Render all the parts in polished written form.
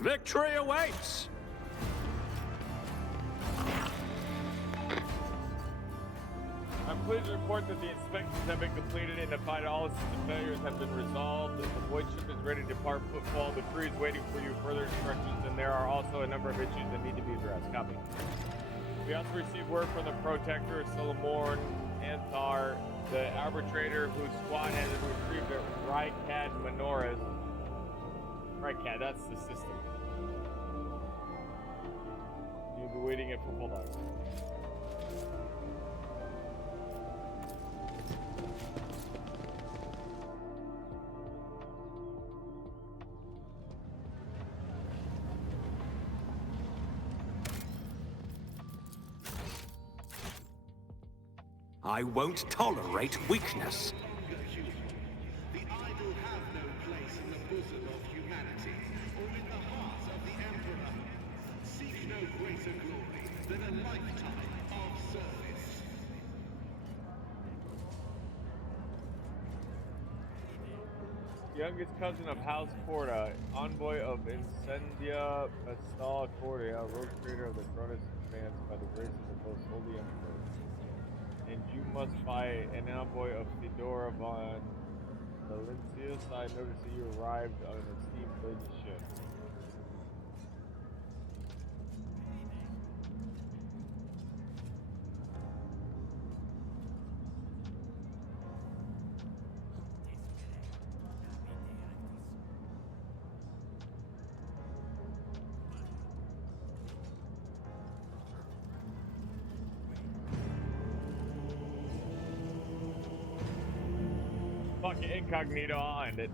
Victory awaits! I'm pleased to report that the inspections have been completed and to find all system failures have been resolved. The void ship is ready to depart footfall. The crew is waiting for you further instructions, and there are also a number of issues that need to be addressed. Copy. We also received word from the Protector, Solomorn, Antar, the arbitrator whose squad has retrieved the Rykad menorahs. Rykad, that's the system. You'll be waiting at football dogs. I won't tolerate weakness. The idol have no place in the bosom of humanity, or in the heart of the Emperor. Seek no greater glory than a lifetime of service. Youngest cousin of House Corda, envoy of Incendia Pastal Cordia, road creator of the Cronus advance by the grace of the most holy emperor. And you must fight an envoy of Theodora von Valentius. I noticed that you arrived on an esteemed lady ship. Fucking incognito, I'll end it.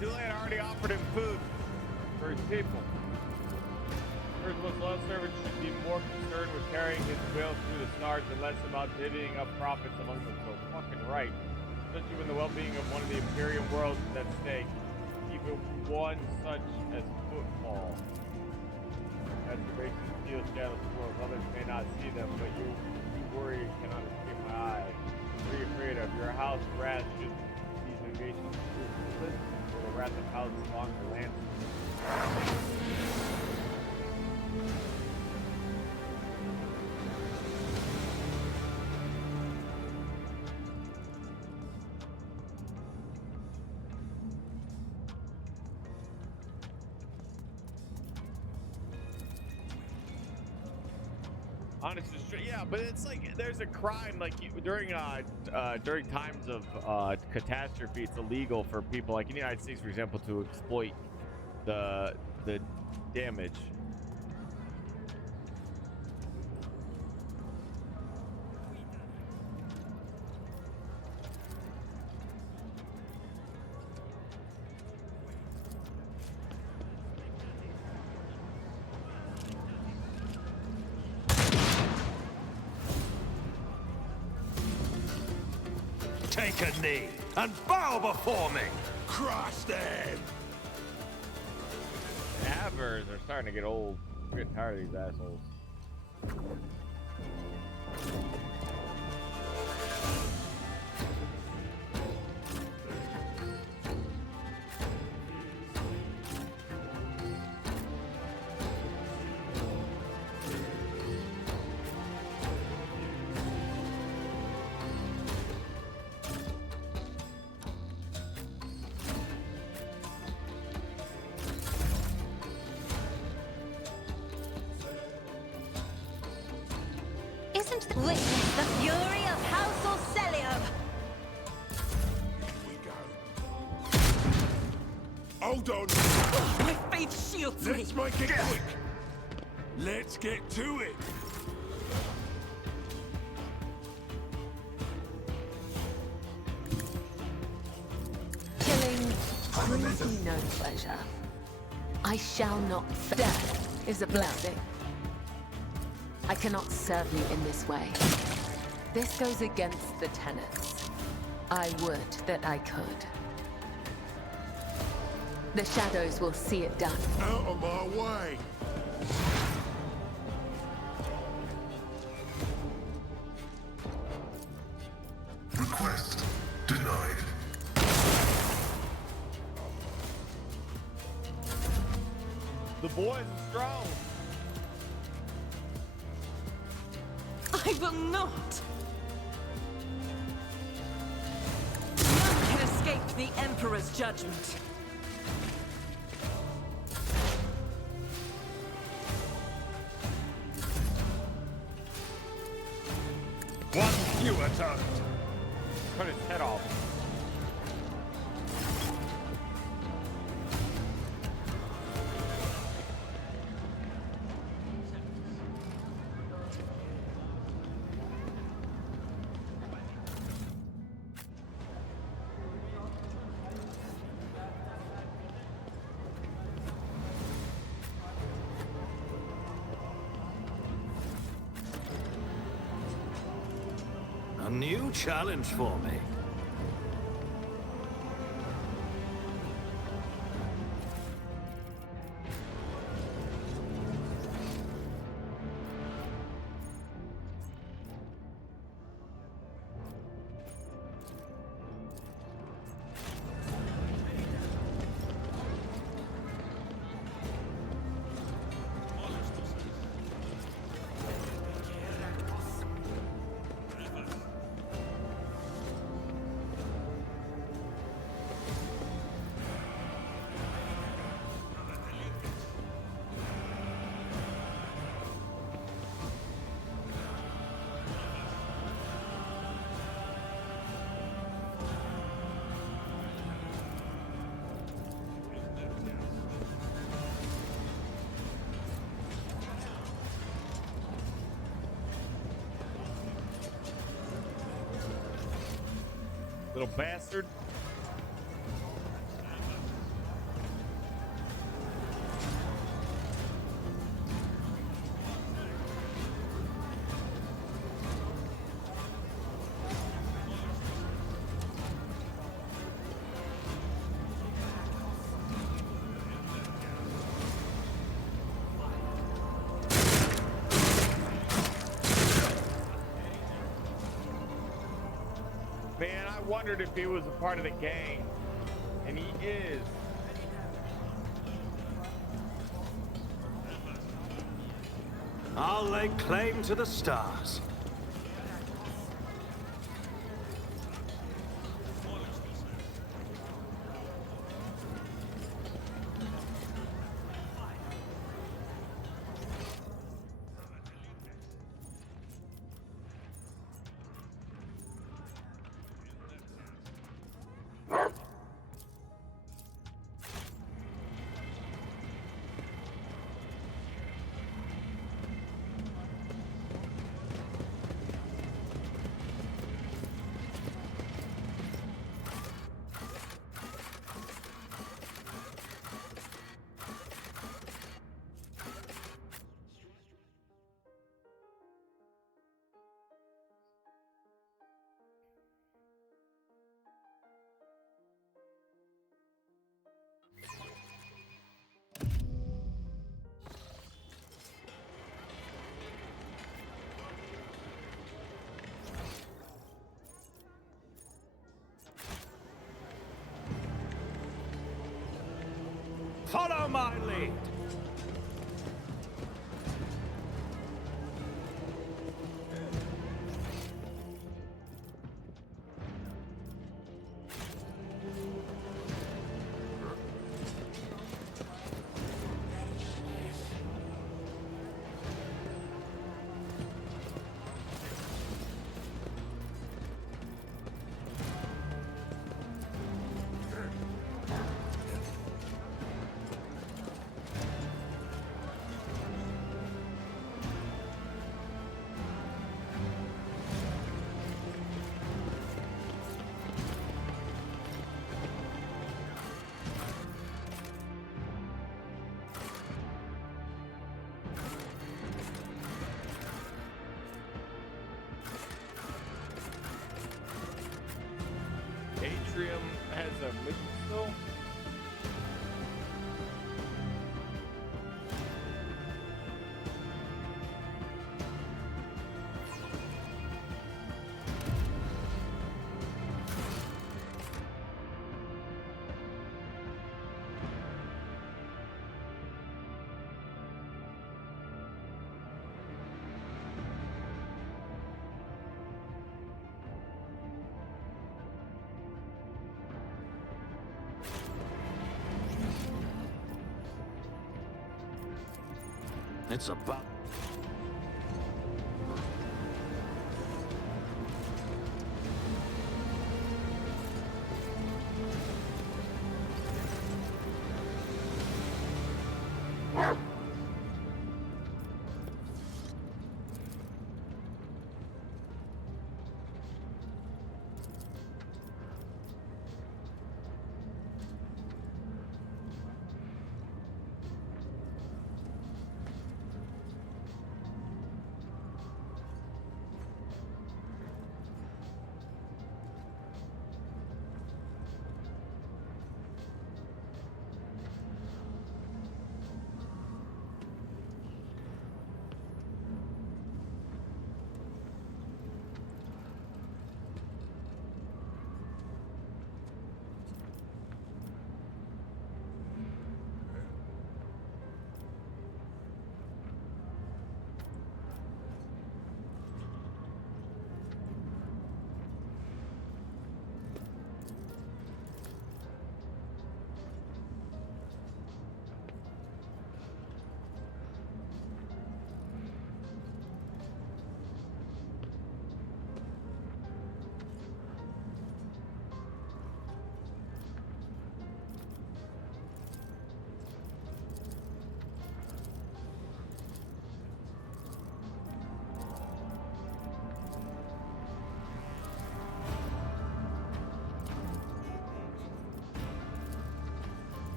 Too late, I already offered him food for his people. His most loved servant should be more concerned with carrying his will through the stars and less about divvying up profits among themselves. Fucking right. Especially when the well-being of one of the Imperium worlds is at stake. Even one such as football. Masturbation steals shadows worlds. Others may not see them, but you worry it cannot escape my eye. What are you afraid of? Your house wrath should these negations prove the wrath of House longer lands. Honest is true, yeah, but it's like there's a crime like during times of catastrophe. It's illegal for people like in the United States, for example, to exploit the damage. Take a knee and bow before me! Crush them! Avers are starting to get old. I'm getting tired of these assholes. Hold on. My faith shields me. Let's make it quick. Let's get to it. Killing brings me no pleasure. I shall not. Death is a blessing. I cannot serve you in this way. This goes against the tenets. I would that I could. The shadows will see it done. Out of my way. Request denied. The boys are strong. I will not! None can escape the Emperor's judgment. One fewer target. Cut his head off. A new challenge for me. Little bastard. Man, I wondered if he was a part of the gang. And he is. I'll lay claim to the stars. Follow my lead. It's about...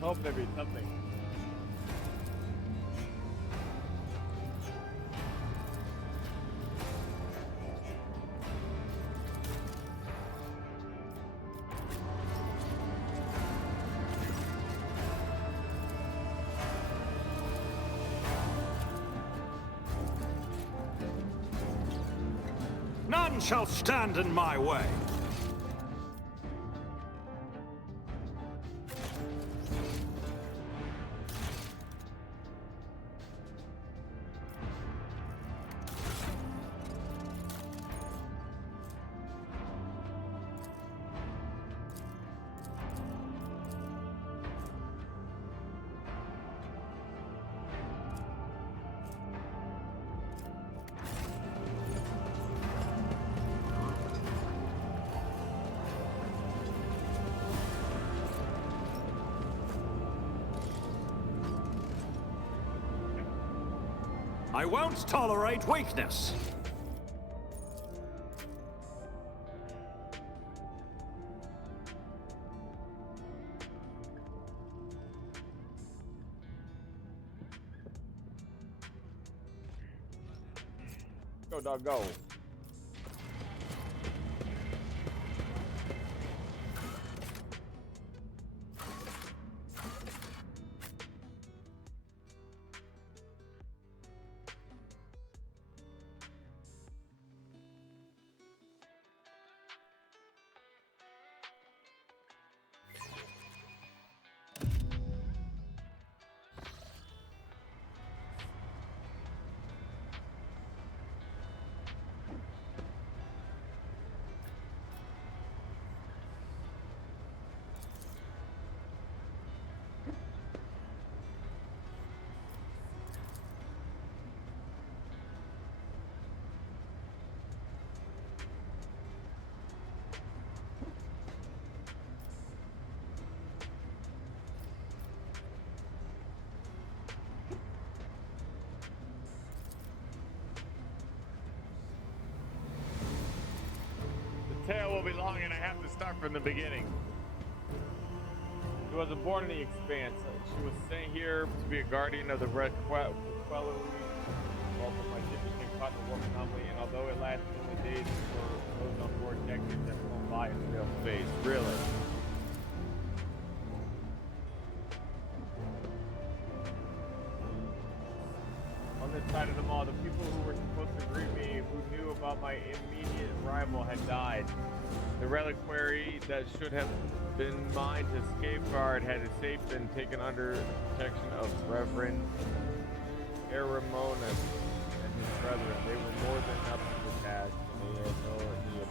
Hope there be something. None shall stand in my way. I won't tolerate weakness. Go, dog, go. The tale will be long and I have to start from the beginning. She wasn't born in the Expanse. She was sent here to be a guardian of the Red Quellery. Also, my ship became caught in the warp anomaly, and although it lasted only days for those on board, decades have flown by in real space. Really? On this side of the mall, the people who were supposed to greet me, who knew about my immediate arrival, had died. The reliquary that should have been mine to safeguard had escape been taken under the protection of Reverend Aramonis and his brethren. They were more than nothing detached, and they had no idea.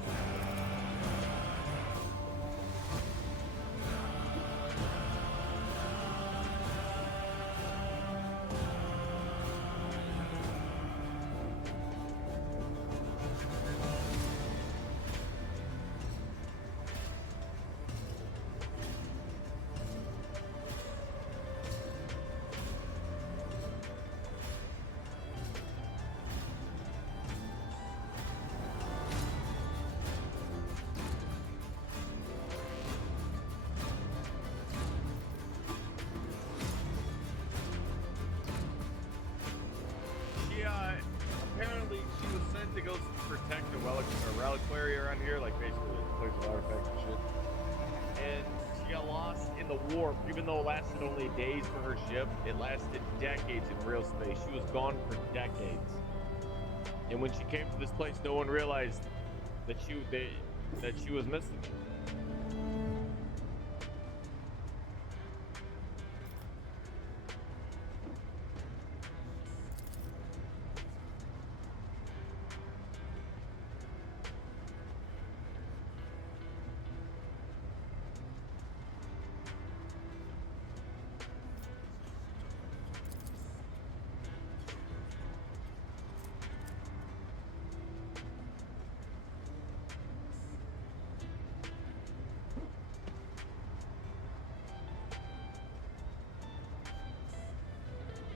reliquary around here, like basically a place of artifacts and shit. And she got lost in the warp, even though it lasted only days for her ship. It lasted decades in real space. She was gone for decades. And when she came to this place, no one realized that she was missing.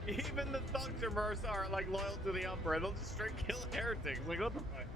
Even the thugs are like loyal to the Emperor. They'll just straight kill heretics. Like what the fuck?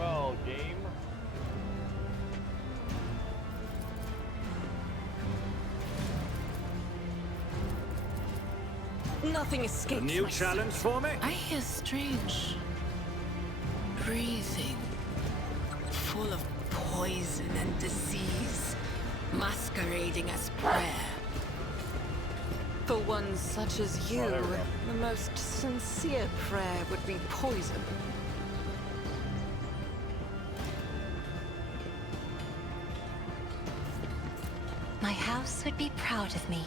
Well, game. Nothing escapes A new my challenge for me? I hear strange breathing, full of poison and disease, masquerading as prayer. For one such as you, there we go. the most sincere prayer would be poison. My house would be proud of me.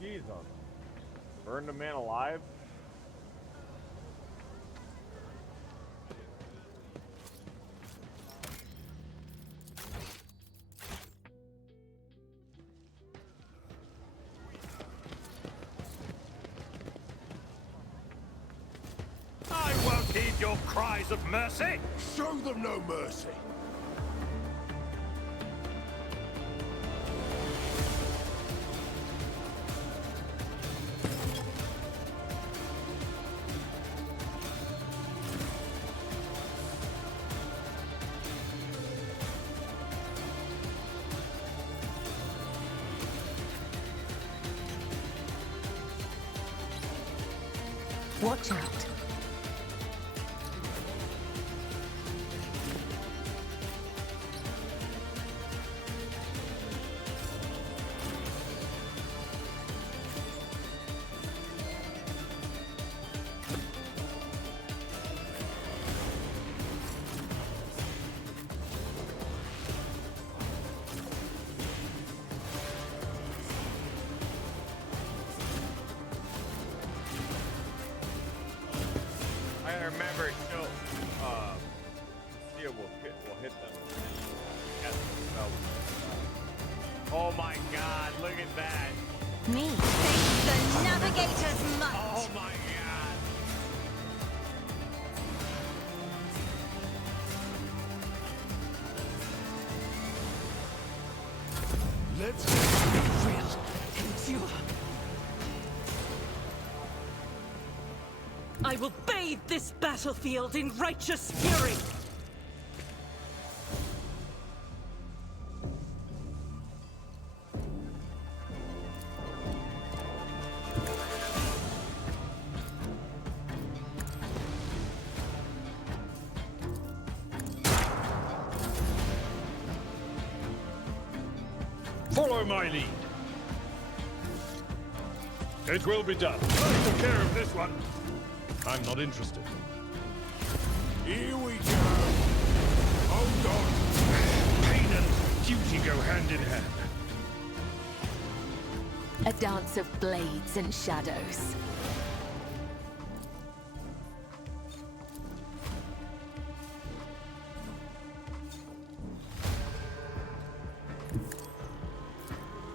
Jesus. Burned a man alive? I won't heed your cries of mercy! Show them no mercy. Watch out. I remember still, Sia will hit them. Yes, so, Oh my god, look at that. Me. Face the navigator's might. Oh my god. Let's be real. Endure. I will bathe this battlefield in righteous fury! Follow my lead. It will be done. I took care of this one. I'm not interested. Here we go. Hold on. Pain and duty go hand in hand. A dance of blades and shadows.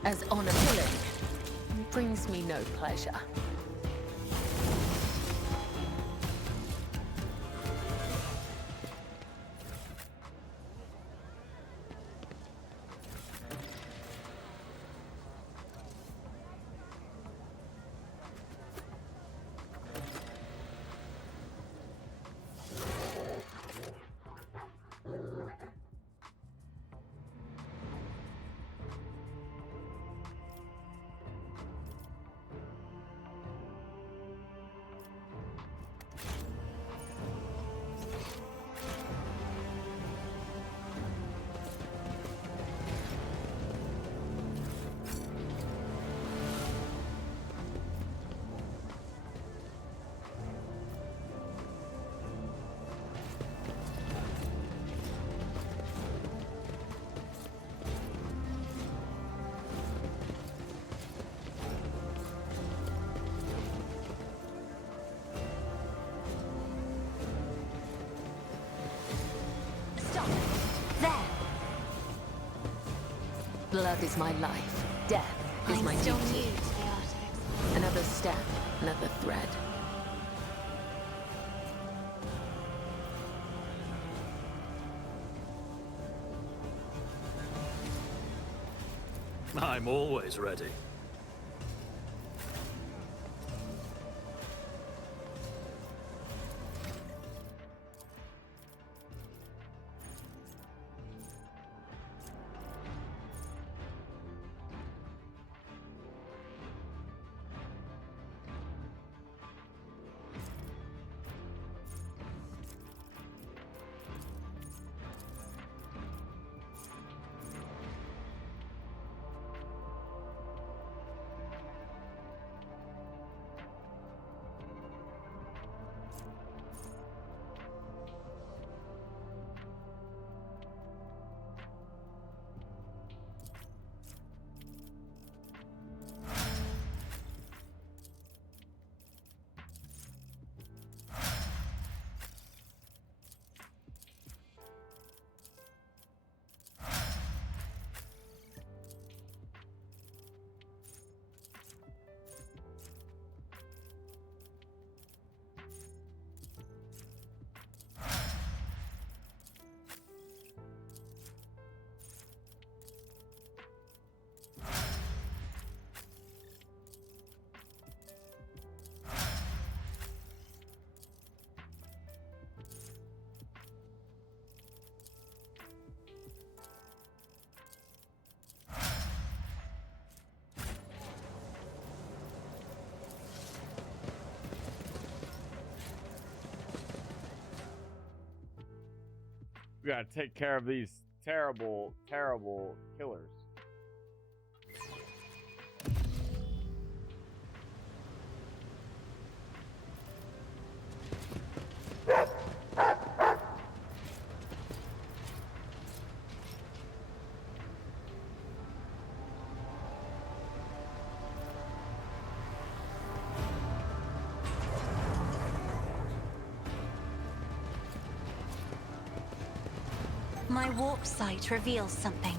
As honor killing brings me no pleasure. Blood is my life. Death is my still duty. new to the art of execution. Another step, another thread. I'm always ready. We gotta take care of these terrible, terrible killers. My warp sight reveals something.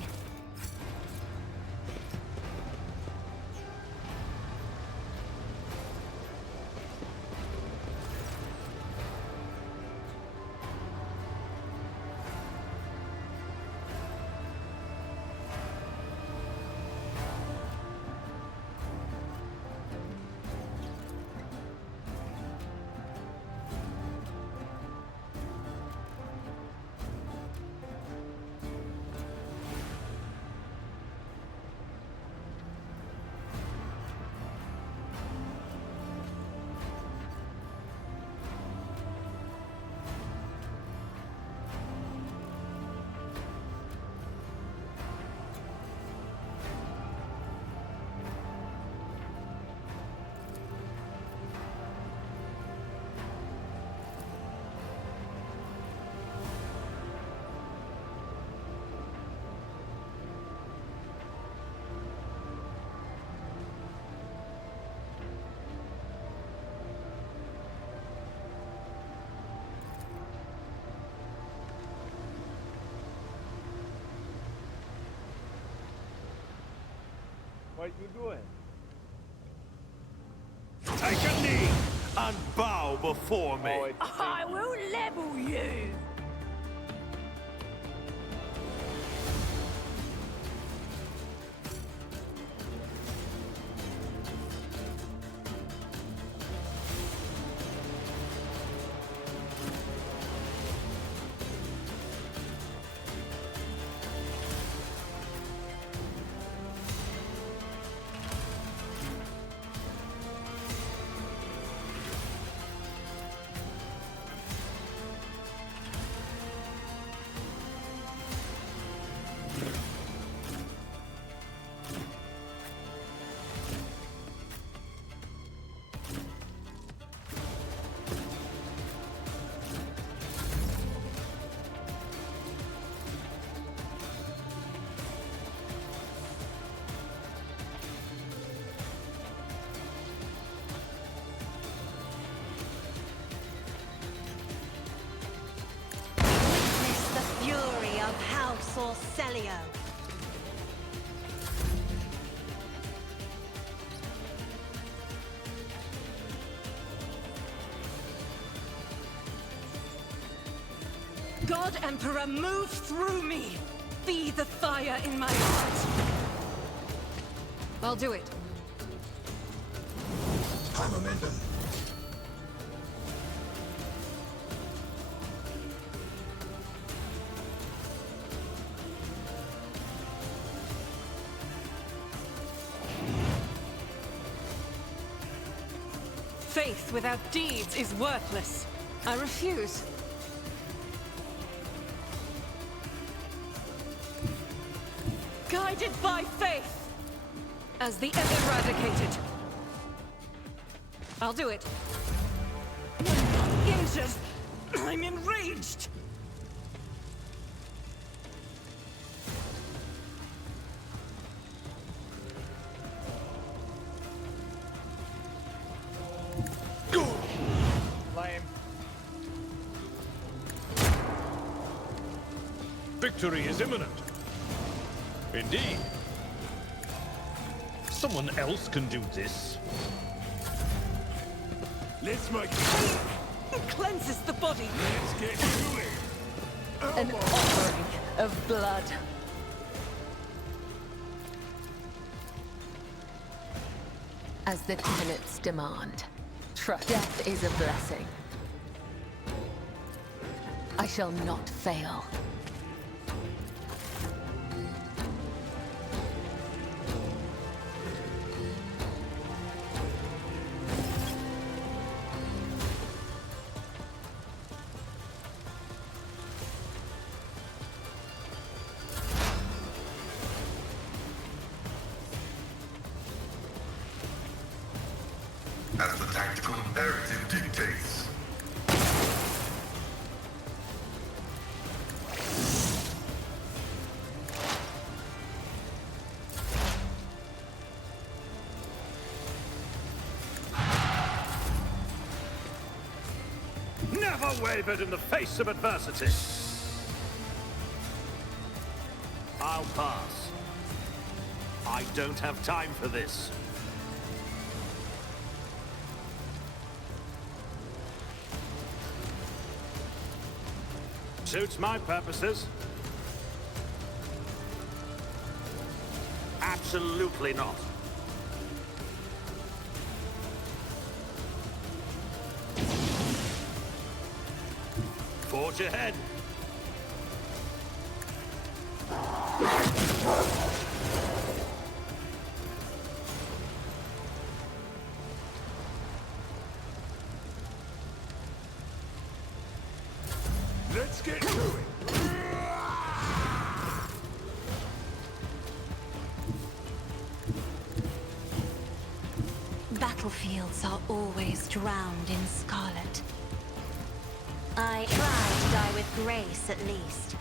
What you doing? Take a knee and bow before me. Oh, it's I will level you! Witness the fury of House Orcelio. God Emperor, move through me! Be the fire in my heart! I'll do it. High momentum. Faith without deeds is worthless. I refuse. Guided by faith, as the eradicated. I'll do it. Injured. I'm enraged. Lame. Victory is imminent. Indeed. Someone else can do this. Let's make It cleanses the body. Let's get to it. An offering of blood. As the tenets demand. Trust. Death is a blessing. I shall not fail. As the tactical imperative dictates. Never wavered in the face of adversity. I'll pass. I don't have time for this. Suits my purposes. Absolutely not. Forge ahead. Let's get to it. Battlefields are always drowned in scarlet. I try to die with grace, at least.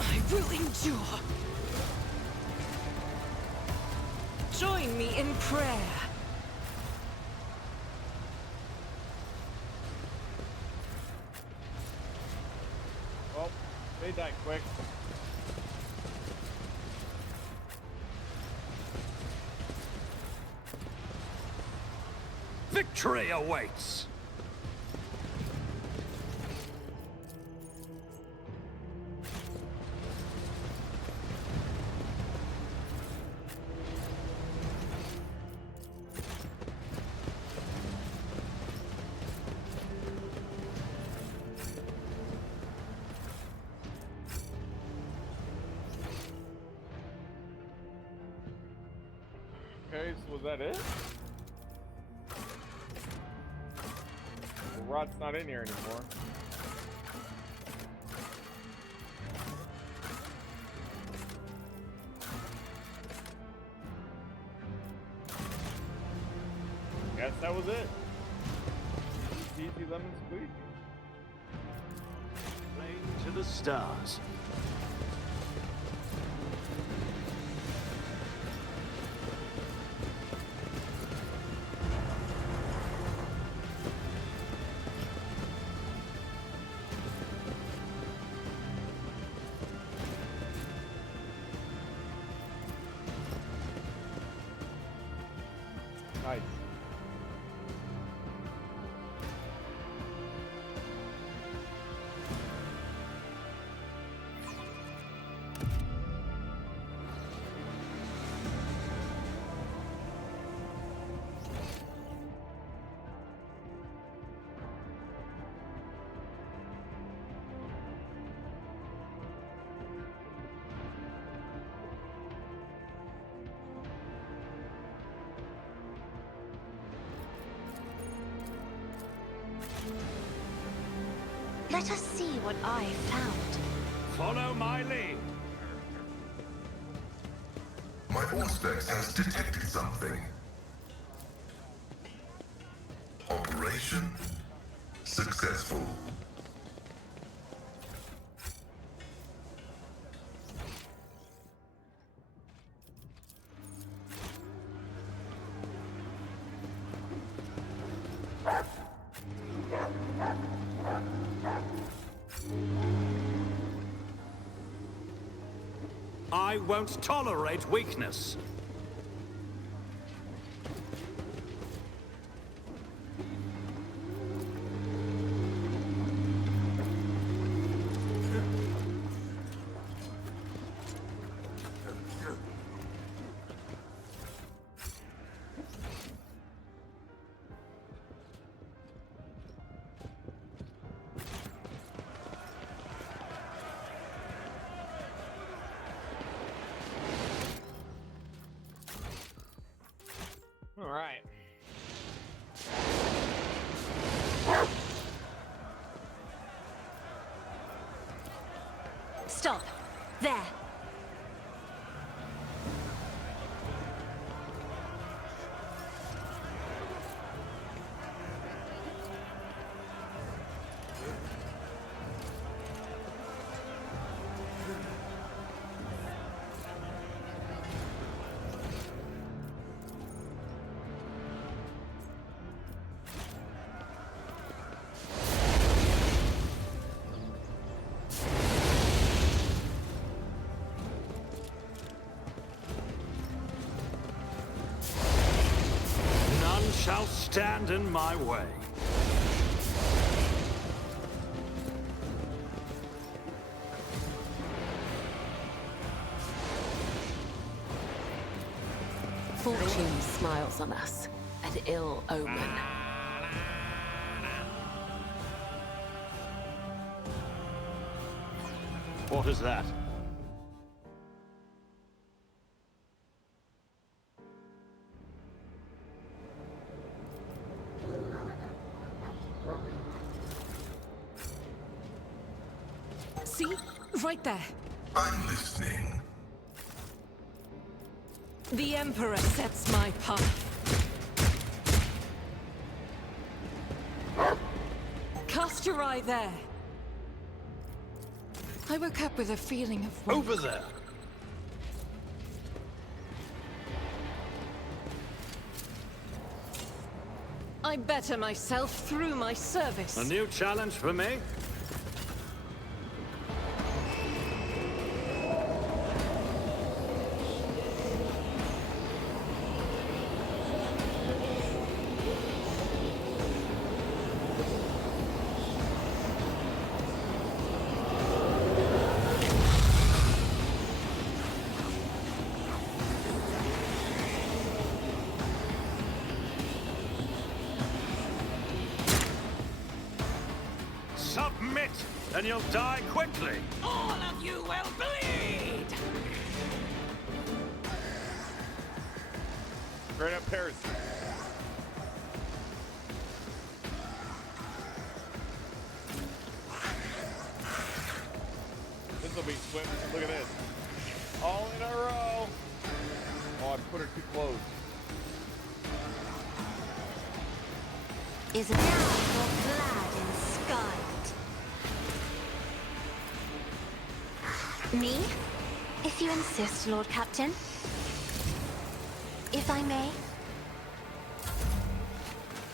I will endure. Join me in prayer. Well, they died quick. Victory awaits! Okay, so was that it? Well, Rod's not in here anymore. Guess that was it. Easy lemon squeeze. Flame to the stars. Nice. Let us see what I found. Follow my lead. My Auspex has detected something. Operation successful. I won't tolerate weakness. All right. Stop. There. None shall stand in my way. Fortune smiles on us. An ill omen. What is that? See? Right there. I'm listening. The Emperor sets my path. Cast your eye there. I woke up with a feeling of wonder. Over there. I better myself through my service. A new challenge for me? Then you'll die quickly. All of you will bleed! Straight up heresy. This will be swift. Look at this. All in a row. Oh, I put her too close. Is it now you're clad in scarlet? Me? If you insist, Lord Captain. If I may.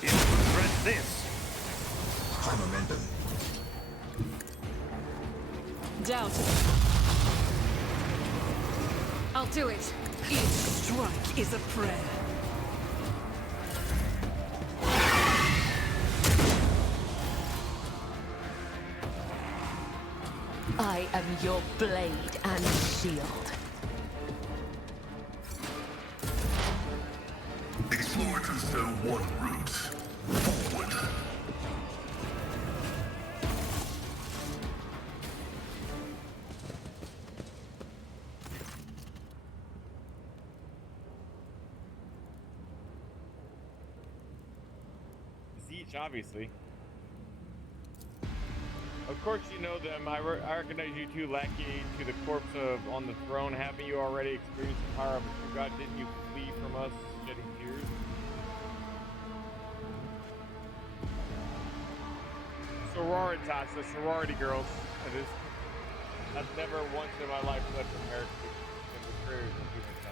You regret this. High momentum. Doubt it. I'll do it. Each strike is a prayer. I am your blade and shield. Explorators know one route. Forward. Zeech, obviously. Of course you know them. I recognize you two, lackey to the corpse of on the throne. Haven't you already experienced the power of a true god? Didn't you flee from us, shedding tears? Sororitas, the sorority girls. I've never once in my life left America and betrayers of humankind.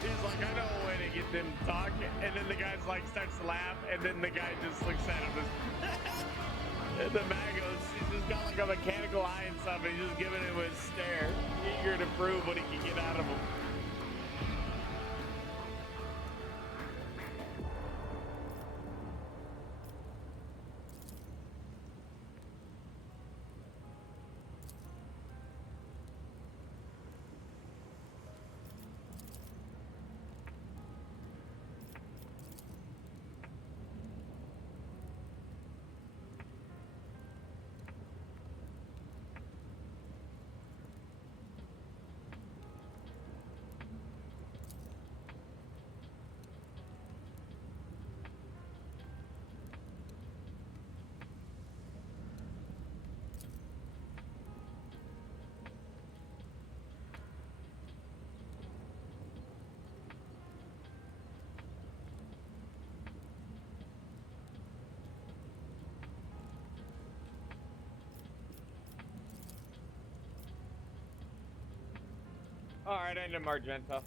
He's like, I know a way to get them to talk, and then the guy's like starts to laugh, and then the guy just looks at him. And the man goes, he's just got like a mechanical eye and stuff, and he's just giving him a stare, eager to prove what he can get out of him. All right, end of Magenta.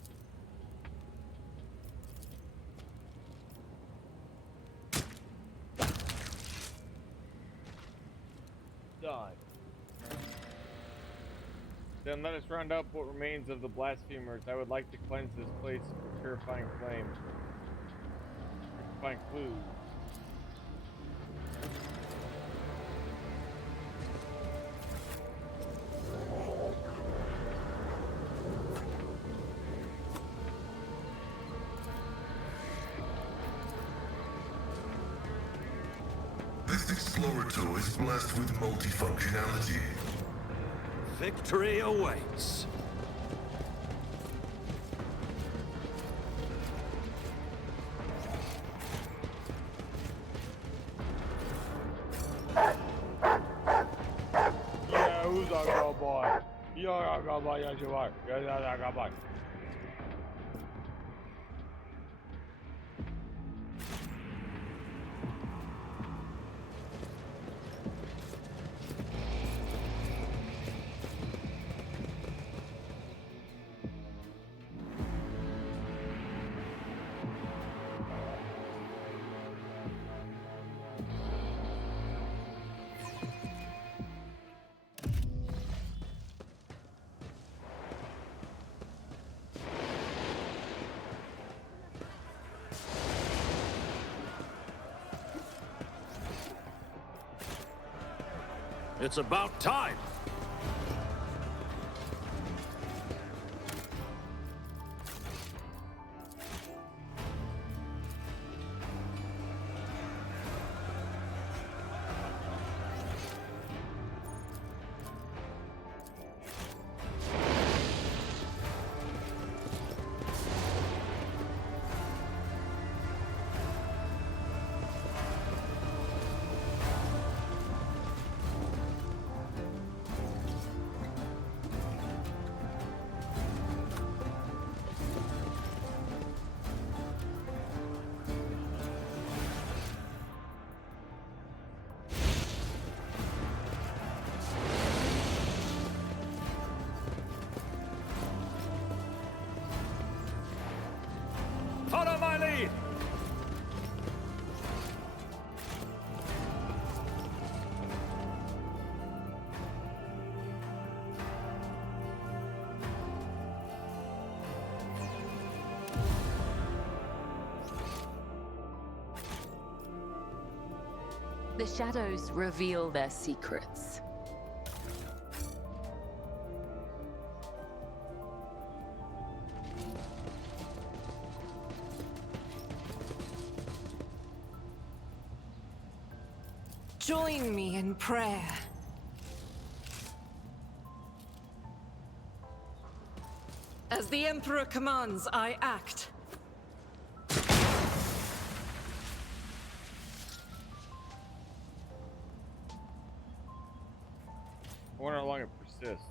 Done. Then let us round up what remains of the blasphemers. I would like to cleanse this place with purifying flame. Purifying fluid. This Explorator is blessed with multifunctionality. Victory awaits. Yeah, who's a good boy? You're a good boy, yes you are. You're a good boy. It's about time. Follow my lead! The shadows reveal their secrets. Join me in prayer. As the Emperor commands, I act. I wonder how long it persists.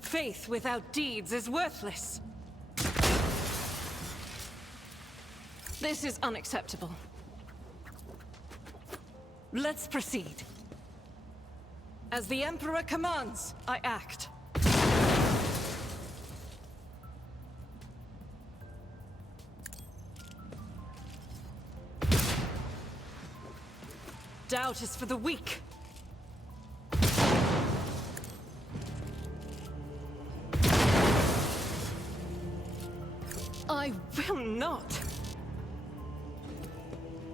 Faith without deeds is worthless. This is unacceptable. Let's proceed. As the Emperor commands, I act. Doubt is for the weak. I will not.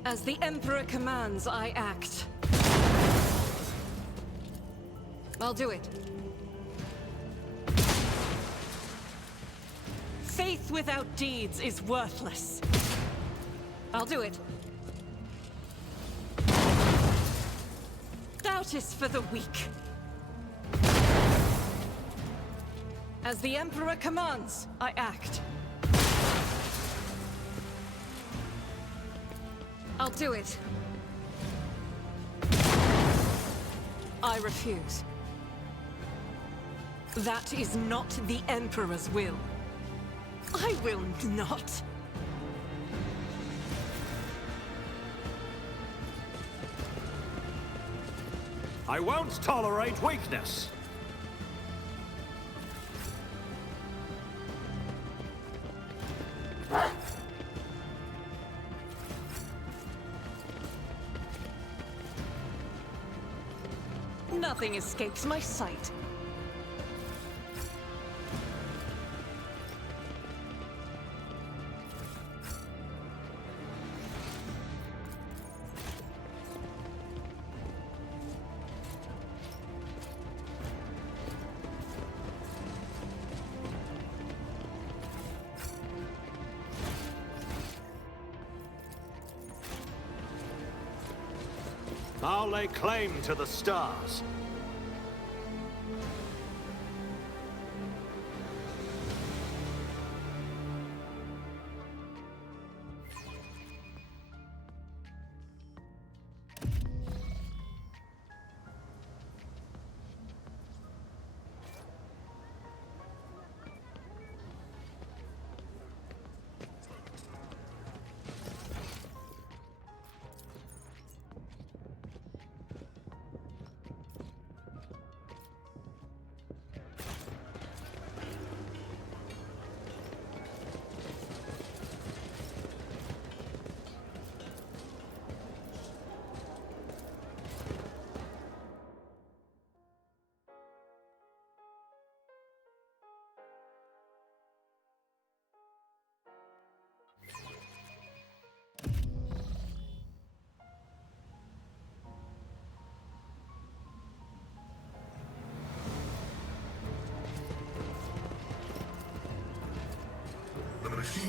As the Emperor commands, I act. I'll do it. Faith without deeds is worthless. I'll do it. Doubt is for the weak. As the Emperor commands, I act. I'll do it. I refuse. That is not the Emperor's will. I will not. I won't tolerate weakness. Nothing escapes my sight. I'll lay claim to the stars.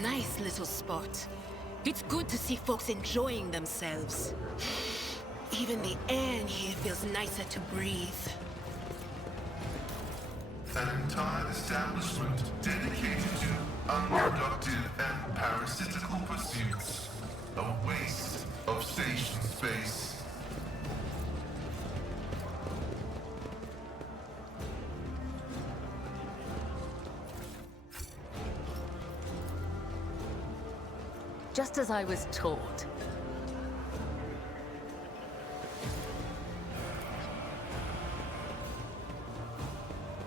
Nice little spot. It's good to see folks enjoying themselves. Even the air in here feels nicer to breathe. An entire establishment dedicated to unproductive and parasitical pursuits. A waste of station space. Just as I was taught.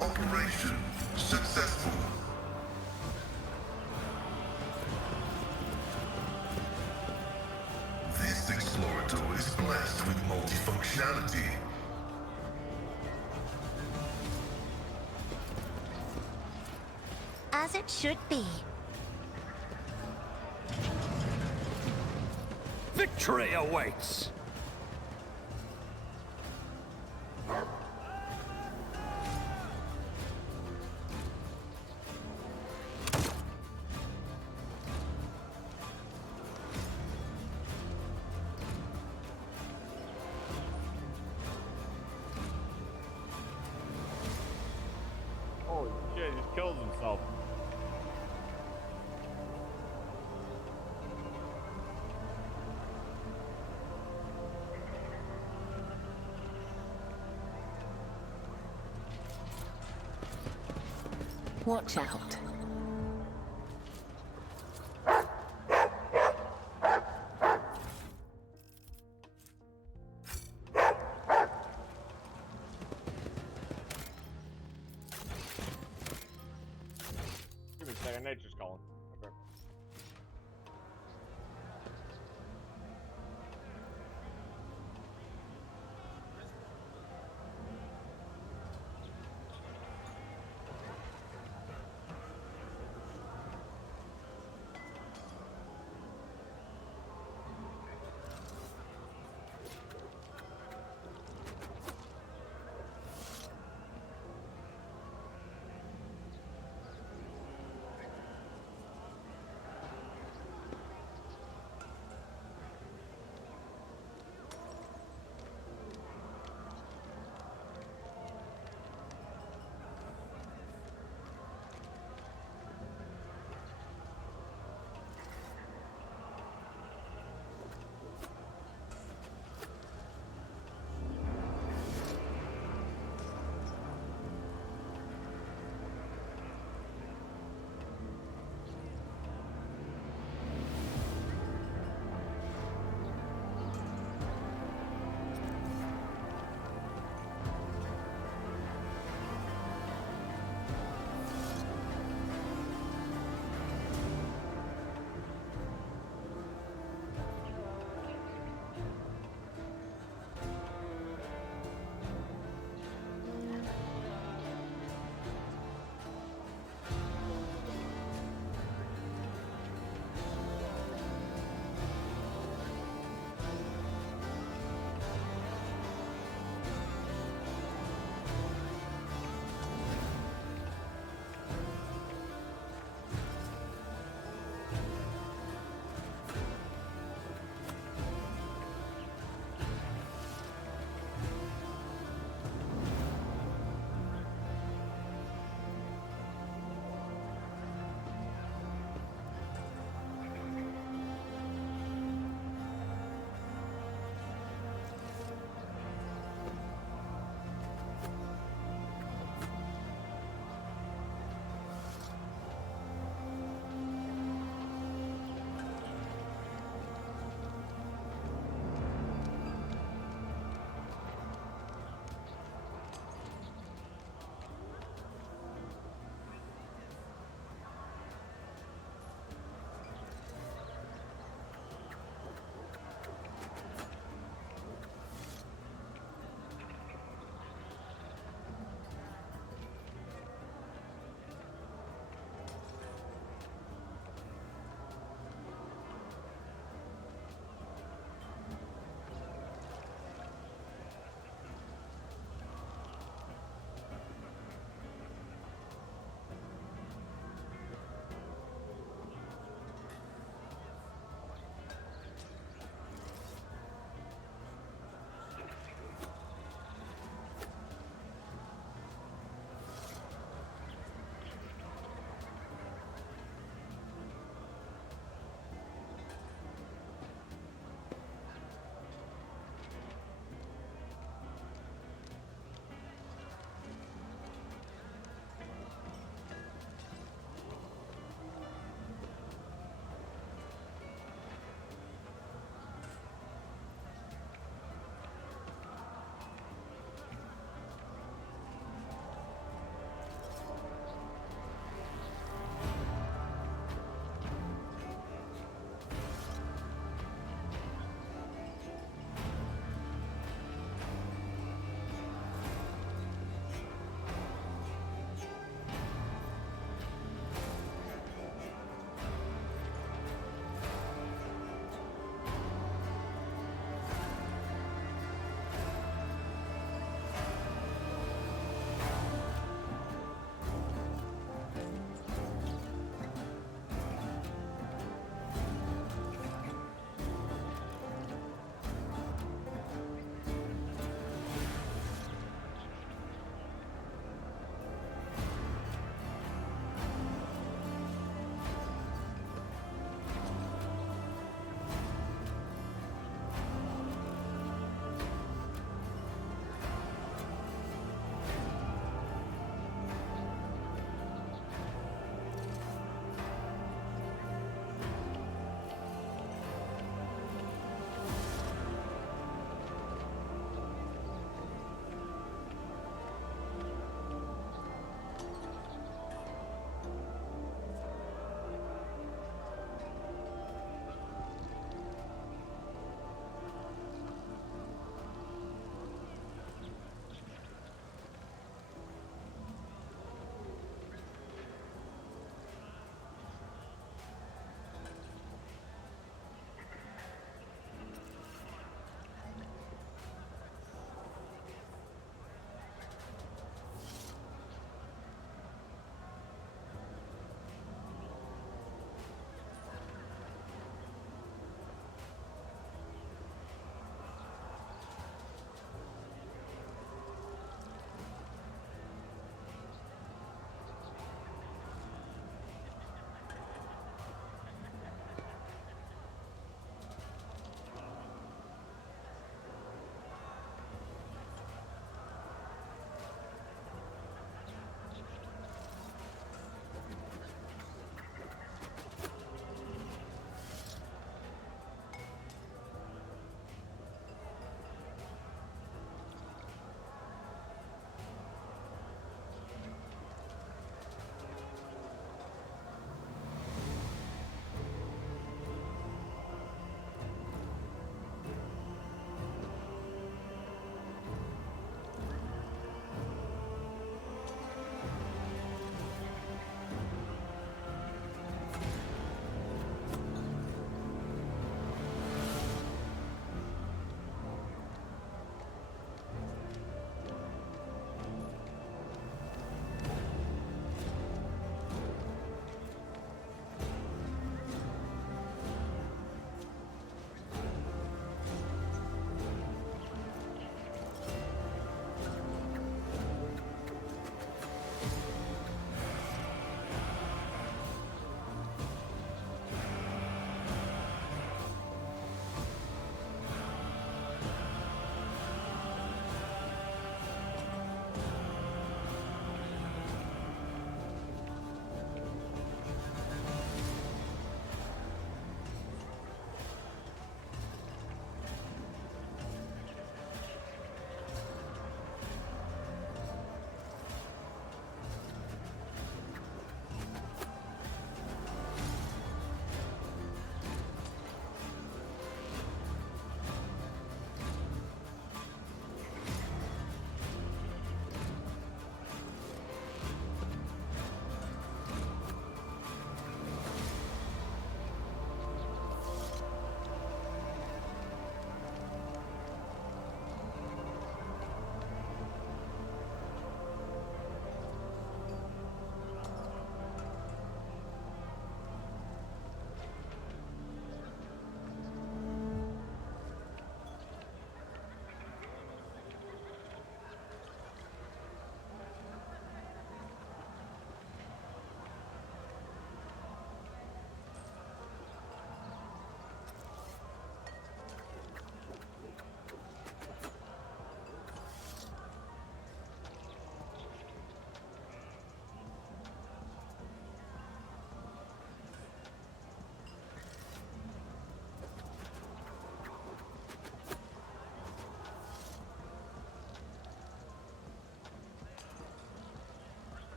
Operation successful. This explorator is blessed with multifunctionality. As it should be. Victory awaits! Holy shit, he just kills himself. Watch out. Give me a second, nature's calling. Okay.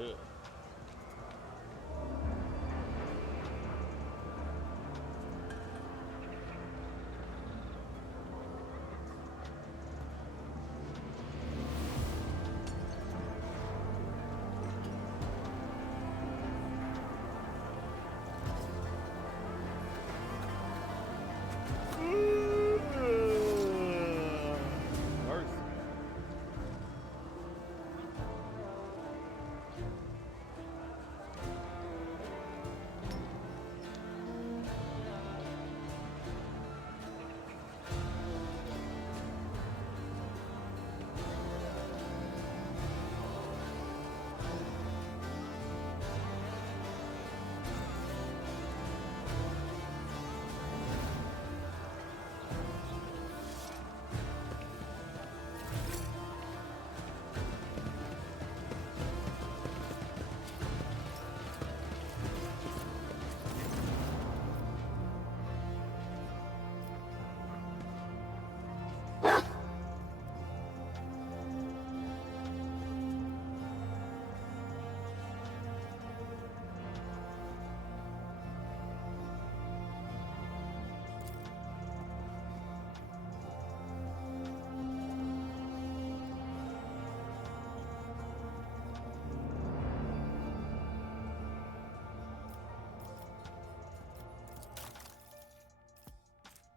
Ugh. Mercy.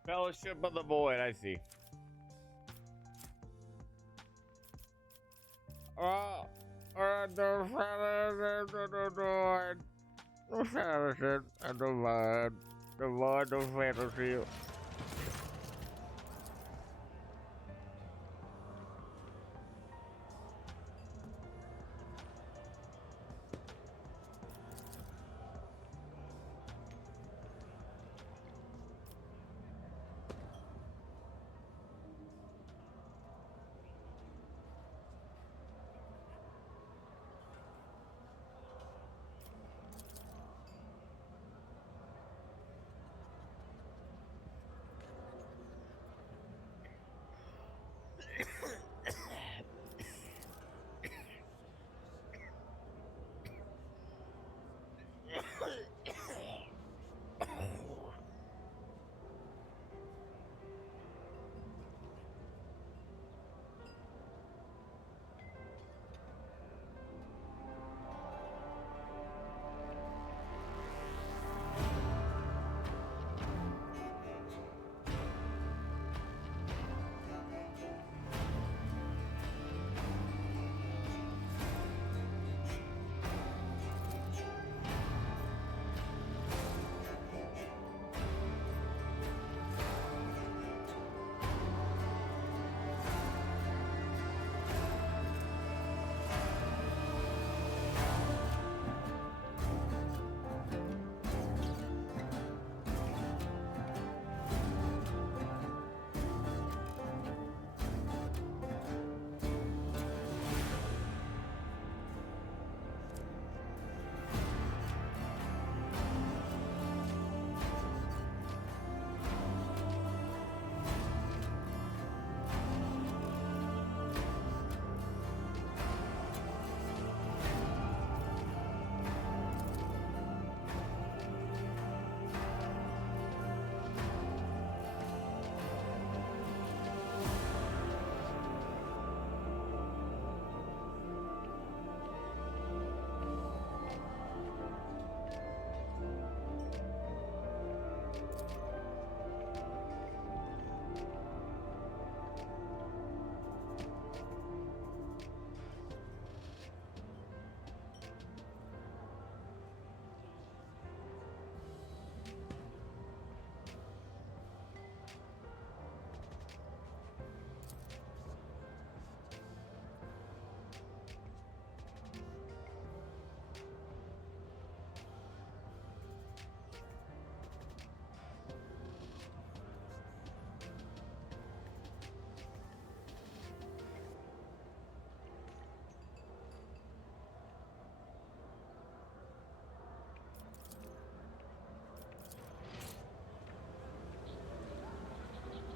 Fellowship of the Void, I see. The fellowship and the void of fantasy.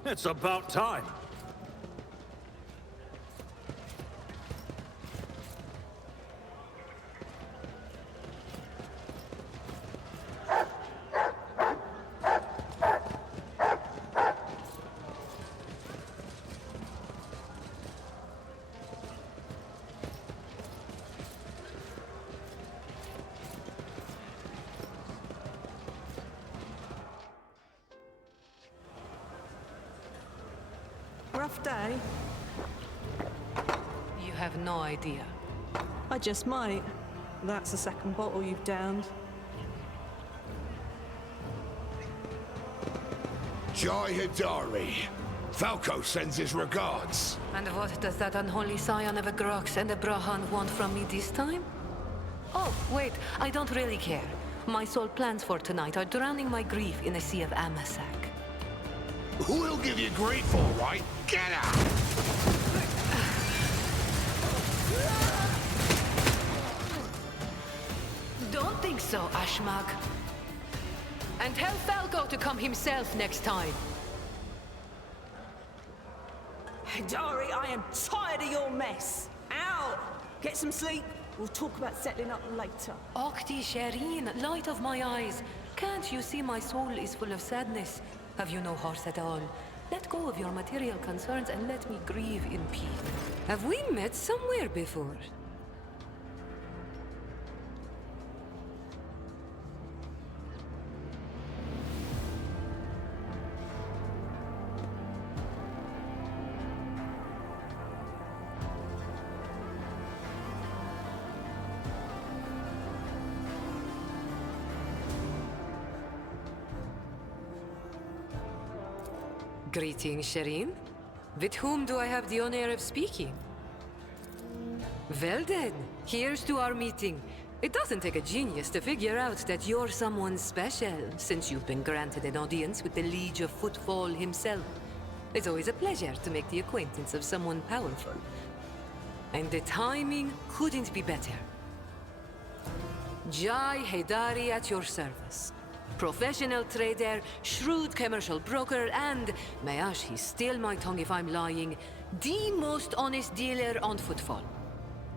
It's about time. rough day? You have no idea. I just might. That's the second bottle you've downed. Jai Hidari. Falco sends his regards. And what does that unholy scion of a Grox and a Brahan want from me this time? Oh, wait, I don't really care. My sole plans for tonight are drowning my grief in a sea of Amasak. Who'll give you grief, all right? Get out! Don't think so, Ashmag. And tell Falco to come himself next time. Dari, I am tired of your mess. Out! Get some sleep. We'll talk about settling up later. Okti Shireen, light of my eyes. Can't you see my soul is full of sadness? Have you no heart at all? Let go of your material concerns and let me grieve in peace. Have we met somewhere before? Greetings, Shireen. With whom do I have the honor of speaking? Well then, here's to our meeting. It doesn't take a genius to figure out that you're someone special, since you've been granted an audience with the Liege of Footfall himself. It's always a pleasure to make the acquaintance of someone powerful. And the timing couldn't be better. Jai Hidari at your service. Professional trader, shrewd commercial broker, and, may he steal my tongue if I'm lying, the most honest dealer on Footfall.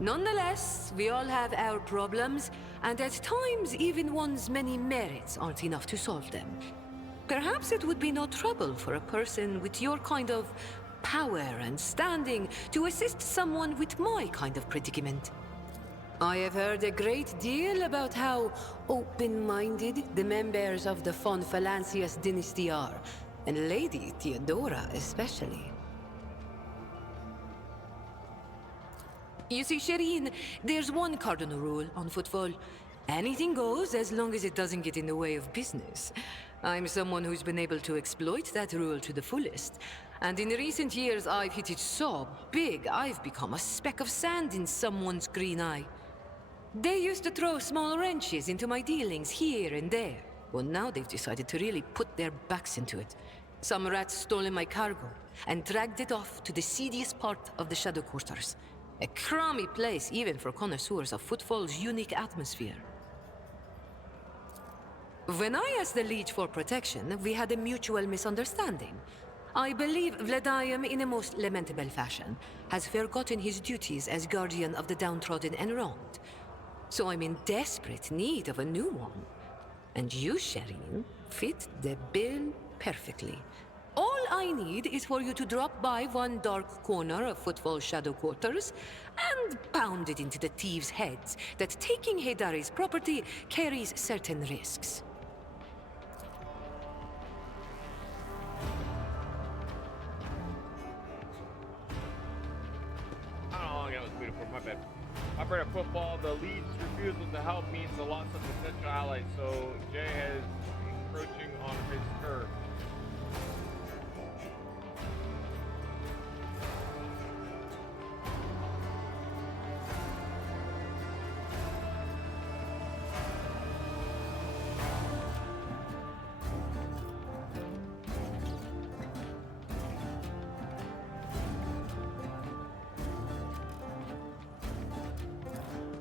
Nonetheless, we all have our problems, and at times even one's many merits aren't enough to solve them. Perhaps it would be no trouble for a person with your kind of power and standing to assist someone with my kind of predicament. I have heard a great deal about how open-minded the members of the von Phalanxius dynasty are, and Lady Theodora especially. You see, Shireen, there's one cardinal rule on Footfall. Anything goes as long as it doesn't get in the way of business. I'm someone who's been able to exploit that rule to the fullest. And in recent years, I've hit it so big, I've become a speck of sand in someone's green eye. They used to throw small wrenches into my dealings here and there. Well, now they've decided to really put their backs into it. Some rats stolen my cargo and dragged it off to the seediest part of the Shadow Quarters. A crummy place even for connoisseurs of Footfall's unique atmosphere. When I asked the Liege for protection, we had a mutual misunderstanding. I believe Vladimir, in a most lamentable fashion, has forgotten his duties as guardian of the downtrodden and wronged. So I'm in desperate need of a new one. And you, Shireen, fit the bill perfectly. All I need is for you to drop by one dark corner of Footfall's Shadow Quarters and pound it into the thieves' heads that taking Hidari's property carries certain risks. I don't know how long that was beautiful, my bad. Operator Footfall, the League's refusal to help means the loss of potential allies, so Jay is encroaching on his turf.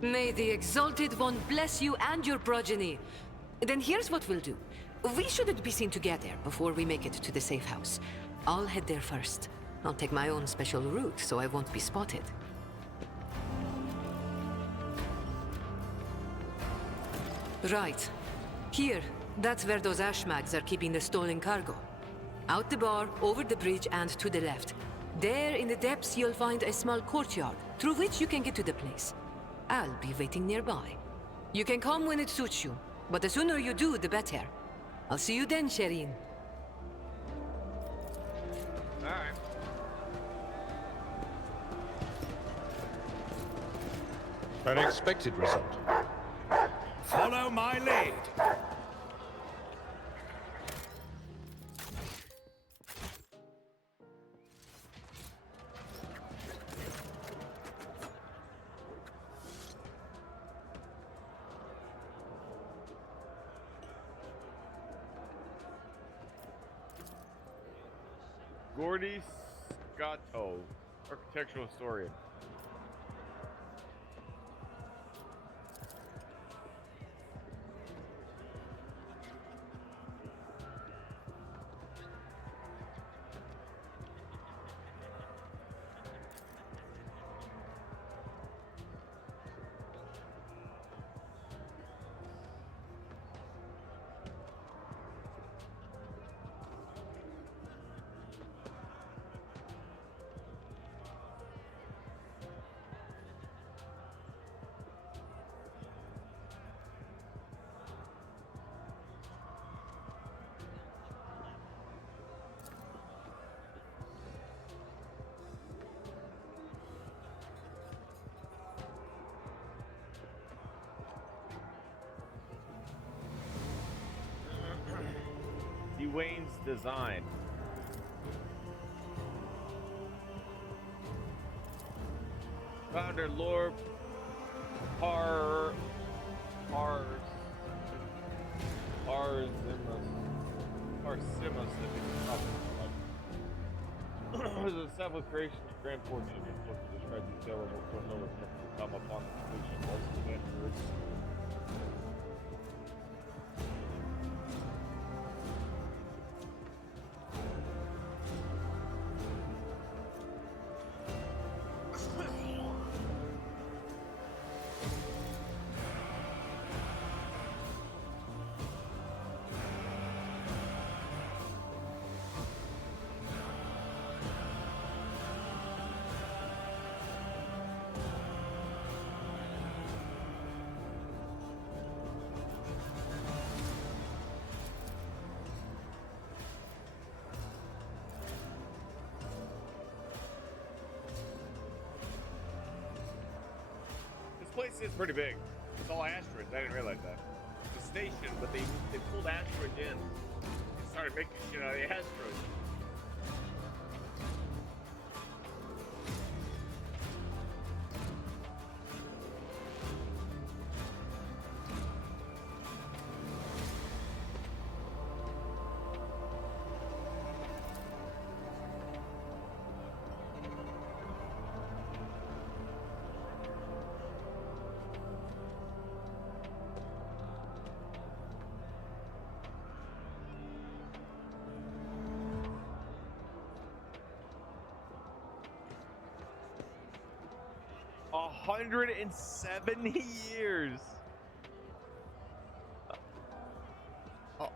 May the Exalted One bless you and your progeny. Then here's what we'll do. We shouldn't be seen together before we make it to the safe house. I'll head there first. I'll take my own special route so I won't be spotted. Right. Here. That's where those ashmags are keeping the stolen cargo. Out the bar, over the bridge, and to the left. There in the depths you'll find a small courtyard, through which you can get to the place. I'll be waiting nearby. You can come when it suits you, but the sooner you do, the better. I'll see you then, Shireen. Alright. Unexpected result. Follow my lead. Gordy Scotto, architectural historian. Wayne's design. Founder Lord Parsimus was a self-creation of grand fortune and book to describe detail of what will come upon the completion of the event. This place is pretty big. It's all asteroids. I didn't realize that. It's a station, but they pulled asteroids in and started making shit out of the asteroids. A 170 years.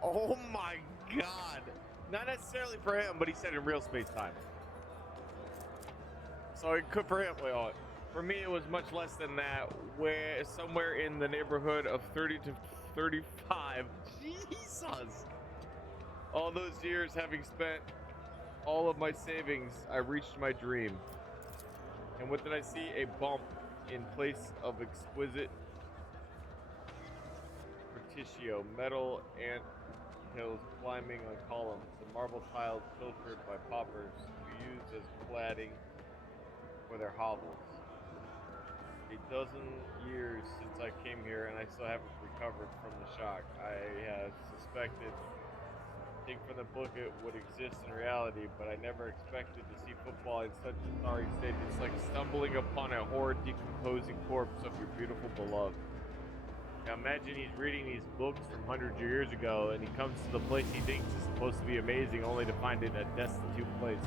Oh my God. Not necessarily for him, but he said in real space time. So it could for him. Well, for me, it was much less than that. Where somewhere in the neighborhood of 30 to 35. Jesus. All those years having spent all of my savings, I reached my dream. And what did I see? A bump in place of exquisite Vertitio, metal ant hills climbing on columns, the marble tiles filtered by paupers who used as cladding for their hovels. A dozen years since I came here and I still haven't recovered from the shock. I have suspected thing from the book it would exist in reality, but I never expected to see football in such a sorry state. It's like stumbling upon a horrid decomposing corpse of your beautiful beloved. Now imagine he's reading these books from hundreds of years ago and he comes to the place he thinks is supposed to be amazing only to find it a destitute place.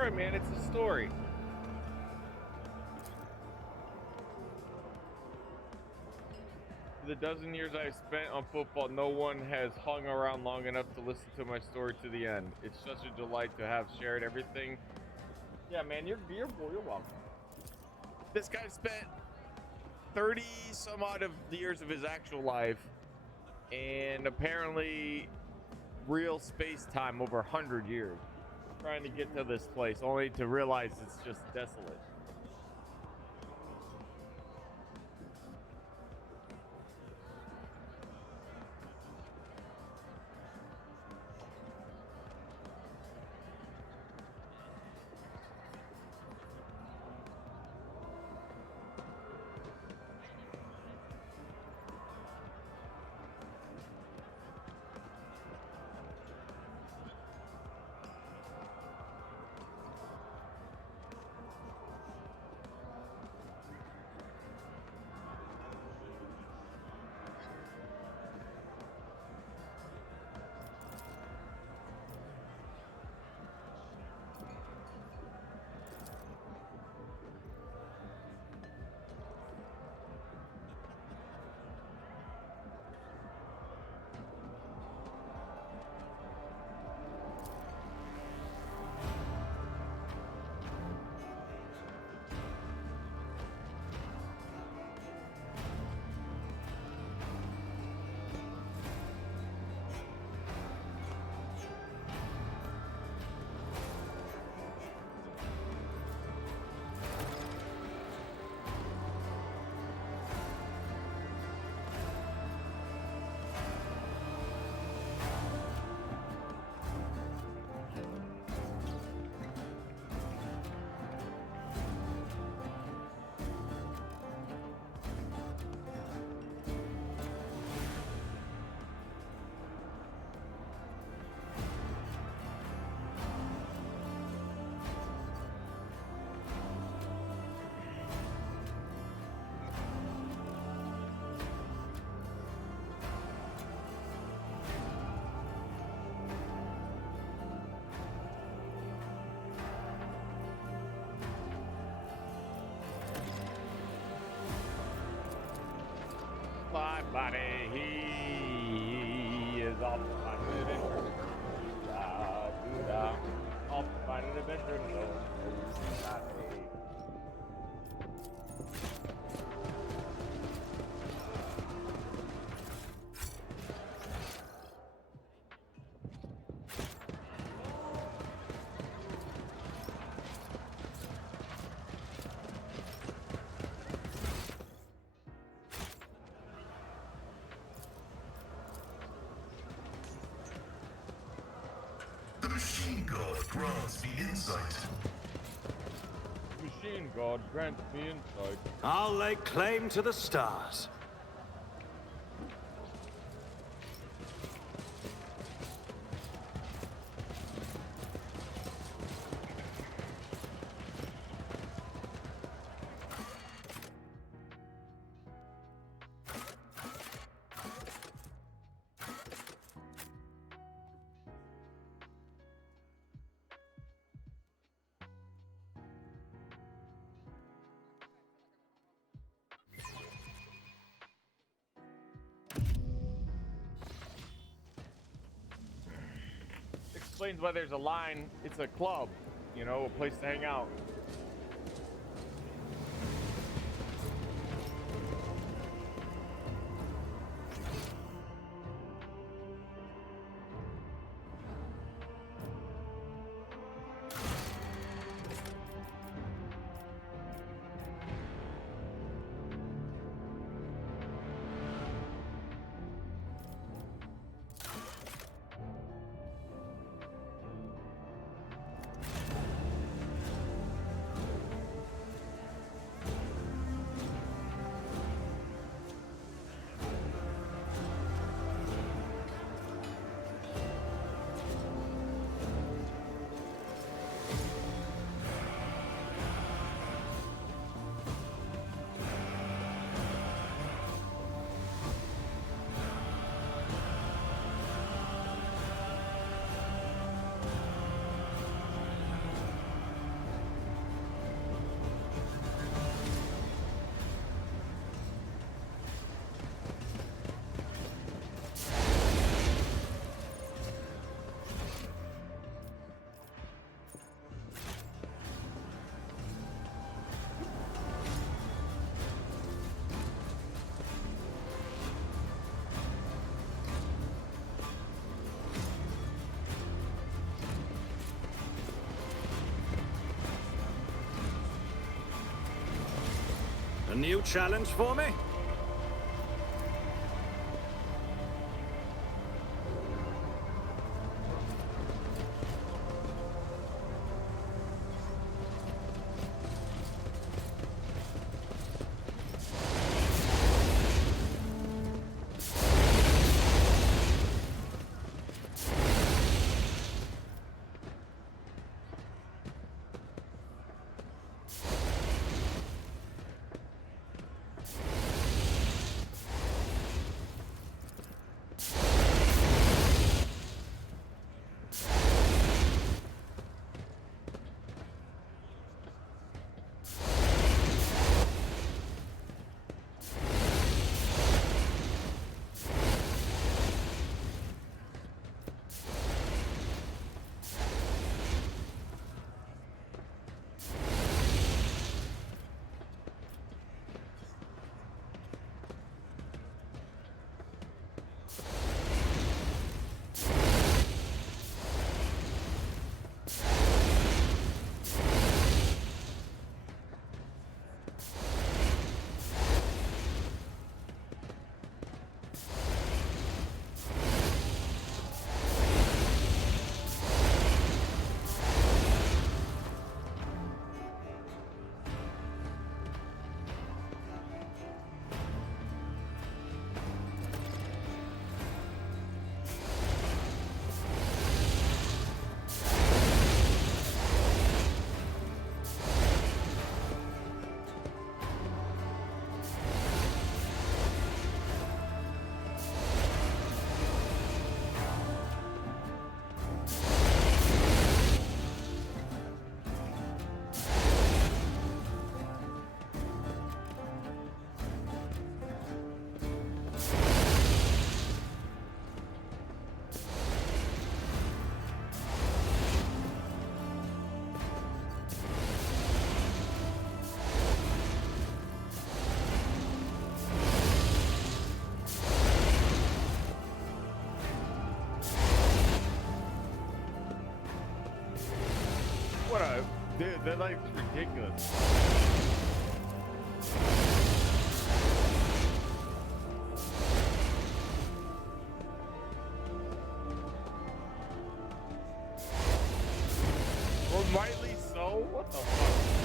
right, man. It's a story. For the dozen years I've spent on football, no one has hung around long enough to listen to my story to the end. It's such a delight to have shared everything. Yeah, man, you're welcome. This guy spent 30 some odd of years of his actual life, and apparently real space time over 100 years trying to get to this place, only to realize it's just desolate. My body, he is off on an adventure. Da-da-da. Off on an adventure. The machine god grants me insight. Machine God grants me insight. I'll lay claim to the stars. Explains why there's a line. It's a club, you know, a place to hang out. new challenge for me? What a dude, that life's ridiculous. Or mightily so? What the fuck?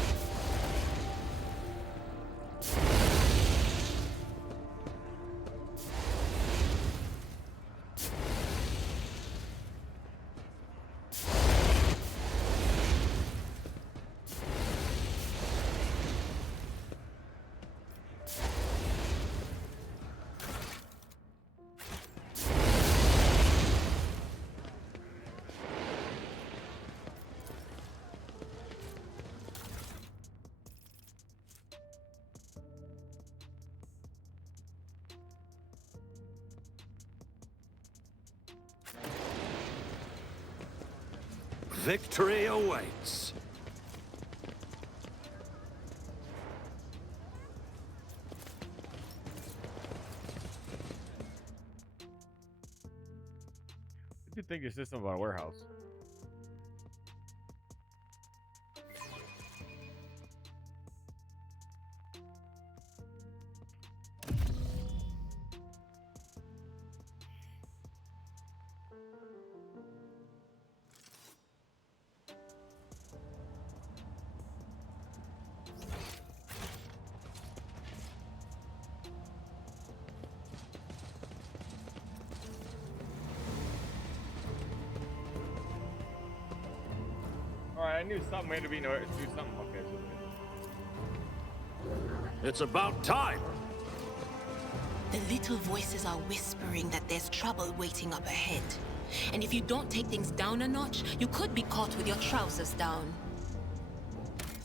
Victory awaits. What do you think your system about a warehouse? Alright, I knew something had to be in order to do something. Okay, so It's about time. The little voices are whispering that there's trouble waiting up ahead. And if you don't take things down a notch, you could be caught with your trousers down.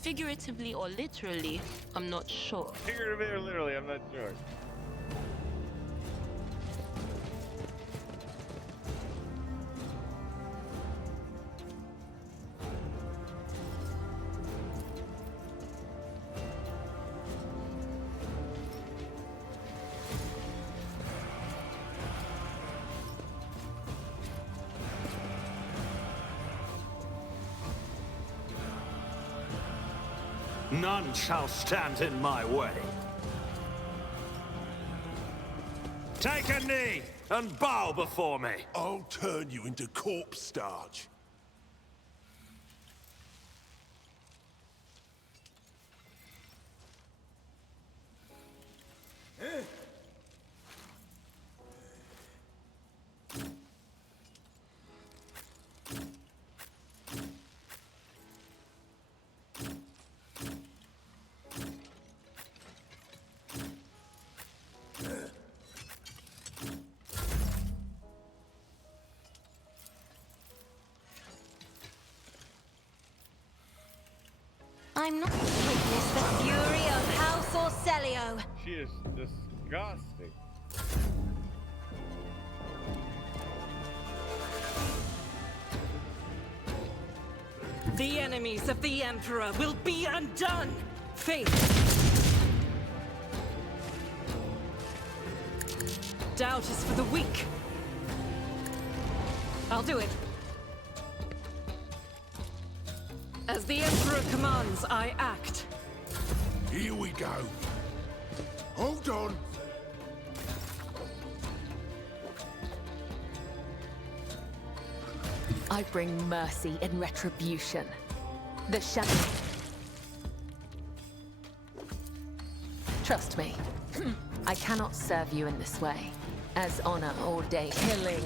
Figuratively or literally, I'm not sure. figuratively or literally, I'm not sure. None shall stand in my way. Take a knee and bow before me. I'll turn you into corpse starch. I'm not witness the fury of House Orcelio. She is disgusting. The enemies of the Emperor will be undone! Faith! Doubt is for the weak. I'll do it. As the Emperor commands, I act. Here we go. Hold on. I bring mercy in retribution. The shadow. Trust me, I cannot serve you in this way. As honor or day killing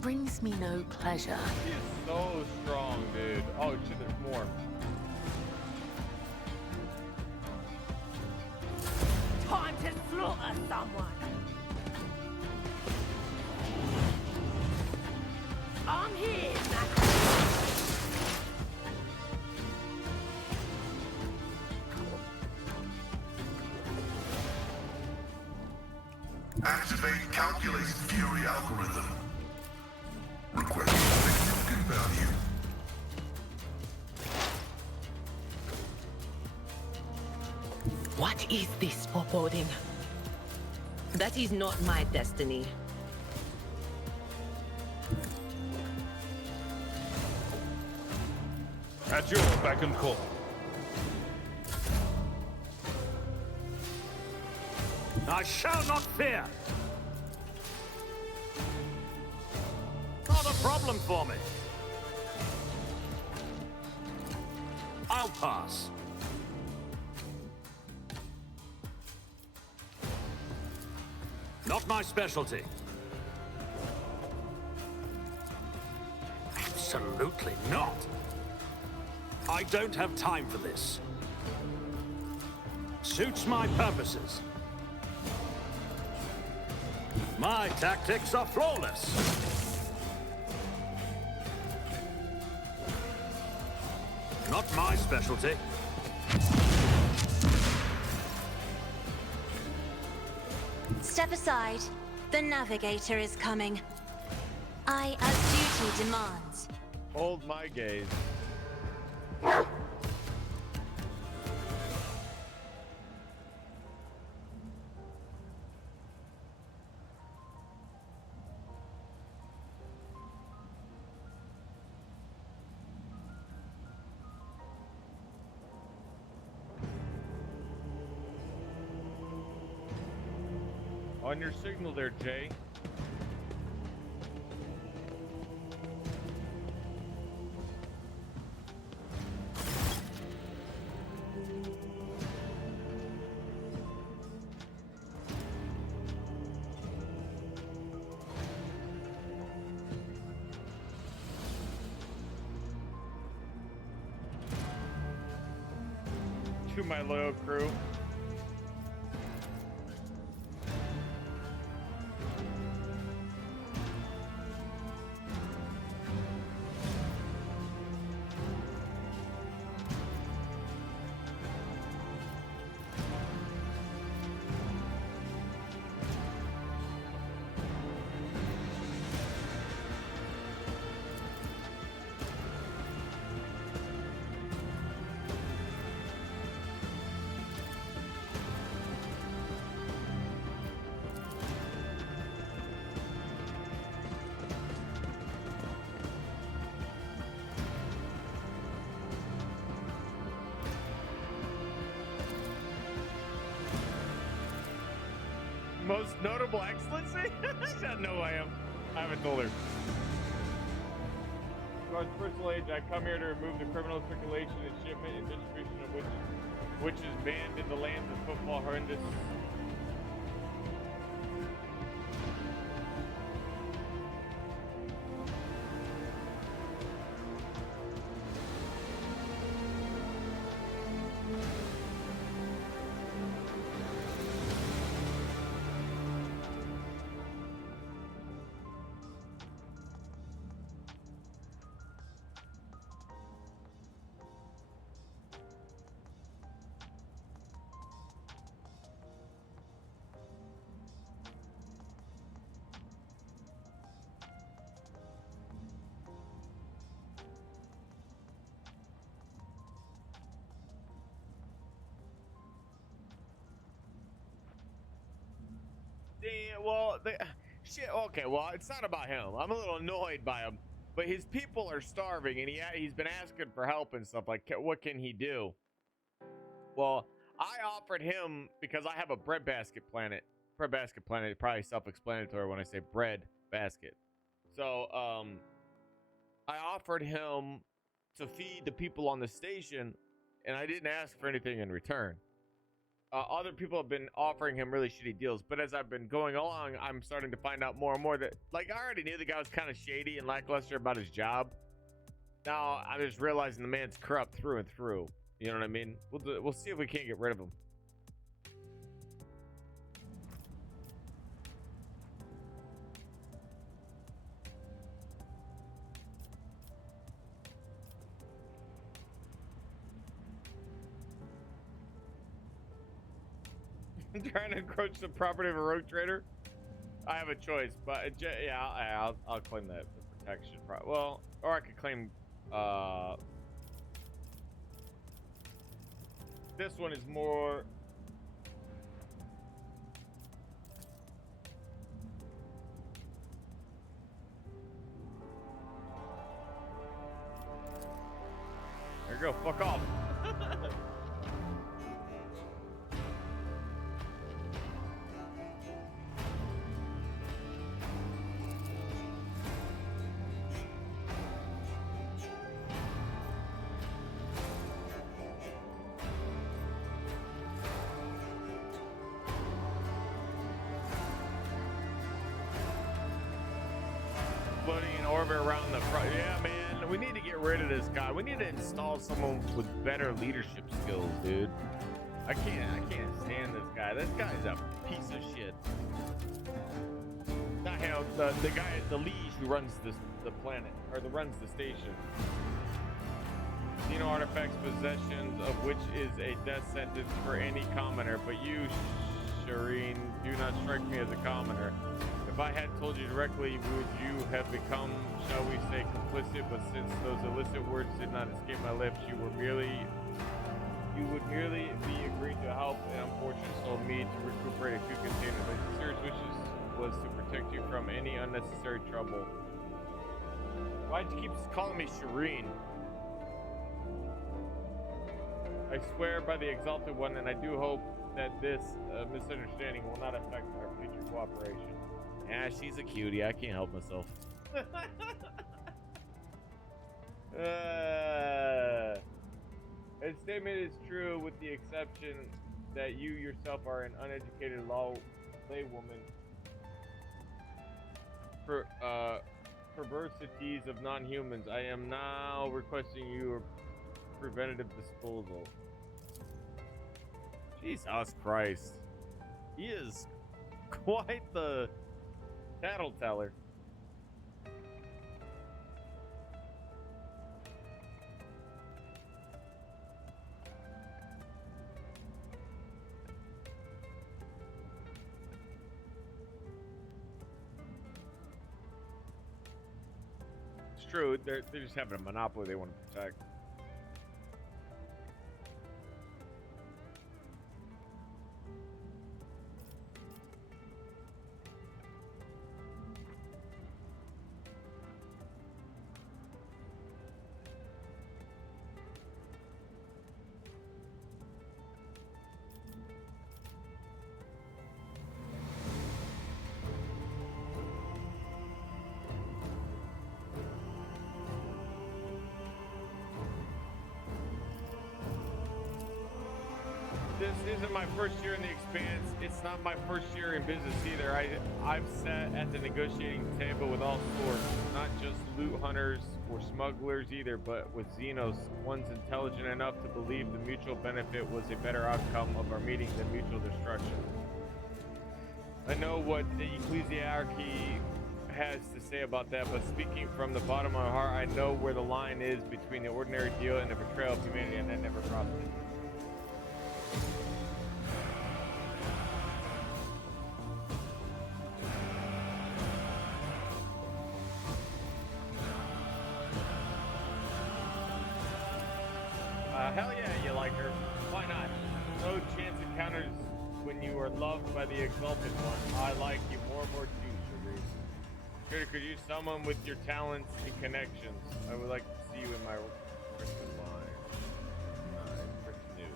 brings me no pleasure. She is so strong, dude. Oh shit, there's more. Time to slaughter someone! I'm here, man! Activate calculated fury algorithm. Request significant value. What is this foreboding? That is not my destiny. At your beck and call. I shall not fear. Not a problem for me. I'll pass. Not my specialty. Absolutely not. I don't have time for this. Suits my purposes. My tactics are flawless. Not my specialty. Step aside. The navigator is coming. I, as duty demands. Hold my gaze. On your signal there, Jay. To my loyal crew. notable excellency? No, I am. I haven't told her. Regards personal age, I come here to remove the criminal circulation and shipment and distribution of which is banned in the lands of football horrendous. Well, shit. Okay, well, it's not about him. I'm a little annoyed by him, but his people are starving, and he's been asking for help and stuff. Like, what can he do? Well, I offered him because I have a bread basket planet. Bread basket planet is probably self-explanatory when I say bread basket. So, I offered him to feed the people on the station, and I didn't ask for anything in return. Other people have been offering him really shitty deals, but as I've been going along, I'm starting to find out more and more that, like, I already knew the guy was kind of shady and lackluster about his job. Now I'm just realizing the man's corrupt through and through. You know what I mean? We'll see if we can't get rid of him. Trying to encroach the property of a rogue trader. I have a choice, but yeah, I'll claim that for protection. Well, or I could claim this one is more. There you go. Fuck off. Floating in orbit around the front. Yeah, man, we need to get rid of this guy. We need to install someone with better leadership skills, dude. I can't stand this guy. This guy's a piece of shit. Not him, the guy, the liege who runs the planet, or runs the station. Xeno artifacts, possessions of which is a death sentence for any commoner, but you, Shireen, do not strike me as a commoner. If I had told you directly, would you have become, shall we say, complicit? But since those illicit words did not escape my lips, you would merely be agreeing to help an unfortunate soul me to recuperate a few containers. My sincerest wishes was to protect you from any unnecessary trouble. Why'd you keep calling me Shireen? I swear by the Exalted One, and I do hope that this misunderstanding will not affect our future cooperation. Yeah, she's a cutie. I can't help myself. His statement is true with the exception that you yourself are an uneducated laywoman. Perversities of non-humans. I am now requesting your preventative disposal. Jesus Christ. He is quite the tattleteller. It's true, they're just having a monopoly they want to protect. This isn't my first year in the Expanse. It's not my first year in business either. I've sat at the negotiating table with all sorts, not just loot hunters or smugglers either, but with Xenos, ones intelligent enough to believe the mutual benefit was a better outcome of our meeting than mutual destruction. I know what the ecclesiarchy has to say about that, but speaking from the bottom of my heart, I know where the line is between the ordinary deal and the betrayal of humanity, and that never crossed it. Hell yeah, you like her. Why not? No chance encounters when you are loved by the exalted one. I like you more and more too, Shireen. Critter, could use someone with your talents and connections. I would like to see you in my Christmas line. Christmas news.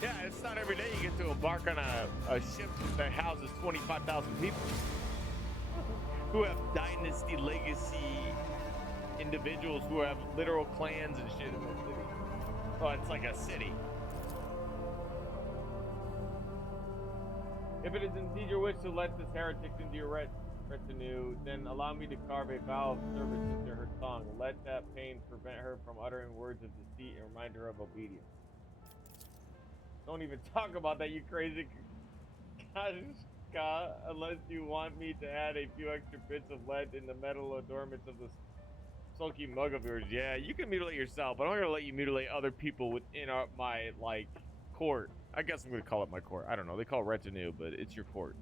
Yeah, it's not every day you get to embark on a ship that houses 25,000 people who have dynasty legacy individuals who have literal clans and shit in the city. Oh, it's like a city. If it is indeed your wish to let this heretic into your retinue, then allow me to carve a vow of service into her tongue. Let that pain prevent her from uttering words of deceit and remind her of obedience. Don't even talk about that, you crazy Kashka, unless you want me to add a few extra bits of lead in the metal adornments of the sulky mug of yours. Yeah, you can mutilate yourself, but I'm not gonna let you mutilate other people within my, like, court. I guess I'm gonna call it my court. I don't know. They call it retinue, but it's your court.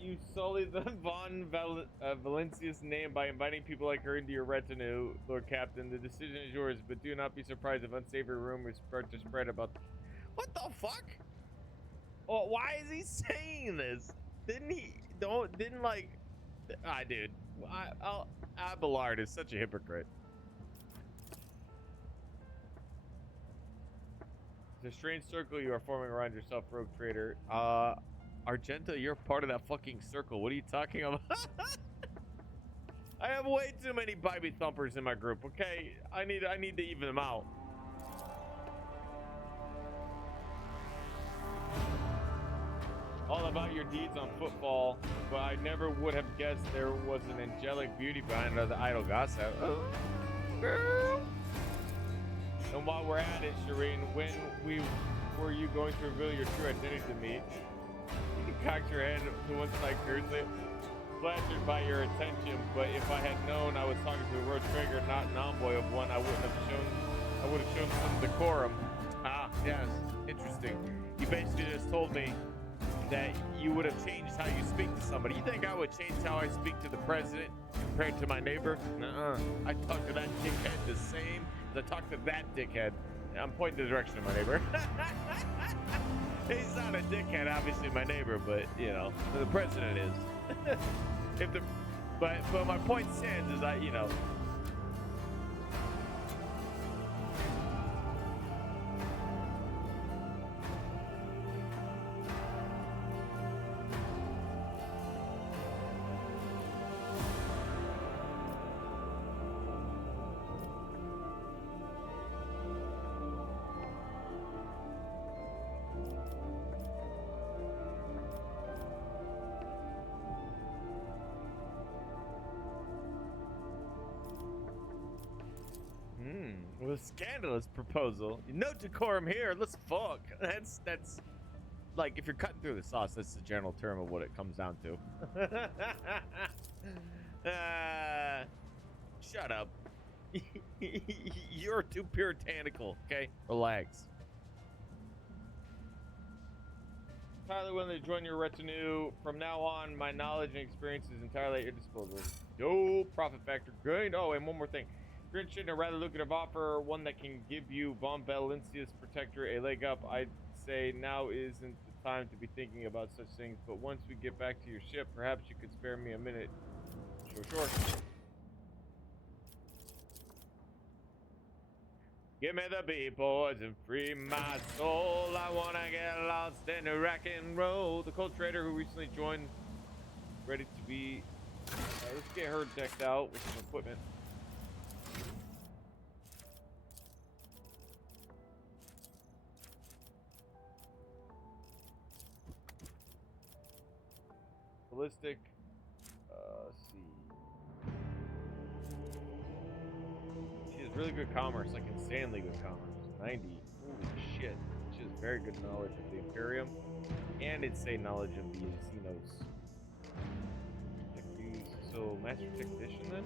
You sully the Von Valencia's name by inviting people like her into your retinue, Lord Captain. The decision is yours, but do not be surprised if unsavory rumors start to spread about... What the fuck? Oh, why is he saying this? Didn't like... dude. Abelard is such a hypocrite. It's a strange circle you are forming around yourself, rogue traitor. Argenta, you're part of that fucking circle. What are you talking about? I have way too many Bybie thumpers in my group, okay? I need to even them out. All about your deeds on football, but I never would have guessed there was an angelic beauty behind the idle gossip. Oh, girl. And while we're at it, Shireen, when were you going to reveal your true identity to me? You cocked your head to one side curiously, flattered by your attention, but if I had known I was talking to a road trigger, not an envoy of one, I would have shown some decorum. Ah, yes, interesting. You basically just told me that you would have changed how you speak to somebody. You think I would change how I speak to the president compared to my neighbor? Nuh-uh. I talk to that dickhead the same as I talk to that dickhead. I'm pointing the direction of my neighbor. He's not a dickhead, obviously, my neighbor, but you know, the president is. But my point stands is that, you know. With a scandalous proposal. No decorum here. Let's fuck. That's like, if you're cutting through the sauce, that's the general term of what it comes down to. Shut up. You're too puritanical, okay? Relax. Entirely willing to join your retinue. From now on, my knowledge and experience is entirely at your disposal. Yo, profit factor gained. Oh, and one more thing. If you're in a rather lucrative offer, one that can give you Von Valencia's protector a leg up, I'd say now isn't the time to be thinking about such things, but once we get back to your ship, perhaps you could spare me a minute. Sure. Give me the B-boys and free my soul. I wanna get lost in the rock and roll. The cold trader who recently joined, ready to be. Let's get her decked out with some equipment. Ballistic. Let's see. She has really good commerce, like insanely good commerce. 90. Holy shit. She has very good knowledge of the Imperium and insane knowledge of the Xenos. So, Master Technician then?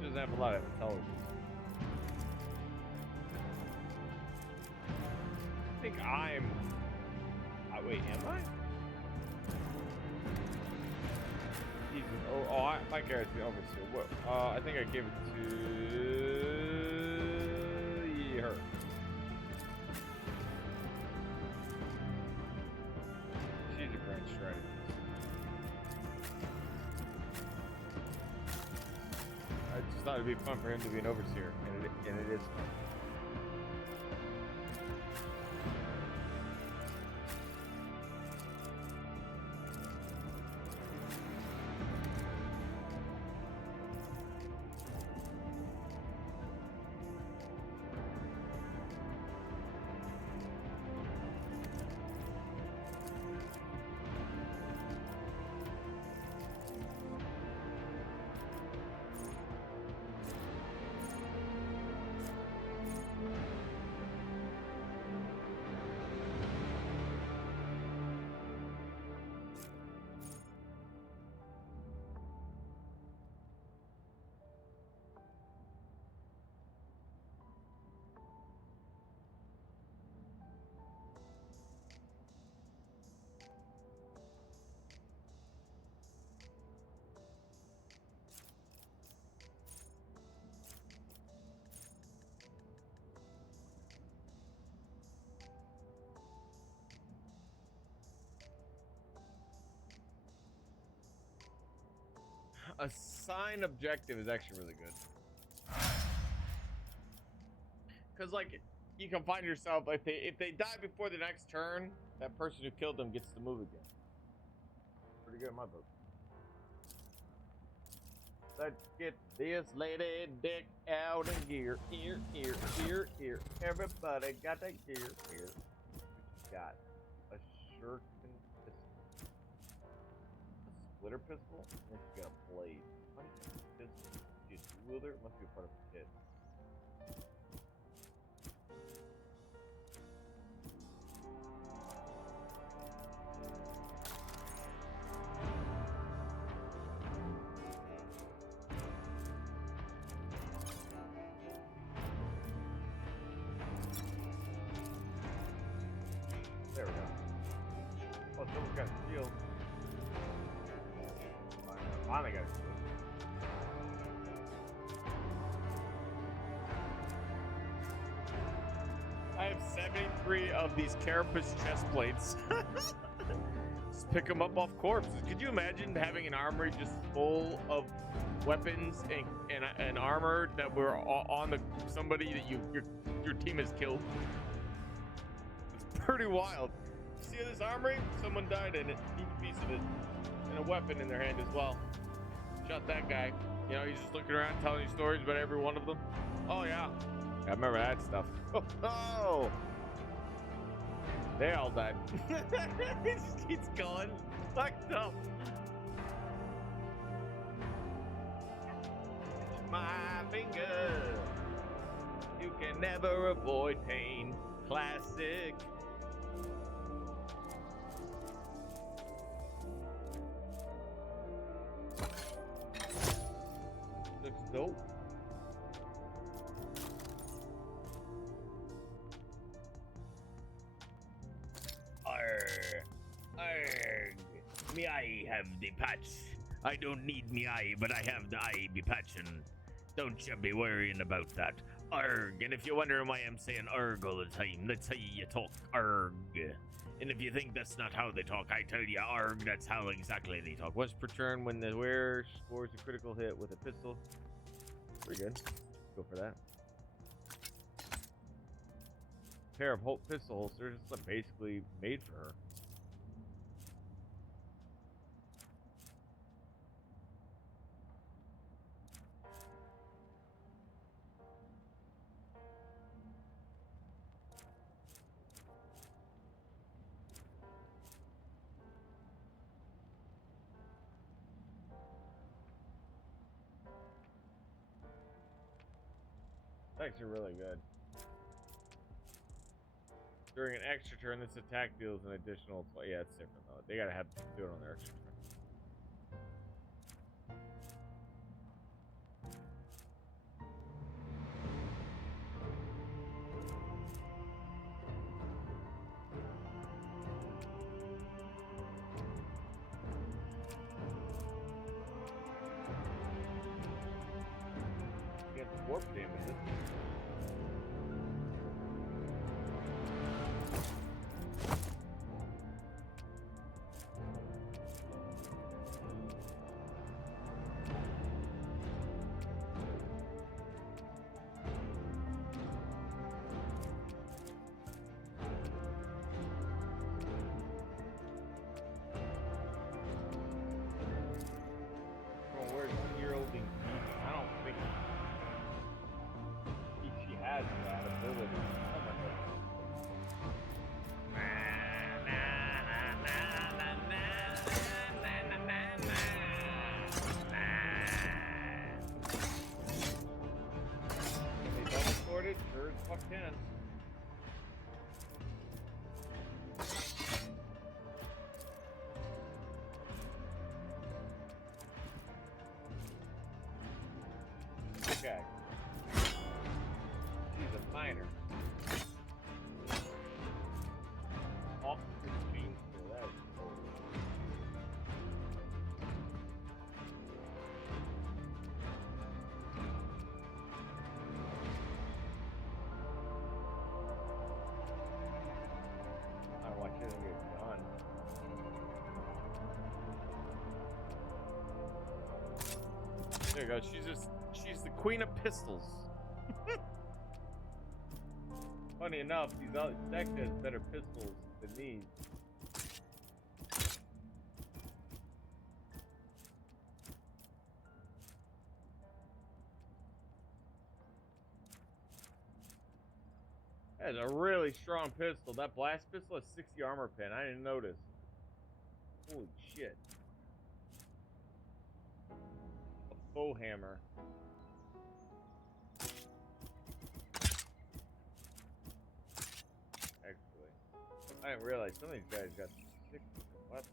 Doesn't have a lot of intelligence. I think I'm. Wait, am I? My character's the overseer. What? I think I gave it to her. She's a grand strategist. I just thought it'd be fun for him to be an overseer, and it is fun. Assign objective is actually really good. Cause like you can find yourself if they die before the next turn, that person who killed them gets to move again. Pretty good in my book. Let's get this lady dick out in gear. Here. Everybody got that gear here. What you got? A shuriken pistol. A splitter pistol? And you got a blade. How do you get this? You wielder? It must be a part of a kit. There we go. Oh, someone's got a shield. Finally got a shield. I have 73 of these carapace chest plates. Just pick them up off corpses. Could you imagine having an armory just full of weapons and armor that were on somebody that your team has killed? Pretty wild. See this armory? Someone died in it. Each piece of it. And a weapon in their hand as well. Shot that guy. You know, he's just looking around telling you stories about every one of them. Oh, yeah. I remember that stuff. Oh! They all died. He just keeps going. Fucked up. My finger. You can never avoid pain. Classic. Looks dope. Arr. Me eye have the patch. I don't need me eye, but I have the eye be patching. Don't you be worrying about that. Arg. And if you're wondering why I'm saying arg all the time, that's how you talk. Arg. And if you think that's not how they talk, I tell you, arg, that's how exactly they talk. Once per turn, when the wearer scores a critical hit with a pistol. Pretty good. Go for that. Pair of pistol holsters. It's basically made for her. It's actually really good. During an extra turn, this attack deals an additional. Yeah, it's different though. They gotta have to do it on their extra turn. Get warp damage. Where's 1-year-old being beaten? I don't think she has that ability. Oh my god. They double sorted? Sure as fuck can. Okay. She's a minor. Off the screen for that. I want you to get done. There you go. She's the queen of pistols. Funny enough, these other deck has better pistols than these. That's a really strong pistol. That blast pistol has 60 armor pen. I didn't notice. Holy shit. A bow hammer. Actually, I didn't realize some of these guys got 6 different weapons.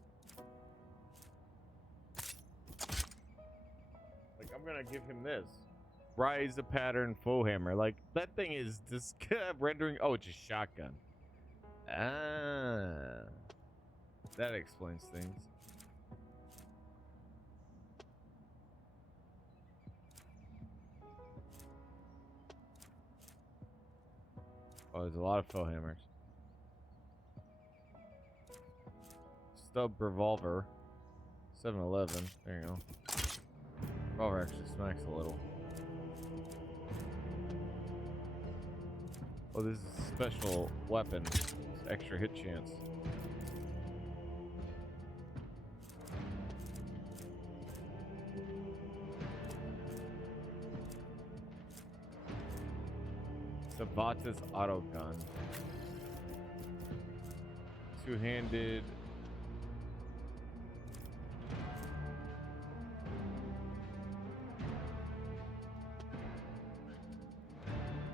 Like, I'm gonna give him this. Rise the pattern foe hammer. Like, that thing is this rendering. Oh, it's a shotgun. Ah, that explains things. Oh, there's a lot of foe hammers. Stub revolver. 7-Eleven. There you go. Revolver actually smacks a little. Oh, this is a special weapon. It's extra hit chance. Savata's auto gun. Two-handed.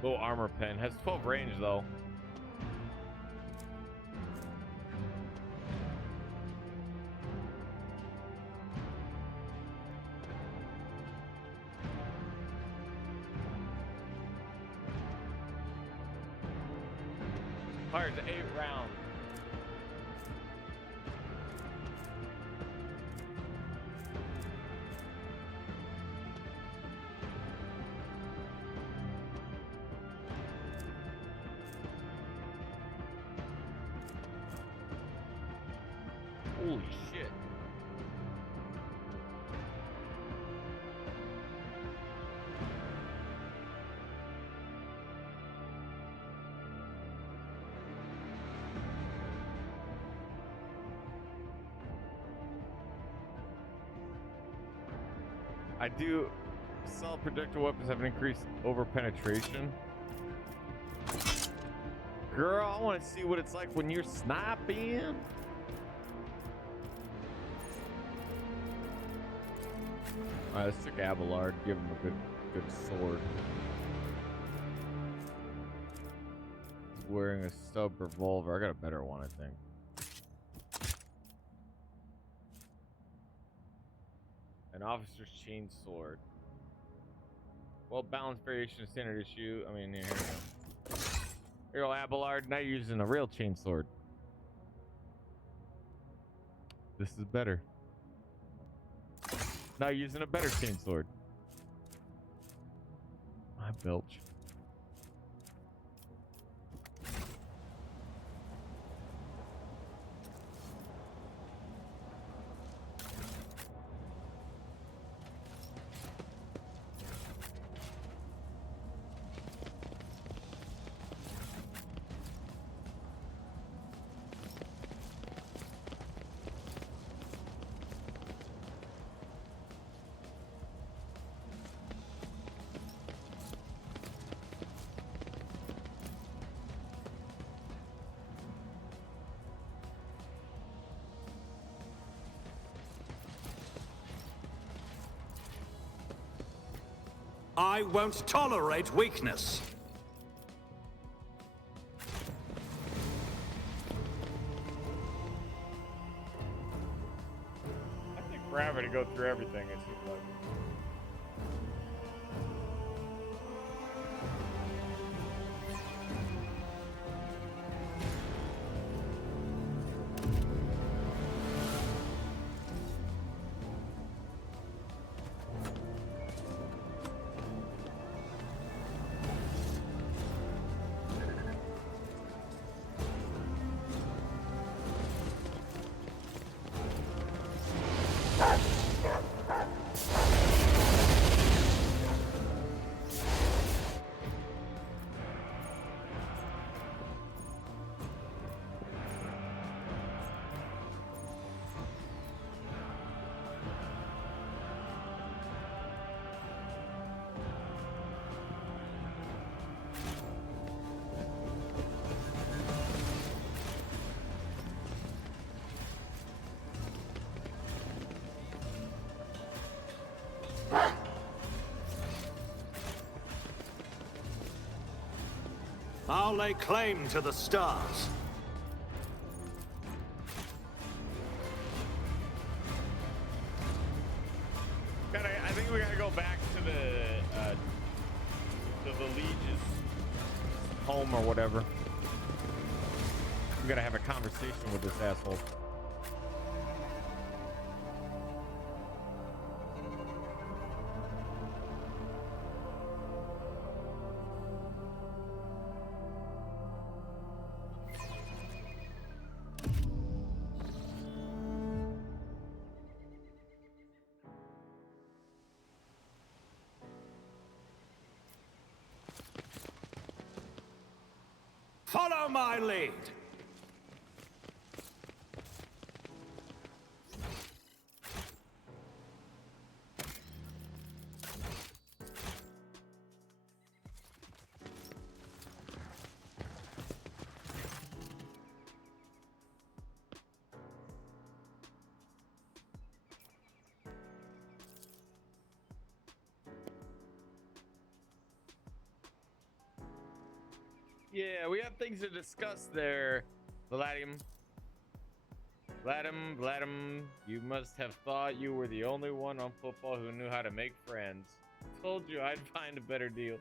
Low armor pen. Has 12 range though. Fires 8 rounds. Holy shit. I do. Solid projectile weapons have an increased over penetration. Girl, I want to see what it's like when you're sniping. Alright, let's take Abelard, give him a good sword. He's wearing a stub revolver. I got a better one, I think. An officer's chain sword. Well balanced variation of standard issue. I mean, here you go. Here you go, Abelard. Now you're using a real chain sword. This is better. Now using a better chain sword. I belch. I won't tolerate weakness. I think gravity go through everything, it seems like. I'll lay claim to the stars. I think we gotta go back to the liege's home or whatever. We gotta have a conversation with this asshole. Follow my lead. Yeah, we have things to discuss there, Vladim. Vladim, you must have thought you were the only one on football who knew how to make friends. Told you I'd find a better deal.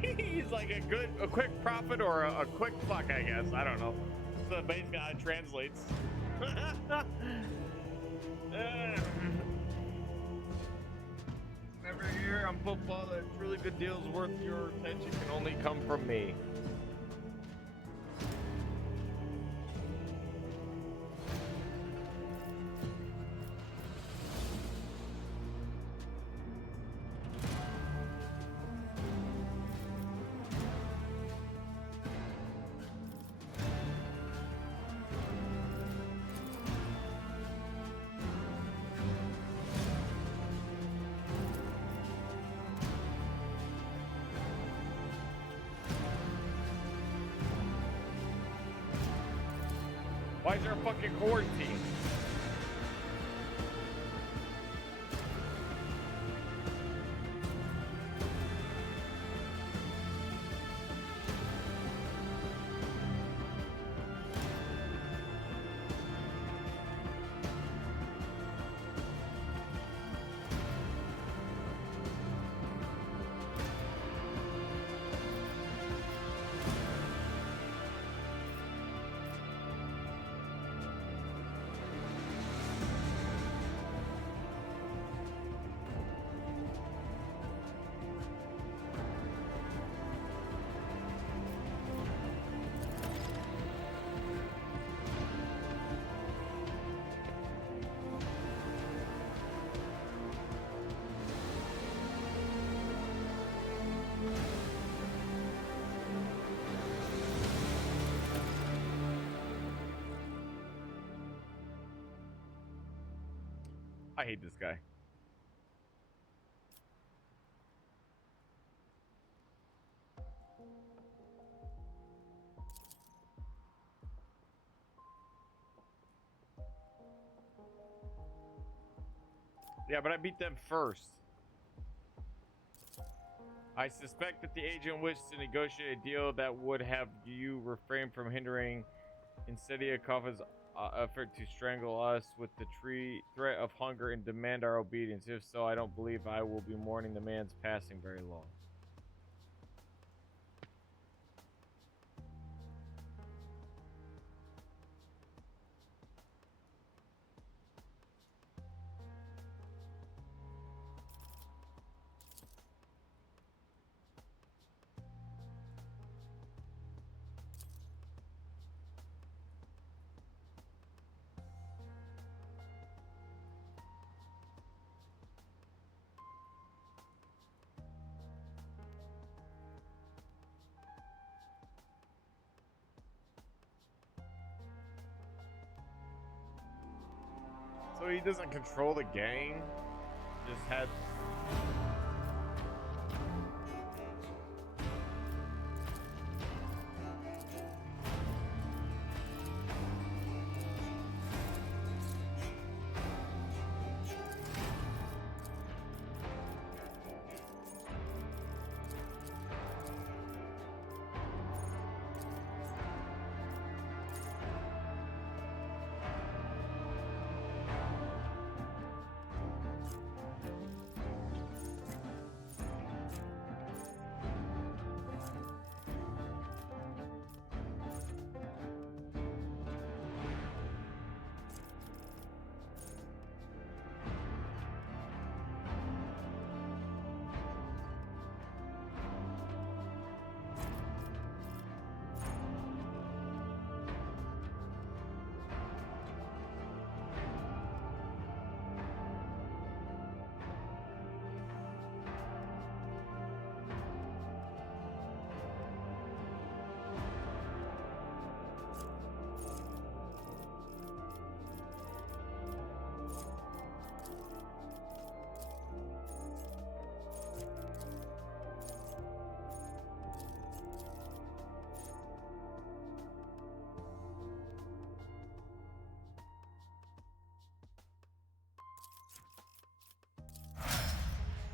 He's like a quick profit or a quick fuck, I guess. I don't know. So basically how it translates. Never hear on football that truly good deals worth your attention can only come from me. Why is there a fucking quarantine? I hate this guy. Yeah, but I beat them first. I suspect that the agent wished to negotiate a deal that would have you refrain from hindering Insidiakov's effort to strangle us with the threat of hunger and demand our obedience. If so, I don't believe I will be mourning the man's passing very long. So he doesn't control the gang? Just had...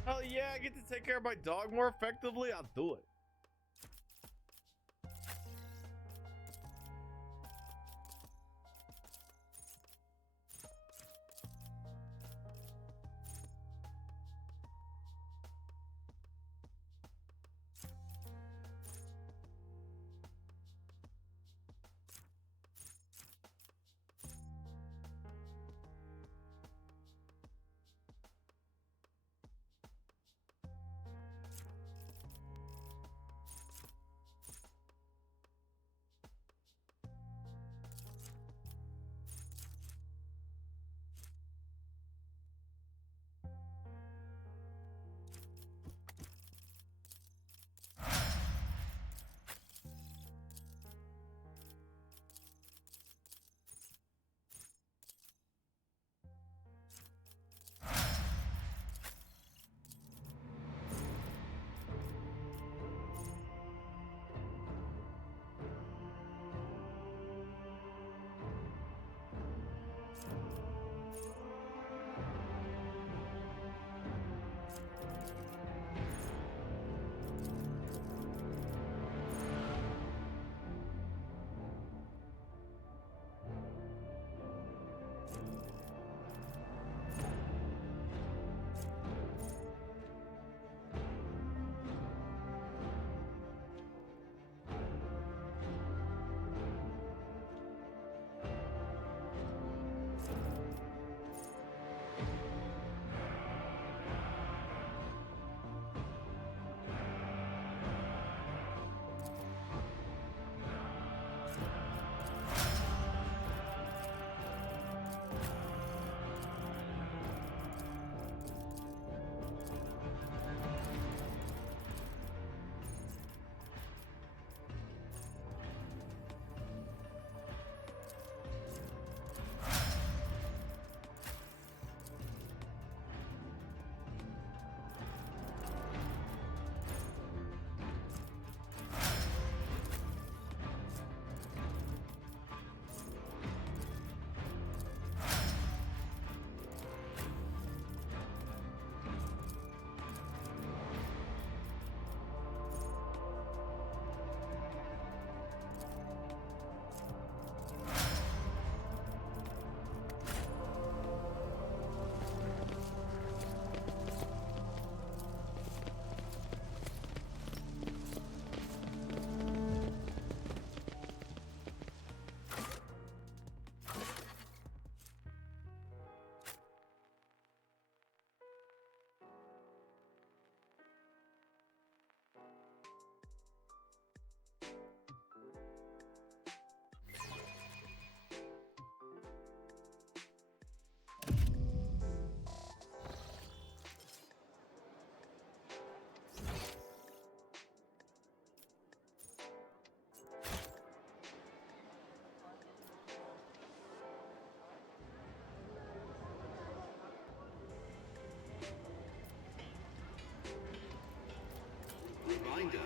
Hell yeah, I get to take care of my dog more effectively. I'll do it. Reminder,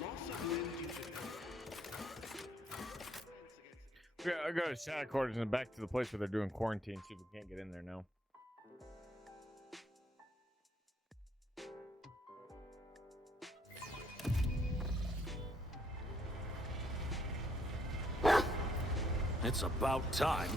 loss of limb due to... Okay, I go to shadow quarters and back to the place where they're doing quarantine. See if we can't get in there now. It's about time.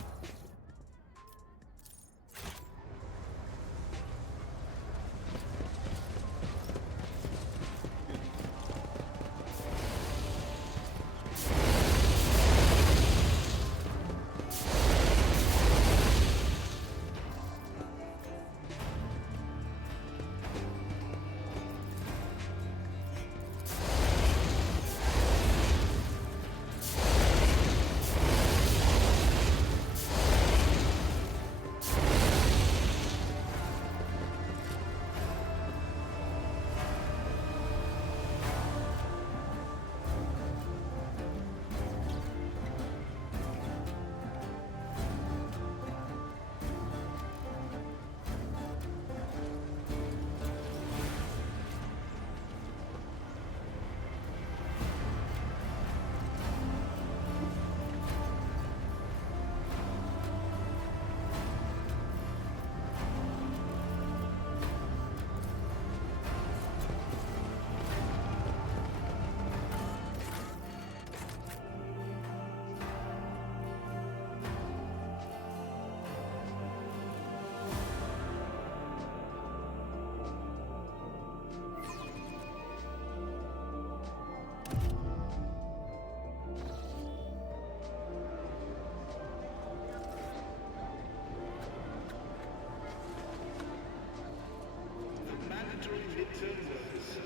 Mandatory midterm notice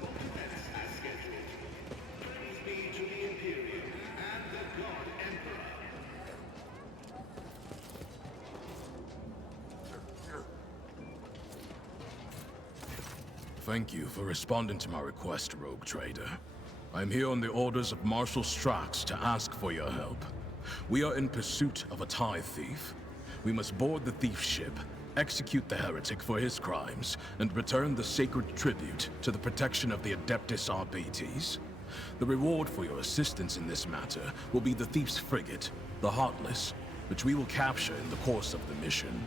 will commence as scheduled. Praise be to the Imperium and the God Emperor. Thank you for responding to my request, Rogue Trader. I'm here on the orders of Marshal Strax to ask for your help. We are in pursuit of a tithe thief. We must board the thief's ship, execute the heretic for his crimes, and return the sacred tribute to the protection of the Adeptus Arbites. The reward for your assistance in this matter will be the thief's frigate, the Heartless, which we will capture in the course of the mission.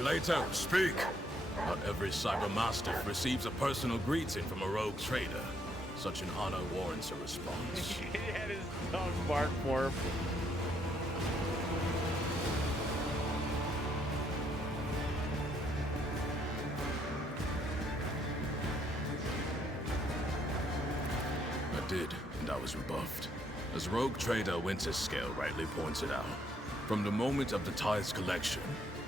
Plato, speak! Not every cybermaster receives a personal greeting from a rogue trader. Such an honor warrants a response. He had his dog bark for him. I did, and I was rebuffed. As Rogue Trader Winterscale rightly pointed out, from the moment of the tithe's collection,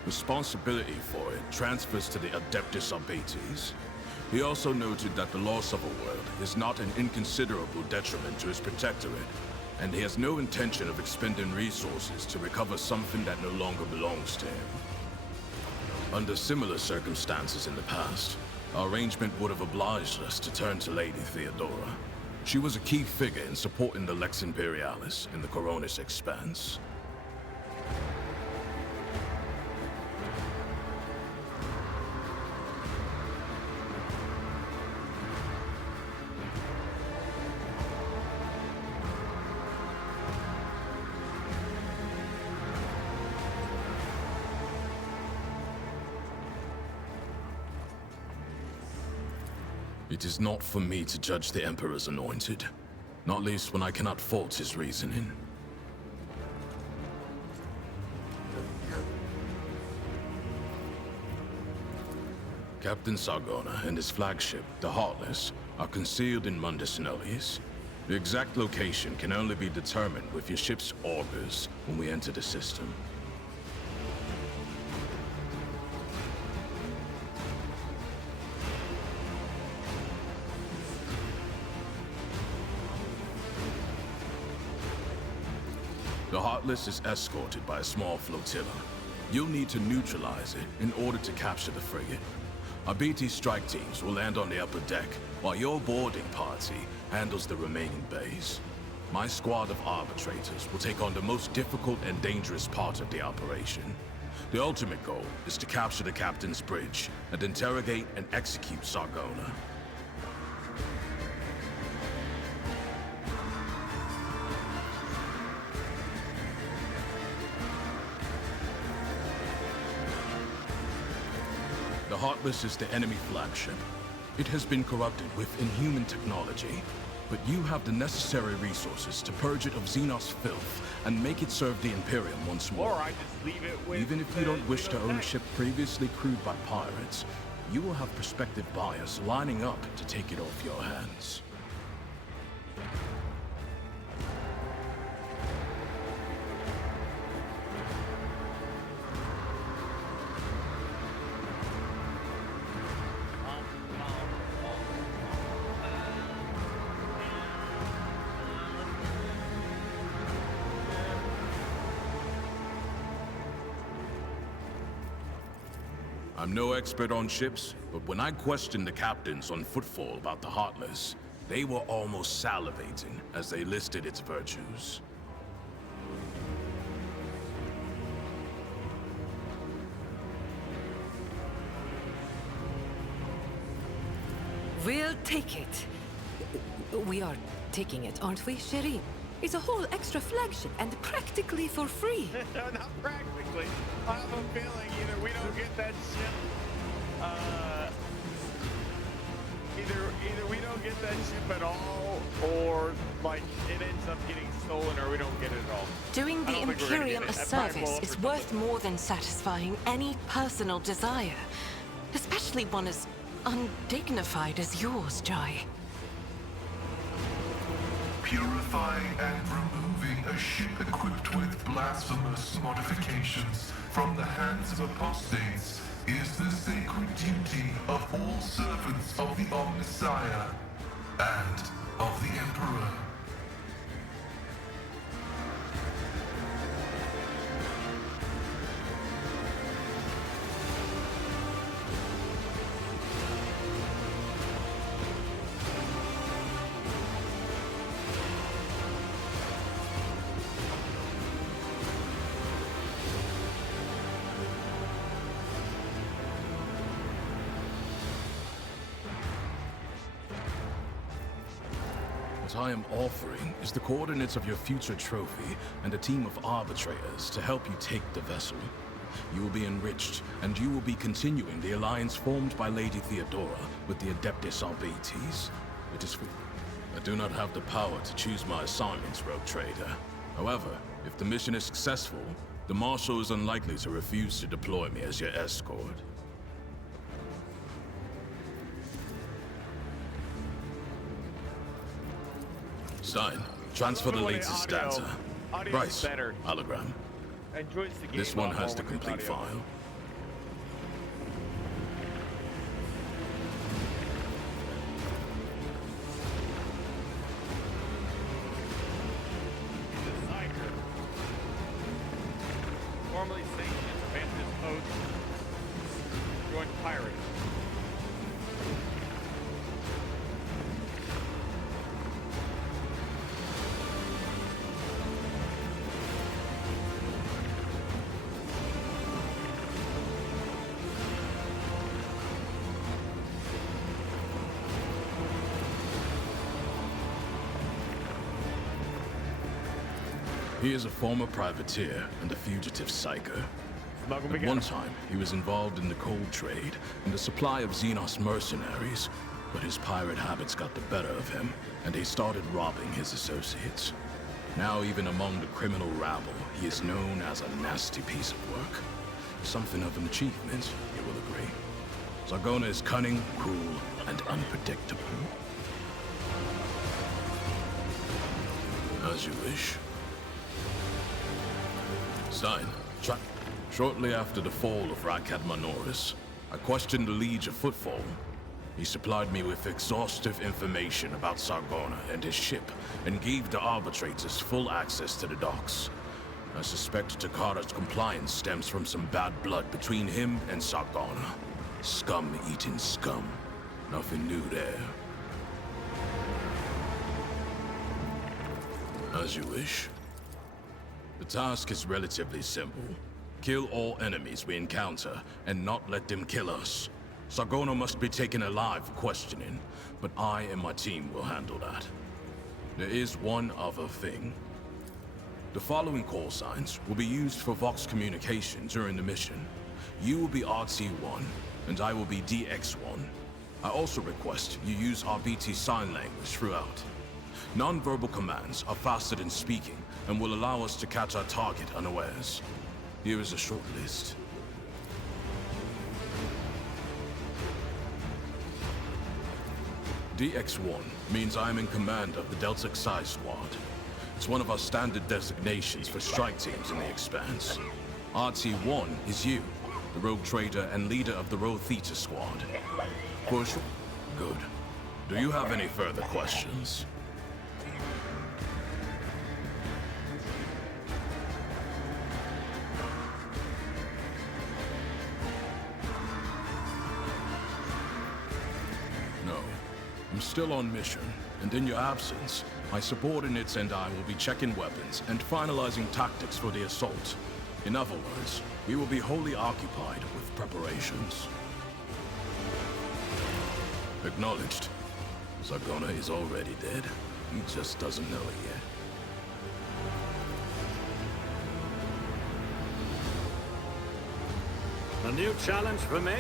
responsibility for it transfers to the Adeptus Arbites. He also noted that the loss of a world is not an inconsiderable detriment to his protectorate, and he has no intention of expending resources to recover something that no longer belongs to him. Under similar circumstances in the past, our arrangement would have obliged us to turn to Lady Theodora. She was a key figure in supporting the Lex Imperialis in the Coronis Expanse. It is not for me to judge the Emperor's anointed, not least when I cannot fault his reasoning. Captain Sargona and his flagship, the Heartless, are concealed in Mundus Nullius. The exact location can only be determined with your ship's augurs when we enter the system. The Heartless is escorted by a small flotilla. You'll need to neutralize it in order to capture the frigate. Our BT strike teams will land on the upper deck, while your boarding party handles the remaining bays. My squad of arbitrators will take on the most difficult and dangerous part of the operation. The ultimate goal is to capture the captain's bridge and interrogate and execute Sargona. The Heartless is the enemy flagship. It has been corrupted with inhuman technology, but you have the necessary resources to purge it of Xenos filth and make it serve the Imperium once more. Or I just leave it with Even if you don't wish to own a ship previously crewed by pirates, you will have prospective buyers lining up to take it off your hands. I'm no expert on ships, but when I questioned the captains on Footfall about the Heartless, they were almost salivating as they listed its virtues. We'll take it. We are taking it, aren't we, Sherry? It's a whole extra flagship and practically for free. No, not practically. I have a feeling either we don't get that ship, either we don't get that ship at all, or like it ends up getting stolen, or we don't get it at all. Doing the Imperium a service is worth more than satisfying any personal desire, especially one as undignified as yours, Jai. Purifying and removing a ship equipped with blasphemous modifications from the hands of apostates is the sacred duty of all servants of the Omnissiah and of the Emperor. What I am offering is the coordinates of your future trophy and a team of arbitrators to help you take the vessel. You will be enriched, and you will be continuing the alliance formed by Lady Theodora with the Adeptus Arbites. It is free. I do not have the power to choose my assignments, Rogue Trader. However, if the mission is successful, the Marshal is unlikely to refuse to deploy me as your escort. Stein, transfer the latest data. Bryce, hologram. This one has the complete file. Formerly sanctioned Vantage Post. Joined pirates. He is a former privateer and a fugitive psyker. At one time, he was involved in the cold trade and the supply of Xenos mercenaries, but his pirate habits got the better of him, and he started robbing his associates. Now, even among the criminal rabble, he is known as a nasty piece of work. Something of an achievement, you will agree. Sargona is cunning, cruel, and unpredictable. As you wish. Stein, shortly after the fall of Rakad Manoris, I questioned the Liege of Footfall. He supplied me with exhaustive information about Sargona and his ship, and gave the arbitrators full access to the docks. I suspect Takara's compliance stems from some bad blood between him and Sargona. Scum-eating scum. Nothing new there. As you wish. The task is relatively simple. Kill all enemies we encounter, and not let them kill us. Sargona must be taken alive for questioning, but I and my team will handle that. There is one other thing. The following call signs will be used for Vox communication during the mission. You will be RT1, and I will be DX1. I also request you use RBT sign language throughout. Non-verbal commands are faster than speaking and will allow us to catch our target unawares. Here is a short list. DX1 means I am in command of the Delta Xi Squad. It's one of our standard designations for strike teams in the Expanse. RT1 is you, the Rogue Trader and leader of the Rho Theta Squad. Push. Good. Do you have any further questions? No. I'm still on mission, and in your absence, my subordinates and I will be checking weapons and finalizing tactics for the assault. In other words, we will be wholly occupied with preparations. Acknowledged. Sargona is already dead. He just doesn't know it yet. A new challenge for me?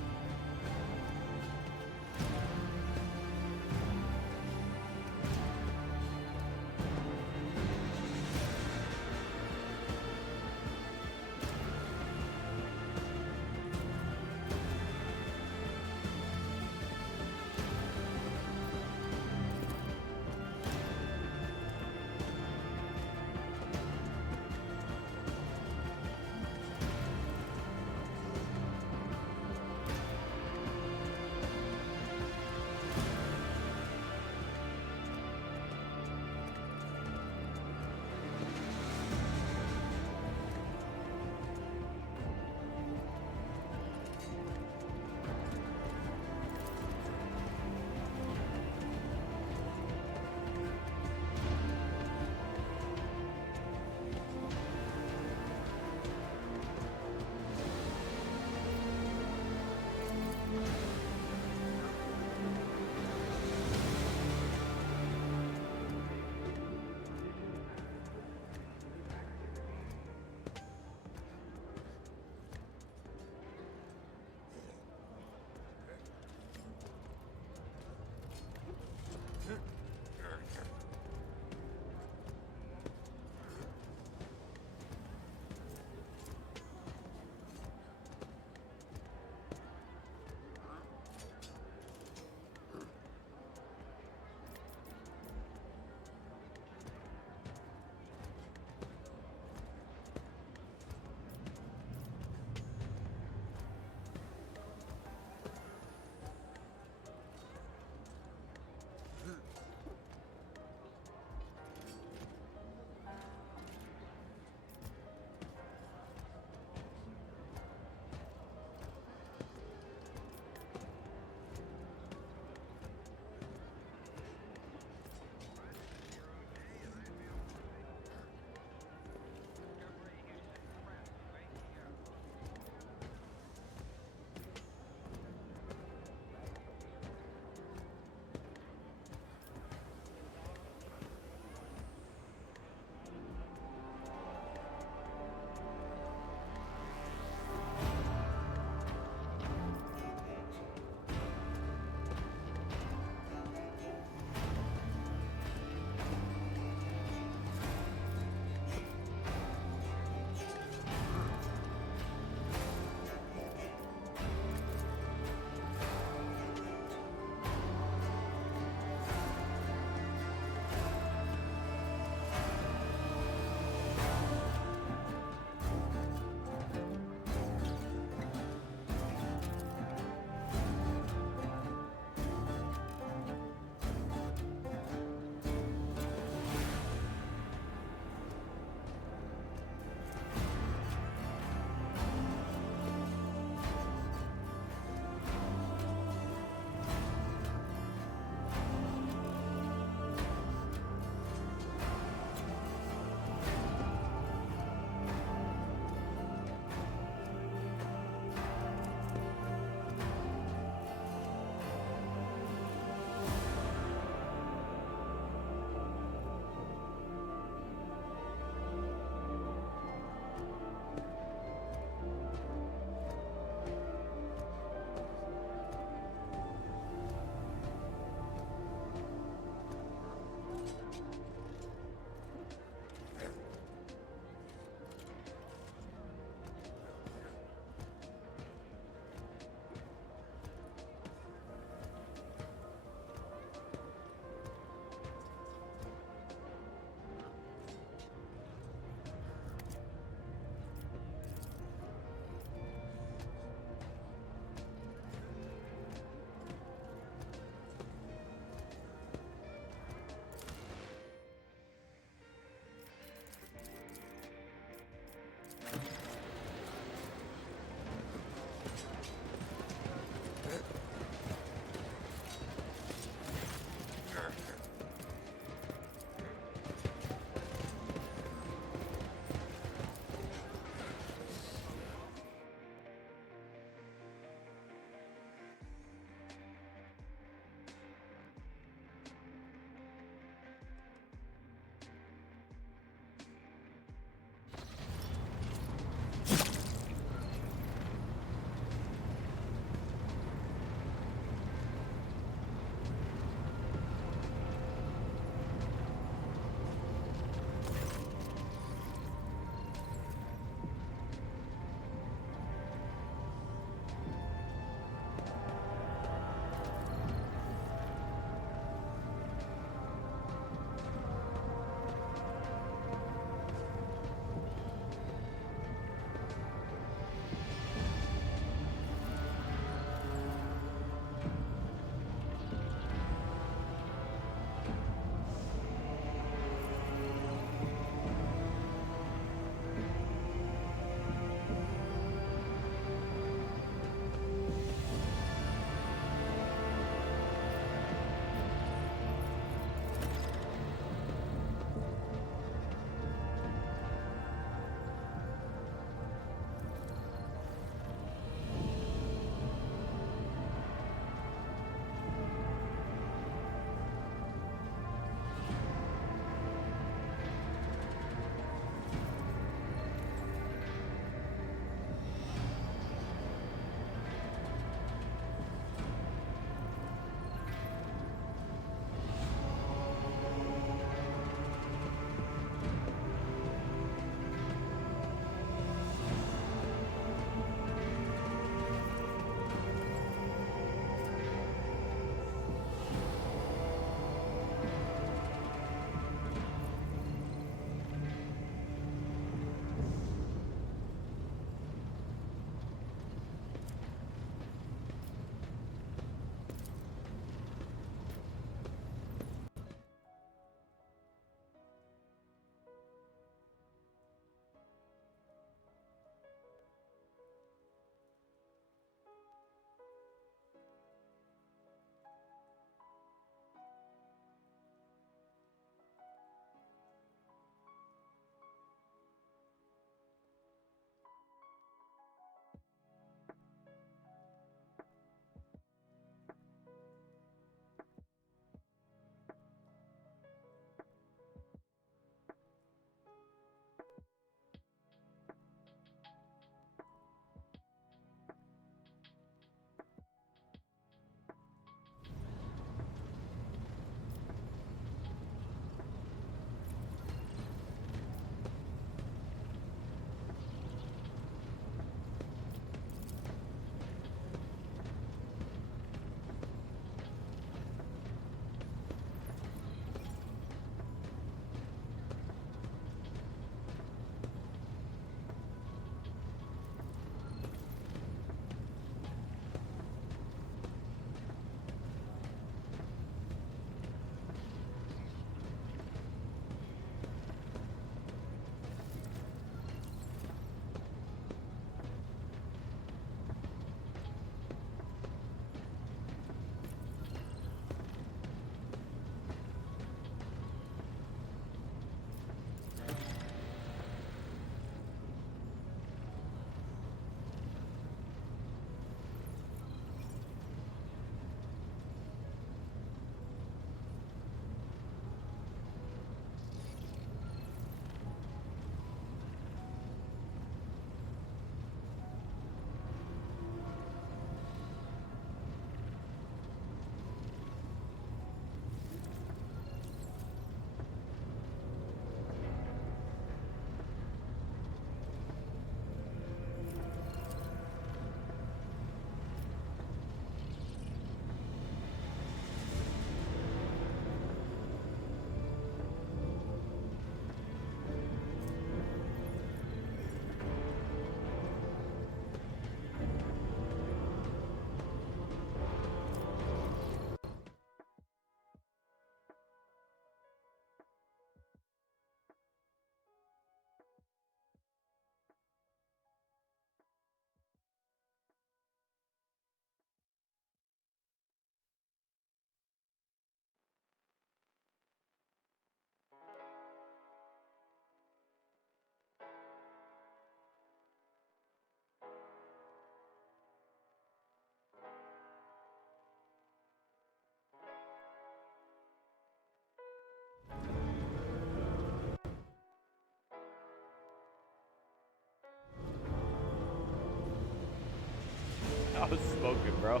was smoking, bro.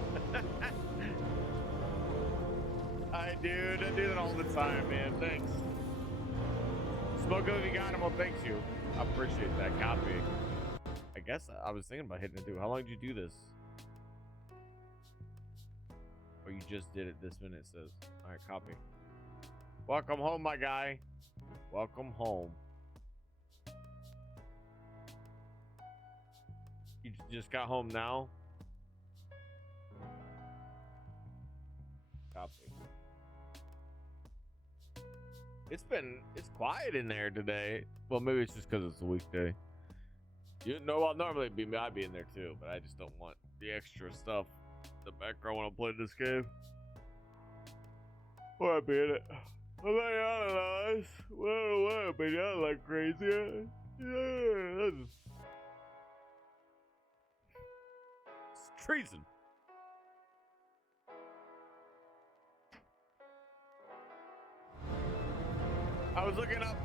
I do that all the time, man. Thanks. Smoking if you got him, well, thanks you. I appreciate that copy. I guess I was thinking about hitting it too. How long did you do this? Or you just did it this minute, it says. All right, copy. Welcome home, my guy. Welcome home. You just got home now? Copy. It's quiet in there today. Well, maybe it's just because it's a weekday. You know, well, normally I'd be in there too, but I just don't want the extra stuff in the background when I play this game. Or I'd be in it. Well, they analyze. Well, I'd be out like crazy. Yeah, it's treason. I was looking up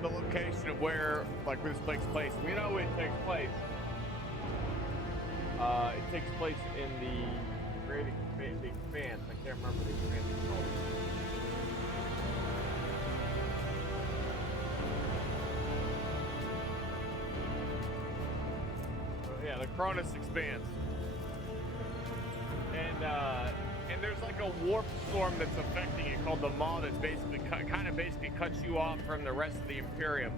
the location of where, like, this takes place. We know it takes place. It takes place in the Great Expanse. I can't remember the expanse it's called. Yeah, the Cronus Expanse. And there's like a warp storm that's affecting it called the Maw that's basically kind of cuts you off from the rest of the Imperium.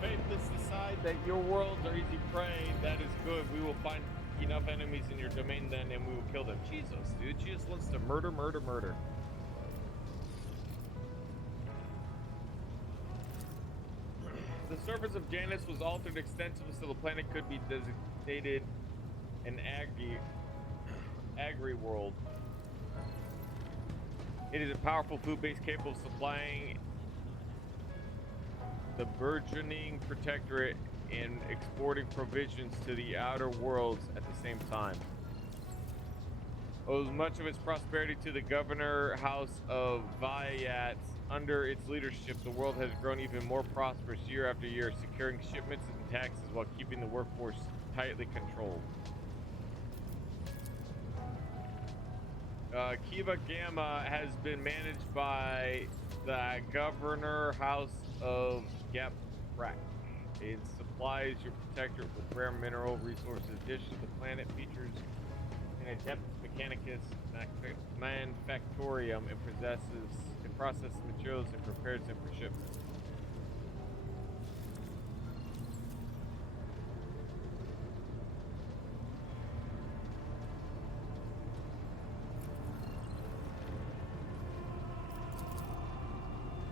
The faithless decide that your worlds are easy prey. That is good. We will find enough enemies in your domain then, and we will kill them. Jesus, dude, she just wants to murder. The surface of Janus was altered extensively so the planet could be designated an agri world. It is a powerful food base capable of supplying the burgeoning protectorate and exporting provisions to the outer worlds at the same time. Owes much of its prosperity to the governor house of Vayat. Under its leadership, the world has grown even more prosperous year after year, securing shipments and taxes while keeping the workforce tightly controlled. Kiva Gamma has been managed by the governor house of Gaprak. It supplies your protectorate with rare mineral resources. Additionally, the planet features an Adeptus Mechanicus manufactorium and processes materials and prepares them for shipment.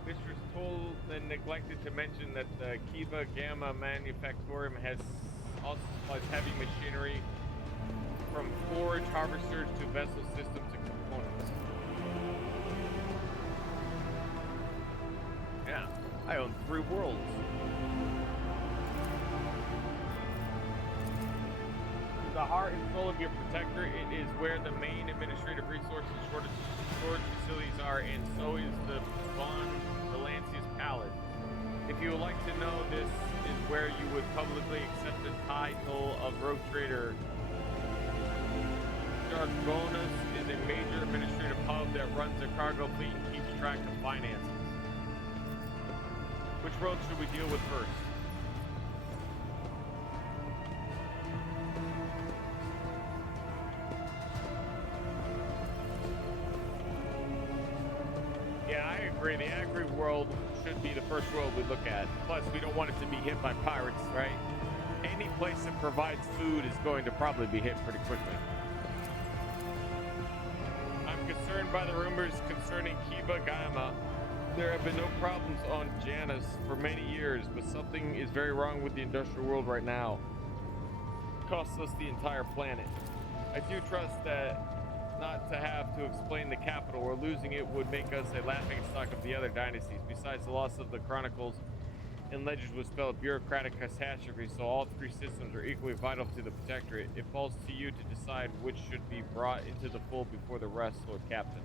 Mistress told and neglected to mention that the Kiva Gamma Manufactorium has also supplies heavy machinery from forge harvesters to vessel systems and components. Yeah, I own 3 worlds. The heart and soul of your protector, it is where the main administrative resources storage facilities are, and so is the Von Valancius Palace. If you would like to know, this is where you would publicly accept the title of Rogue Trader. Argonus is a major administrative hub that runs a cargo fleet and keeps track of finances. Which world should we deal with first? Yeah, I agree. The agri world should be the first world we look at. Plus, we don't want it to be hit by pirates, right? Any place that provides food is going to probably be hit pretty quickly. Concerned by the rumors concerning Kiva Gamma. There have been no problems on Janus for many years, but something is very wrong with the industrial world right now. It costs us the entire planet. I do trust that not to have to explain the capital, or losing it would make us a laughingstock of the other dynasties. Besides the loss of the Chronicles, in Legends would spell a bureaucratic catastrophe, so all three systems are equally vital to the Protectorate. It falls to you to decide which should be brought into the fold before the rest, Lord Captain.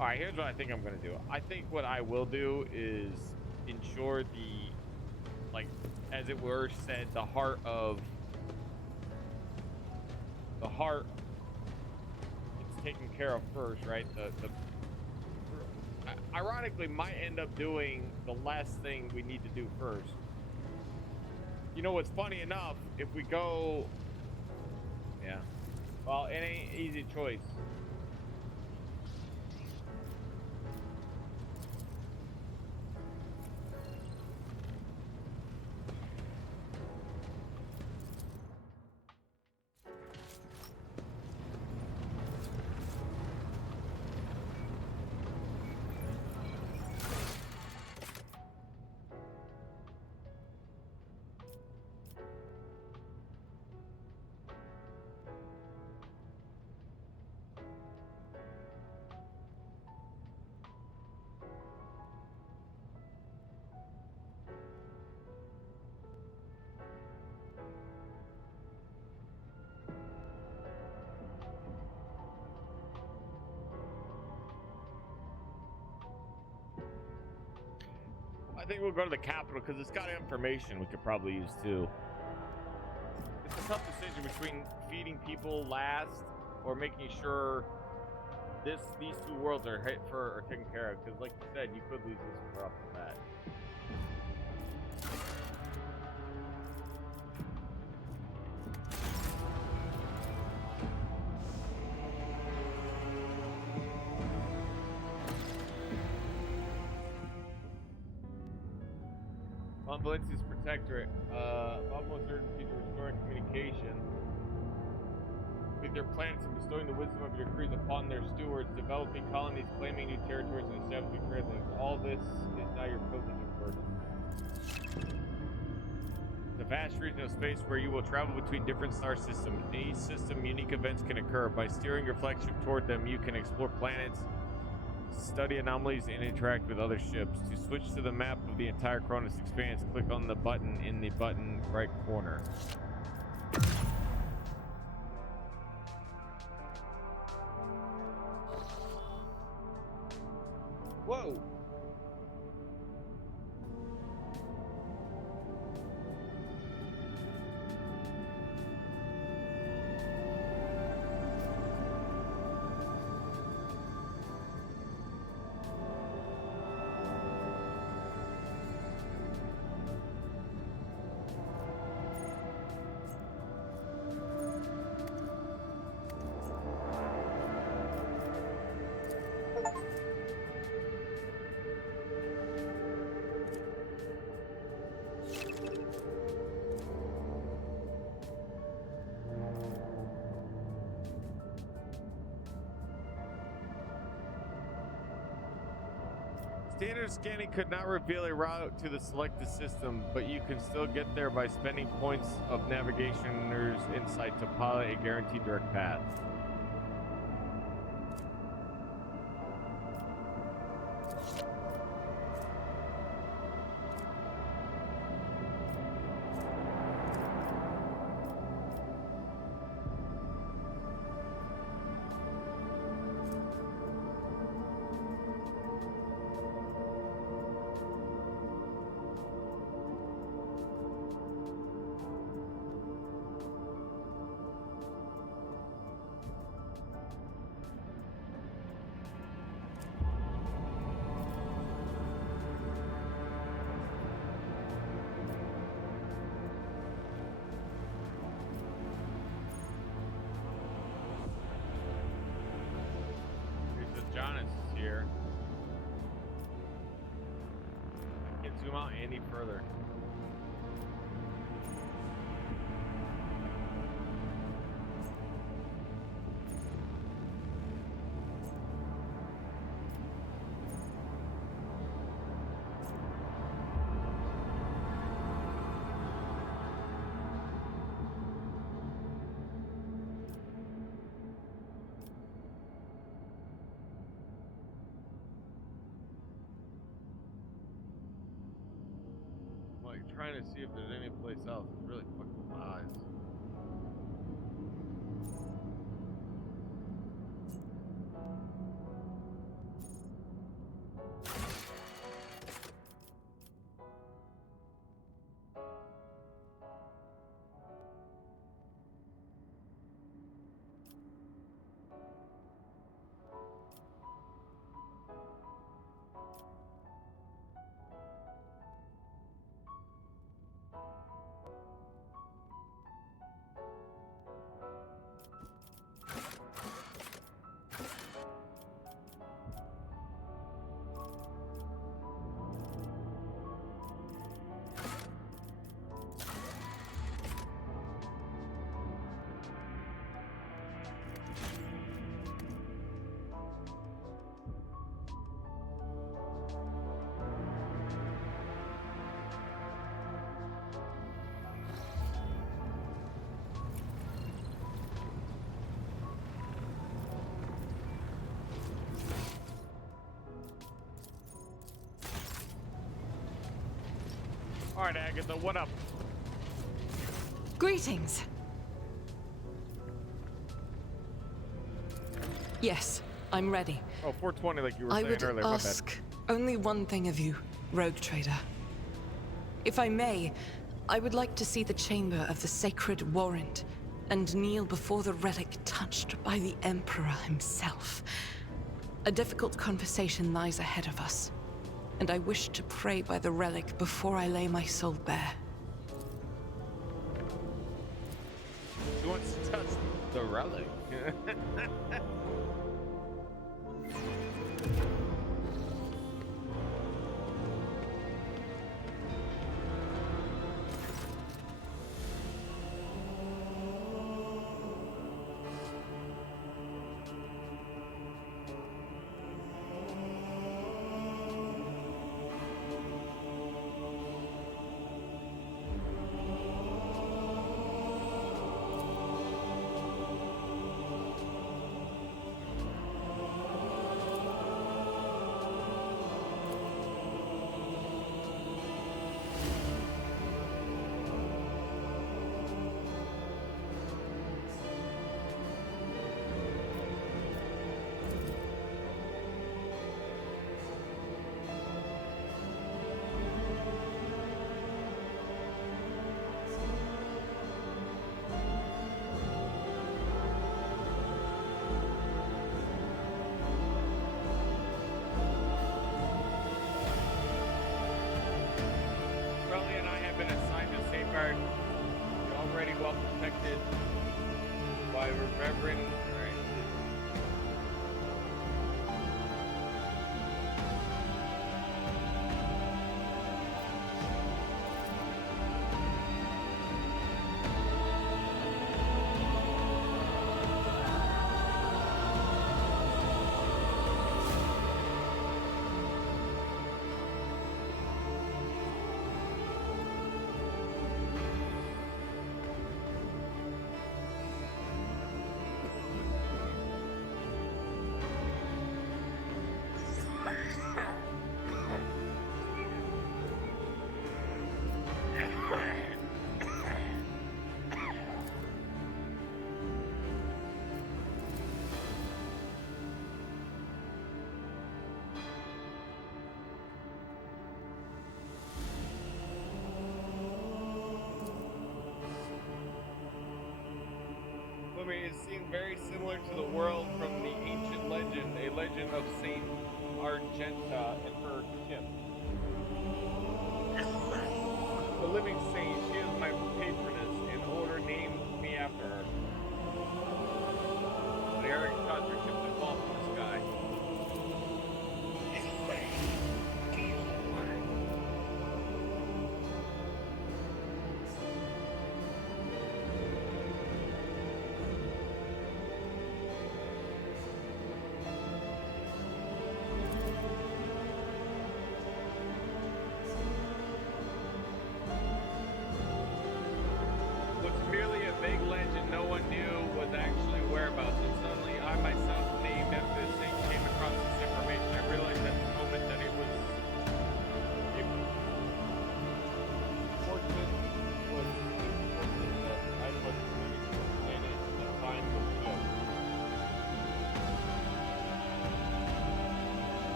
All right, here's what I think I'm going to do. I think what I will do is ensure the, like, as it were said, the heart it's taken care of first, right? Ironically might end up doing the last thing we need to do first. You know what's funny enough, if we go, yeah, well, it ain't easy choice. I think we'll go to the capital because it's got information we could probably use too. It's a tough decision between feeding people last or making sure these two worlds are taken care of. Because, like you said, you could lose this one off the bat. On Valencia's Protectorate, almost urgency to restoring communication with their planets and bestowing the wisdom of your decrees upon their stewards, developing colonies, claiming new territories, and establishing trade links. All this is now your privilege and burden. It's a vast region of space where you will travel between different star systems. In each system, unique events can occur. By steering your flagship toward them, you can explore planets, study anomalies, and interact with other ships. To switch to the map of the entire Cronus Expanse, click on the button in the button right corner. Whoa! Standard scanning could not reveal a route to the selected system, but you can still get there by spending points of navigationer's insight to pilot a guaranteed direct path. Jonas is here. I can't zoom out any further. like trying to see if there's any place else. It's really fucking my eyes. All right, Agatha, what up? Greetings. Yes, I'm ready. Oh, 420 like you were I saying would earlier. My bad. ask only one thing of you, Rogue Trader. If I may, I would like to see the chamber of the sacred warrant and kneel before the relic touched by the Emperor himself. A difficult conversation lies ahead of us, and I wish to pray by the relic before I lay my soul bare. She wants to touch the relic. Already well protected by Reverend. It seemed very similar to the world from the ancient legend, a legend of Saint Argenta and her ship. The living saint, she is my patroness, and Order named me after her. The Eric caused her ship to fall from the sky. Vague legend no one knew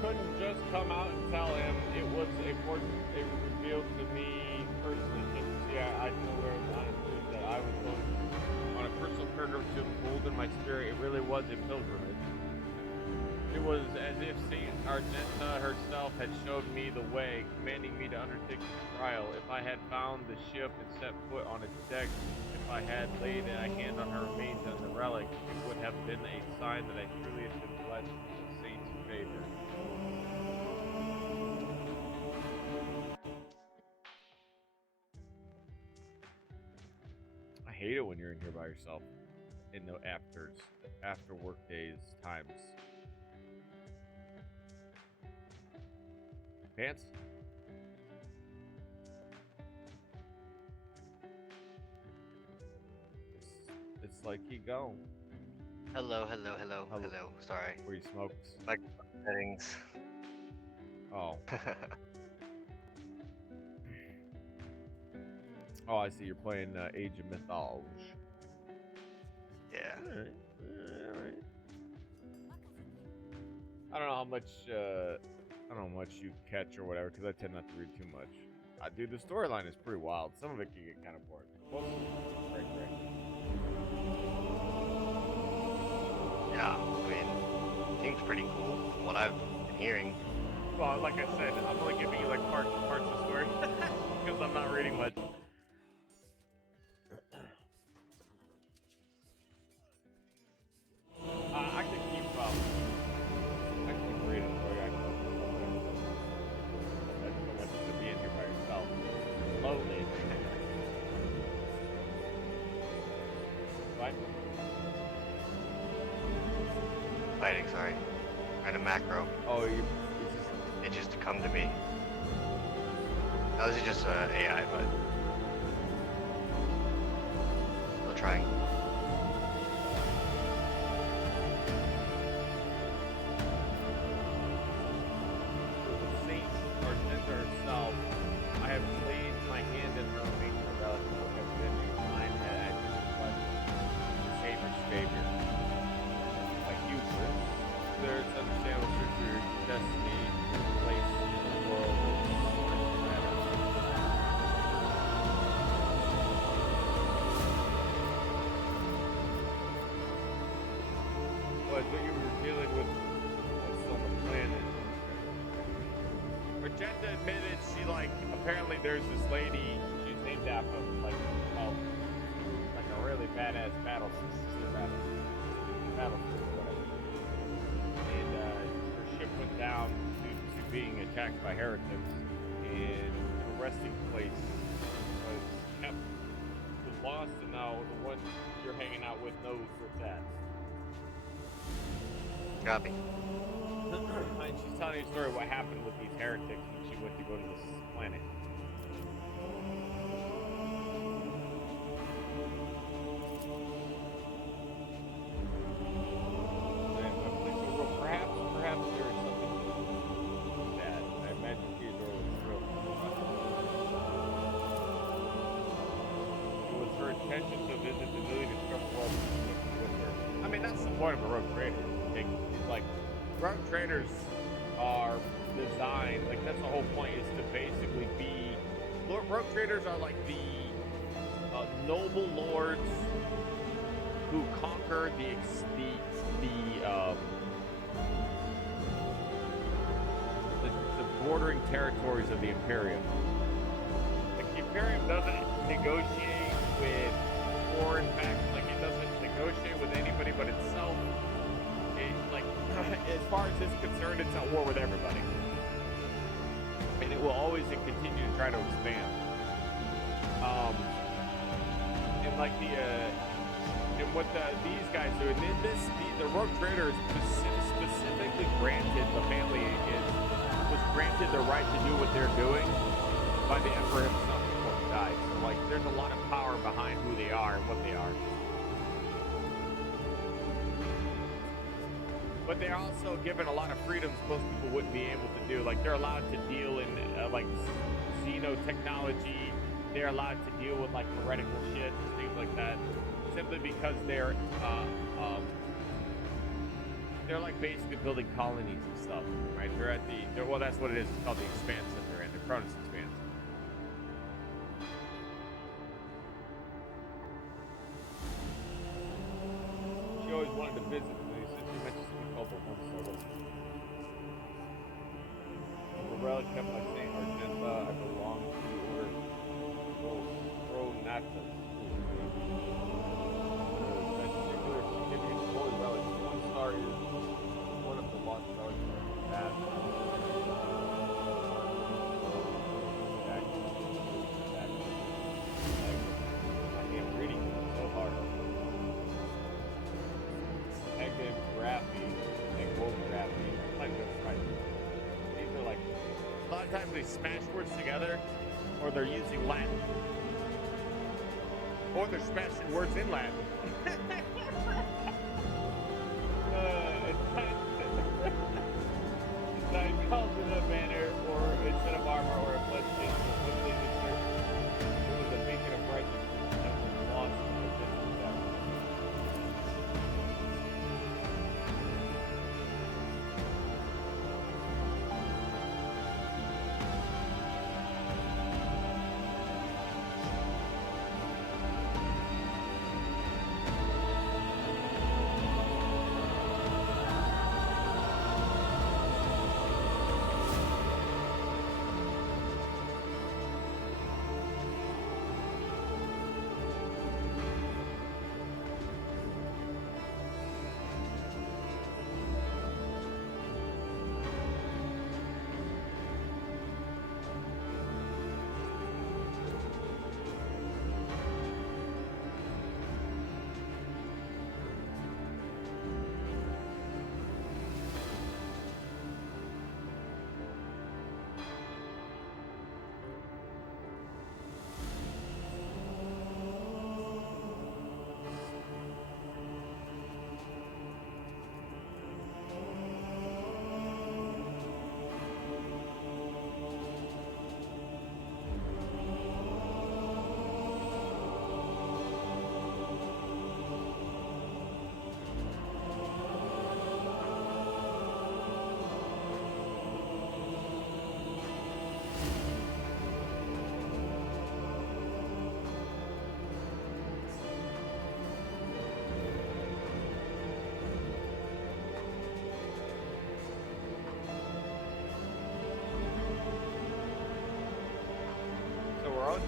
couldn't just come out and tell him. It was important. It revealed to me personally. See, I told her honestly that I was going on a personal pilgrimage to embolden my spirit. It really was a pilgrimage. It was as if Saint Argenta herself had showed me the way, commanding me to undertake the trial. If I had found the ship and set foot on its decks, if I had laid a hand on her remains and the relic, it would have been a sign that I truly had been blessed with the saint's favor. I hate it when you're in here by yourself in the after work days times. Pants? It's like he gone. Hello. Sorry. Where you smokes? Like settings. Oh. Oh, I see. You're playing Age of Mythology. Yeah. All right. I don't know how much. I don't know how much you catch or whatever, because I tend not to read too much. Dude, the storyline is pretty wild. Some of it can get kind of boring. Great. Yeah, I mean, seems pretty cool from what I've been hearing. Well, like I said, I'm only giving you like parts of the story because I'm not reading much. I can keep reading for you. I can that's so much to be in here by yourself. Lonely. What? Fighting, sorry. Kind of macro. Oh, it just come to me. That was just AI, but still trying. Saint Argenta herself, I have laid my hand in her making relic which has been inclined at the Savior's favor. Like Eucharist, there's understandable truth for your destiny, place in the world is better. But you were dealing with what's on the planet. Magenta admitted she apparently there's this lady she's named after like a really badass battle sister or whatever. And her ship went down to being attacked by heretics, and her resting place was lost, and now the one you're hanging out with knows where it's at. Copy. And she's telling you a story of what happened with these heretics when she went to go to this planet. Perhaps there is something that I imagine Theodore was thrilled. It was her intention to visit the newly discovered world with her. I mean, that's the point of a rogue trader. Like, rogue traders are designed, like that's the whole point, is to basically be, rogue traders are like the noble lords who conquer the bordering territories of the Imperium. Like, the Imperium doesn't negotiate with foreign factions, like it doesn't negotiate with anybody but itself. As far as it's concerned, it's at war with everybody. And it will always continue to try to expand. And like and what these guys do, and the rogue trader is specifically granted, the family was granted the right to do what they're doing by the Emperor himself before he died. So like, there's a lot of power behind who they are and what they are. But they're also given a lot of freedoms most people wouldn't be able to do. Like, they're allowed to deal in like xenotechnology. They're allowed to deal with like heretical shit and things like that, simply because they're they're like basically building colonies and stuff, right? They're at the well, that's what it is. It's called the Expanse that they're in, the Cronus Expanse. She always wanted to visit me. She mentioned something called the One Soul. The relic kept by Saint Argenta. I belong to the order Pronatus. That particular significant holy relic. One star is one of the lost stars from the past. I am reading so hard. Negative graphy and gold graphy. Like that's right. These are like a lot of times they smash words together, or they're using Latin, or they're smashing words in Latin. It's not called in a banner, or instead of armor, or a bloodstain, simply it was a beacon of righteousness that was lost in the abyss of death.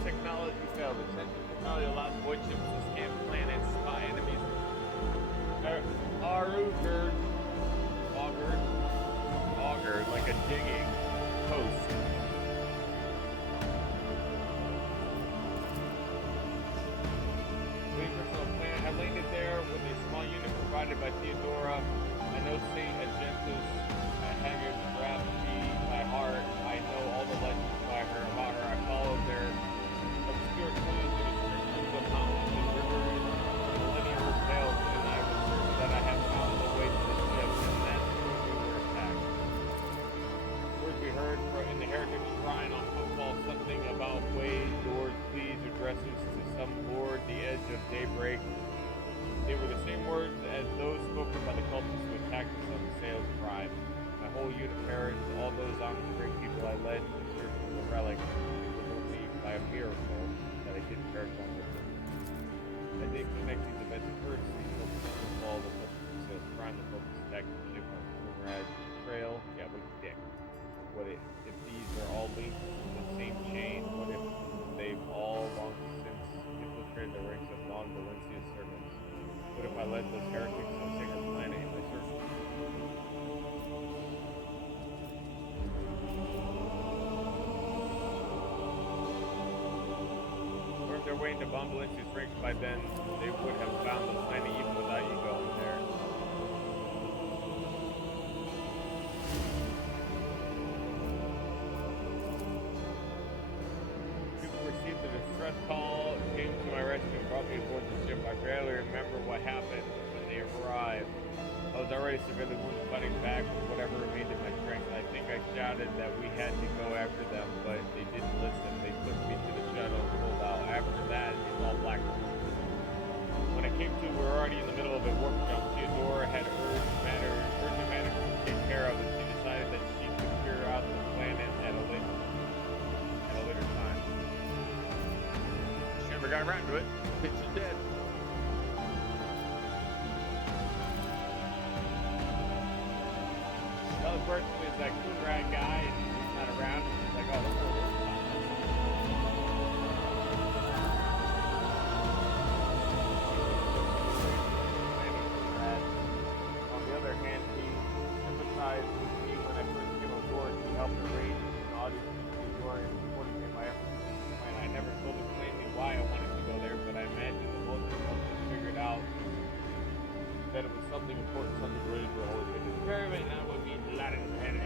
Technology failed. Essential technology allows void ships to scan planets, spy enemies. Augured like a digging post. Waiting for some planet. I landed there with a small unit provided by Theodora. I know Saint Argenta's Haggard Graphy by heart. I know all the legends by her about her. I followed their obscure clues and descriptions of mountains and rivers and linear tales, and I was certain that I had found the way to the ship, and that's when we were attacked. Words we heard in the Heretic Shrine on football, something about ways, doors, please, addresses to some lord, the edge of daybreak. They were the same words as those spoken by the cultists who attacked us on the Sales Prime. My whole unit perished, all those honest great people I led in search of the relic. It was only by a miracle that I didn't perish on with them. I did connect these events first. The cultists would fall, the cultists Sales Prime, the cultists attacked the ship on Moonrise Trail. Yeah, we dick. What if these are all linked to the same chain? What if they've all long since infiltrated the ranks of non-Valencia servants? What if I led those heretics to a sacred planet in my search? Or if they're waiting to bomb Valencia's ranks by then, they would have found the planet even without you going there. People received a distress call, came to my rescue and brought me aboard the ship. I barely remember what happened when they arrived. I was already severely wounded, fighting back with whatever remained in my strength. I think I shouted that we had to go after them, but they didn't listen. They took me to the shuttle and pulled out. After that, it's all blackness. When I came to, we were already in the middle of a warp jump. Theodora had urged drive around to it. Pitch is dead. The other person is that Coonrad guy, and he's not around. And he's like, oh, that's what we're talking about. On the other hand, he sympathized with me when I first came on board. He helped arrange an audience with Dorian and supported me in my efforts to plan. I never told him plainly why I wanted to go there, but I imagine that most of us had figured out that it was something important, something related to the Holy Faith experiment, and that would mean Latin and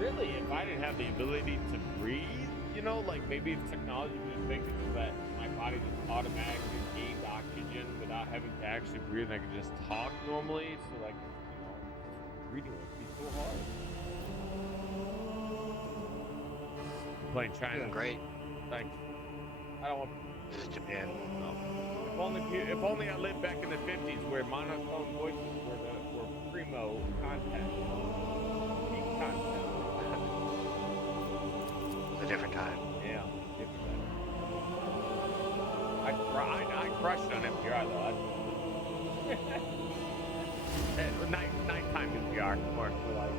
really, if I didn't have the ability to breathe, you know, like maybe if technology would just make it so that my body just automatically gained oxygen without having to actually breathe, and I could just talk normally, so like, you know, breathing would be so hard. Playing China. Doing great. Like, I don't want. This is Japan. No. If only I lived back in the 50s where monotone voices were primo content. Peak content. It was a different time. Yeah, different time. I crushed on NPR though. Nighttime NPR, more like.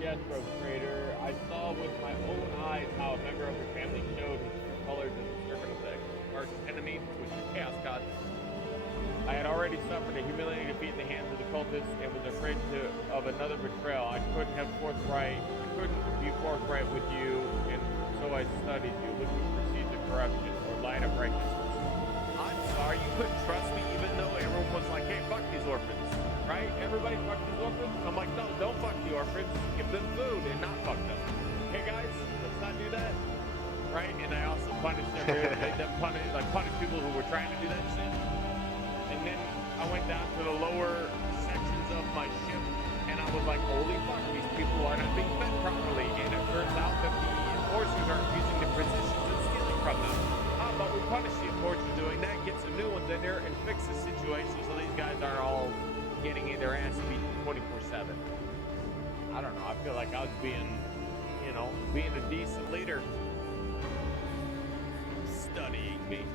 Yes, Rogue Trader. I saw with my own eyes how a member of your family showed his true colors as a servant of the arch enemy, which is Chaos God. I had already suffered a humiliating defeat in the hands of the cultists and was afraid of another betrayal. I couldn't be forthright with you, and so I studied you, looking for seeds of corruption or light of righteousness. I'm sorry, you couldn't trust me, even though everyone was like, hey, fuck these orphans, right? Everybody fuck these orphans? I'm like, no, don't fuck the orphans. Give them food and not fuck them. Okay, guys, let's not do that. Right? And I also punished punish people who were trying to do that shit. And then I went down to the lower sections of my ship, and I was like, holy fuck, these people are not being fed properly. And it turns out that the enforcers are abusing the positions and stealing from them. But we punish the enforcers doing that, get some new ones in there, and fix the situation so these guys aren't all getting their ass beat 24/7. I don't know, I feel like I was being a decent leader. Studying me.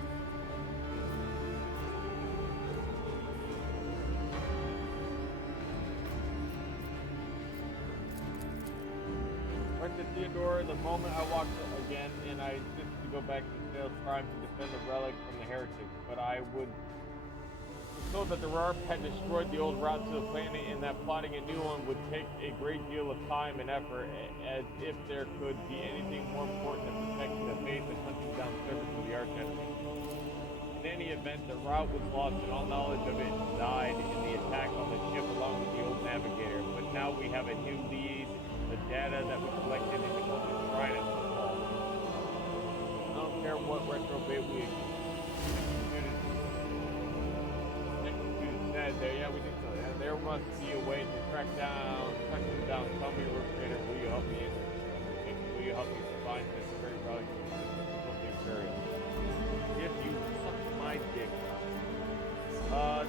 Went to Theodore the moment I walked again, and I insisted to go back to Sales Prime to defend the relic from the heretics, but I was told that the RARP had destroyed the old route to the planet and that plotting a new one would take a great deal of time and effort, as if there could be anything more important than protecting the faith and hunting down servants of the arch enemy. In any event, the route was lost and all knowledge of it died in the attack on the ship along with the old navigator, but now we have a new lead, the data that we collected in the Golden Shrine at football. I don't care what retrobit we there, yeah, we did so. Yeah, there must be a way to track them down. Tell me, Rogue Trader, will you help me in this? Will you help me find this very relic of the Imperium? If you suck my dick.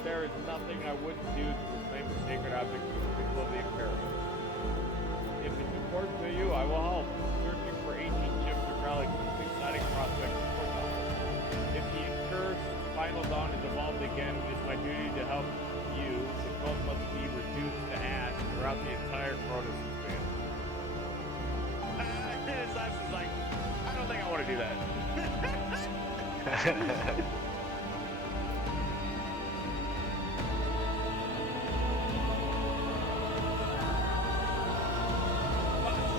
There is nothing I wouldn't do to reclaim the sacred object of the people of the Imperium. If it's important to you, I will help. Searching for ancient ships or relics is an exciting prospect for If the accursed Final Dawn is evolved again, it is my duty to help you. The cult must be reduced to ash throughout the entire Chronos span. His ass is like, I don't think I want to do that.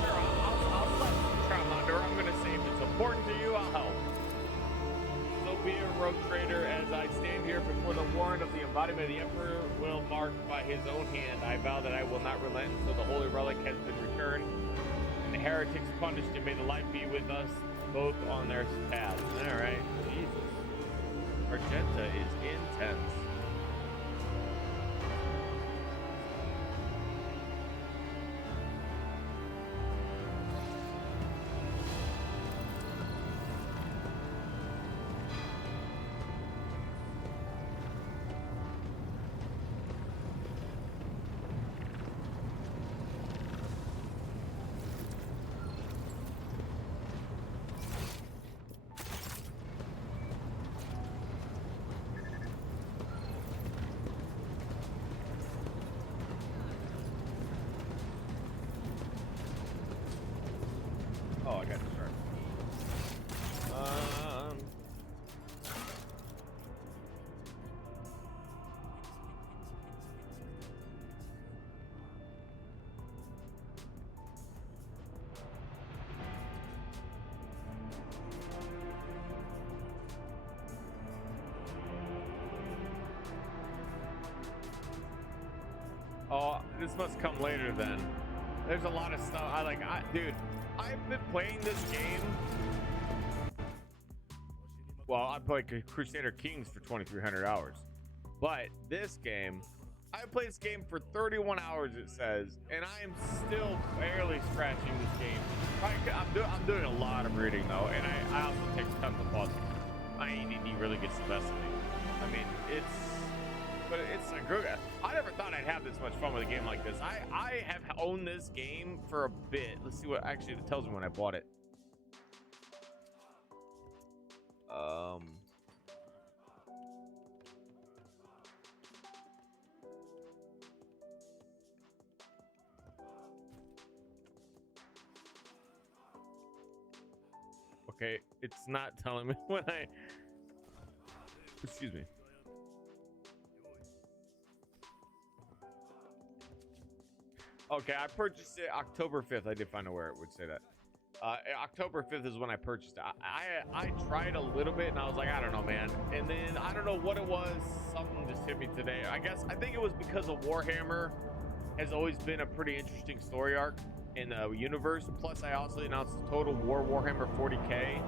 Sure, I'll let Charmander. I'm going to say if it's important to you, I'll help. Be a Rogue Trader, as I stand here before the warrant of the embodiment of the Emperor will mark by his own hand. I vow that I will not relent until the holy relic has been returned and the heretics punished, and may the light be with us both on their paths. Alright, Jesus. Argenta is intense. this must come later then. There's a lot of stuff. Dude, I've been playing this game. Well, I played Crusader Kings for 2,300 hours. But this game, I played this game for 31 hours, it says, and I am still barely scratching this game. I'm doing a lot of reading, though, and I also take time to pause. My ADD really gets the best of me. I mean, but it's a good. I never thought I'd have this much fun with a game like this. I have owned this game for a bit. Let's see what actually it tells me when I bought it. Okay, it's not telling me when I. Excuse me. Okay, I purchased it October 5th. I did find out where it would say that. October 5th is when I purchased it. I tried a little bit and I was like, I don't know, man. And then I don't know what it was. Something just hit me today. I think it was because of Warhammer has always been a pretty interesting story arc in the universe. Plus, I also announced Total War Warhammer 40K.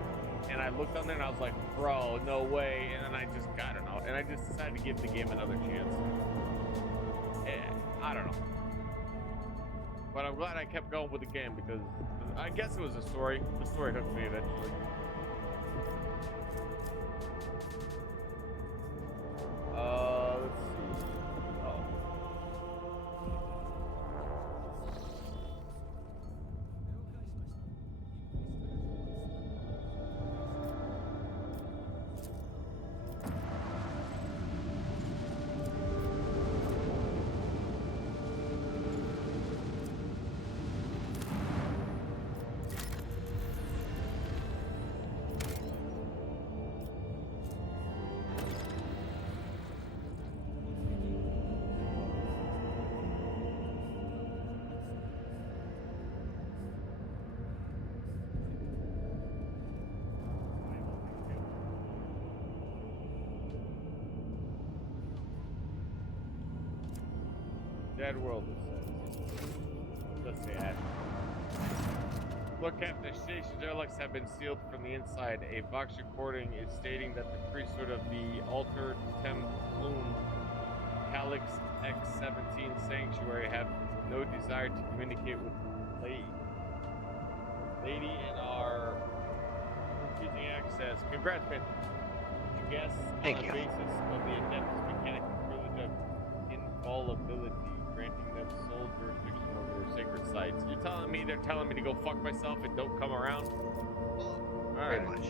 And I looked on there and I was like, bro, no way. And then I don't know. And I just decided to give the game another chance. I don't know. But I'm glad I kept going with the game because I guess it was a story. The story hooked me eventually. Let's see. Oh. Dead world, it says. Let's see that. Look at the station's airlocks have been sealed from the inside. A Vox recording is stating that the priesthood of the Alter Templum Calix X-17 Sanctuary have no desire to communicate with Lady and are refusing access. Congrats, man. I guess on the basis of the Adeptus Mechanic's privilege of infallibility, granting them sole jurisdiction over their sacred sites. You're telling me they're telling me to go fuck myself and don't come around? All right. Very much.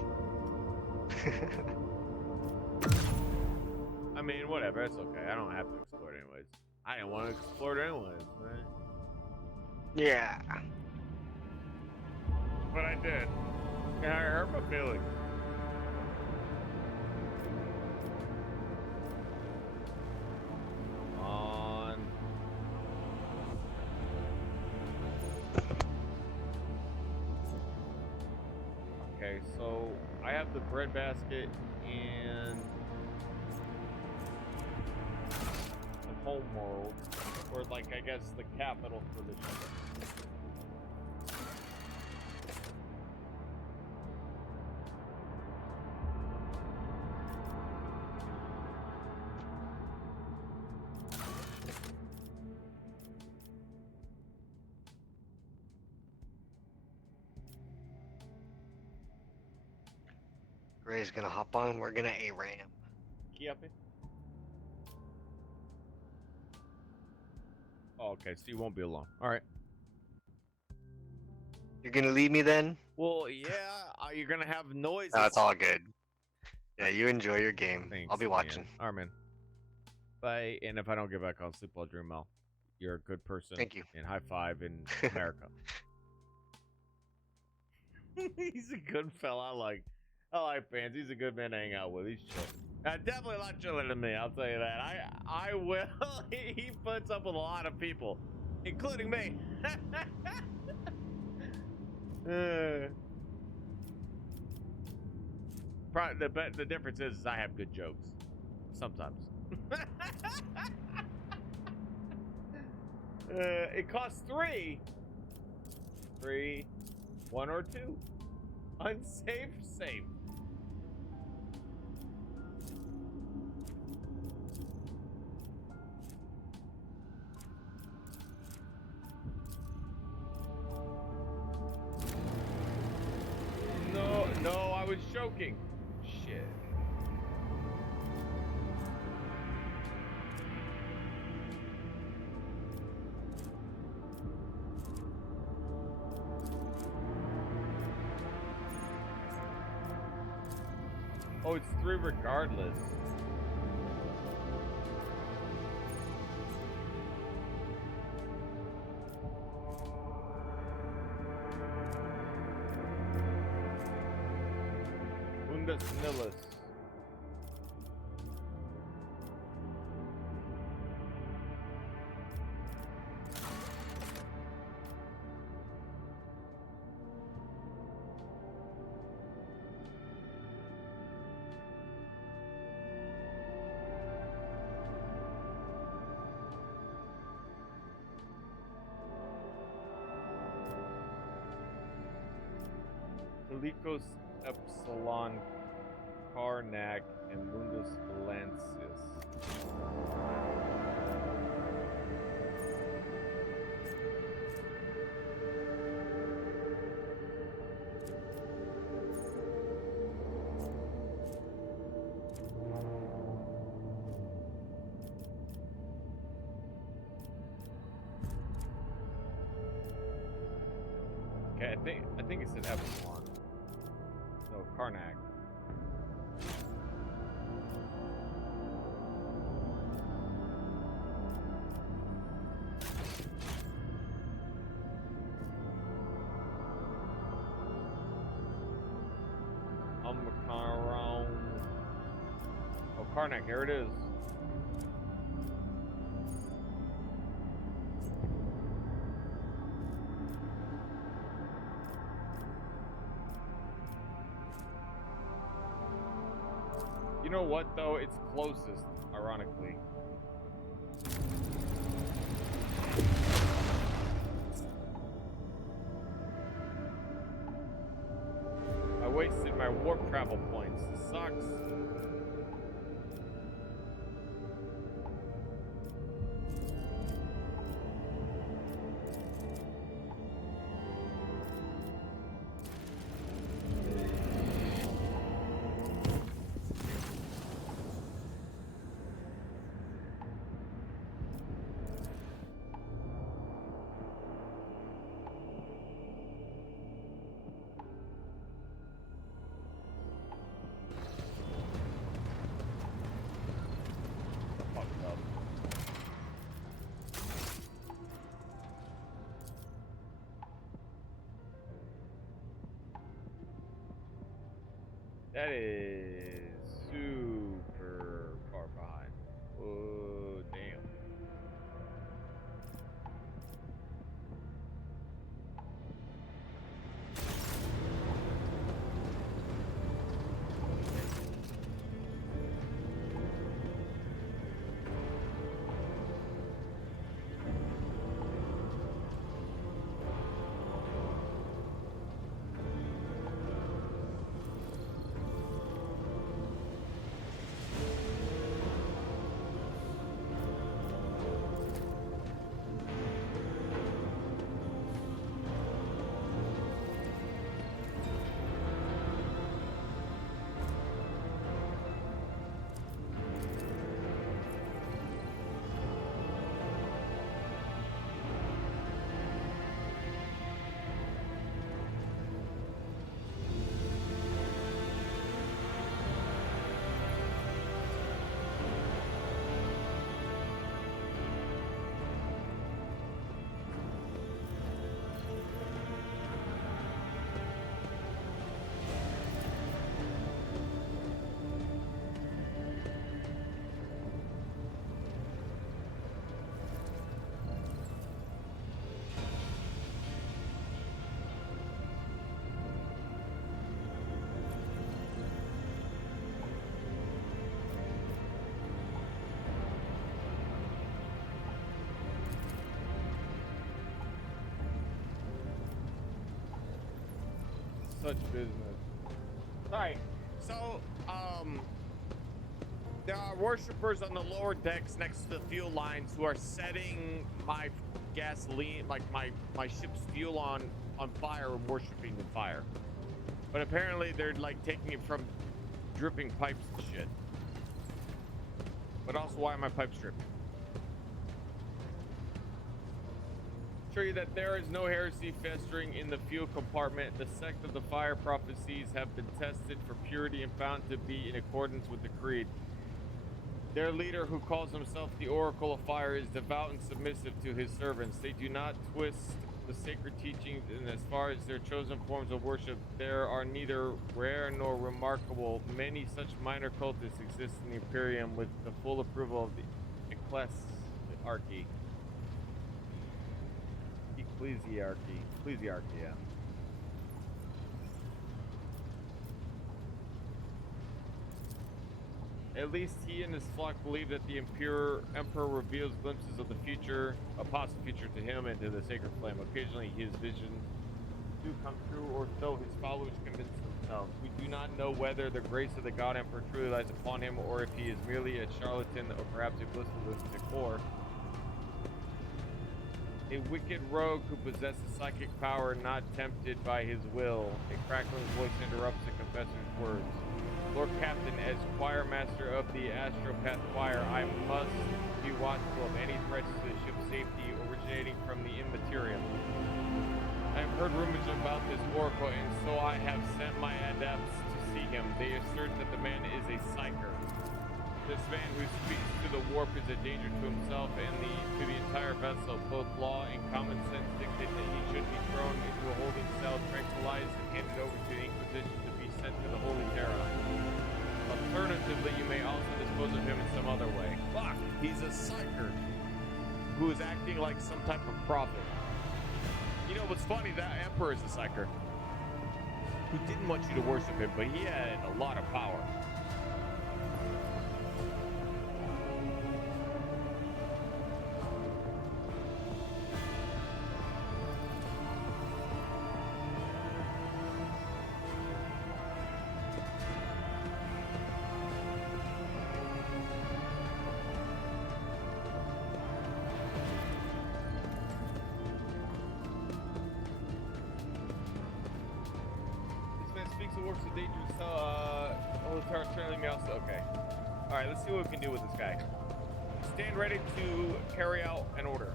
I mean, whatever. It's okay. I don't have to explore it anyways. I didn't want to explore it anyways, man. Yeah. But I did. And I hurt my feelings. Okay, so I have the bread basket and the home world, or like I guess the capital for the ship. Ray's gonna hop on. We're gonna A-ram. Key up in? Oh, okay, so you won't be alone. All right. You're gonna leave me then? Well, yeah, you're gonna have noise. That's all good. Yeah, you enjoy your game. Thanks, I'll be watching. Man. All right, man. Bye. And if I don't get back on sleep, I'll dream well. You're a good person. Thank you. And high five in America. He's a good fella. I like fans. He's a good man to hang out with. He's chill. Definitely a lot chiller than me. I'll tell you that. I will. He puts up with a lot of people, including me. The difference is I have good jokes sometimes. It costs 3. 3, 1 or 2. Unsafe, safe. No, I was joking. Shit. Oh, it's 3 regardless. Undus nihilus. Helicos Epsilon Karnak and Mundus Valensis. Okay, I think it's an Epsilon. No, Karnak. Oh, Karnak, here it is. You know what, though? It's closest, ironically. I wasted my warp travel points. This sucks. That is super far behind. Oh, damn. such business. Alright, so, there are worshippers on the lower decks next to the fuel lines who are setting my gasoline, like my ship's fuel on fire and worshiping the fire. But apparently they're like taking it from dripping pipes and shit. But also, why are my pipes dripping? Show you that there is no heresy festering in the fuel compartment. The sect of the fire prophecies have been tested for purity and found to be in accordance with the creed. Their leader, who calls himself the Oracle of Fire, is devout and submissive to his servants. They do not twist the sacred teachings, and as far as their chosen forms of worship, there are neither rare nor remarkable. Many such minor cultists exist in the Imperium with the full approval of the Ecclesiarchy. Ecclesiarchy, yeah. At least he and his flock believe that the Emperor reveals glimpses of the future, a possible future to him and to the sacred flame. Occasionally his visions do come true, or so his followers convince themselves. We do not know whether the grace of the God Emperor truly lies upon him, or if he is merely a charlatan, or perhaps a blissful lunatic, or a wicked rogue who possesses psychic power not tempted by his will. A crackling voice interrupts the confessor's words. Lord Captain, as choir master of the Astropath Choir, I must be watchful of any threats to the ship's safety originating from the Immaterium. I have heard rumors about this oracle, and so I have sent my adepts to see him. They assert that the man is a psyker. This man who speaks to the warp is a danger to himself and to the entire vessel. Both law and common sense dictate that he should be thrown into a holding cell, tranquilized, and handed over to the Inquisition to be sent to the Holy Terra. Alternatively, you may also dispose of him in some other way. Fuck, he's a psyker who is acting like some type of prophet. You know what's funny? That Emperor is a psyker who didn't want you to worship him, but he had a lot of power. Okay. Alright, let's see what we can do with this guy. Stand ready to carry out an order.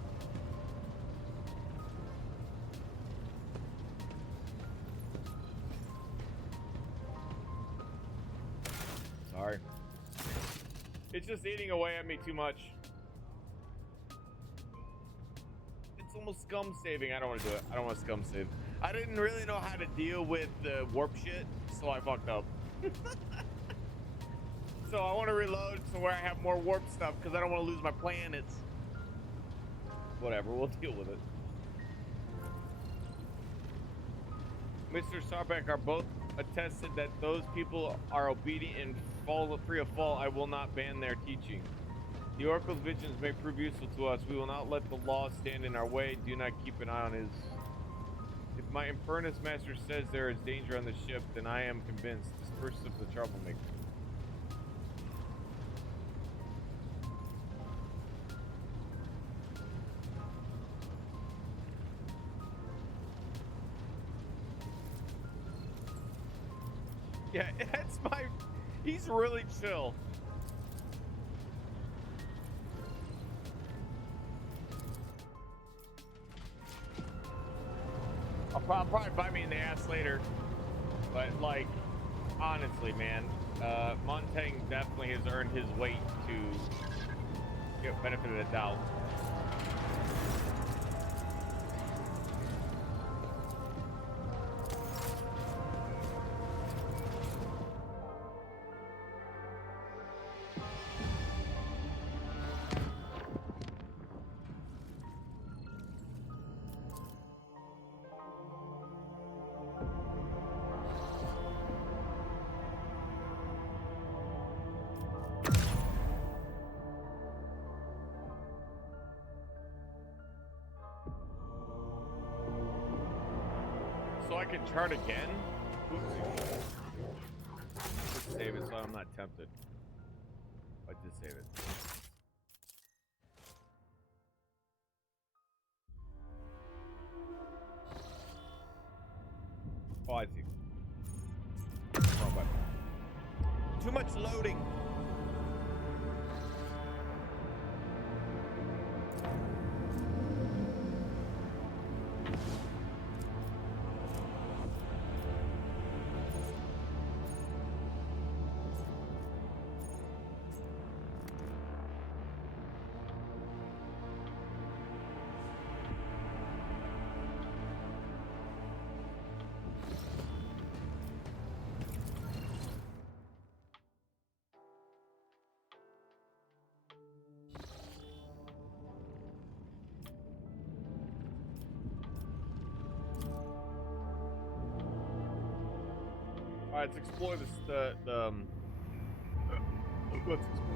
Sorry. It's just eating away at me too much. It's almost scum saving. I don't want to do it. I don't want to scum save. I didn't really know how to deal with the warp shit, so I fucked up. So I want to reload to where I have more warp stuff because I don't want to lose my planets. Whatever, we'll deal with it. Mr. Sarbeck are both attested that those people are obedient and free of fault. I will not ban their teaching. The Oracle's visions may prove useful to us. We will not let the law stand in our way. Do not keep an eye on his... If my Infernus Master says there is danger on the ship, then I am convinced. Disperse of the troublemaker. Yeah, that's my... He's really chill. I'll probably bite me in the ass later. But, like, honestly, man, Montaigne definitely has earned his weight to get benefit of the doubt. So I can chart again? Oopsie. Let's save it so I'm not tempted. I did save it. Oh, I see. Wrong button. Too much loading. All right, let's explore this. Let's explore.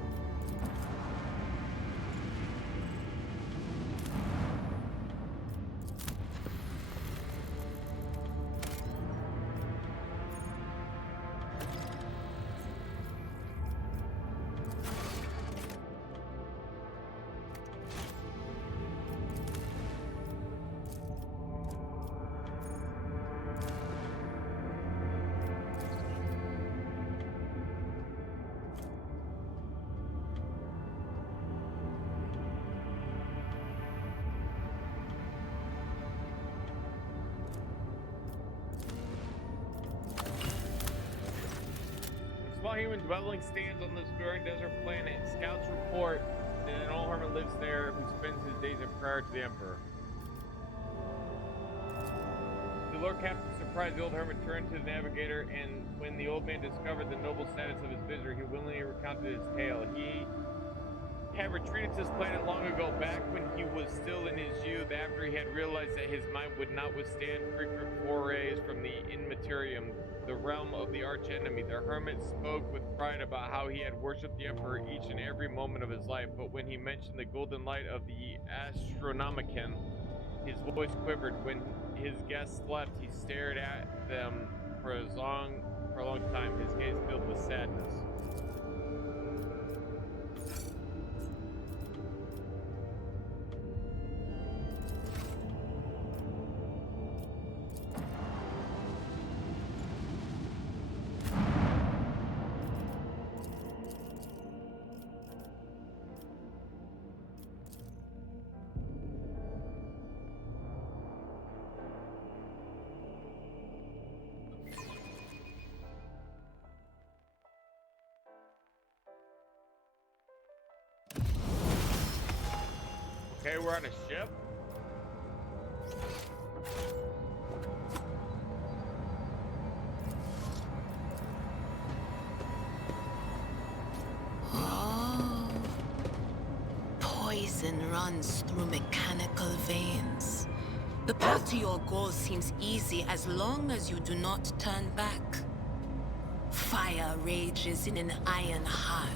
Small human dwelling stands on this barren desert planet. Scouts report that an old hermit lives there who spends his days in prayer to the Emperor. The Lord Captain surprised the old hermit turned to the navigator, and when the old man discovered the noble status of his visitor, he willingly recounted his tale. He had retreated to this planet long ago, back when he was still in his youth, after he had realized that his mind would not withstand frequent forays from the Immaterium, the realm of the archenemy. The hermit spoke with pride about how he had worshipped the Emperor each and every moment of his life, but when he mentioned the golden light of the Astronomicon, his voice quivered. When his guests left, he stared at them for a long time, his gaze filled with sadness. Okay, we're on a ship. Oh. Poison runs through mechanical veins. The path to your goal seems easy as long as you do not turn back. Fire rages in an iron heart.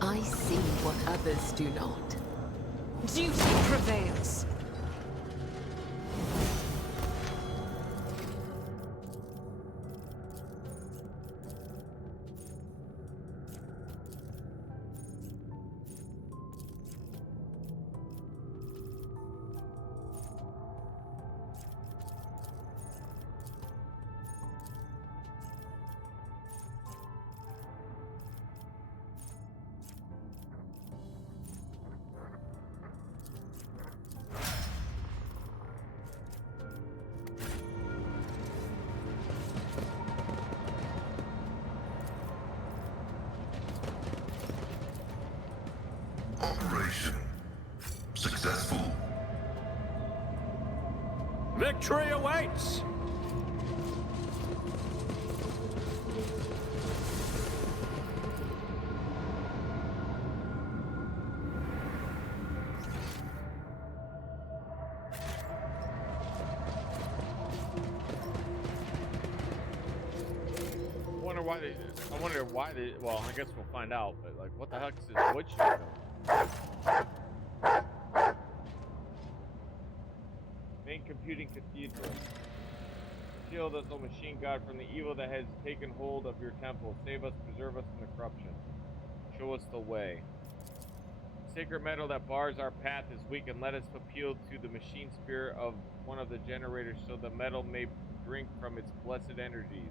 I see what others do not. Duty prevails. Operation successful. Victory awaits! wonder why they. I wonder why they. Well, I guess we'll find out. But like, what the heck is this wood shit doing? Main computing cathedral. Shield us, O machine god, from the evil that has taken hold of your temple. Save us, preserve us from the corruption. Show us the way. Sacred metal that bars our path is weakened. Let us appeal to the machine spirit of one of the generators so the metal may drink from its blessed energies.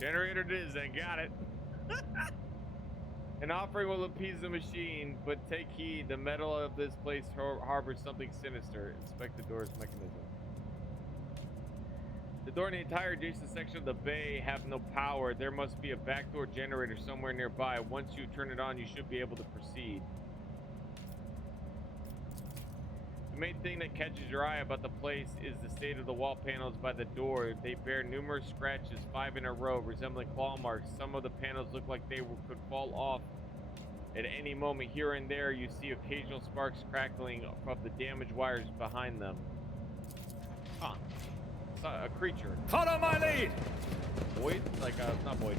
Generator it is, I got it. An offering will appease the machine, but take heed, the metal of this place harbors something sinister. Inspect the door's mechanism. The door and the entire adjacent section of the bay have no power. There must be a backdoor generator somewhere nearby. Once you turn it on, you should be able to proceed. The main thing that catches your eye about the place is the state of the wall panels by the door. They bear numerous scratches, 5 in a row, resembling claw marks. Some of the panels look like they could fall off at any moment. Here and there, you see occasional sparks crackling of the damaged wires behind them. Huh. It's a creature. Follow my lead! Void? Like, not void.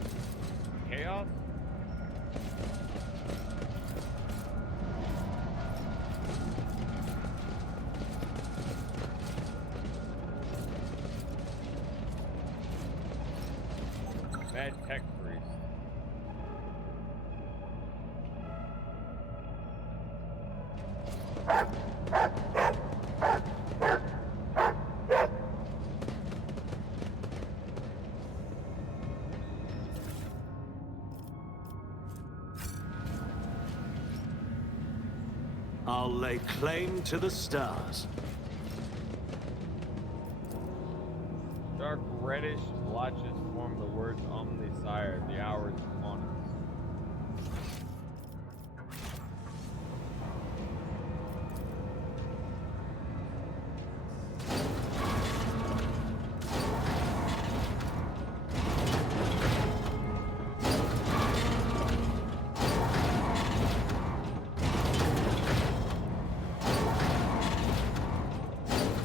Chaos? Mad Tech Priest. I'll lay claim to the stars. Dark reddish blotches form the words Omnisire. The hour is upon us.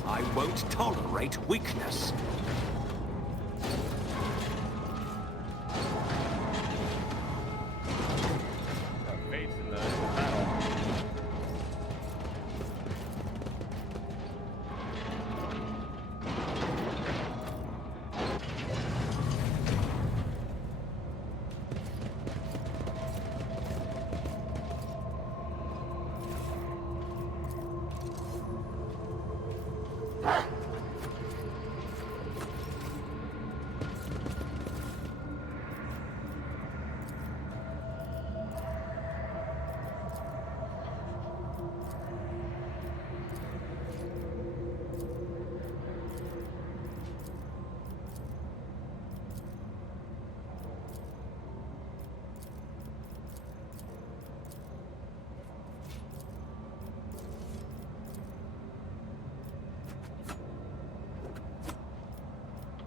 I won't tolerate weakness. Face in the battle.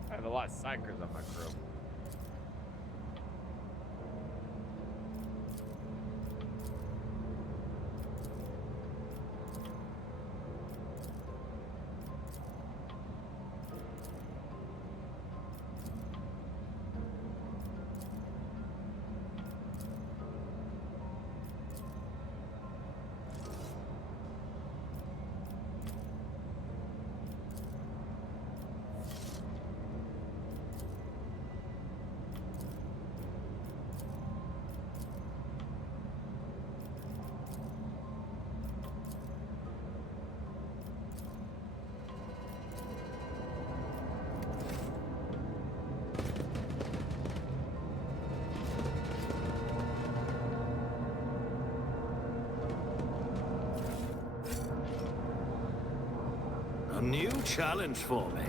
I have a lot of psychers on my crew. A new challenge for me.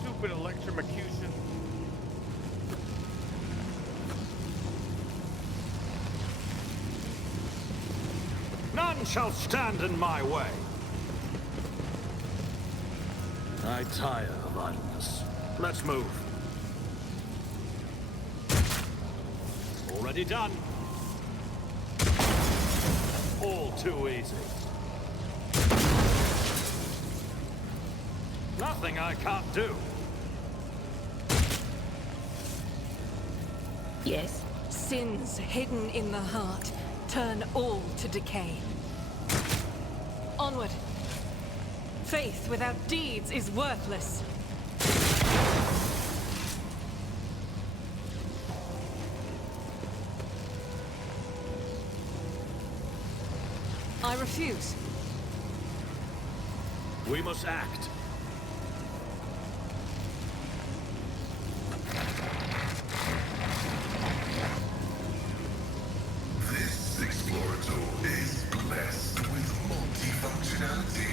Stupid electrocution. None shall stand in my way. I tire of idleness. Let's move. Already done. All too easy. Nothing I can't do. Yes? Sins hidden in the heart turn all to decay. Onward. Faith without deeds is worthless. I refuse. We must act. This Explorator is blessed with multifunctionality.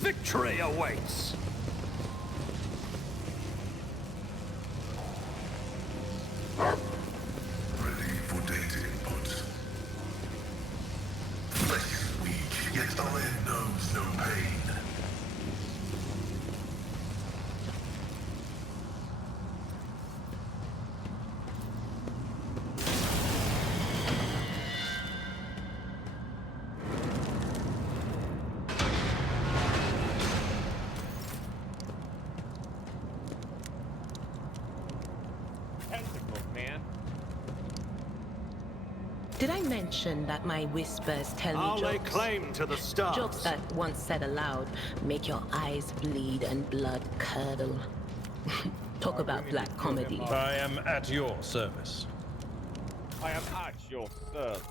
Victory awaits! Ready for data input. Flesh is weak, yet iron knows no pain. Tentacles, man. Did I mention that my whispers tell I'll me lay jokes? claim to the stars. Jokes that, once said aloud, make your eyes bleed and blood curdle. Talk about black comedy. I am at your service. I am at your service.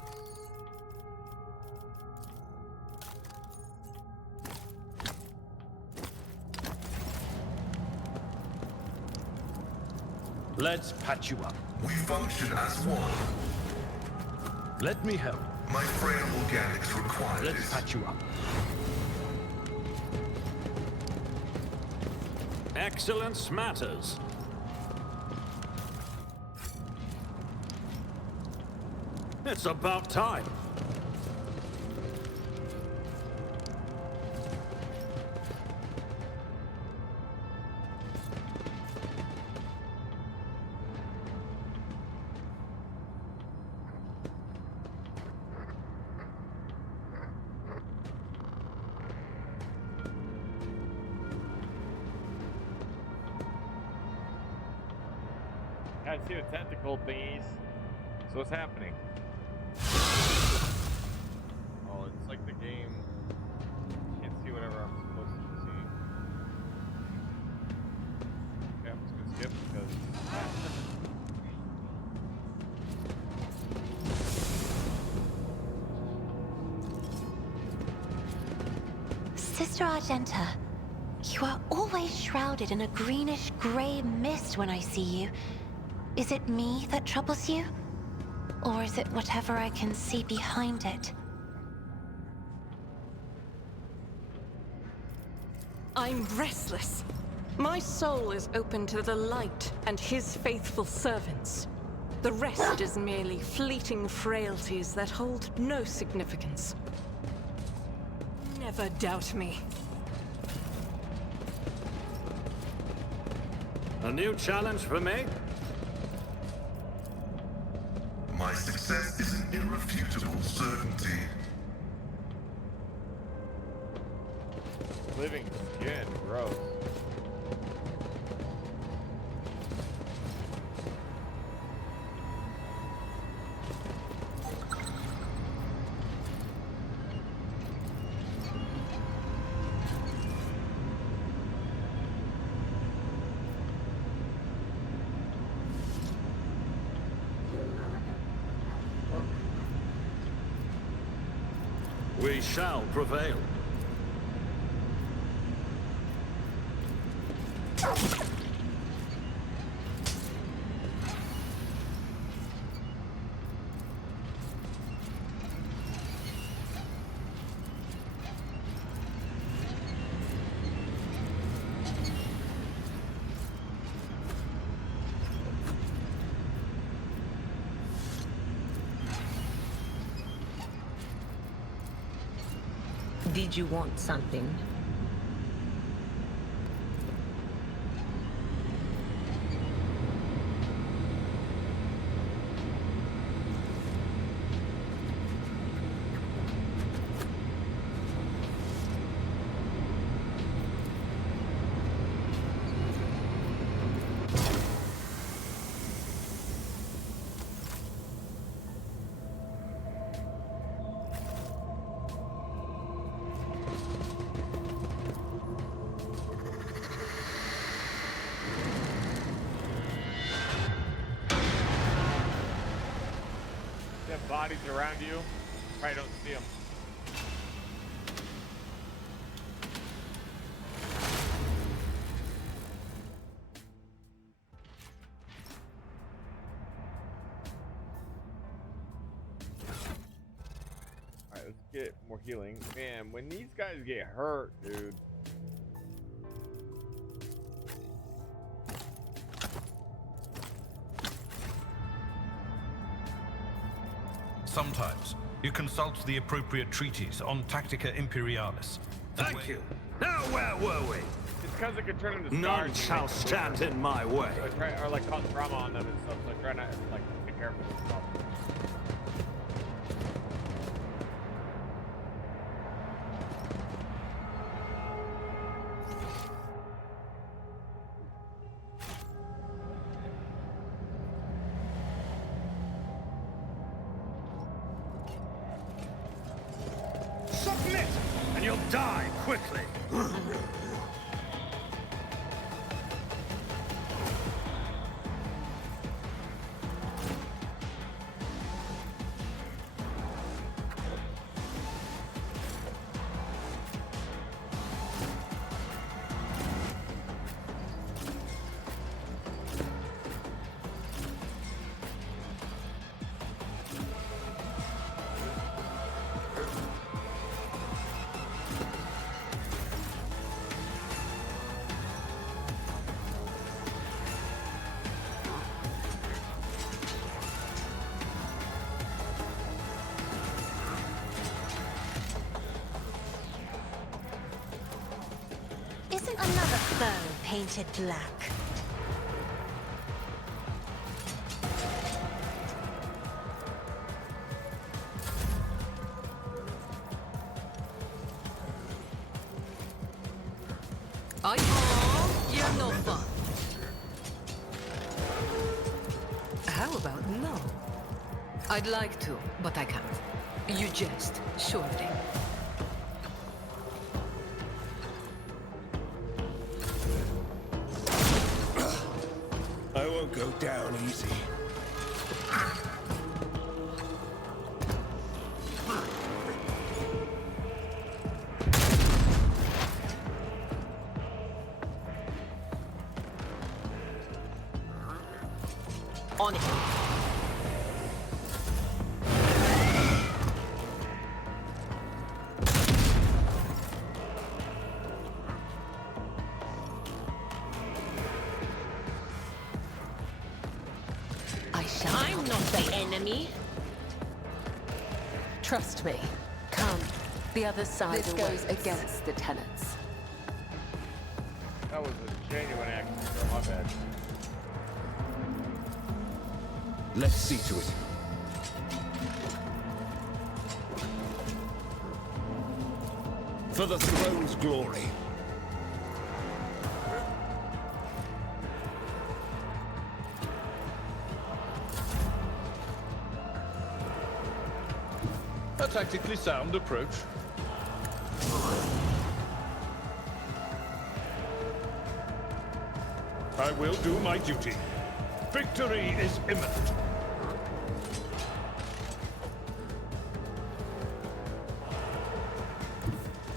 Let's patch you up. We function as one. Let me help. My frail organics require Let's this. patch you up. Excellence matters. It's about time. I see the tentacle thingies. So what's happening? Oh, it's like the game. Can't see whatever I'm supposed to see. Okay, I'm just gonna skip because. Sister Argenta, you are always shrouded in a greenish-gray mist when I see you. Is it me that troubles you? Or is it whatever I can see behind it? I'm restless. My soul is open to the light and his faithful servants. The rest is merely fleeting frailties that hold no significance. Never doubt me. A new challenge for me? My success is an irrefutable certainty. Living skin, gross. We shall prevail. Did you want something? Bodies around you, probably don't see them. Alright, let's get more healing. Man, when these guys get hurt, dude. Sometimes you consult the appropriate treatise on Tactica Imperialis. Thank you. Now where were we? It's because it could turn into None scars. shall stand in my way. Or like cause trauma on them and stuff. So try not to like take care of it and stuff. Submit, and you'll die quickly. Isn't another foe painted black? You're no fun. How about no? I'd like to, but I can't. You jest, surely. I won't go down easy. On it. I'm not the enemy. Trust me. Come. The other side this goes against the tenets. That was a genuine accident, bro. My bad. Let's see to it. For the throne's glory. A tactically sound approach. I will do my duty. Victory is imminent.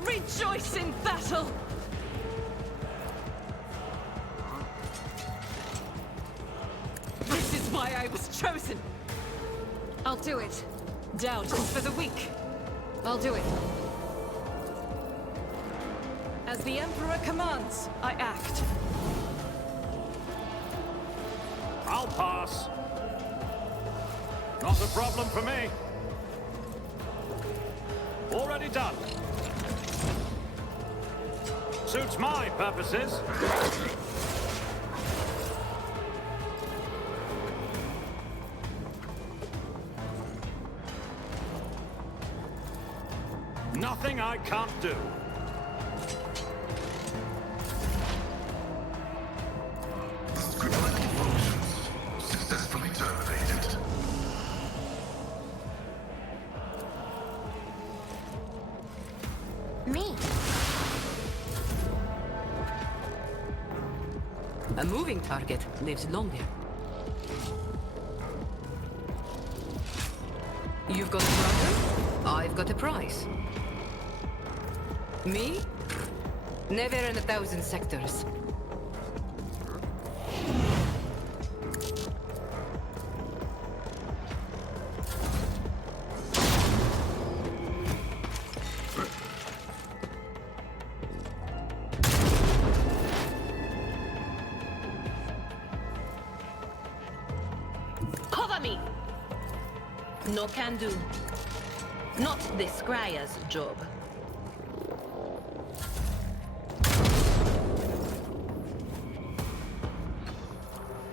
Rejoice in battle! This is why I was chosen! I'll do it. Doubt is for the weak. I'll do it. As the Emperor commands, I act. I'll pass. Not a problem for me. Already done. Suits my purposes. Nothing I can't do. Critical functions successfully terminated. Me. A moving target lives longer. You've got a problem, I've got a prize. Me? Never in 1,000 sectors. Cover me! No can do. Not the scryer's job.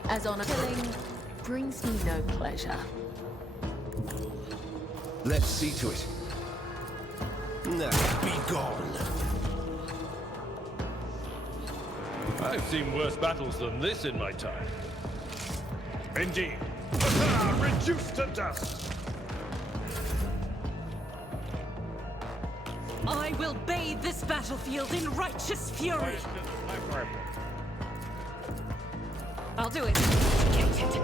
As honor killing brings me no pleasure. Let's see to it. Now, be gone. I've seen worse battles than this in my time. Indeed. Reduced to dust! I will bathe this battlefield in righteous fury. I'll do it. Get it.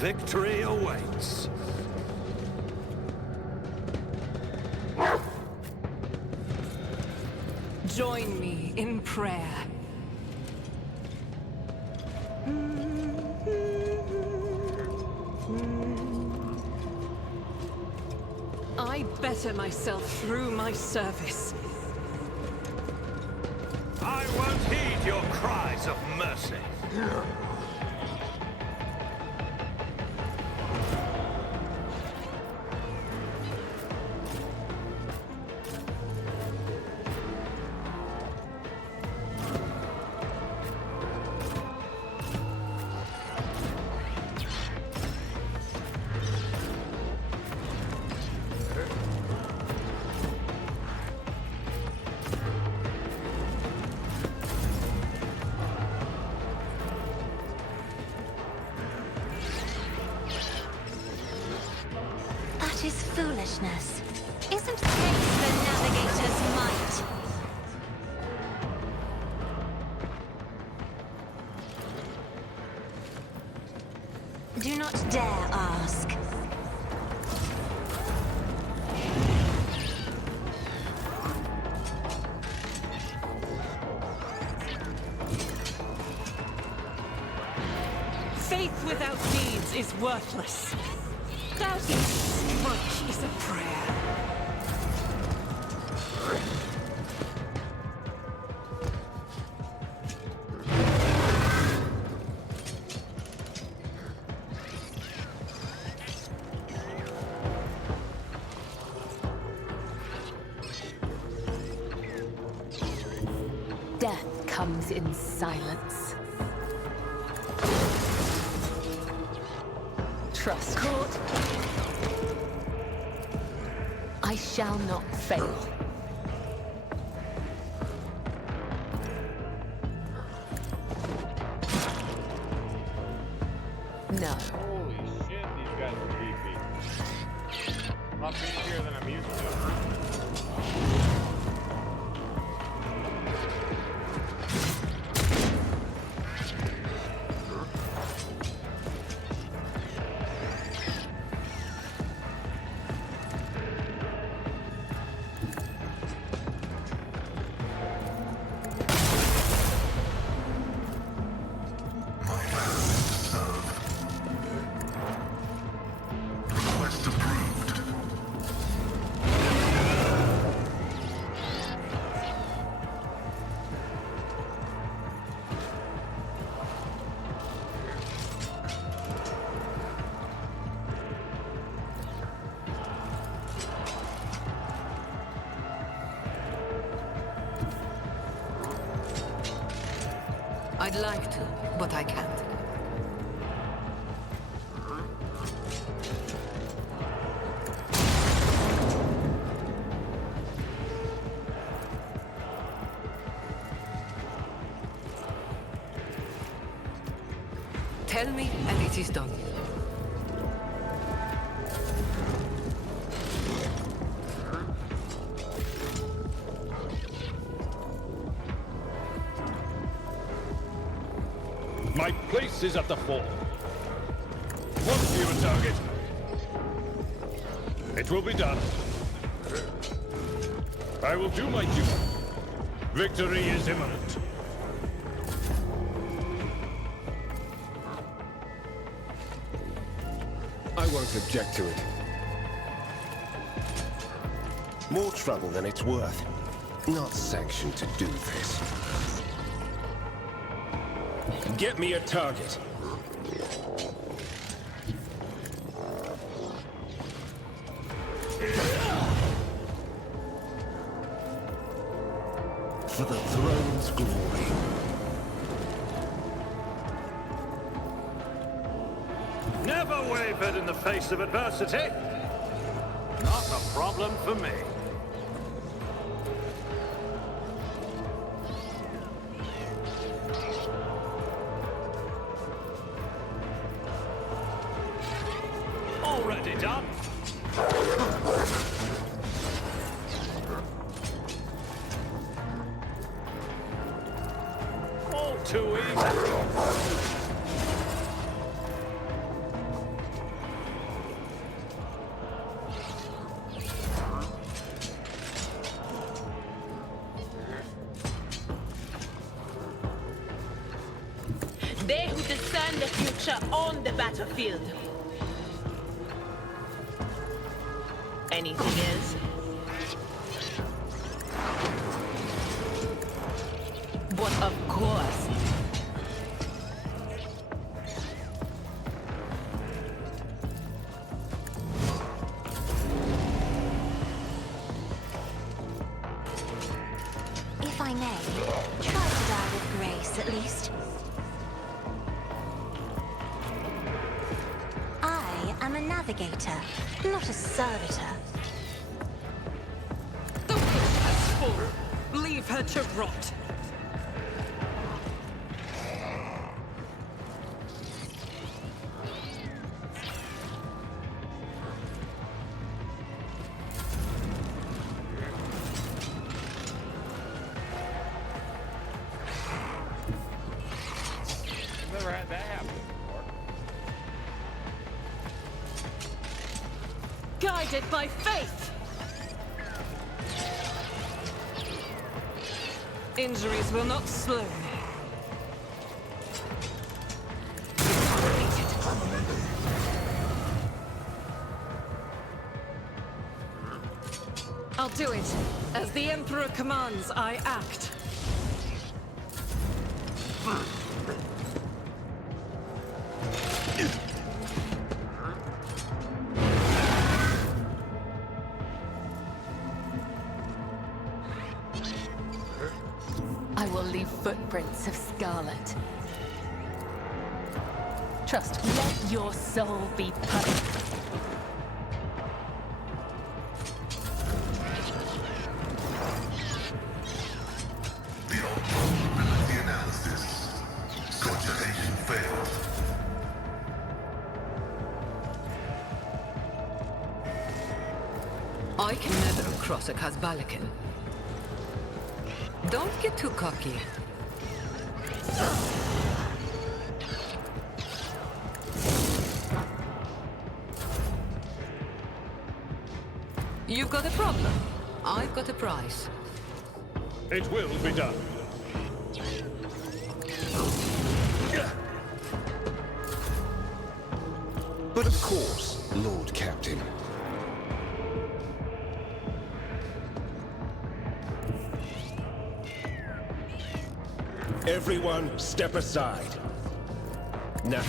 Victory awaits. Join me in prayer. I better myself through my service. I won't heed your cries of mercy. That is foolishness. Isn't grace the navigator's might? Do not dare ask. Faith without deeds is worthless. Doubting much is a prayer. Death comes in silence. Trust. Court. I shall not fail. No. Holy shit, these guys are beefy. A lot beefier than I'm used to. I'd like to, but I can't. Tell me, and it is done. My place is at the fore. What's your target? It will be done. I will do my duty. Victory is imminent. I won't object to it. More trouble than it's worth. Not sanctioned to do this. Get me a target. For the throne's glory. Never wavered in the face of adversity. Not a problem for me. Already done. All too easy. They who discern the future on the battlefield. Anything else? But of course. If I may, try to die with grace, at least. I am a navigator, not a servitor. The witch has fallen. Leave her to rot. Never had that happen before. Guided by faith. Injuries will not slow me. I'll do it. As the Emperor commands, I act. I will leave footprints of scarlet. Trust me. Let your soul be punished. The old probability analysis. Coordination failed. I can never cross a Kazbalikan. Don't get too cocky. You've got a problem. I've got a prize. It will be done. But of course, Lord Captain. Everyone, step aside. Now.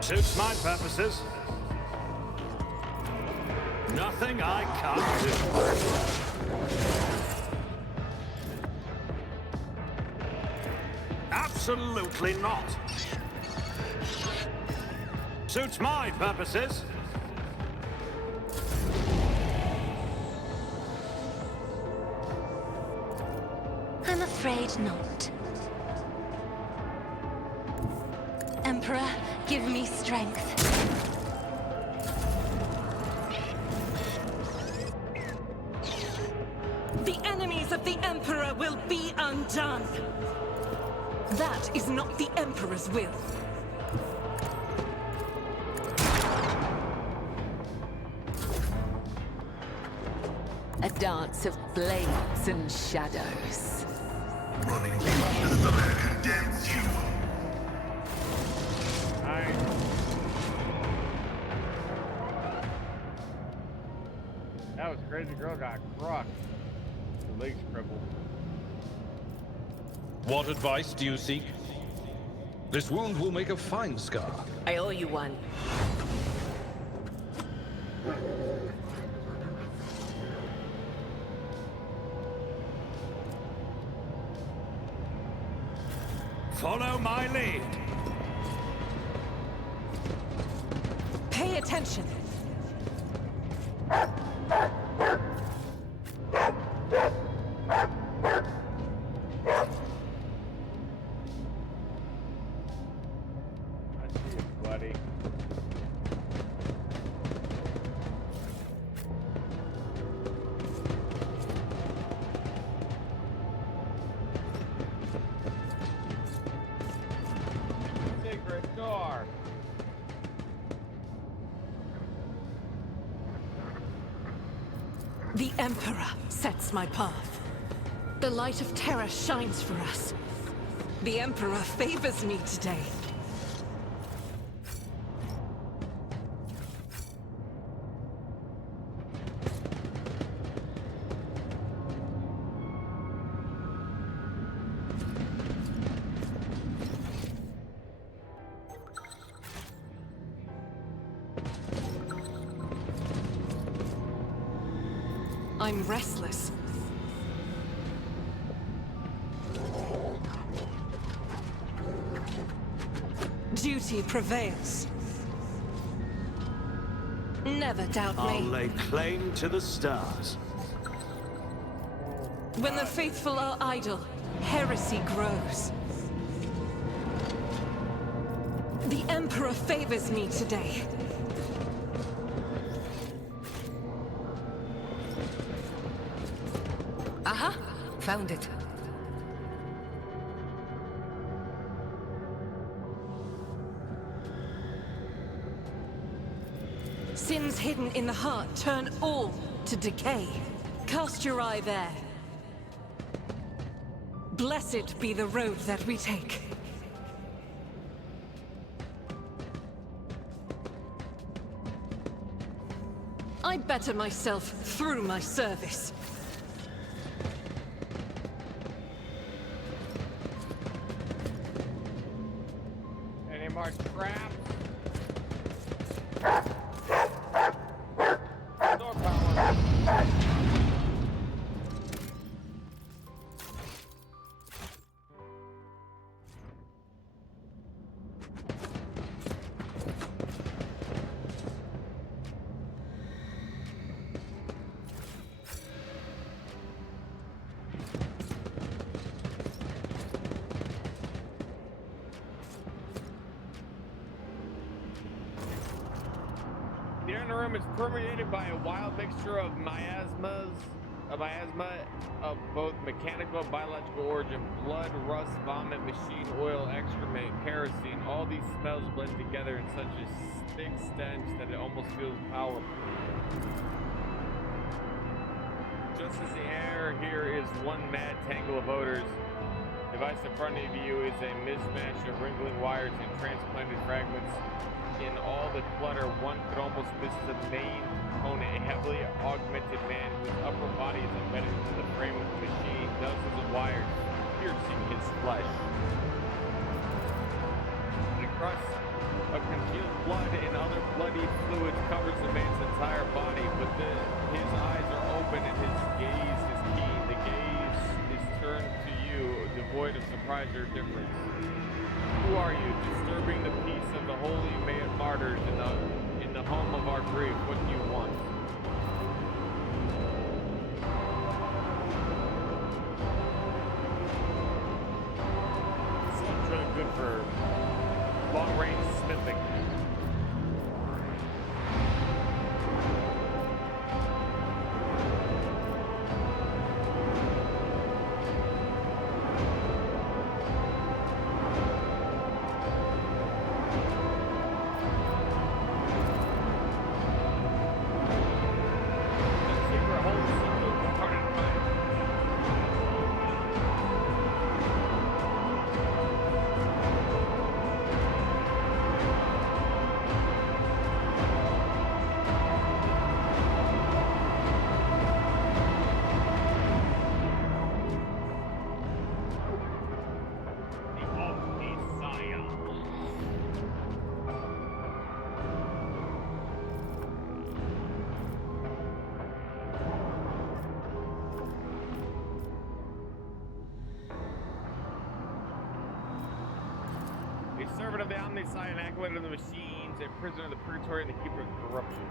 Suits my purposes. nothing I can't do. Absolutely not. Suits my purposes. I'm afraid not. Emperor, give me strength. The enemies of the Emperor will be undone. That is not the Emperor's will. A dance of blades and shadows. Running beyond the man condemns you. That was crazy. Girl got crushed. Her legs crippled. What advice do you seek? This wound will make a fine scar. I owe you one. Follow my lead. Pay attention. Buddy. Secret door. The Emperor sets my path. The light of terror shines for us. The Emperor favors me today. I'm restless. Duty prevails. Never doubt I'll me. lay claim to the stars. When the faithful are idle, heresy grows. The Emperor favors me today. Aha! Found it. Sins hidden in the heart turn all to decay. Cast your eye there. Blessed be the road that we take. I better myself through my service. Any more traps? Door power. The inner room is permeated by a wild mixture of miasma of both mechanical and biological origin: blood, rust, vomit, machine oil, excrement, kerosene. All these smells blend together in such a thick stench that it almost feels powerful. Just as the air here is one mad tangle of odors, the device in front of you is a mismatch of wrinkling wires and transplanted fragments. In all the clutter, one could almost miss the main component, a heavily augmented man whose upper body is embedded into the frame of the machine, dozens of wires piercing his flesh. And across of congealed blood and other bloody fluid covers the man's entire body, but his eyes are open and his gaze is keen. The gaze is turned to you, devoid of surprise or difference. Who are you, disturbing the peace of the holy martyrs in the home of our grief? What do you want? This one's really good for long-range smithing. Servant of the Omniscient, acolyte of the machines, a prisoner of the purgatory, and the keeper of corruption.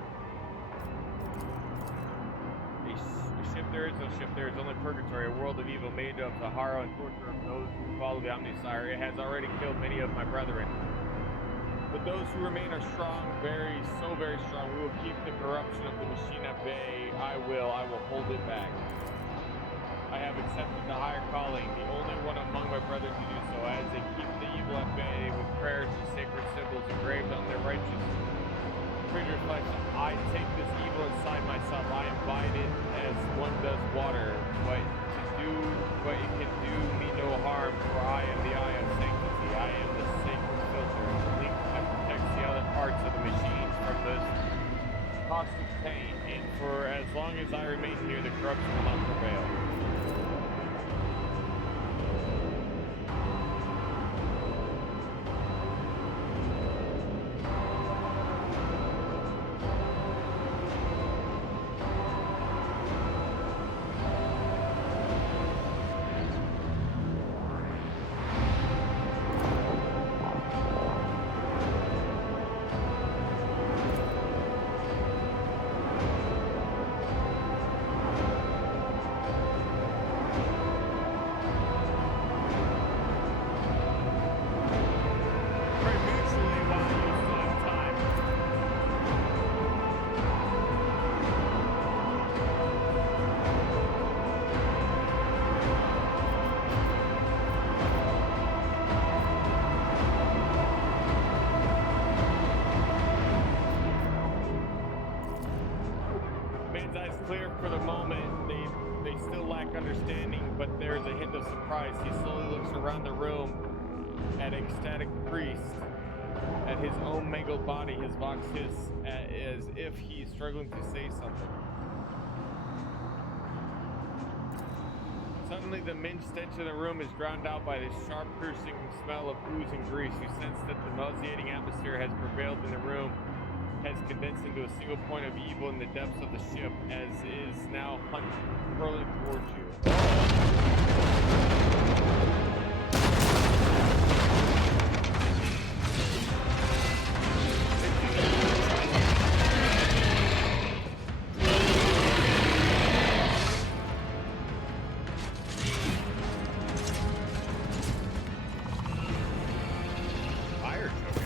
A ship there is no ship, there is only purgatory, a world of evil made of the horror and torture of those who follow the Omniscient. It has already killed many of my brethren. But those who remain are strong, very strong. We will keep the corruption of the machine at bay. I will hold it back. I have accepted the higher calling, the only one among my brethren to do so, as they keep the evil at bay with prayers and sacred symbols engraved on their righteous creature's flesh. I take this evil inside myself. I imbibe it as one does water, but it can do me no harm, for I am the eye of sanctity. I am the sacred filter, the link that protects the other parts of the machines from this constant pain, and for as long as I remain here, the corruption will not prevail. Clear for the moment, they still lack understanding, but there is a hint of surprise. He slowly looks around the room at ecstatic priest, at his own mangled body, his vox hiss, as if he's struggling to say something. Suddenly, the mint stench in the room is drowned out by the sharp, piercing smell of ooze and grease. You sense that the nauseating atmosphere has prevailed in the room, has condensed into a single point of evil in the depths of the ship, as is now hurling towards you.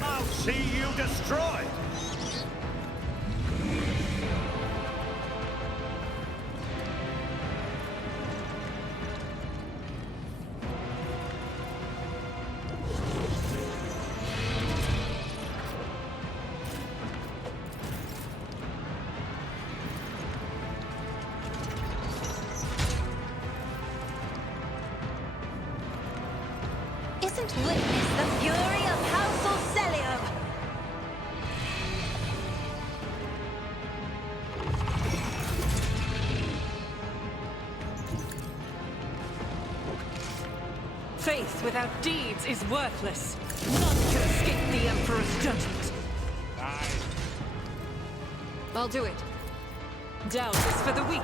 I'll see you destroyed! Isn't witness the fury of House Orcelium? Faith without deeds is worthless. None can escape the Emperor's judgment. I'll do it. Down is for the weak.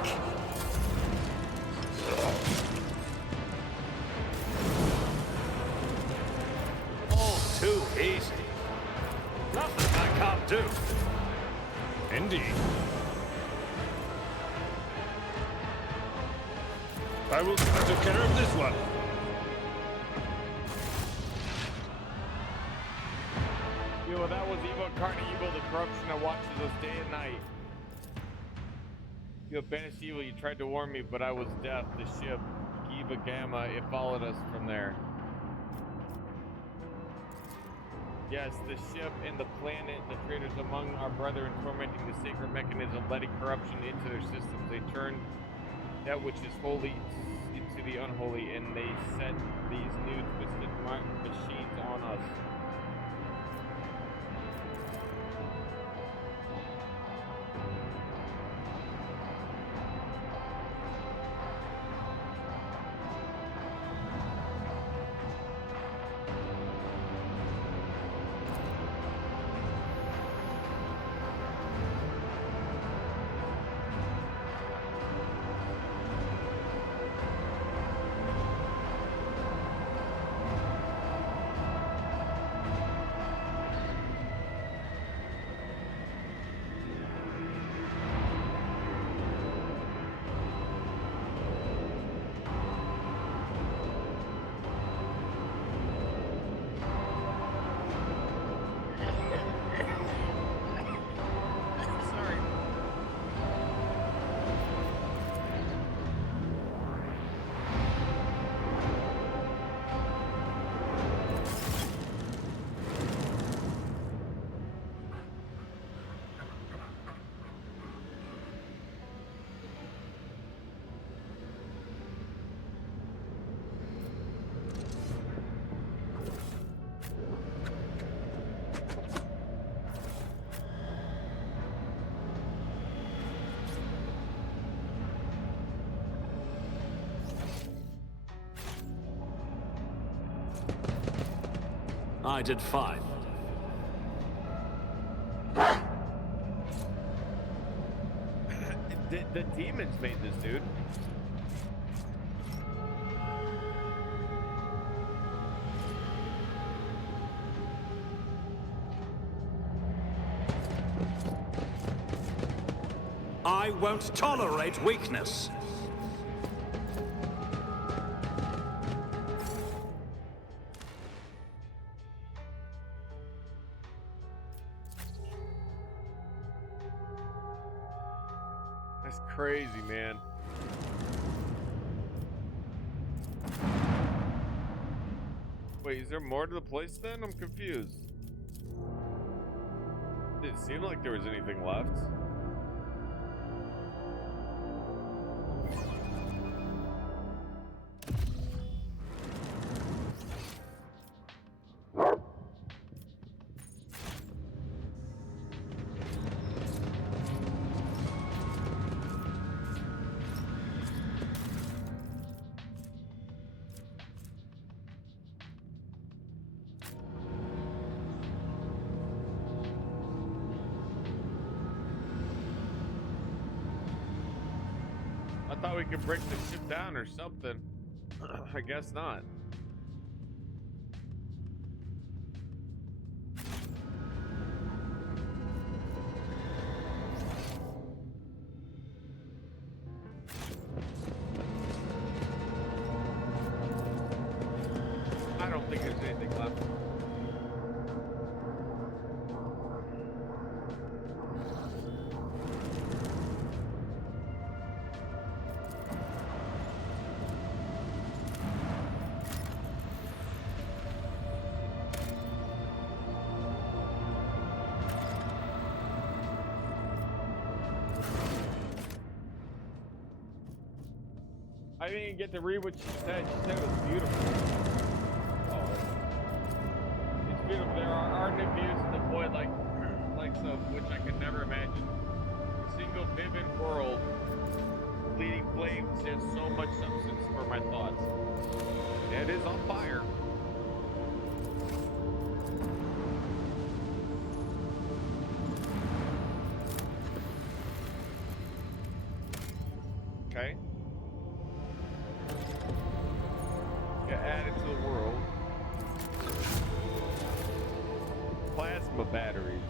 All too easy. Nothing I can't do. Indeed. I took care of this one. Yo, that was evil incarnate evil, the corruption that watches us day and night. You have banished evil, you tried to warn me, but I was deaf. The ship, Giva Gamma, it followed us from there. Yes, the ship and the planet, the traitors among our brethren, tormenting the sacred mechanism, letting corruption into their systems. They turned that which is holy into the unholy, and they set these new twisted machines on us. I did fine. The demons made this, dude. I won't tolerate weakness. That's crazy, man. Wait, is there more to the place then? I'm confused. Didn't seem like there was anything left. I thought we could break the ship down or something. I guess not. I don't think there's anything left. I didn't get to read what she said. She said it was beautiful. Oh, it's beautiful. There are ardent views in the void like of which I could never imagine. A single vivid world, bleeding flames, has so much substance for my thoughts. Yeah, it is on fire. plasma batteries.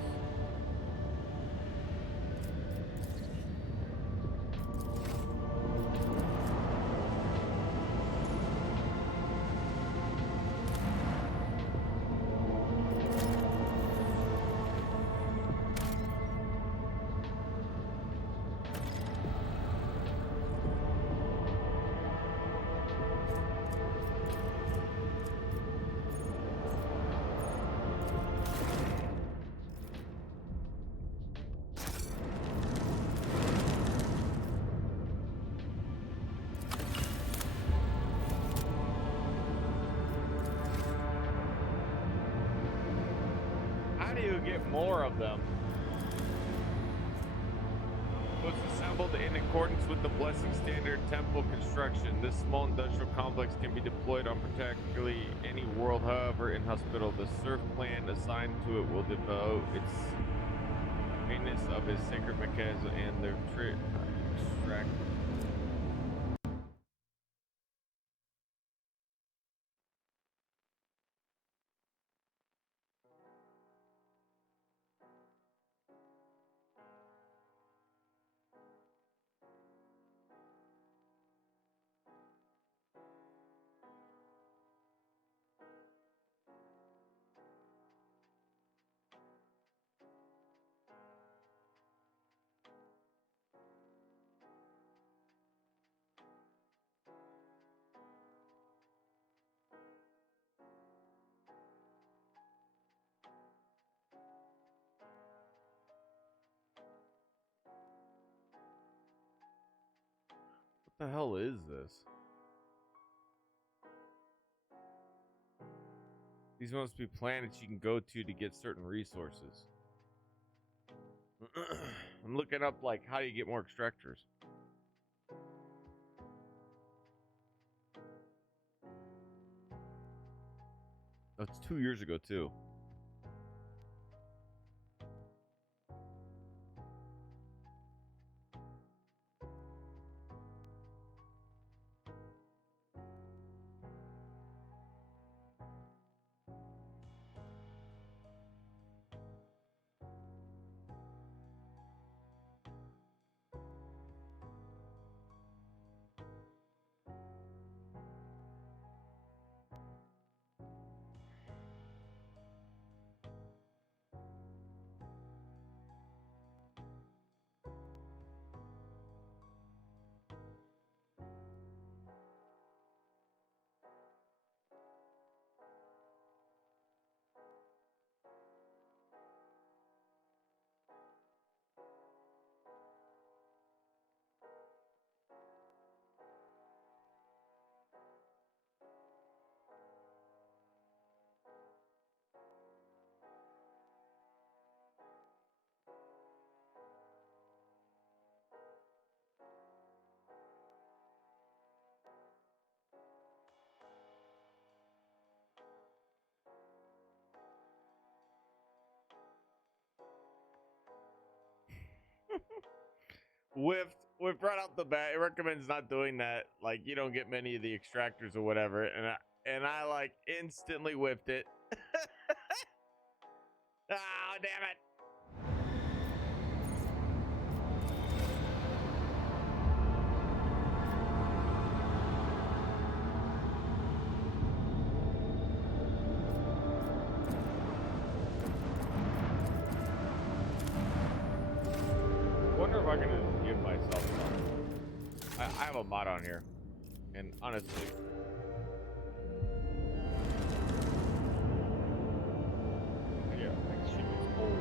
How do you get more of them? Was assembled in accordance with the Blessing Standard Temple construction. This small industrial complex can be deployed on practically any world, however inhospitable. The surf clan assigned to it will devote its maintenance of its sacred mechanism and their extract. What the hell is this? These must be planets you can go to get certain resources. I'm looking up like how do you get more extractors? That's 2 years ago too. Whiffed right out the bat. It recommends not doing that. Like you don't get many of the extractors or whatever, and I like instantly whiffed it. Oh damn it! Wonder if I can just give myself some. I have a mod on here, and honestly, yeah, like she was old.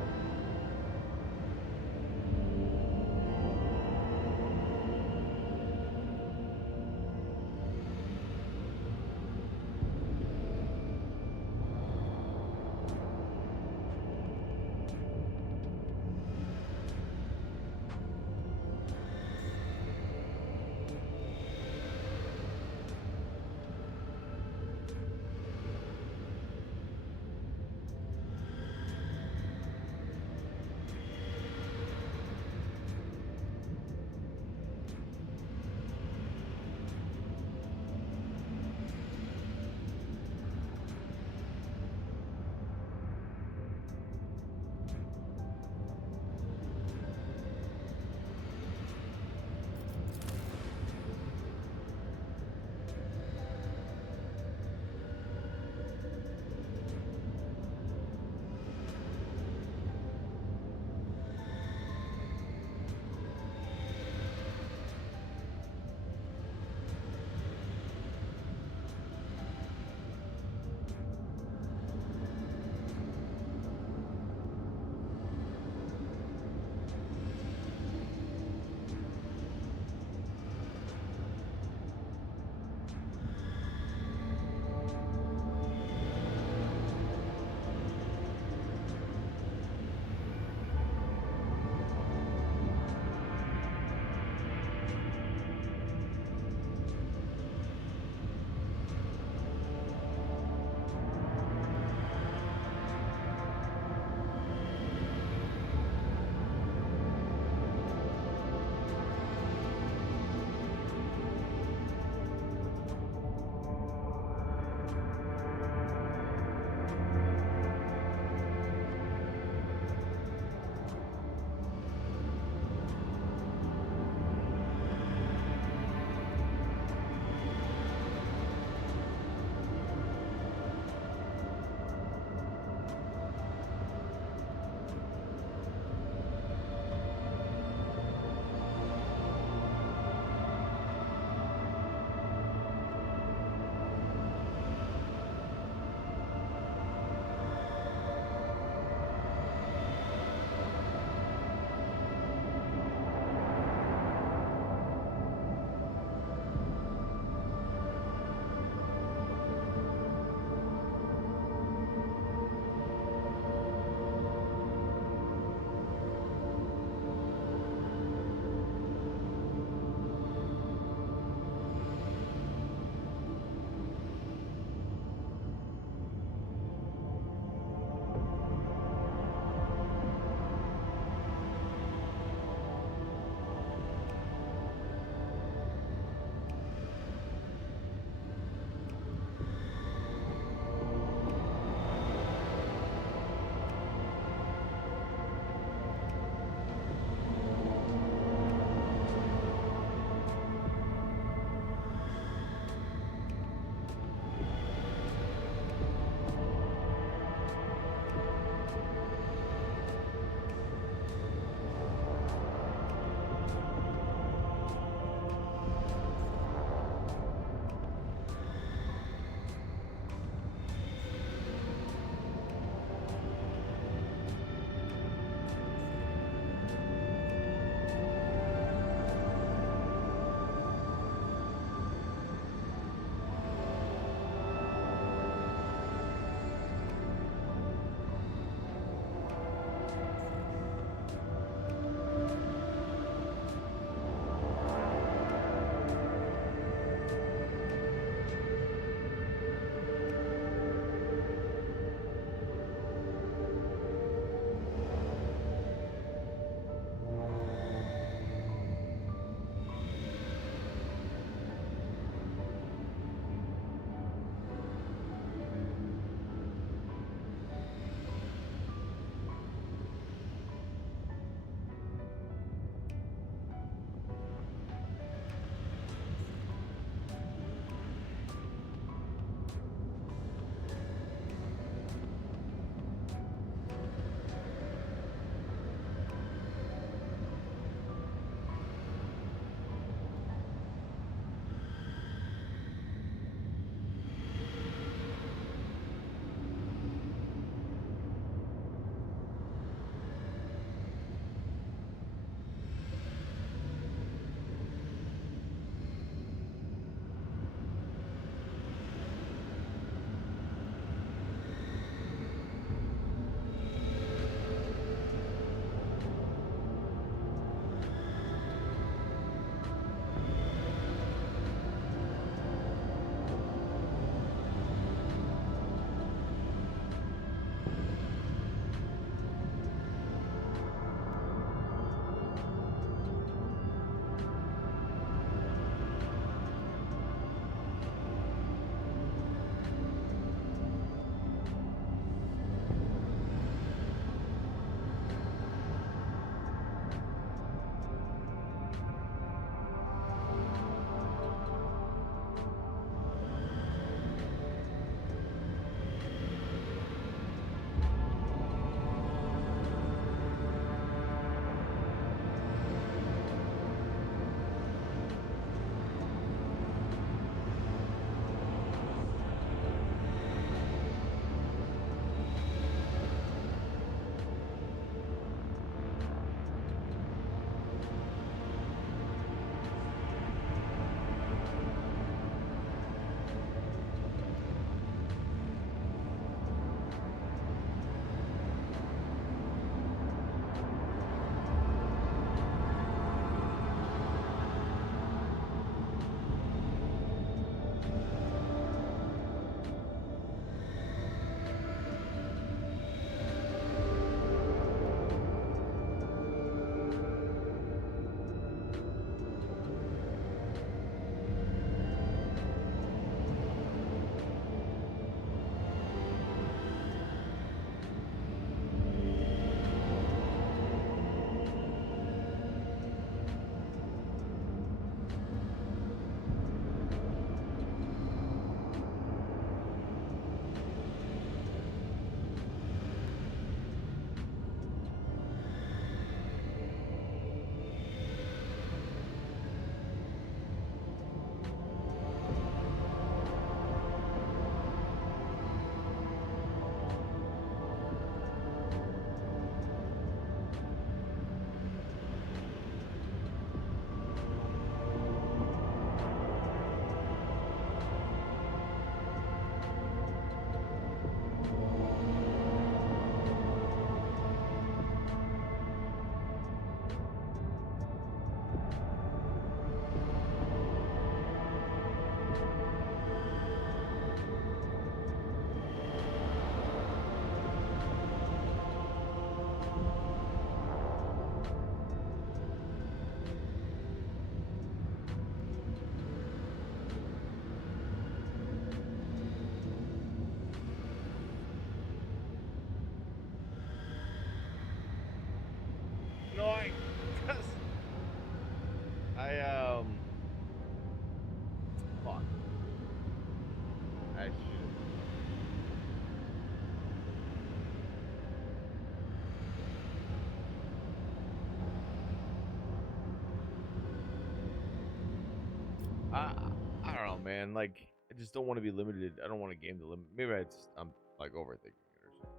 man. Like, I just don't want to be limited. I don't want to game the limit. Maybe I'm like overthinking it or something.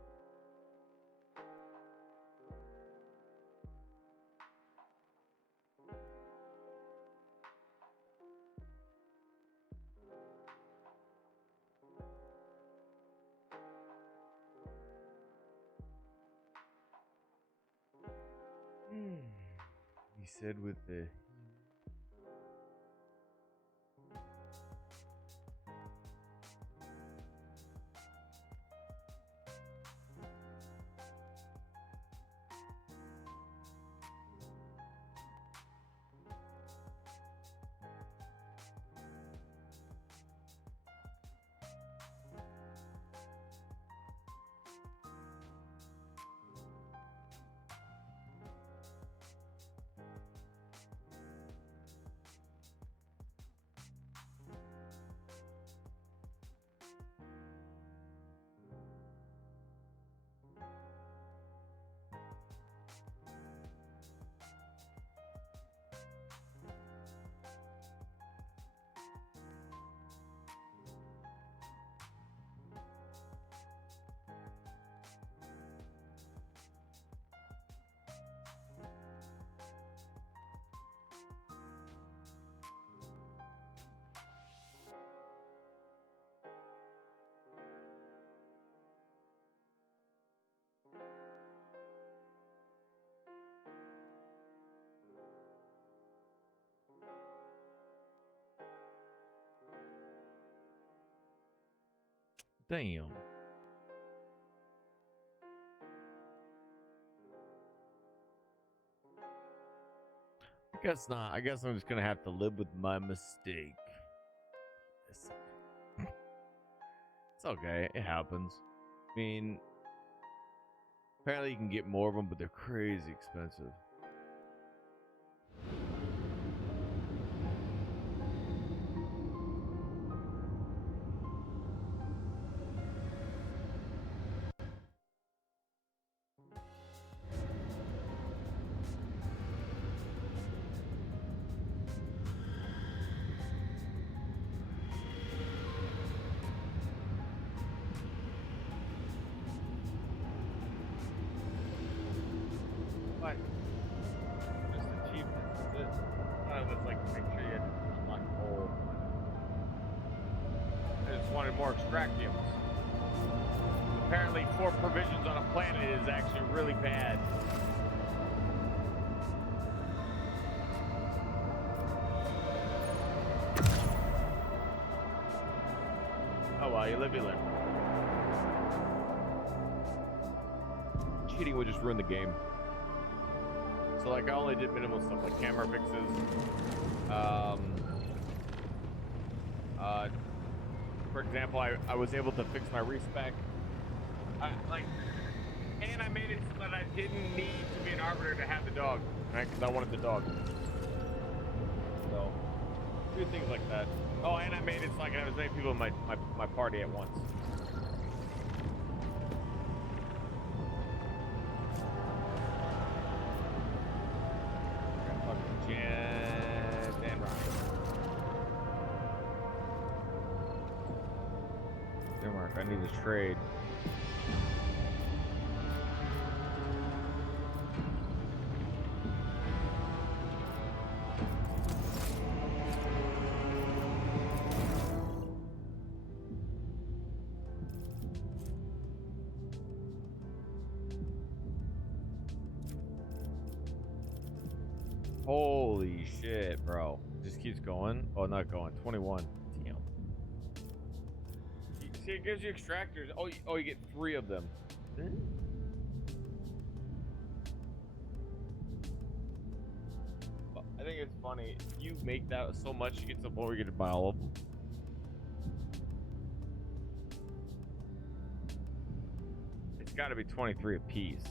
He said with the damn. I guess not. I guess I'm just gonna have to live with my mistake. It's okay. It happens. I mean, apparently you can get more of them, but they're crazy expensive. But just achievements. That's it. None of it's like make sure you had to unlock the whole. I just wanted more extractiums. Apparently, 4 provisions on a planet is actually really bad. Oh well, you live, you learn. Cheating would just ruin the game. So like I only did minimal stuff like camera fixes. For example, I was able to fix my respec. And I made it so that I didn't need to be an arbiter to have the dog, right? Because I wanted the dog. So, do things like that. Oh, and I made it so I could have as many people in my party at once. Denmark, I need to trade. Holy shit, bro. Just keeps going. Oh, not going. 21. Damn. See, it gives you extractors. Oh, you get 3 of them. I think it's funny. You make that so much, you get to the point where you get to buy all of them. It's got to be 23 apiece.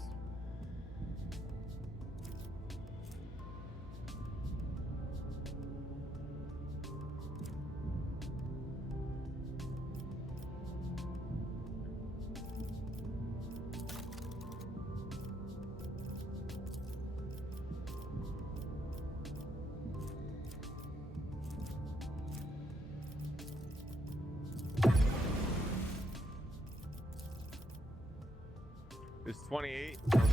It's 28 or 26.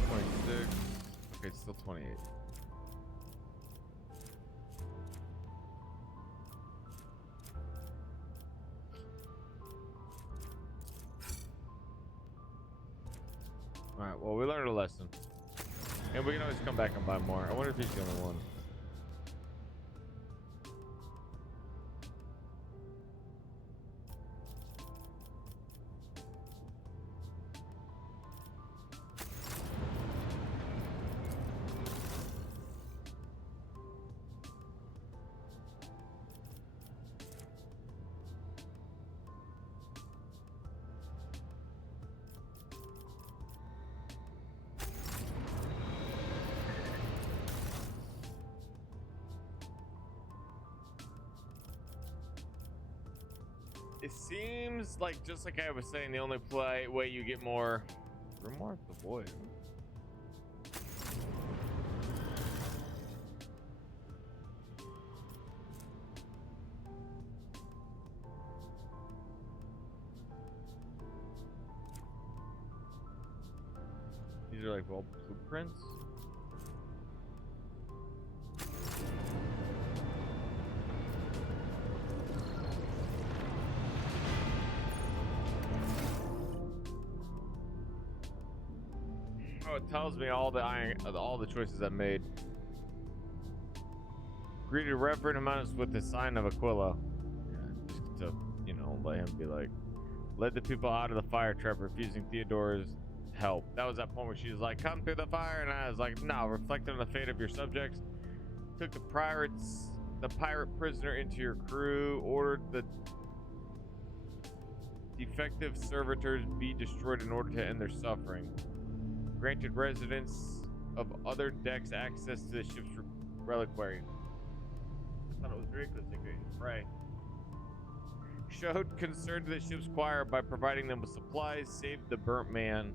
Okay, it's still 28. Alright, well, we learned a lesson. And we can always come back and buy more. I wonder if he's the only one. It seems like, just like I was saying, the only way you get more Grimoire of the Void. These are like all blueprints. It tells me all the choices I made. Greeted Reverend Amanus with the sign of Aquila. Yeah, just to, you know, let him be like, led the people out of the fire trap, refusing Theodora's help. That was that point where she was like, come through the fire, and I was like, no, reflecting on the fate of your subjects. Took the pirate prisoner into your crew, ordered the defective servitors be destroyed in order to end their suffering. Granted residents of other decks access to the ship's reliquary. I thought it was ridiculous they could pray. Showed concern to the ship's choir by providing them with supplies, saved the burnt man,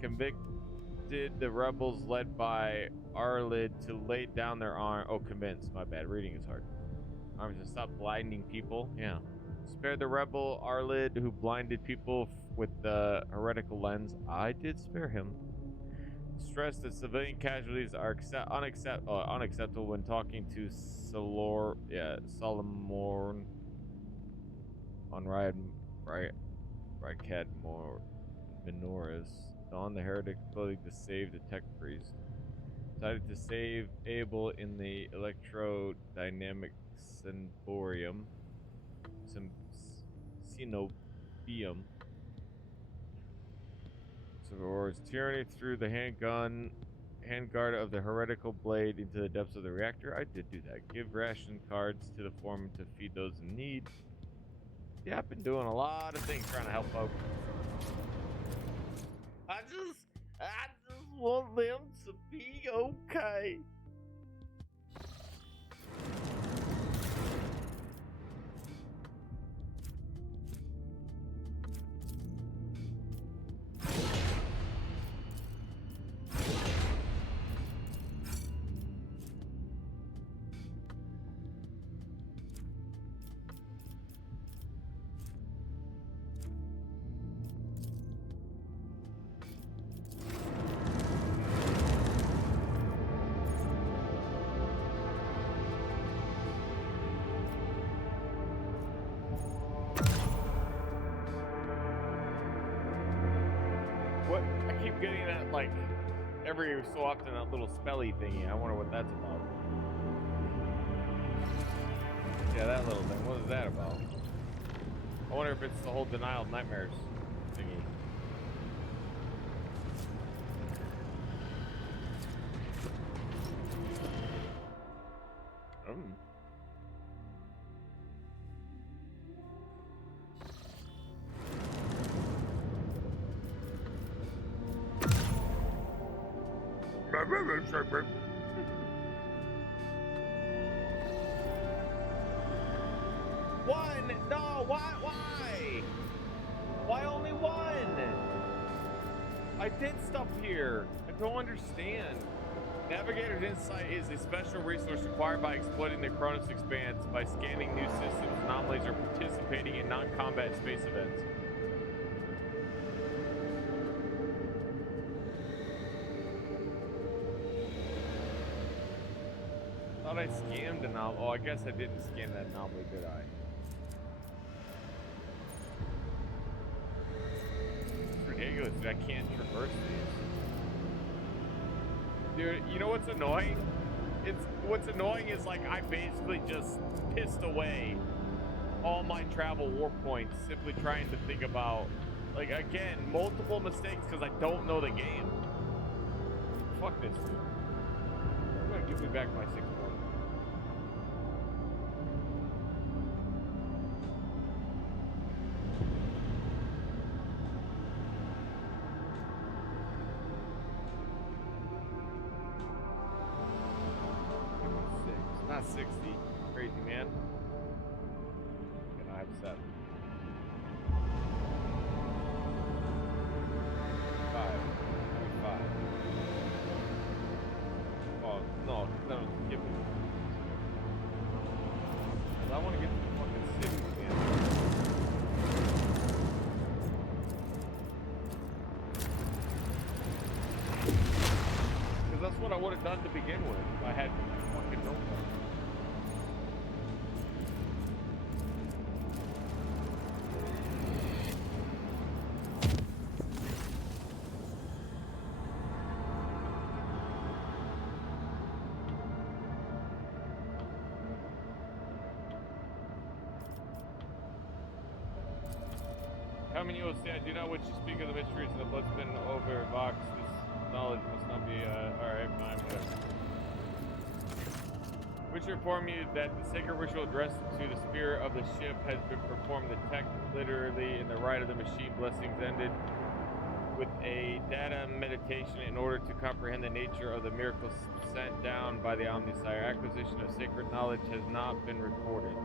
convicted the rebels led by Arlid to lay down their arm. Oh, convinced. My bad. Reading is hard. Arms to stop blinding people. Yeah. Spared the rebel Arlid who blinded people with the heretical lens. I did spare him. Stressed that civilian casualties are unacceptable when talking to Solomorn on Rykad Minoris. Don the heretic ability to save the tech priest. Decided to save Abel in the electrodynamic Cynorium. Cenobium. Or tyranny through the handguard of the heretical blade into the depths of the reactor. I did do that. Give ration cards to the foreman to feed those in need. Yeah, I've been doing a lot of things trying to help folks. I just want them to be okay. What? I keep getting that, like, every so often, that little spelly thingy. I wonder what that's about. Yeah, that little thing. What is that about? I wonder if it's the whole denial of nightmares thingy. One? No, why? Why only one? I did stuff here. I don't understand. Navigator's Insight is a special resource acquired by exploiting the Chronos Expanse by scanning new systems, anomalies, or participating in non-combat space events. thought I scanned an anomaly. Oh, I guess I didn't scan that anomaly, did I? It's ridiculous, dude. I can't traverse these. Dude, you know what's annoying? What's annoying is like I basically just pissed away all my travel warp points simply trying to think about, like, again, multiple mistakes because I don't know the game. Fuck this, dude. I'm gonna give me back my 6 points. Not 60. Crazy, man. And I have 7. 5. 5. Oh, no, give me. I want to get to the fucking city, man. Because that's what I would have done to begin with if I had fucking known that. Coming, you will say, I do not wish to speak of the mysteries of the bloodspin over Vox. This knowledge must not be, alright, fine, whatever. Wish to inform you that the sacred ritual addressed to the spirit of the ship has been performed. The tech, literally, in the rite of the machine blessings ended with a data meditation in order to comprehend the nature of the miracles sent down by the Omnisire. Acquisition of sacred knowledge has not been recorded.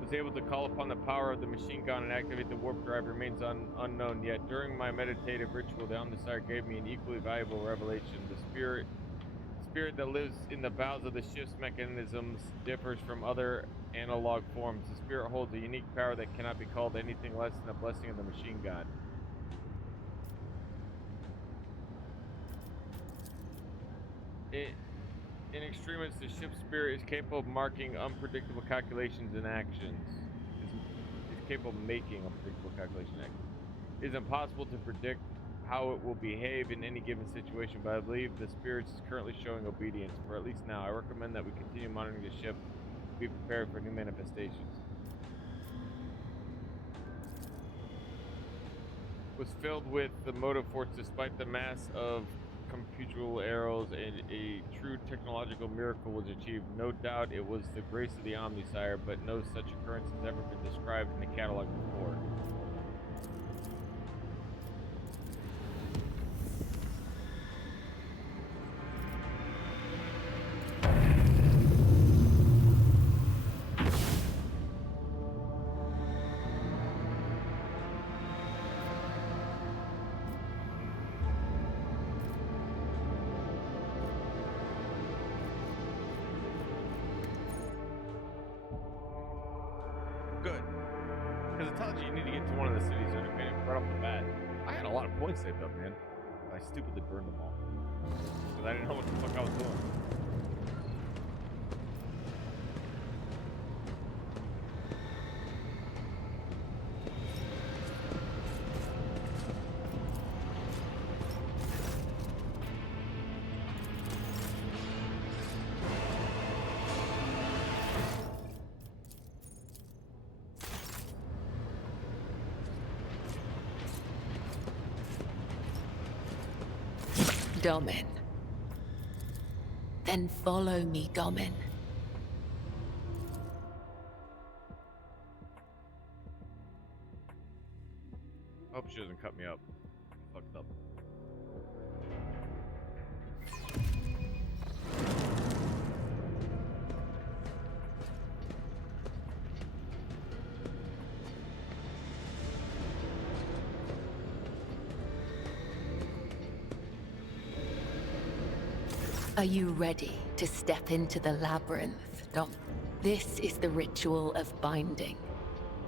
Was able to call upon the power of the machine gun and activate the warp drive remains unknown, yet during my meditative ritual, the Omnisire gave me an equally valuable revelation. The spirit that lives in the bowels of the ship's mechanisms differs from other analog forms. The spirit holds a unique power that cannot be called anything less than a blessing of the machine god. In extremis, the ship's spirit is capable of marking unpredictable calculations and actions. Is capable of making unpredictable calculations and actions. It is impossible to predict how it will behave in any given situation, but I believe the spirit is currently showing obedience. For at least now, I recommend that we continue monitoring the ship to be prepared for new manifestations. Was filled with the motive force despite the mass of computeral errors, and a true technological miracle was achieved. No doubt it was the grace of the Omnisire, but no such occurrence has ever been described in the catalog before. Good. Because it tells you need to get to one of the cities right off the bat. I had a lot of points saved up, man. I stupidly burned them all. Because I didn't know what the fuck I was doing. Domin. Then follow me, Domin. I hope she doesn't cut me up. Fucked up. Are you ready to step into the labyrinth, Dom? This is the ritual of binding.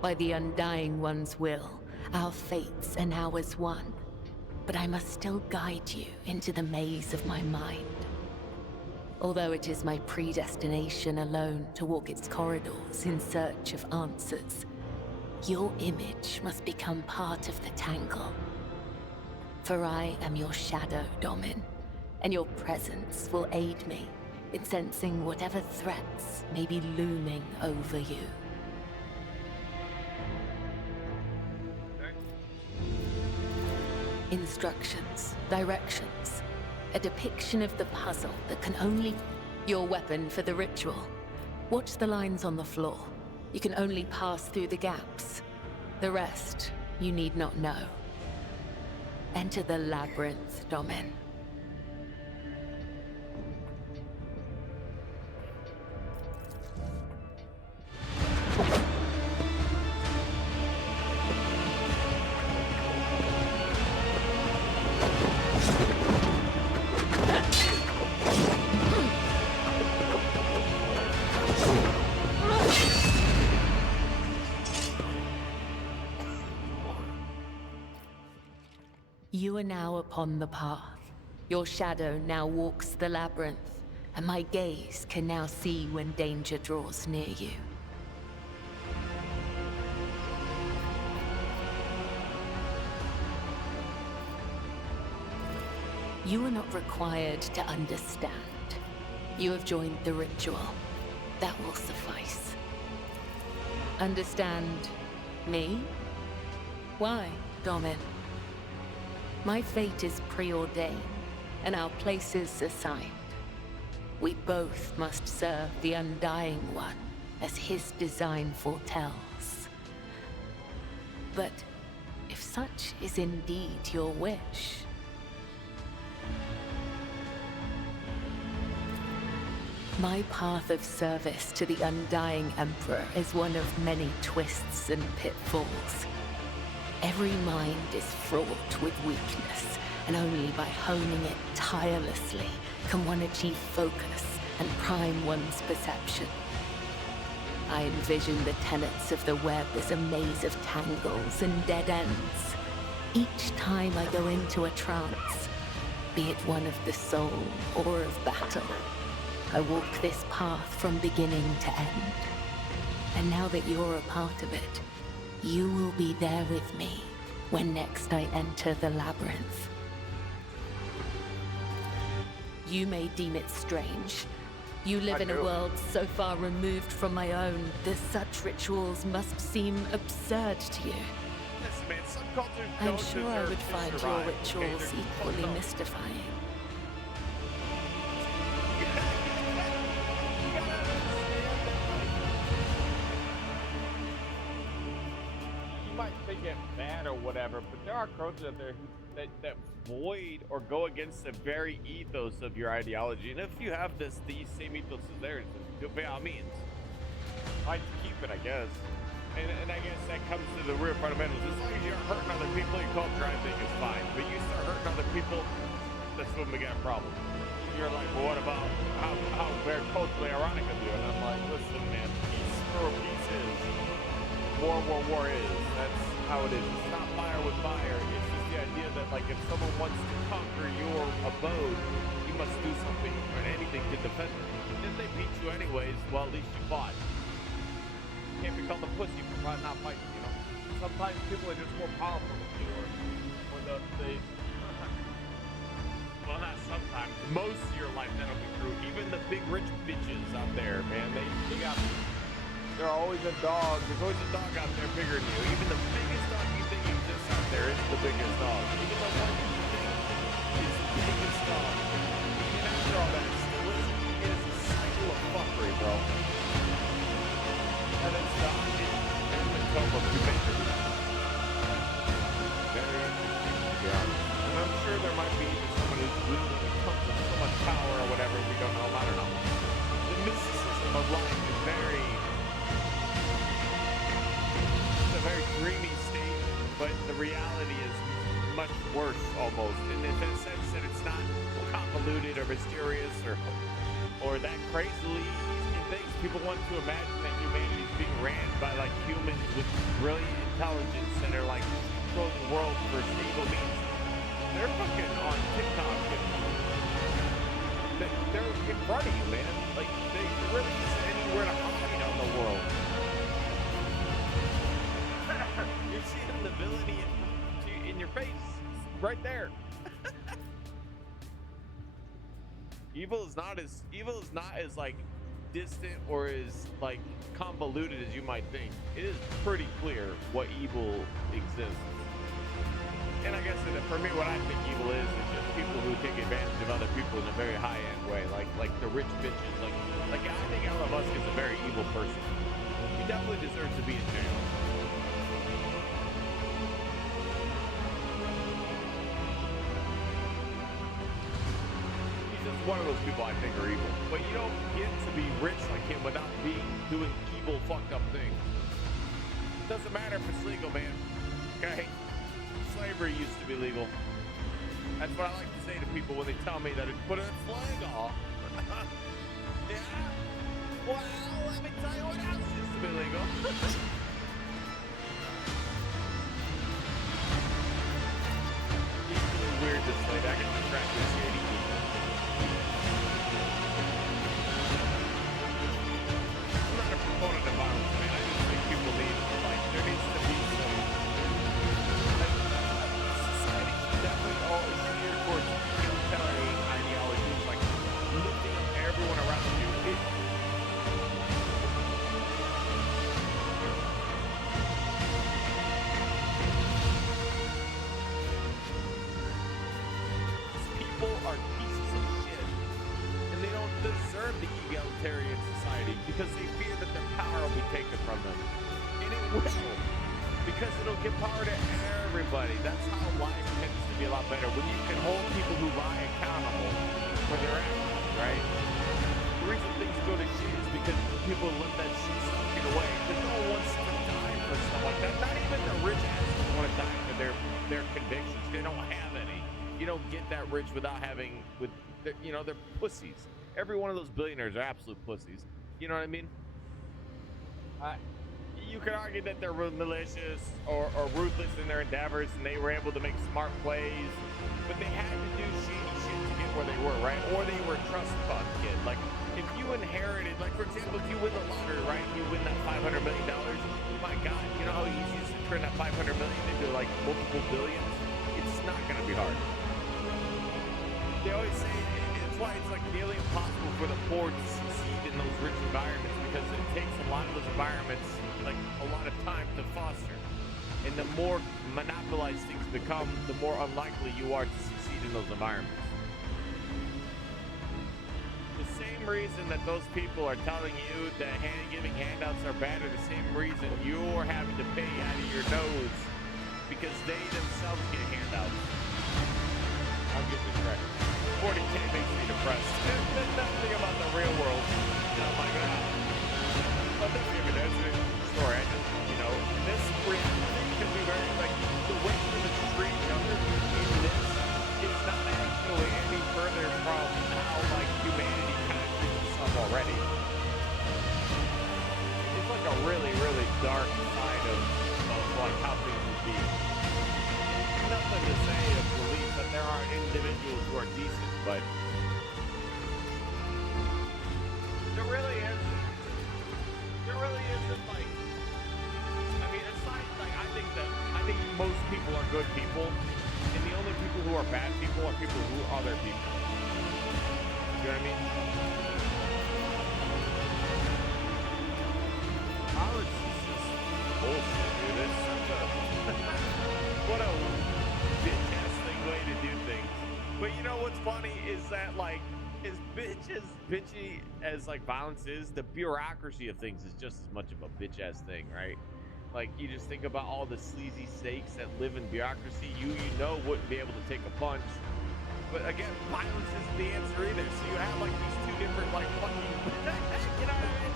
By the Undying One's will, our fates and ours one. But I must still guide you into the maze of my mind. Although it is my predestination alone to walk its corridors in search of answers, your image must become part of the tangle. For I am your shadow, Domin, and your presence will aid me in sensing whatever threats may be looming over you. Instructions, directions, a depiction of the puzzle that can only... Your weapon for the ritual. Watch the lines on the floor. You can only pass through the gaps. The rest, you need not know. Enter the labyrinth, Domin. You are now upon the path. Your shadow now walks the labyrinth, and my gaze can now see when danger draws near you. You are not required to understand. You have joined the ritual. That will suffice. Understand me? Why, Domin? My fate is preordained, and our places assigned. We both must serve the Undying One, as his design foretells. But if such is indeed your wish... My path of service to the Undying Emperor is one of many twists and pitfalls. Every mind is fraught with weakness, and only by honing it tirelessly can one achieve focus and prime one's perception. I envision the tenets of the web as a maze of tangles and dead ends. Each time I go into a trance, be it one of the soul or of battle, I walk this path from beginning to end. And now that you're a part of it, you will be there with me when next I enter the labyrinth. You may deem it strange. You live in a world so far removed from my own that such rituals must seem absurd to you. Listen, man, some cultures I'm don't sure I deserve would to find your survive, rituals okay? They're equally fucked up. mystifying. You might think it bad or whatever, but there are cultures out there that void or go against the very ethos of your ideology. And if you have these same ethos as theirs, then by all means, I'd keep it, I guess. And I guess that comes to the real fundamentals. As long as you're hurting other people, your culture, I think, is fine. But you start hurting other people, that's when we got a problem. You're like, well, what about how very culturally ironic of you? And I'm like, listen, man, peace for peace is. War is. That's how it is. It's not fire with fire. It's just the idea that, like, if someone wants to conquer your abode, you must do something or anything to defend it. If they beat you anyways, well, at least you fought. You can't be called a pussy for not fighting, you know? Sometimes people are just more powerful than you, or well, not sometimes. Most of your life that'll be true. Even the big rich bitches out there, man, they got... There's always a dog. There's always a dog out there bigger than you. Even the biggest dog you think exists out there is the biggest dog. Even the one you think is the biggest dog. And after all that, it is a cycle of fuckery, bro. And it's the tome of humanity. Very interesting, to be honest. And I'm sure there might be someone who's wielding tons of so much power or whatever we don't know. I don't know. The mysticism of life is very... a very dreamy state, but the reality is much worse almost, in the sense that it's not convoluted or mysterious or that crazily in things. People want to imagine that humanity is being ran by like humans with brilliant intelligence that are like controlling the world for evil means. They're fucking on TikTok and they're in front of you, man. Like, there really isn't anywhere to hide out in the world. You're seeing the villainy in your face, right there. Evil is not as like distant or as like convoluted as you might think. It is pretty clear what evil exists. And I guess for me, what I think evil is just people who take advantage of other people in a very high-end way, like the rich bitches. Like I think Elon Musk is a very evil person. He definitely deserves to be in jail. He's just one of those people I think are evil. But you don't get to be rich like him without doing evil, fucked up things. Doesn't matter if it's legal, man. Okay? Slavery used to be legal. That's what I like to say to people when they tell me that it's put a flag off. Yeah? Well, let me tell you what else used to be legal. It's really weird this way. I get distracted with shady people. I'm not a proponent of violence, man. I just think people need, like, there needs to be some, like, society should definitely always steer towards egalitarian ideologies, like lifting up everyone around you. People are pieces of shit, and they don't deserve the egalitarian society because they fear that their power will be taken from them. And it will, because it'll give power to everybody. That's how life tends to be a lot better. When you can hold people who lie accountable for their actions, right? The reason things go to shit is because people let that shit get away. Because no one wants to die for stuff like that. Not even the rich assholes want to die for their convictions. They don't have any. You don't get that rich without having, they're pussies. Every one of those billionaires are absolute pussies. You know what I mean? You could argue that they're malicious or ruthless in their endeavors and they were able to make smart plays, but they had to do shady shit to get where they were, right? Or they were a trust fund kid. Like, if you inherited, like, for example, if you win the lottery, right? You win that $500 million. My God, you know how easy it is to turn that $500 million into, like, multiple billions? It's not going to be hard. They always say it's why it's like nearly impossible for the poor to succeed in those rich environments, because it takes a lot of those environments like a lot of time to foster. And the more monopolized things become, the more unlikely you are to succeed in those environments. The same reason that those people are telling you that giving handouts are bad are the same reason you're having to pay out of your nose because they themselves get handouts. I'll get this right. 40K makes me depressed. There's nothing about the real world. Oh my God. Well, that's an interesting story. I just, this reality can be very, like, the way humans treat each other in this is not actually any further from how, like, humanity kind of treats itself already. It's like a really, really dark side of like, how things would be. Nothing to say of belief that there are individuals who are decent, but there really isn't like, I mean, aside, like, I think most people are good people, and the only people who are bad people are people who are other people. You know what I mean? College is just bullshit, dude. It's such a what a bitch-ass way to do things. But you know what's funny is that, like, as bitchy as like violence is, the bureaucracy of things is just as much of a bitch-ass thing, right? Like, you just think about all the sleazy snakes that live in bureaucracy. You wouldn't be able to take a punch. But again, violence isn't the answer either. So you have like these two different, like, fucking you know what I mean?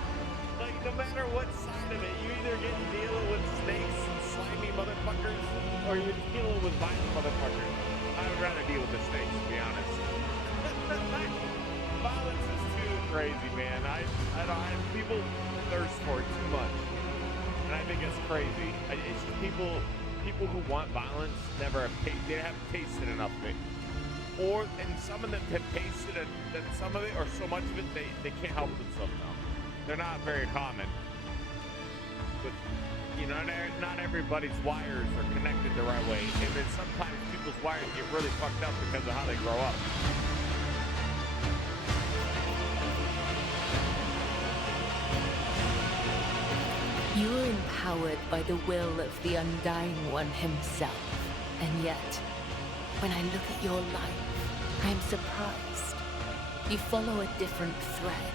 Like, no matter what side of it, you either get dealing with snakes and slimy motherfuckers, or you're dealing with violent motherfuckers. I would rather deal with the snakes, to be honest. Violence is too crazy, man. People thirst for it too much, and I think it's crazy. It's just people who want violence they haven't tasted enough of it. and some of them have tasted it, that some of it or so much of it they can't help themselves now. They're not very common, but you know, not everybody's wires are connected the right way, and then sometimes people's wires get really fucked up because of how they grow up. You are empowered by the will of the Undying One himself. And yet, when I look at your life, I'm surprised. You follow a different thread,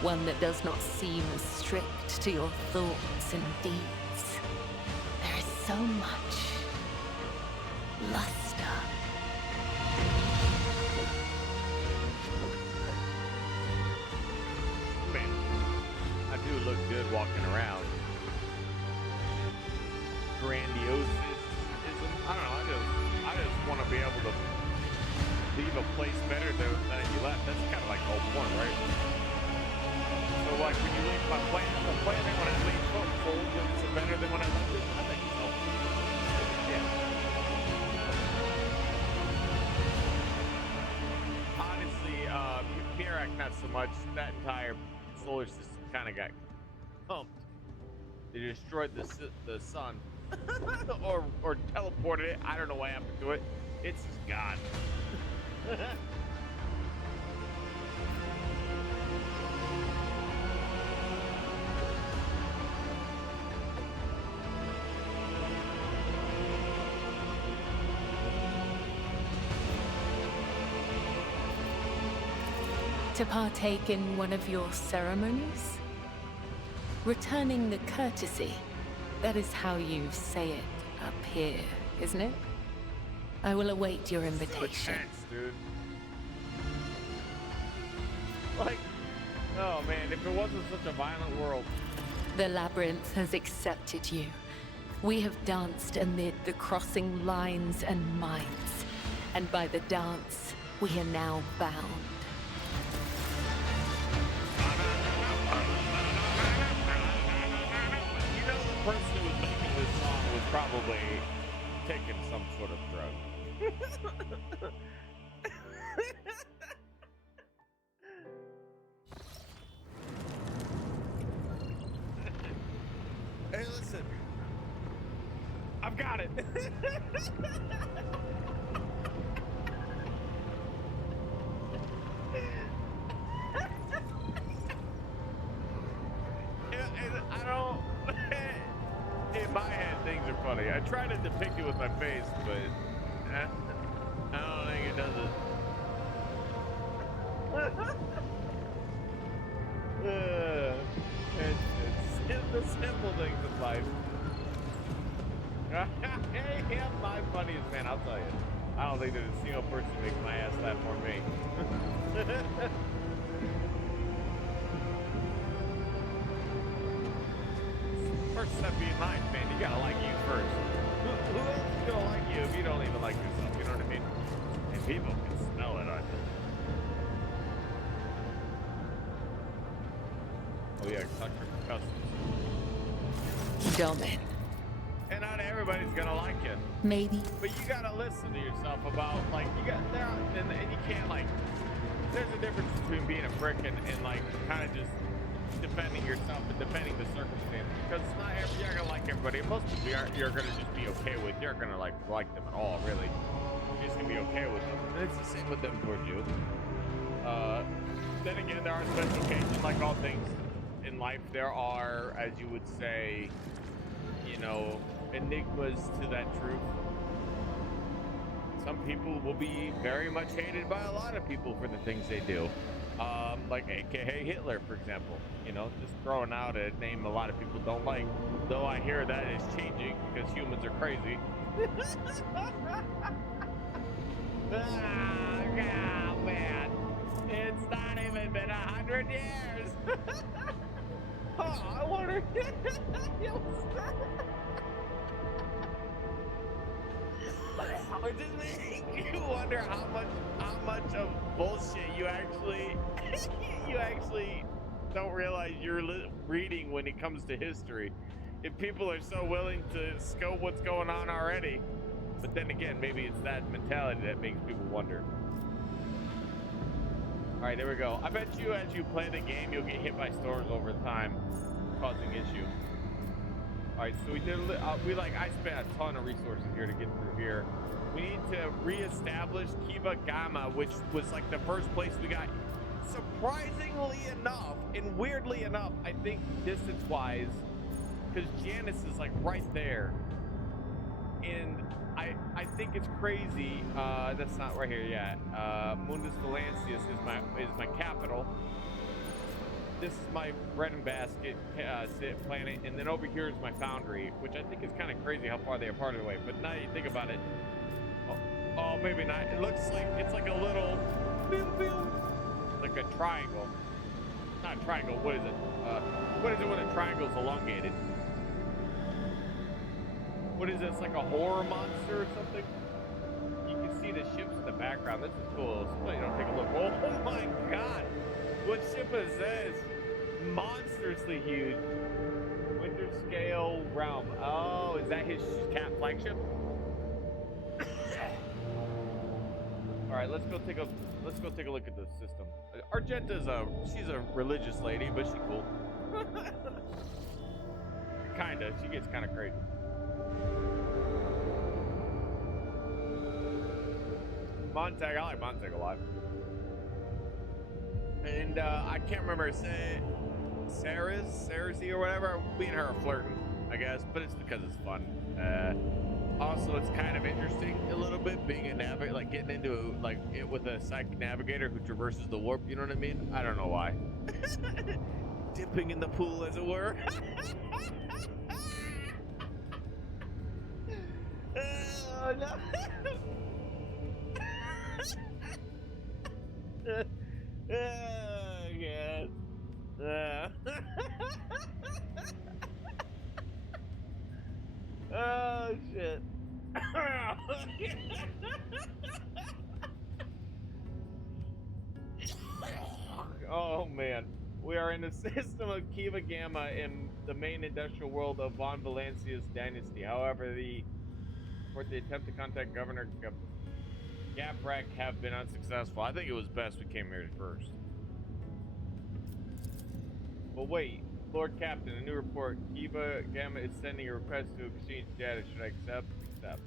one that does not seem as strict to your thoughts and deeds. There is so much luster. Man, I do look good walking around. Grandiosism. I don't know. I just want to be able to leave a place better than you left. That's kind of like the whole point, right? So, like when you leave my plan, the plan that when I leave folds it's better than when I left it. I think so. Yeah. Honestly, Mirak not so much. That entire solar system kind of got pumped. They destroyed the sun. or teleported it. I don't know what happened to it. It's just gone. To partake in one of your ceremonies? Returning the courtesy. That is how you say it up here, isn't it? I will await your invitation. Intense, dude. Like, oh man, if it wasn't such a violent world. The labyrinth has accepted you. We have danced amid the crossing lines and minds, and by the dance, we are now bound. The person who was making this song was probably taking some sort of drug. Hey, listen. I've got it. I don't. In my head, things are funny. I try to depict it with my face, but I don't think it does it. It's the simple things in life. Hey, I'm my funniest man, I'll tell you. I don't think there's a single person who makes my ass laugh more than me. First step in life, man, you gotta like you first. Who else is gonna like you if you don't even like yourself? You know what I mean? And people can smell it on you. Oh yeah, touch your customs. Dumb it. And not everybody's gonna like you. Maybe. But you gotta listen to yourself about like you got there, and you can't like. There's a difference between being a prick and like kind of just defending yourself and defending the circumstance, because it's not you're not gonna like everybody. Most people you're gonna just be okay with. You're not gonna like them at all, really. You're just gonna be okay with them, and it's the same with them towards you. Then again, there are special occasions, like all things in life. There are, as you would say, you know, enigmas to that truth. Some people will be very much hated by a lot of people for the things they do. Like AKA Hitler, for example. You know, just throwing out a name a lot of people don't like. Though I hear that is changing because humans are crazy. Oh, man. It's not even been 100 years. Oh, I wonder. It just makes you wonder how much of bullshit you actually don't realize you're reading when it comes to history. If people are so willing to scope what's going on already, But then again, maybe it's that mentality that makes people wonder. All right, there we go. I bet you as you play the game, you'll get hit by storms over time, causing issue. All right, so I spent a ton of resources here to get through here. We need to reestablish Kiva Gamma, which was like the first place we got. Surprisingly enough, and weirdly enough, I think distance-wise, because Janus is like right there, and I think it's crazy. That's not right here yet. Mundus Valancius is my capital. This is my bread and basket planet, and then over here is my foundry, which I think is kind of crazy how far they are parted away. But now you think about it, oh maybe not. It looks like it's like a little, like a triangle. Not a triangle. What is it? What is it when a triangle is elongated? What is this? Like a horror monster or something? You can see the ships in the background. This is cool. Somebody don't take a look. Oh my God! What ship is this? Monstrously huge. Winter Scale Realm. Oh, is that his flagship? All right, let's go take a look at the system. Argenta's she's a religious lady, but she's cool. Kinda. She gets kind of crazy. Montag, I like Montag a lot. And I can't remember, Sarahzy or whatever. Me and her are flirting, I guess, but it's because it's fun. Also, it's kind of interesting a little bit being a navigator, like getting into like it with a psychic navigator who traverses the warp. You know what I mean? I don't know why. Dipping in the pool, as it were. Oh no. Oh, God. Oh, shit. Oh, man. We are in the system of Kiva Gamma in the main industrial world of Von Valancius dynasty. However, the attempt to contact Governor Gaprak have been unsuccessful. I think it was best we came here first. But wait, Lord Captain, a new report. Kiva Gamma is sending a request to exchange data. Should I accept? Accept.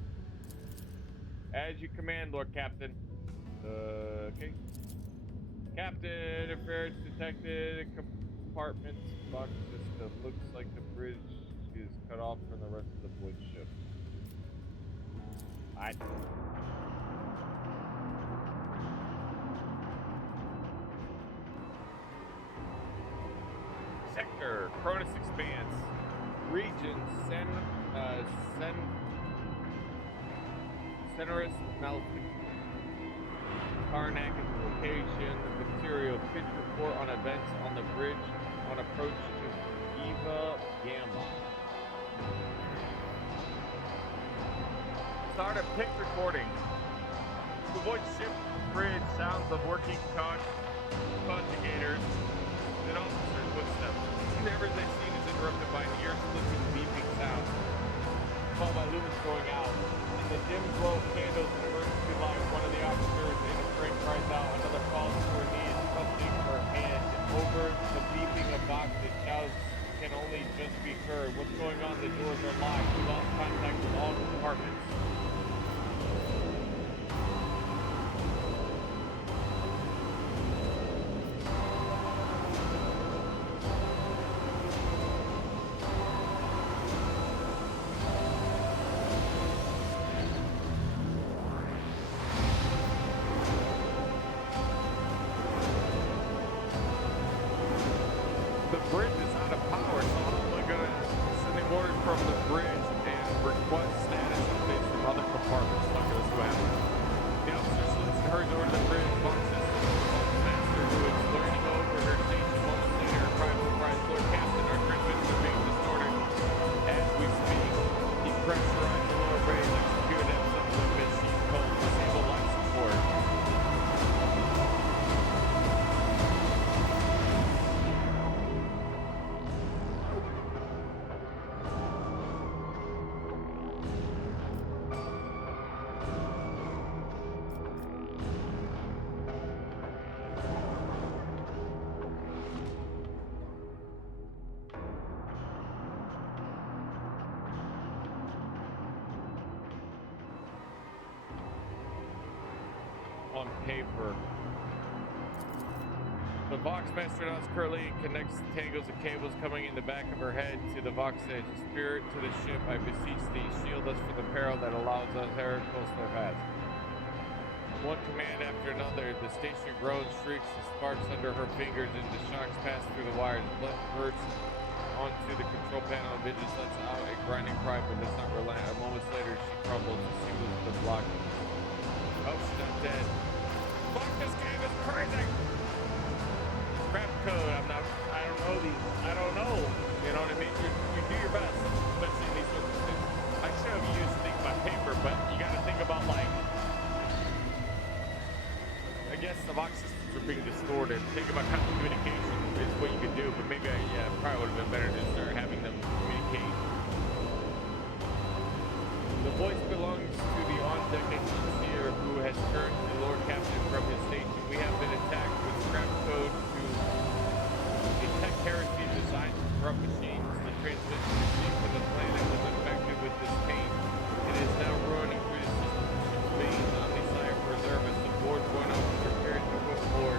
As you command, Lord Captain. Okay. Captain, interference detected. Compartment lock system. Looks like the bridge is cut off from the rest of the void ship. Alright. Sector, Cronus Expanse. Region, Cenerus Melting. Karnak is the location. Material, pitch report on events on the bridge on approach to Kiva Gamma. Start a pitch recording. To avoid ship bridge sounds of working conjugators and officers' footsteps. Everything they scene is interrupted by an ear-splitting beeping sound, followed by lumens going out. In the dim glow of candles and emergency light, one of the officers in a frame cries out. Another falls to her knees, something in her hand. Over the beeping of boxes, shouts can only just be heard. What's going on? The doors are locked. We lost contact with all compartments. on paper. The Vox Masternaut currently connects tangles of cables coming in the back of her head to the Vox Edge. Spirit to the ship, I beseech thee, shield us from the peril that allows us heretical to pass. One command after another, the station groans, shrieks, and sparks under her fingers, and the shocks pass through the wires. Blood bursts onto the control panel, and Vigilance lets out a grinding cry, but does not relent. A moment later, she crumbles and seals the block. Oh, she's not dead. Fuck, this game is crazy! Scrap code, I don't know these. I don't know. You know what I mean? You do your best, especially in these circumstances. I should have used things by paper, but you gotta think about, like, I guess the Vox systems are being distorted. Think about kind of communication is what you could do, but maybe probably would have been better to start having them communicate. The voice belongs to the on-deck engineer who has turned the Lord Captain from his station. We have been attacked with scrap code to detect heresy designed to corrupt machines. The transmission received from the planet was infected with this pain. It is now running through the system. Ship's veins, Omnisire preserve us. The board's going off to repair the equipment board.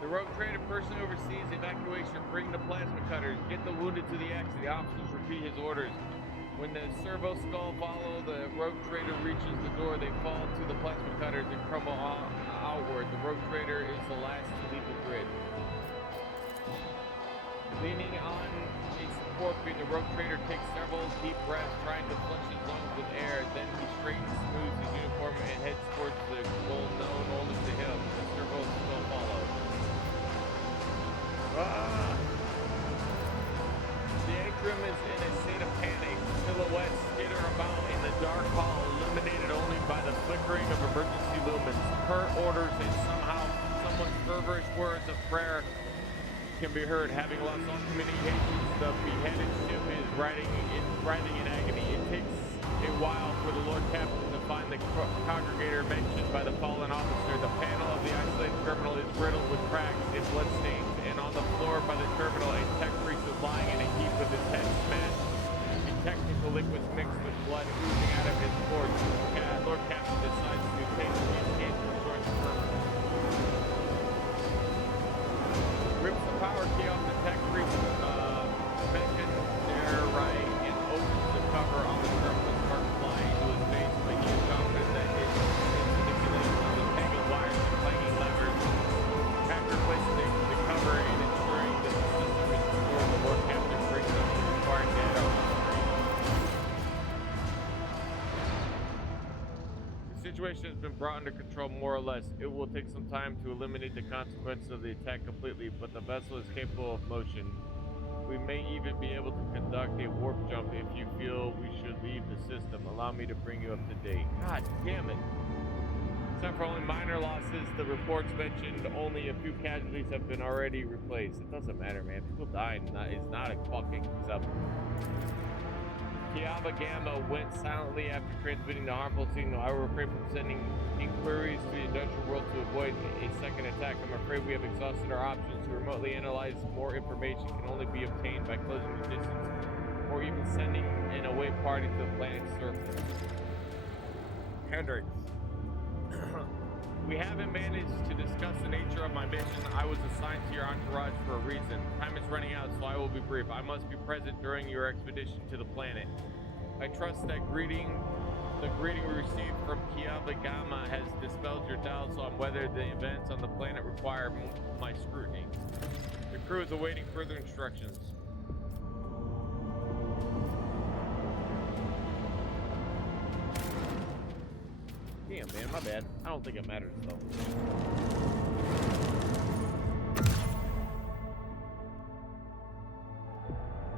The rogue trader personally oversees evacuation. Bring the plasma cutters. Get the wounded to the exit. The officers repeat his orders. When the servo skull follow, the rogue trader reaches the door. They fall to the plasma cutters and crumble outward. The rogue trader is the last to leave the grid. Leaning on a support beam, the rogue trader takes several deep breaths, trying to flush his lungs with air. Then he straightens, smooths his uniform, and heads towards the goal known only to him. The servo skull follows. The atrium is in a state of panic. Silhouettes skitter about in the dark hall, illuminated only by the flickering of emergency lumens. Curt orders and somehow someone's fervorish words of prayer can be heard. Having lost all communications, the beheaded ship is writhing in agony. It takes a while for the Lord Captain to find the congregator mentioned by the fallen officer. The panel of the isolated terminal is riddled with cracks and bloodstains, and on the floor by the terminal, a tech priest is lying in a heap with his head smashed. A technical liquid mixed with blood oozing out of his pores. Lord Captain decides to take the scan to join the terminal. Rips the power key off the tech priest beckon their right and opens the cover on the terminal. Sparks flying into his face, but he is confident that his manipulation of the tangled wires and clanging levers. After placing the cover and ensuring that the system is restored, the Lord Captain brings up the required data on the screen. The situation has been brought under control more or less. It will take some time to eliminate the consequences of the attack completely, but the vessel is capable of motion. We may even be able to conduct a warp jump if you feel we should leave the system. Allow me to bring you up to date. God damn it. Except for only minor losses, the reports mentioned only a few casualties have been already replaced. It doesn't matter, man. People dying is not a fucking acceptable. Kiava Gamma went silently after transmitting the harmful signal. I will refrain from sending inquiries to the industrial world to avoid a second attack. I'm afraid we have exhausted our options. To remotely analyze more information can only be obtained by closing the distance or even sending an away party to the planet's surface. Hendricks. We haven't managed to discuss the nature of my mission. I was assigned to your entourage for a reason. Time is running out, so I will be brief. I must be present during your expedition to the planet. I trust that the greeting we received from Kiava Gamma has dispelled your doubts on whether the events on the planet require my scrutiny. The crew is awaiting further instructions. Damn, man, my bad. I don't think it matters, though.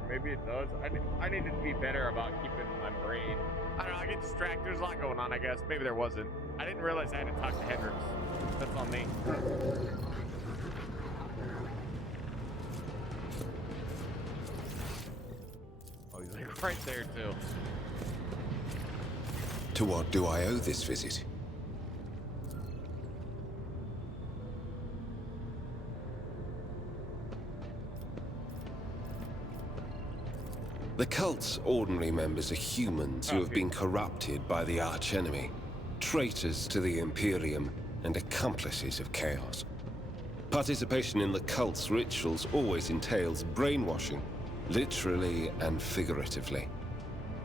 Or maybe it does. I need to be better about keeping my brain. I don't know, I get distracted. There's a lot going on, I guess. Maybe there wasn't. I didn't realize I had to talk to Hendrix. That's on me. Oh, he's like right there, too. To what do I owe this visit? The cult's ordinary members are humans who have been corrupted by the archenemy, traitors to the Imperium, and accomplices of chaos. Participation in the cult's rituals always entails brainwashing, literally and figuratively.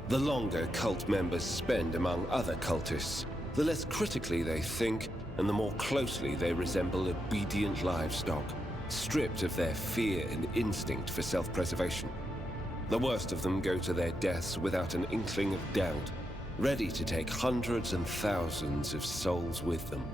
The longer cult members spend among other cultists, the less critically they think, and the more closely they resemble obedient livestock, stripped of their fear and instinct for self-preservation. The worst of them go to their deaths without an inkling of doubt, ready to take hundreds and thousands of souls with them.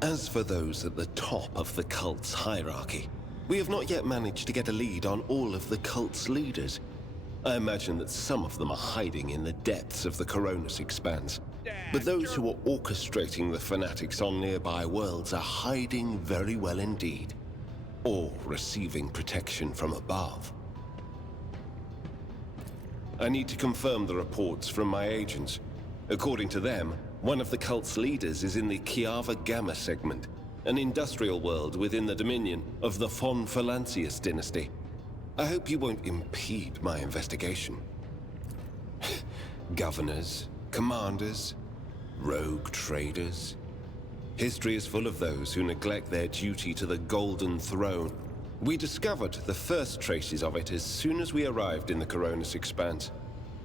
As for those at the top of the cult's hierarchy, we have not yet managed to get a lead on all of the cult's leaders. I imagine that some of them are hiding in the depths of the Coronis Expanse. But those who are orchestrating the fanatics on nearby worlds are hiding very well indeed, or receiving protection from above. I need to confirm the reports from my agents. According to them, one of the cult's leaders is in the Kiava Gamma segment, an industrial world within the dominion of the Von Phalantius dynasty. I hope you won't impede my investigation. Governors, commanders, rogue traders. History is full of those who neglect their duty to the Golden Throne. We discovered the first traces of it as soon as we arrived in the Coronis Expanse.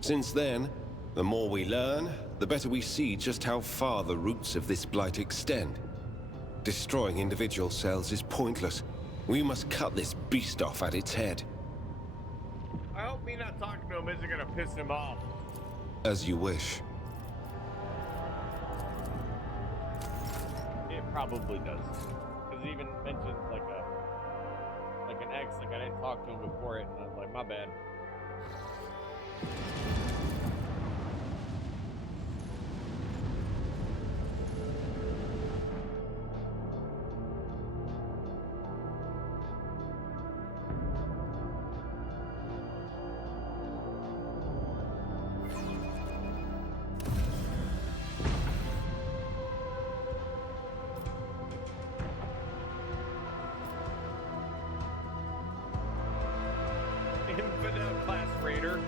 Since then, the more we learn, the better we see just how far the roots of this blight extend. Destroying individual cells is pointless. We must cut this beast off at its head. I hope me not talking to him isn't gonna piss him off. As you wish. It probably does. Because he even mentioned like an ex, like I didn't talk to him before it, and I was like, my bad. Infidel class raider.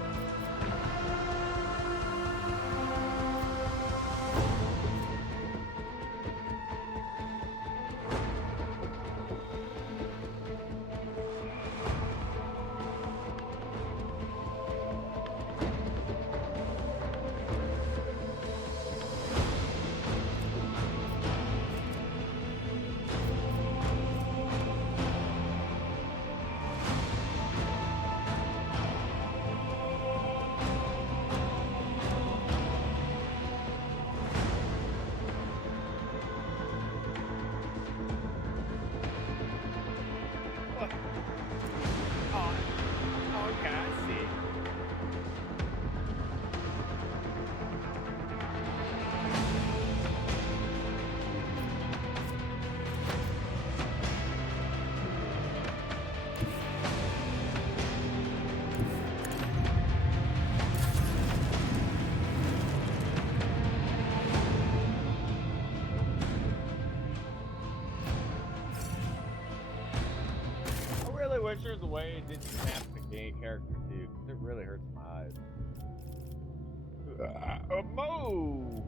wish there was a way it didn't snap the game character too, because it really hurts my eyes. Moo!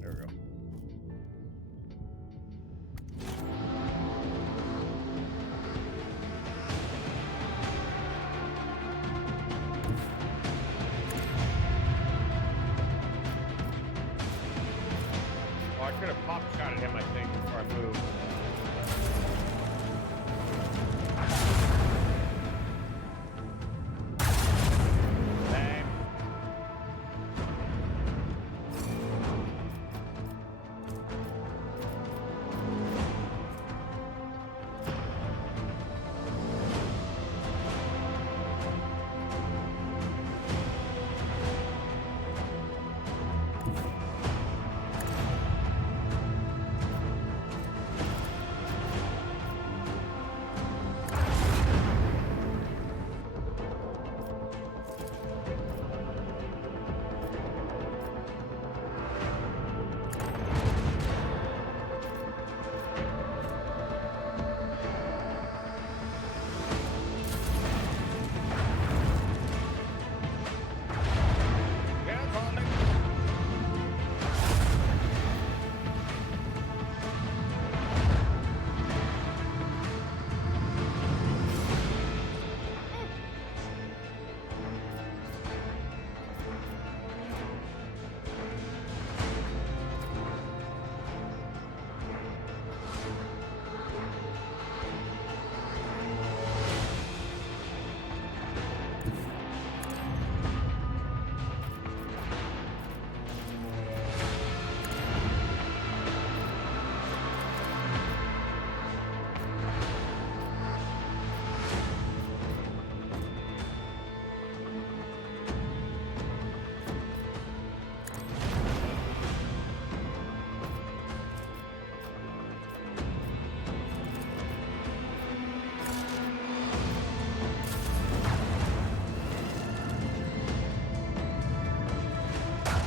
There we go. Oh, I could have pop shot at him, I think, before I moved. Dang.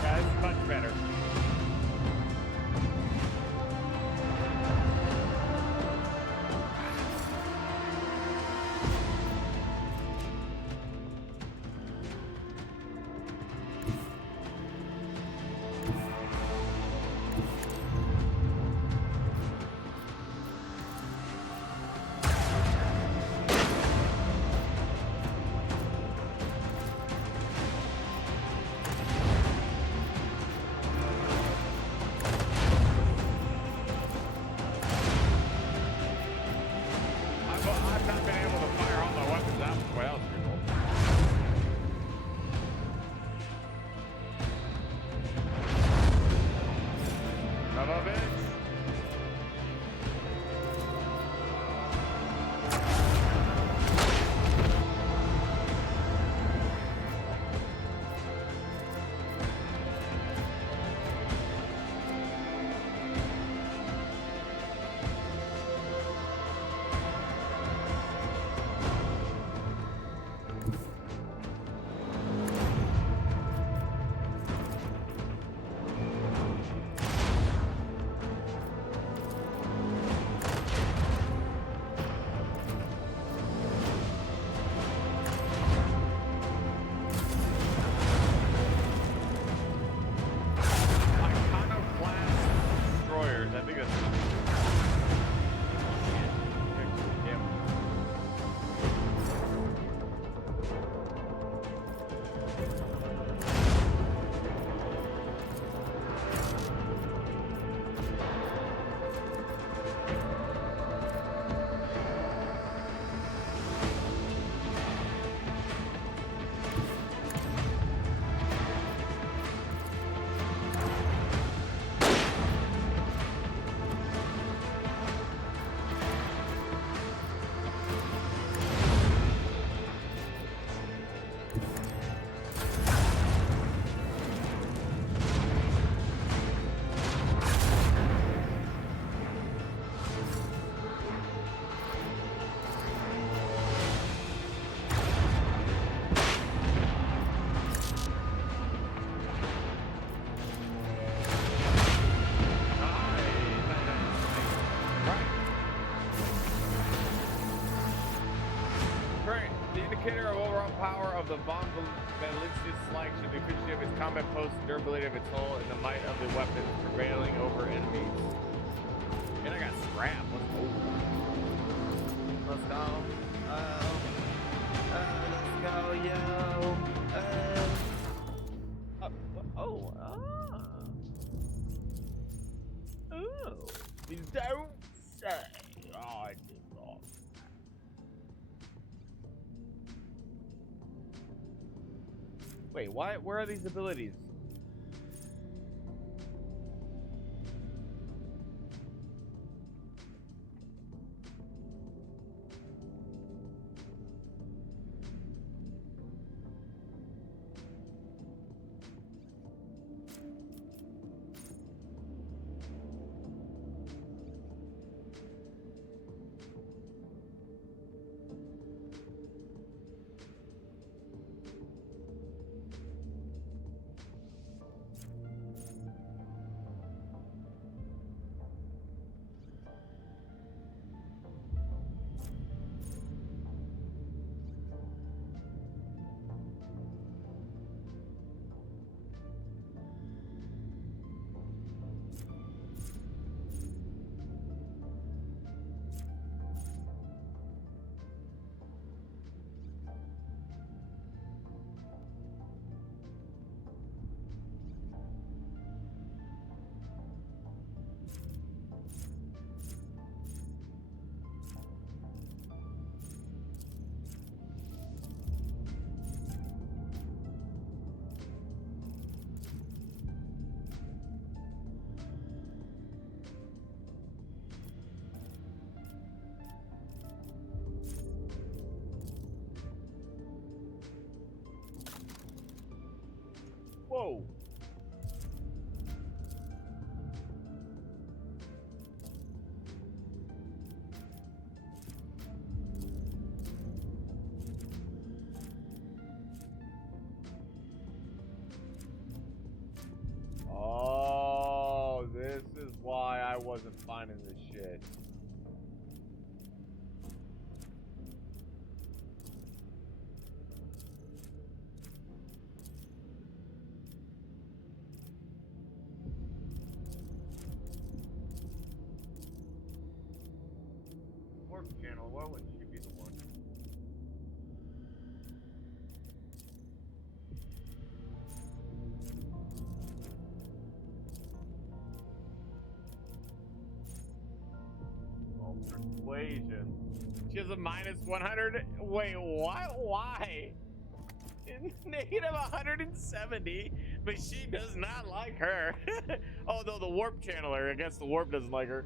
Yeah, this is much better. power of the Von Valentius slag should the efficiency of its combat post, durability of its hull, and the might of the weapons prevailing over enemies. And I got scrap. Let's go. Let's go. Let's go, yo. Oh, you don't say. I did not. Wait, why? Where are these abilities? Whoa. Oh, this is why I wasn't finding this shit. Warp channel, why wouldn't she be the one? Oh, persuasion. She has a minus 100. Wait, what? Why? Negative 170, but she does not like her. Although the warp channeler, I guess the warp doesn't like her.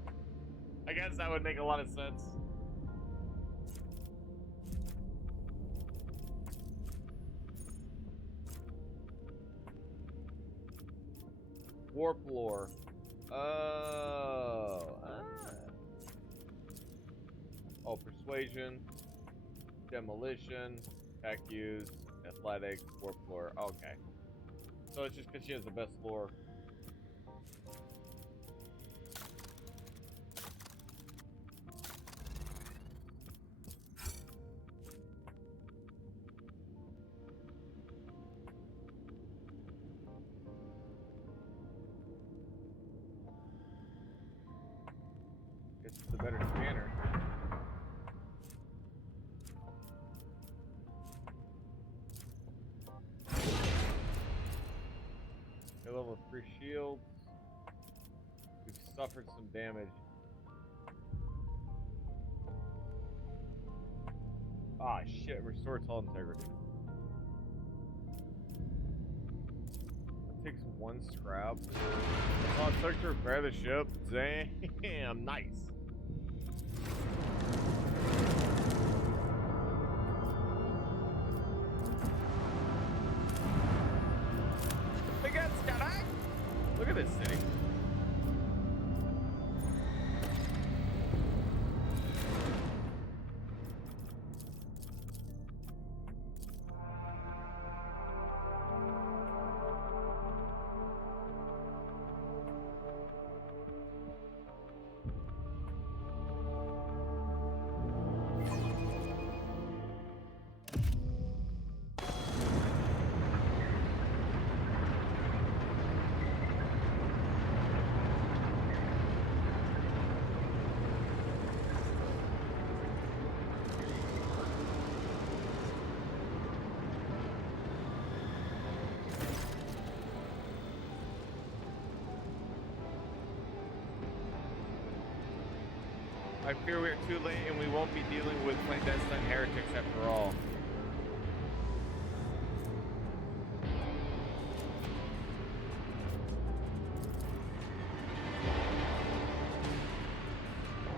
I guess that would make a lot of sense. Warp lore. Oh, persuasion, demolition, attack use, athletics, warp lore. Okay. So it's just because she has the best lore. Guess it's a better scanner. Okay, level 3 shields. We've suffered some damage. Ah, shit. Restore hull integrity. That takes 1 scrap. Oh, it took to repair the ship. Damn, nice. Look at this city. I fear we are too late and we won't be dealing with clandestine heretics after all.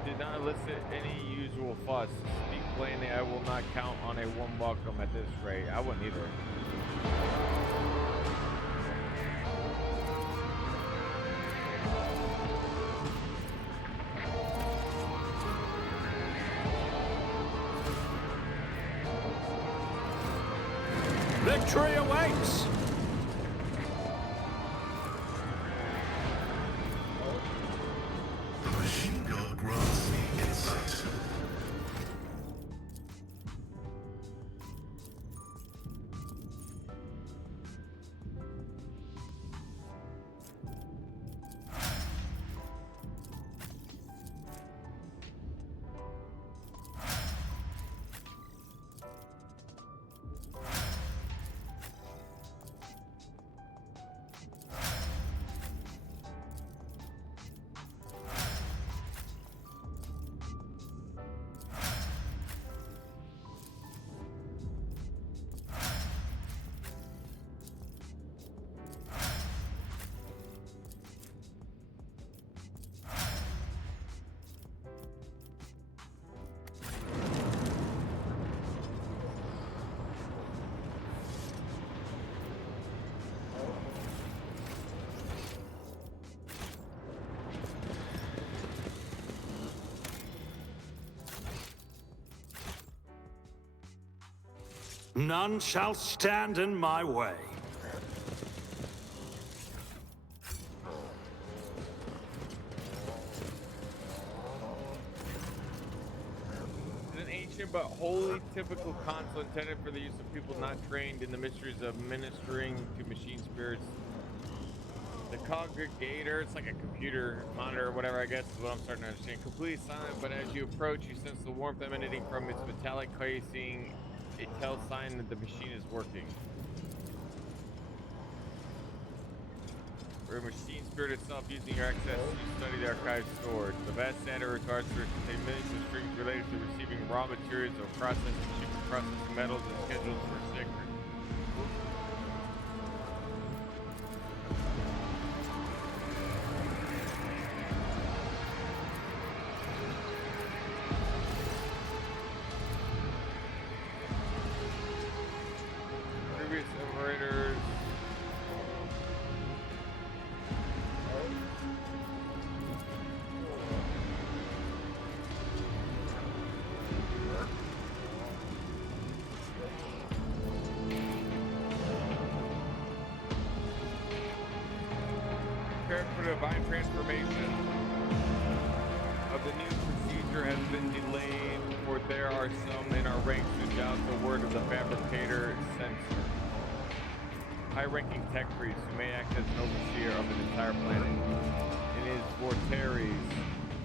Did not elicit any usual fuss. Speak plainly, I will not count on a warm welcome at this rate. I wouldn't either. Victory awaits! The machine gun grants me insight. None shall stand in my way. It's an ancient but wholly typical console intended for the use of people not trained in the mysteries of ministering to machine spirits. The congregator, it's like a computer monitor or whatever, I guess is what I'm starting to understand. Completely silent, but as you approach, you sense the warmth emanating from its metallic casing, a tell sign that the machine is working. For a machine spirit itself, using your access, you study the archive stored. The vast data records contain millions of strings related to receiving raw materials or processing, shipping, processing metals, and schedules for sacred. Previous operators. Prepare for divine transformation of the new procedure has been delayed, for there are some in our ranks who doubt the word of the fabricator censor. High-ranking tech priests who may act as an overseer of an entire planet. It is Vorteres,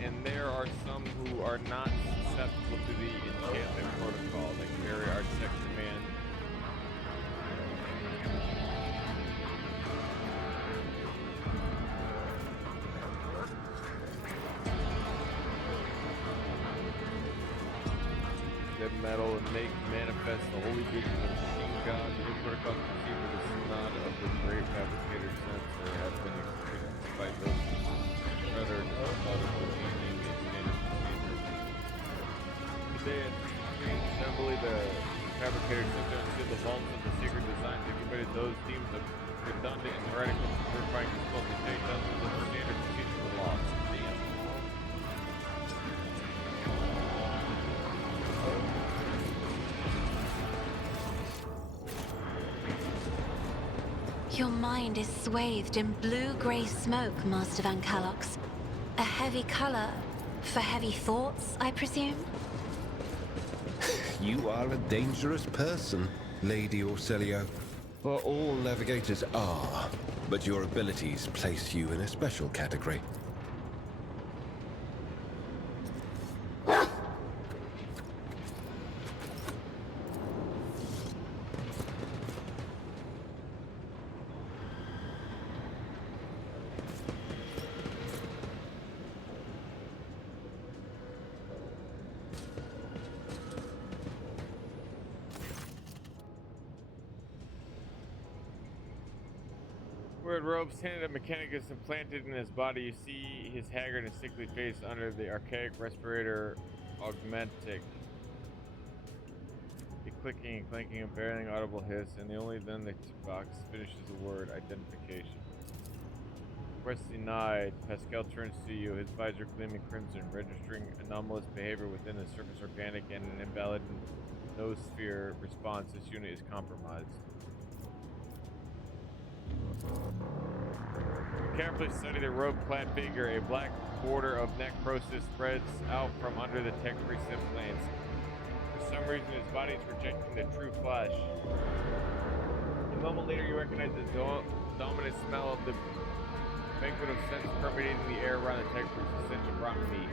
and there are some who are not susceptible to the enchantment protocol that carry our tech command. Dead metal and make manifest the holy vision of machine god. The new protocol conceived of the synod of the great fabricator censor have been executed despite those rather thought of the being a standard procedure. Today at assembly, the fabricator censor unsealed the vaults of the sacred designs and committed those deemed redundant and heretical to purifying the smoke and take dozens of the standard procedure were lost. Damn. Your mind is swathed in blue-gray smoke, Master Van Calox. A heavy color for heavy thoughts, I presume? You are a dangerous person, Lady Orselio. For all navigators are, but your abilities place you in a special category. Where Rope's hand of mechanicus implanted in his body, you see his haggard and sickly face under the archaic respirator augmentic. The clicking and clanking and barely audible hiss, and only then the tick box finishes the word identification. Press denied. Pascal turns to you, his visor gleaming crimson, registering anomalous behavior within the surface organic and an invalid noosphere response. This unit is compromised. You carefully study the robe-clad figure. A black border of necrosis spreads out from under the tech-free semblance. For some reason, his body is rejecting the true flesh. A moment later, you recognize the dominant smell of the banquet of scents permeating the air around the tech-free stench of rotten meat.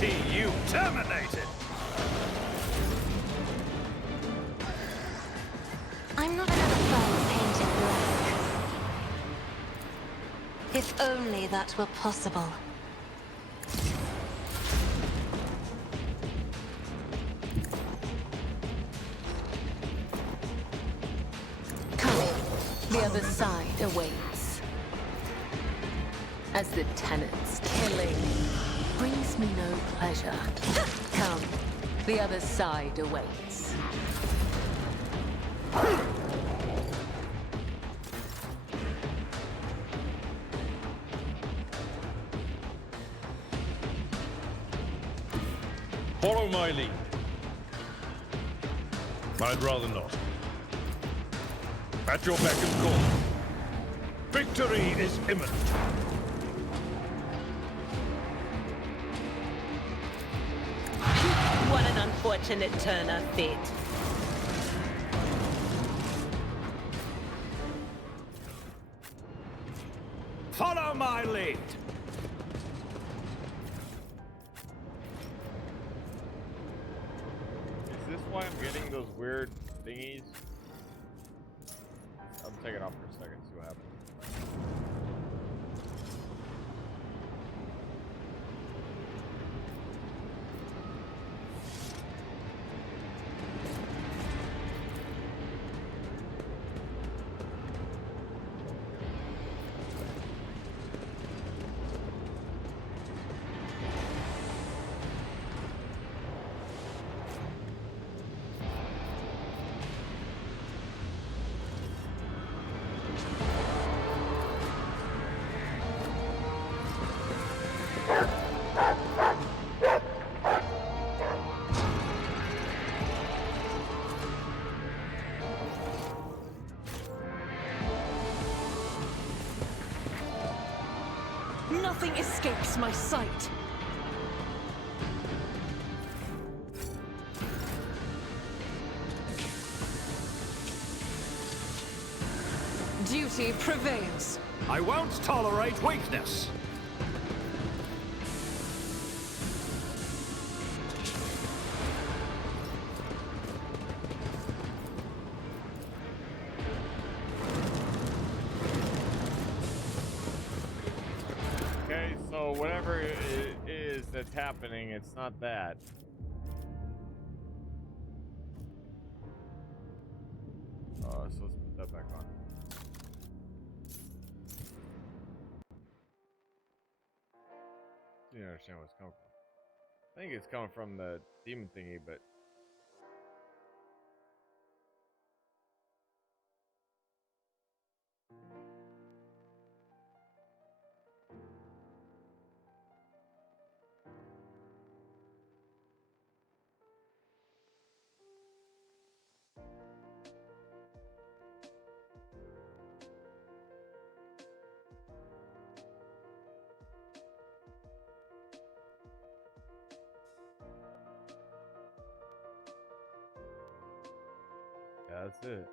See you terminated! I'm not another foe painted black. If only that were possible. Come, the other side awaits. As the tenants killing brings me no pleasure. Come, the other side awaits. Follow my lead. I'd rather not. At your beck and call. Victory is imminent. What an unfortunate turn of fate. Follow my lead! Is this why I'm getting those weird thingies? I'll take it off for a second, see what happens. Nothing escapes my sight. Duty prevails. I won't tolerate weakness. Okay, so whatever it is that's happening, it's not that. So let's put that back on. You understand where it's coming from. I think it's coming from the demon thingy, but that's it.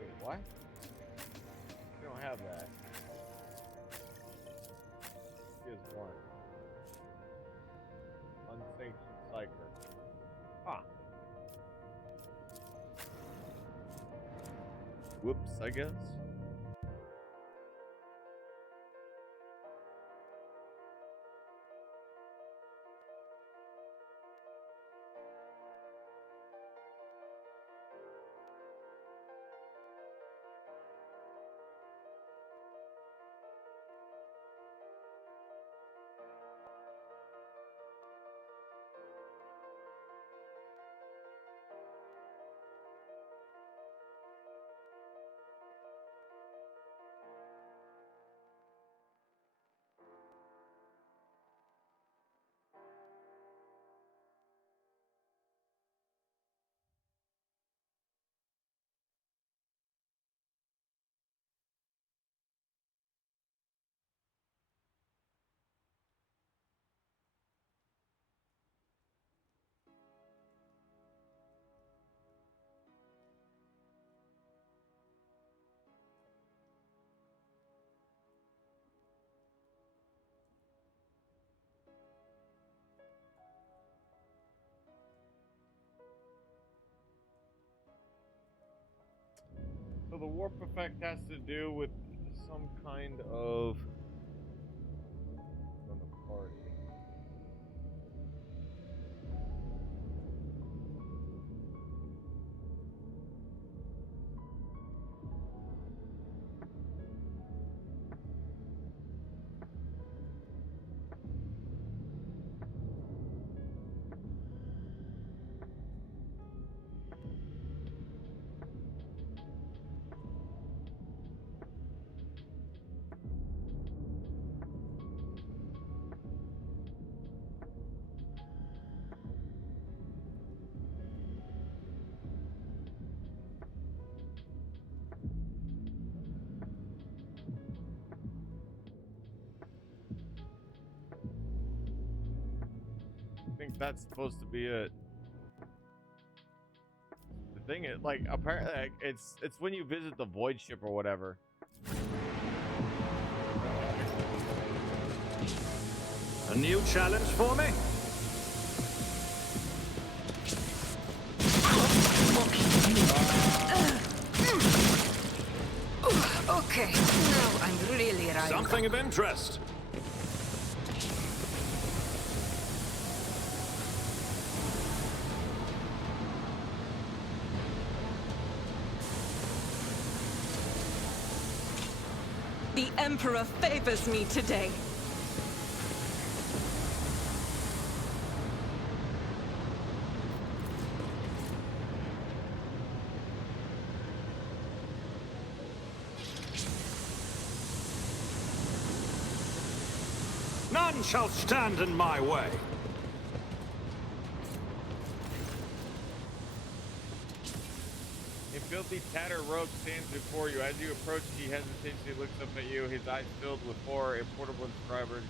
Wait, what? We don't have that. Here's one. Unsanctioned cycle. Ah. Whoops, I guess. So the warp effect has to do with some kind of on the party. I think that's supposed to be it. The thing is, like, apparently, like, it's when you visit the void ship or whatever. A new challenge for me? Okay, now I'm really riding. Something of interest. The Emperor favors me today. None shall stand in my way. A filthy tattered rogue stands before you. As you approach, he hesitates. He looks up at you, his eyes filled with horror. A portable inscriber.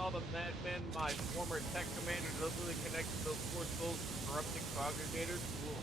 saw the madmen my former tech commander deliberately connected those poor souls to corrupting congregators. Cool.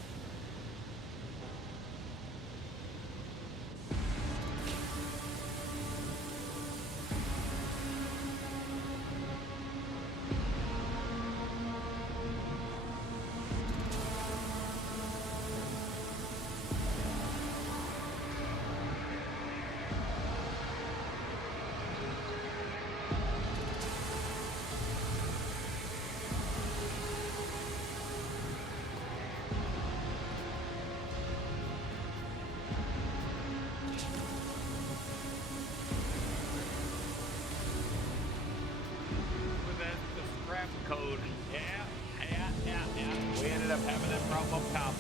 Code. Yeah. We ended up having that problem up top.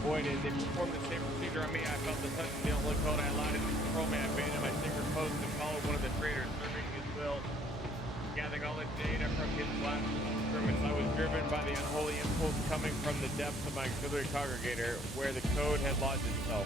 Boy, did they perform the same procedure on me. I felt the touch of the only code I allowed it to control me. I abandoned my secret post and followed one of the traitors, serving his will, gathering all the data from his last experiments. I was driven by the unholy impulse coming from the depths of my auxiliary congregator, where the code had lodged itself.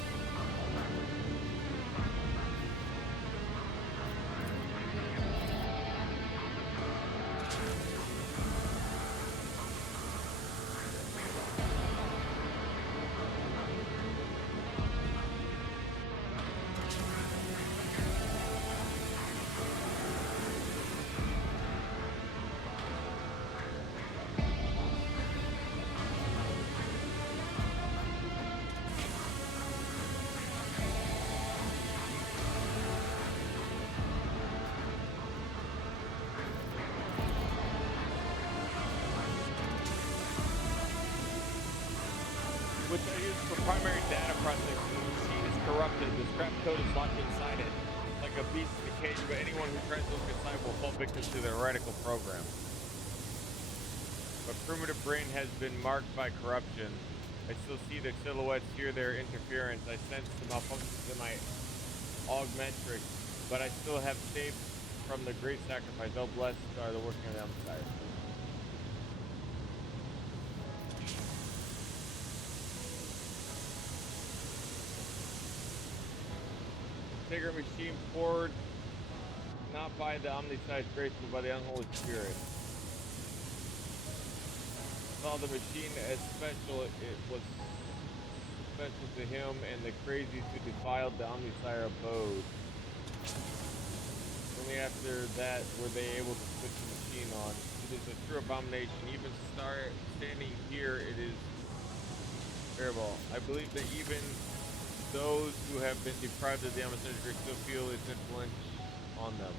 Which I use for primary data processing. The machine is corrupted. The scrap code is locked inside it, like a beast in a cage, but anyone who tries to look inside will fall victim to their heretical program. My primitive brain has been marked by corruption. I still see their silhouettes, hear their interference. I sense the malfunctions in my augmentrix, but I still have saved from the great sacrifice. Oh, blessed are the working of the Empire. Sacred machine forward, not by the omniscience grace, but by the unholy spirit. Saw the machine as special. It was special to him and the crazies who defiled the omniscire abode. Only after that were they able to switch the machine on. It is a true abomination. Even standing here, it is terrible. I believe that even those who have been deprived of the omniscience grace still feel its influence on them.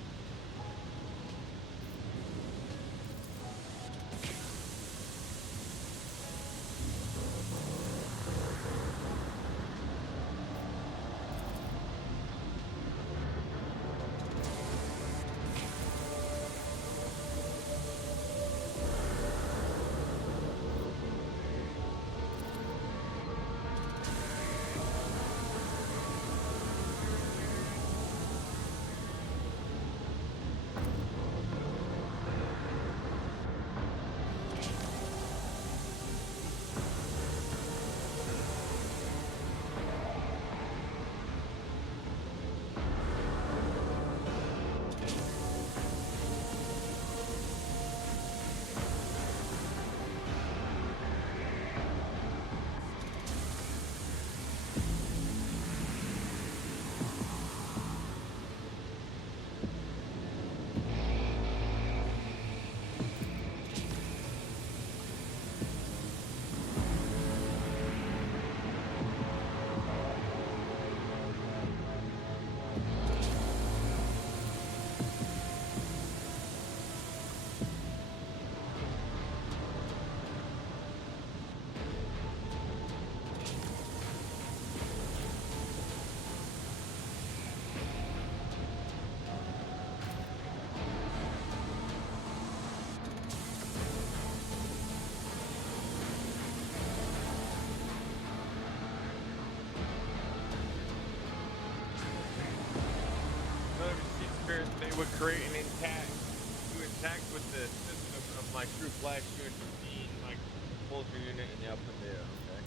They would create an intact with the system of my true flash unit, my pulsar unit, and the upper there. Okay.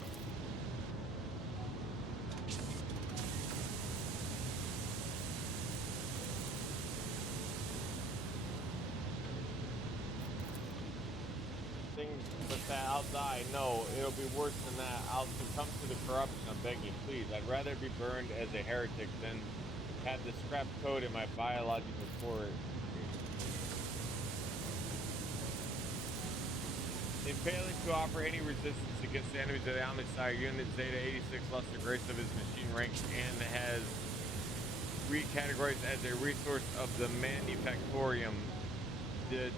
Things but that I'll die. No, it'll be worse than that. I'll succumb to the corruption. I'm begging, please. I'd rather be burned as a heretic than have the scrap code in my biological core. In failing to offer any resistance against the enemies of the Omnissiah, Unit Zeta 86 lost the grace of his machine rank and has recategorized as a resource of the Manufactorium. The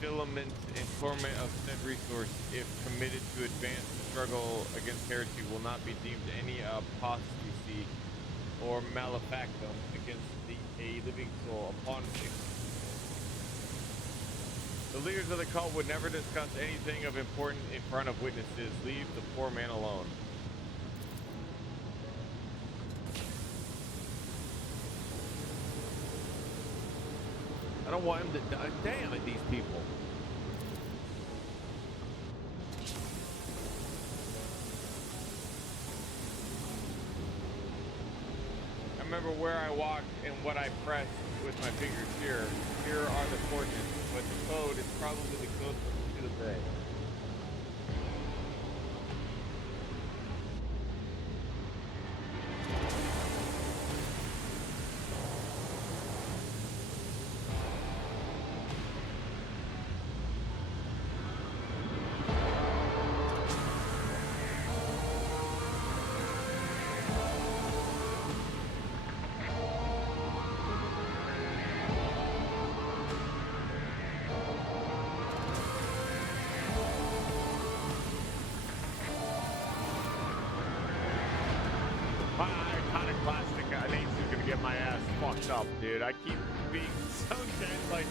defilament and torment of said resource, if committed to advance the struggle against heresy, will not be deemed any apostasy or malefactum against a living soul. Upon the leaders of the cult would never discuss anything of importance in front of witnesses. Leave the poor man alone. I don't want him to die. Damn it, these people. I remember where I walked and what I pressed with my fingers here. Here are the coordinates, but the code is probably the code to the bay. Up, dude. I keep being so dead, like.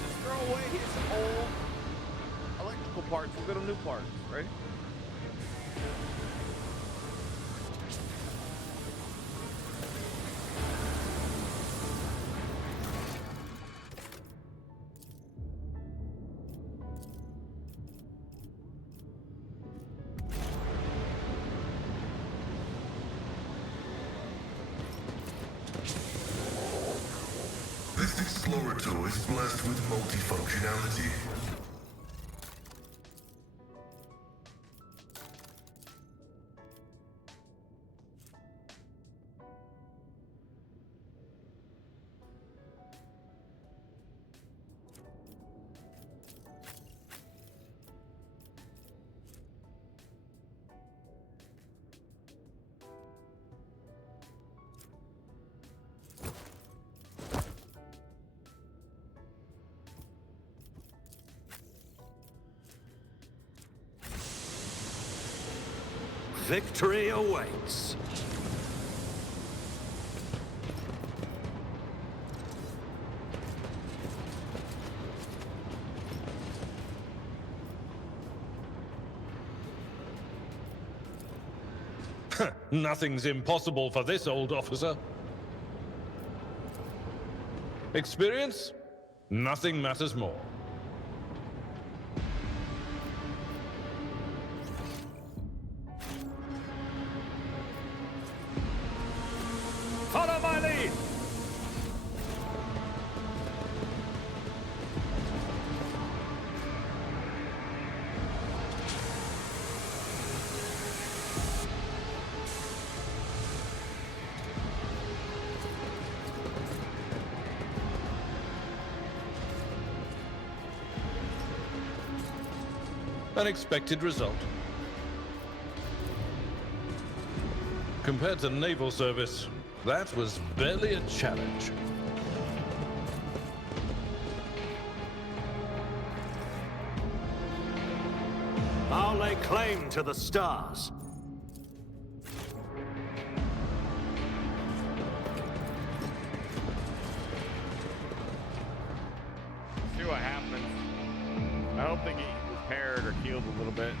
Just throw away his old electrical parts and go to new parts, right? Explorator is blessed with multifunctionality. Victory awaits. Nothing's impossible for this old officer. Experience? Nothing matters more. Follow my lead! Unexpected result. Compared to naval service, that was barely a challenge. I'll lay claim to the stars. See what happens. I hope they get repaired or healed a little bit.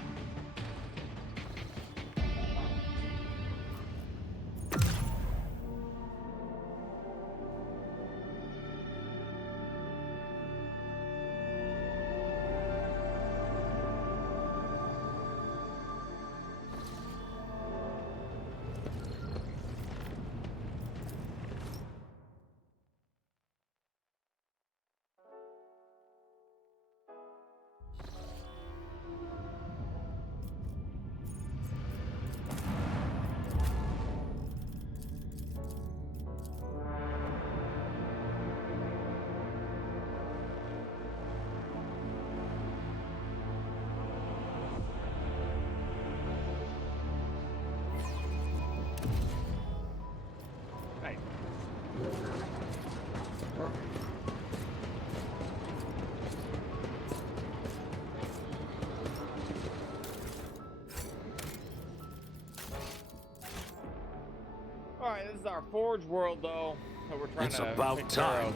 Alright, this is our forge world, though, that we're trying It's to about take care time. of.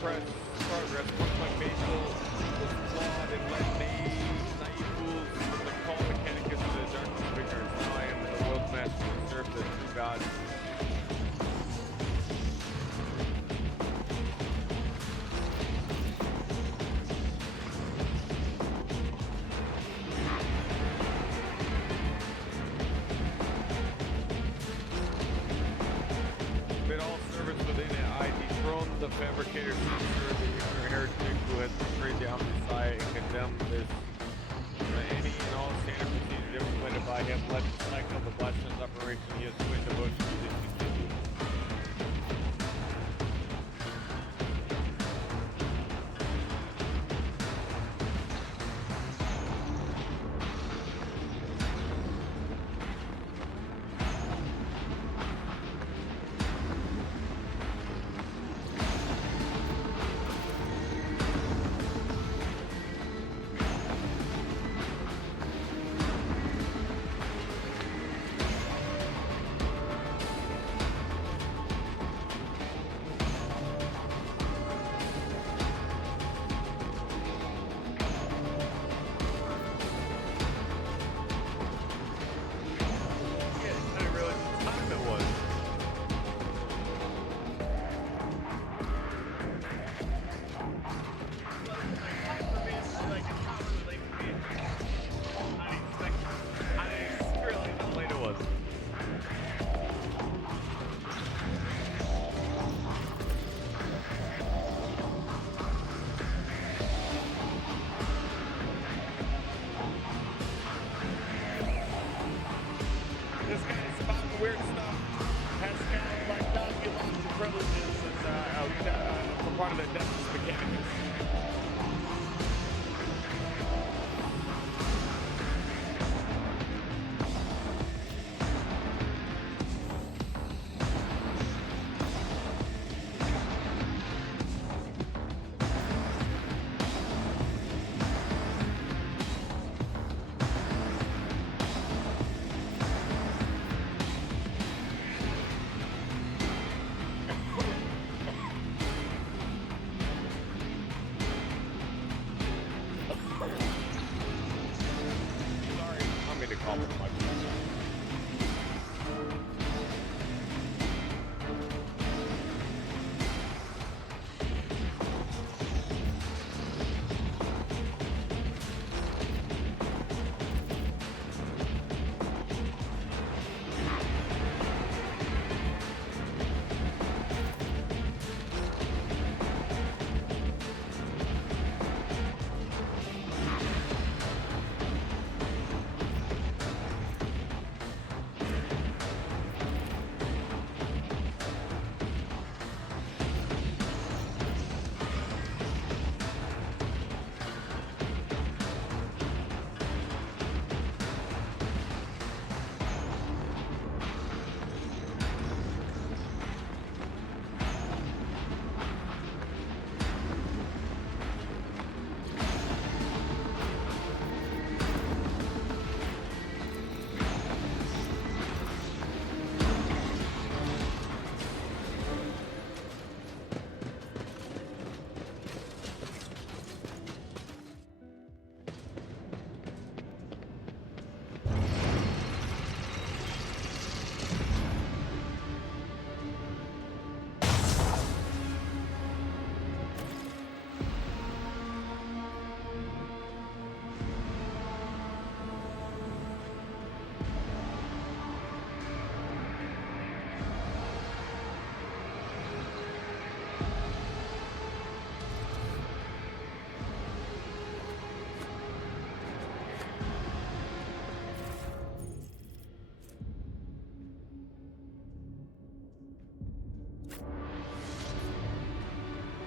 Press progress. Once my faithful was flawed and led naive fools from the call mechanicus to the darkness of ignorance. Now I am the world's master to serve the true God. Bid all servants within it, I dethrone the fabricator, Caesar, the ignorant heretic who has betrayed the Omnisci and condemned this. Any and all standard procedures implemented by him, let the cycle of the blasphemous operation he has put in devotion to this continue. Weird stuff. Pascal, like that, you lost your privileges as for part of the Death's Mechanicus.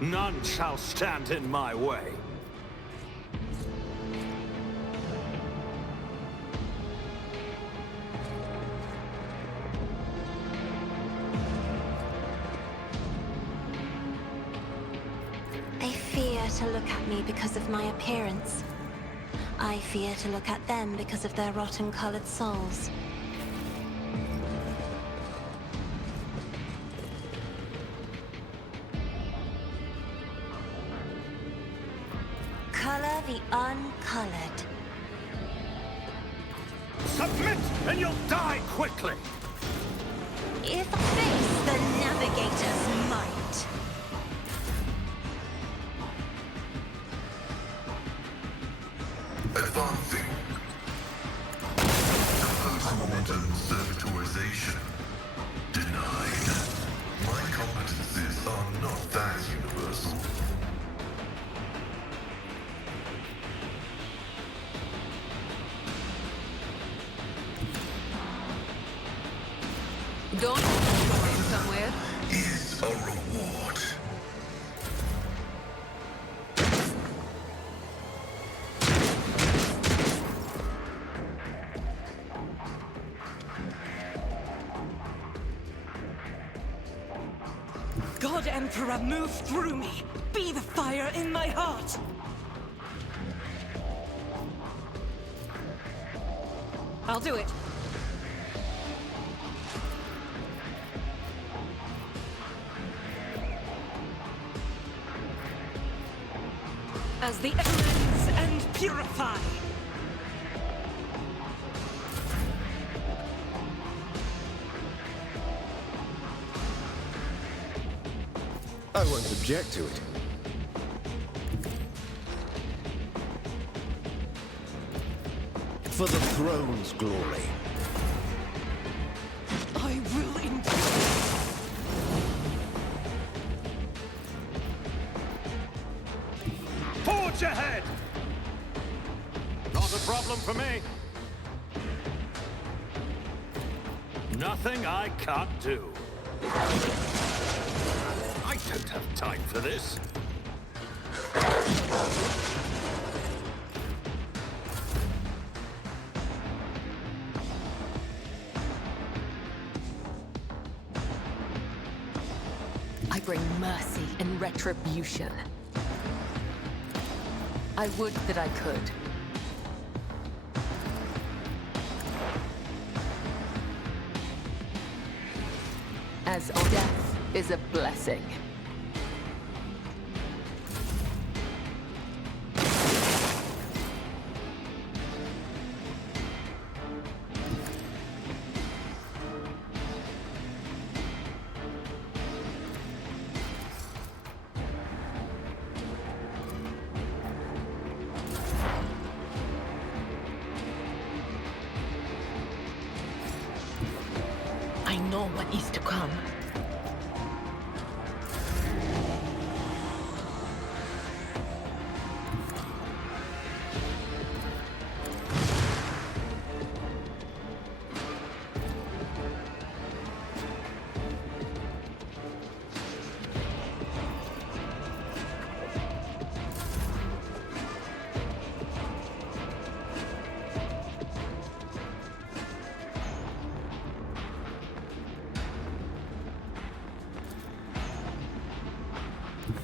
None shall stand in my way. They fear to look at me because of my appearance. I fear to look at them because of their rotten-colored souls. Color the uncolored. Submit, and you'll die quickly! If I face the Navigator's might. Advancing. Post-mortem servitorization. Denied. My competencies are not that universal. Don't store him somewhere. Is a reward. God Emperor, move through me. Be the fire in my heart. I'll do it. As the cleanse and purify. I won't object to it. For the throne's glory. I will endure. Forge ahead! Not a problem for me. Nothing I can't do. I don't have time for this. I bring mercy and retribution. I would that I could. As death is a blessing. I know what is to come.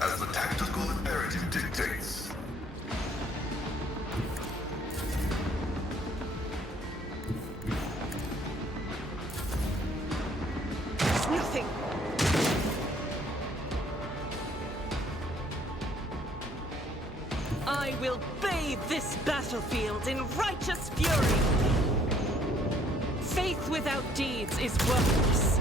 As the tactical imperative dictates. It's nothing. I will bathe this battlefield in righteous fury. Faith without deeds is worthless.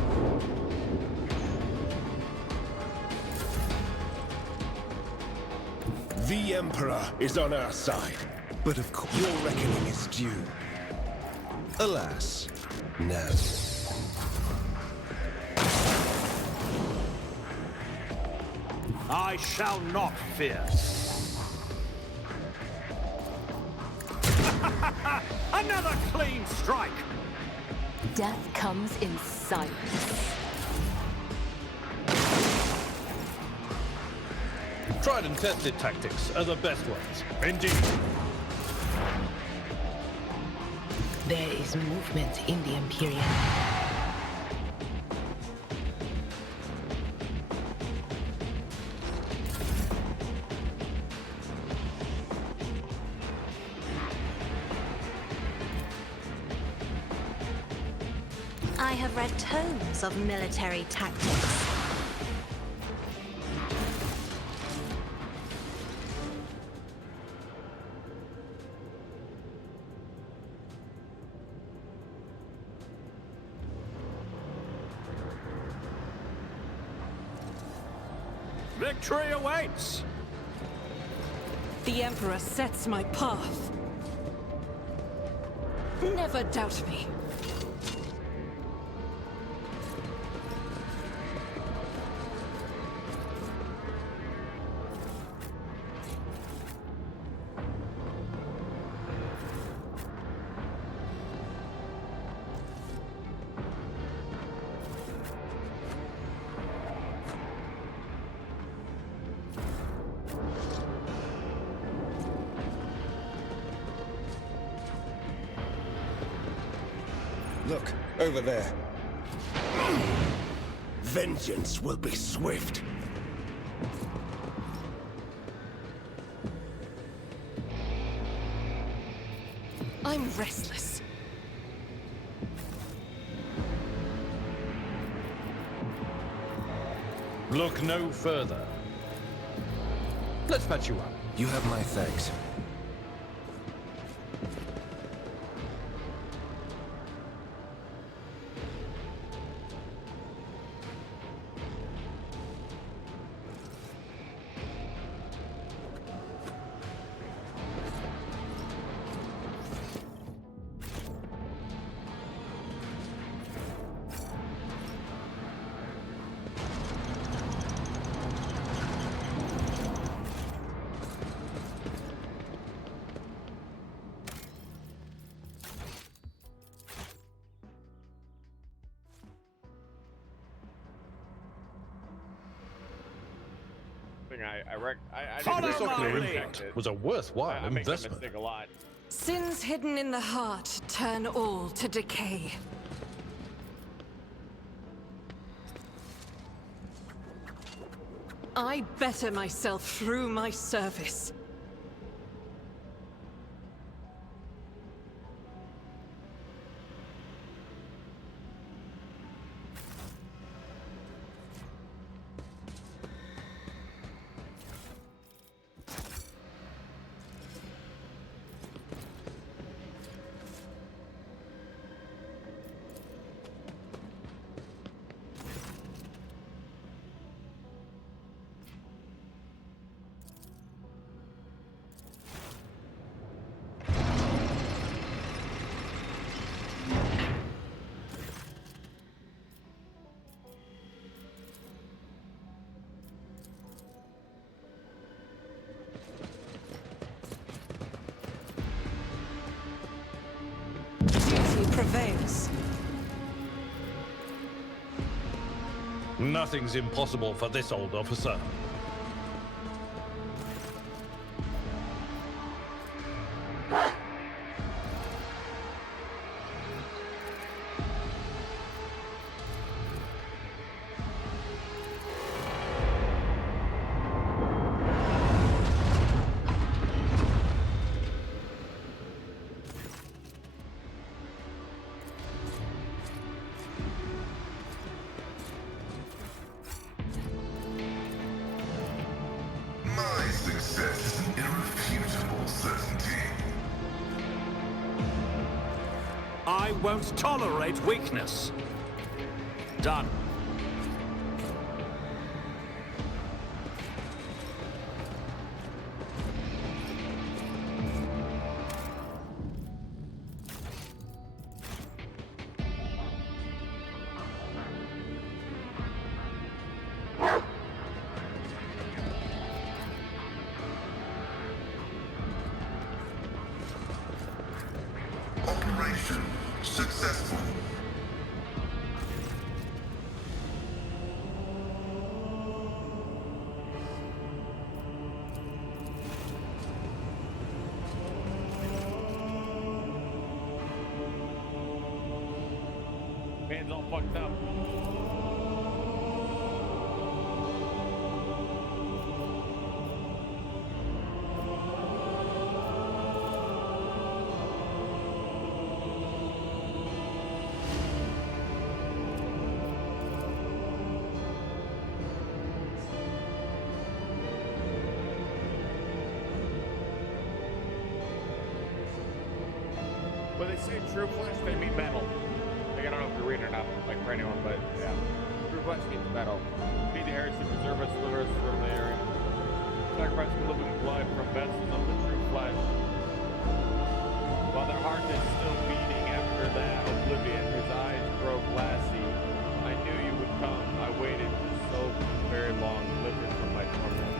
The Emperor is on our side, but of course your reckoning is due. Alas, no. I shall not fear. Another clean strike! Death comes in silence. Tried and tested tactics are the best ones. Indeed. There is movement in the Imperium. I have read tomes of military tactics. Victory awaits! The Emperor sets my path. Never doubt me. Look, over there. Vengeance will be swift. I'm restless. Look no further. Let's patch you up. You have my thanks. This ocular impact was a worthwhile I make that investment. mistake a lot. Sins hidden in the heart turn all to decay. I better myself through my service. Duty prevails. Nothing's impossible for this old officer. My success is an irrefutable certainty. I won't tolerate weakness. Done. Operation successful. hand's all fucked up. When they say true flesh, they mean metal. Like, I don't know if you're reading or not, like for anyone, but yeah. True flesh means metal. Feed the heirs to preserve us, deliver us from the area. Sacrifice the living blood from vessels of the true flesh. While their heart is still beating after that oblivion, his eyes grow glassy. I knew you would come. I waited so very long, delivered from my torment.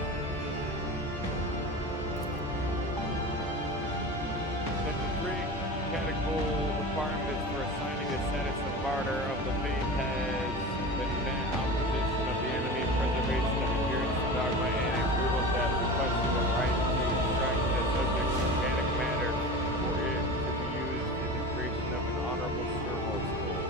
Then the three canonical requirements for assigning the status of martyr of the faith has been met: opposition of the enemy, preservation of adherence to dogma, and a brutal death, requesting the right to extract the subject of organic matter for it to be used in the creation of an honorable serval soul.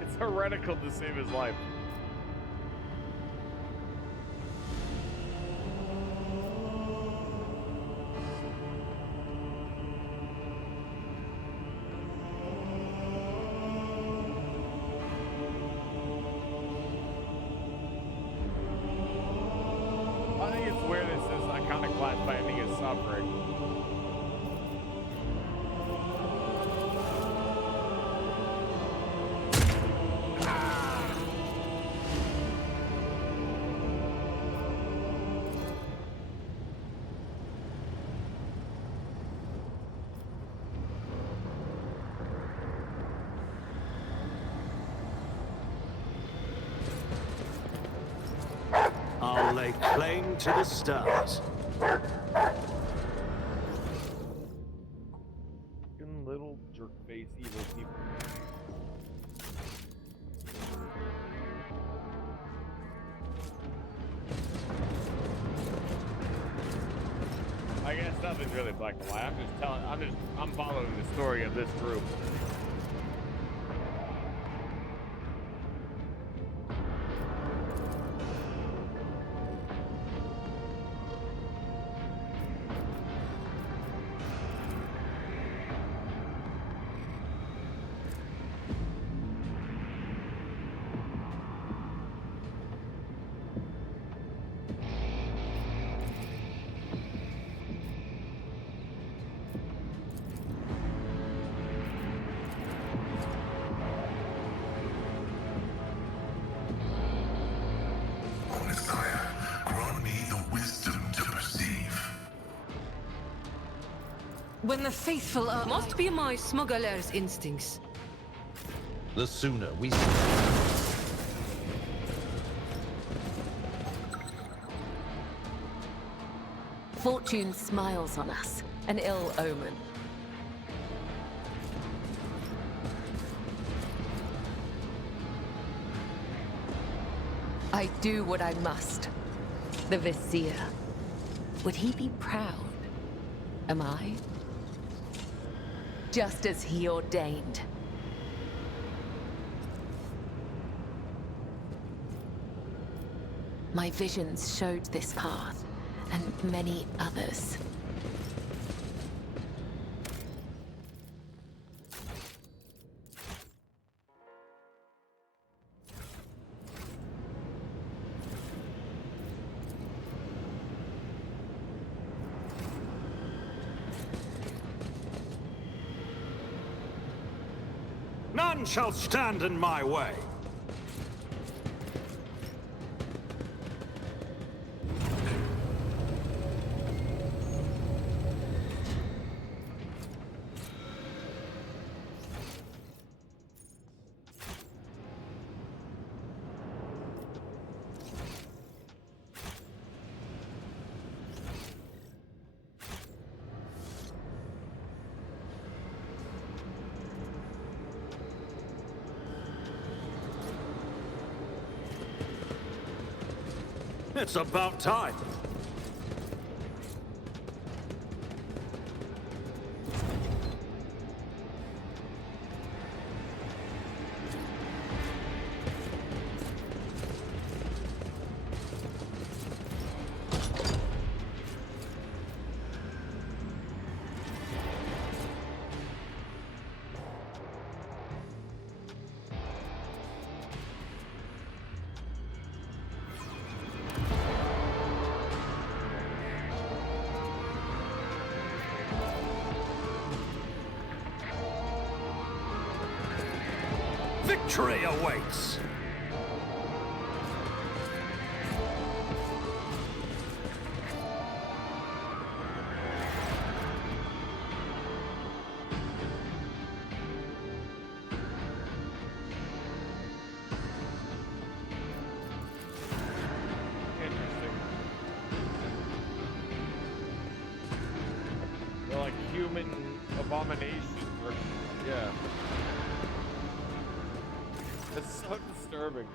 It's heretical to save his life. I think it's weird it says iconoclast by ending his suffering. I'll lay claim to the stars. Fucking little jerk-face evil people. I guess nothing's really black and white. I'm following the story of this group. When the faithful are... Must be my smuggler's instincts. The sooner we... Fortune smiles on us, an ill omen. I do what I must. The Vizier. Would he be proud? Am I? Just as he ordained. My visions showed this path, and many others. None shall stand in my way. It's about time. Victory awaits! Interesting. They're like human abominations, or yeah. It's so disturbing.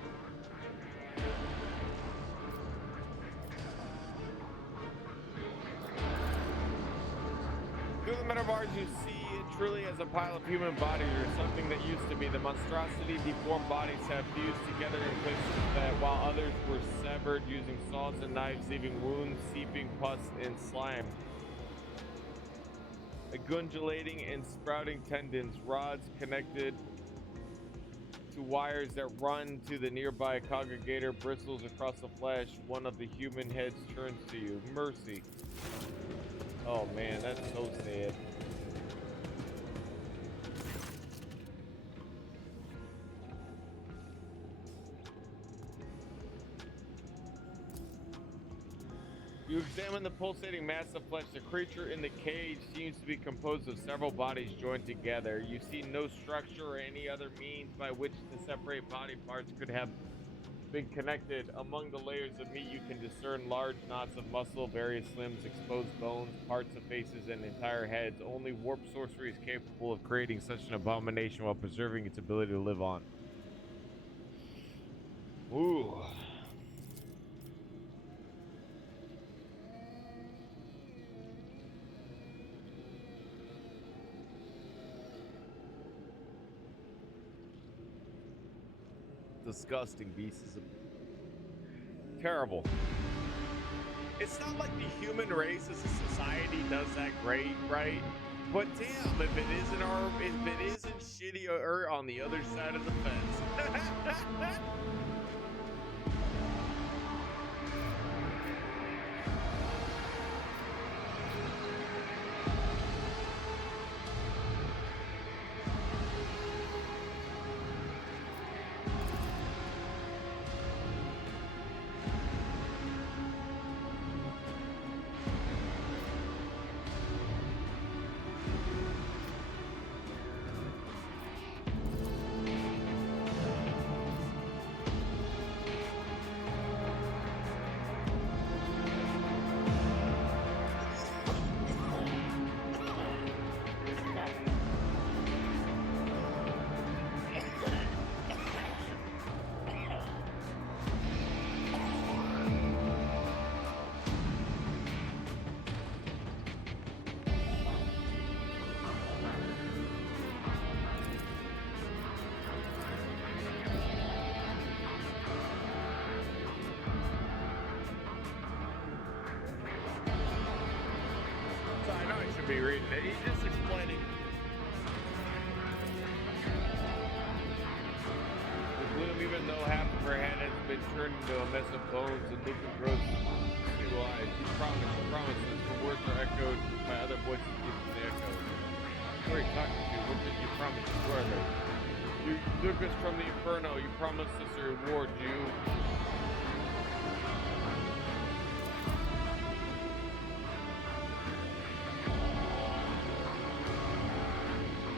Through the metaverse, you see it truly as a pile of human bodies, or something that used to be. The monstrosity deformed bodies have fused together in places that, while others were severed using saws and knives, leaving wounds, seeping pus, and slime. Undulating and sprouting tendons, rods connected to wires that run to the nearby congregator, bristles across the flesh. One of the human heads turns to you. Mercy. Oh man, that's so sad. You examine the pulsating mass of flesh. The creature in the cage seems to be composed of several bodies joined together. You see no structure or any other means by which the separate body parts could have been connected. Among the layers of meat, you can discern large knots of muscle, various limbs, exposed bones, parts of faces, and entire heads. Only warp sorcery is capable of creating such an abomination while preserving its ability to live on. Ooh. Disgusting beasts. Terrible. It's not like the human race as a society does that great, right? But damn, if it isn't shitty or on the other side of the fence. Be reading it. He's just explaining. The gloom, even though half of her head has been turned into a mess of bones and looking gross single eyes. She promises. Her words are echoed by other voices deep in the echo. Who are you talking to? What did you promise? Who are they? You took us from the inferno. You promised us a reward, you.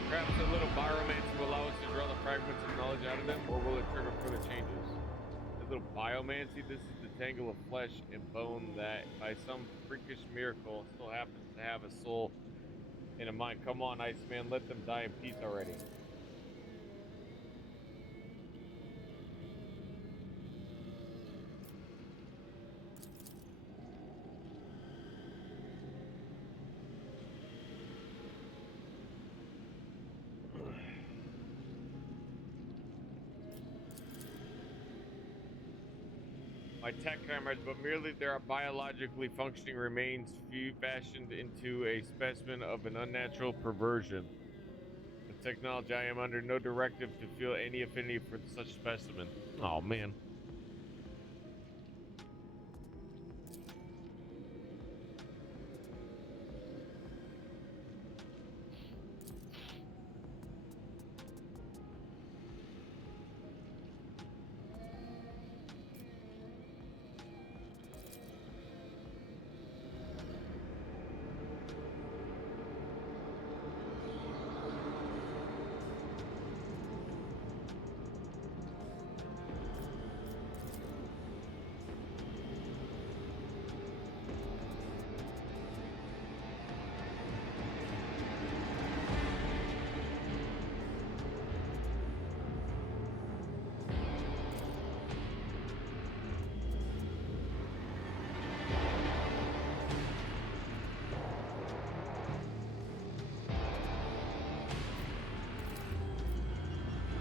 Perhaps a little biomancy will allow us to draw the fragments of knowledge out of them, or will it trigger further changes? A little biomancy, this is the tangle of flesh and bone that, by some freakish miracle, still happens to have a soul and a mind. Come on, Iceman, let them die in peace already. my tech cameras, but merely their biologically functioning remains fashioned into a specimen of an unnatural perversion. The technology, I am under no directive to feel any affinity for such specimen. Oh man.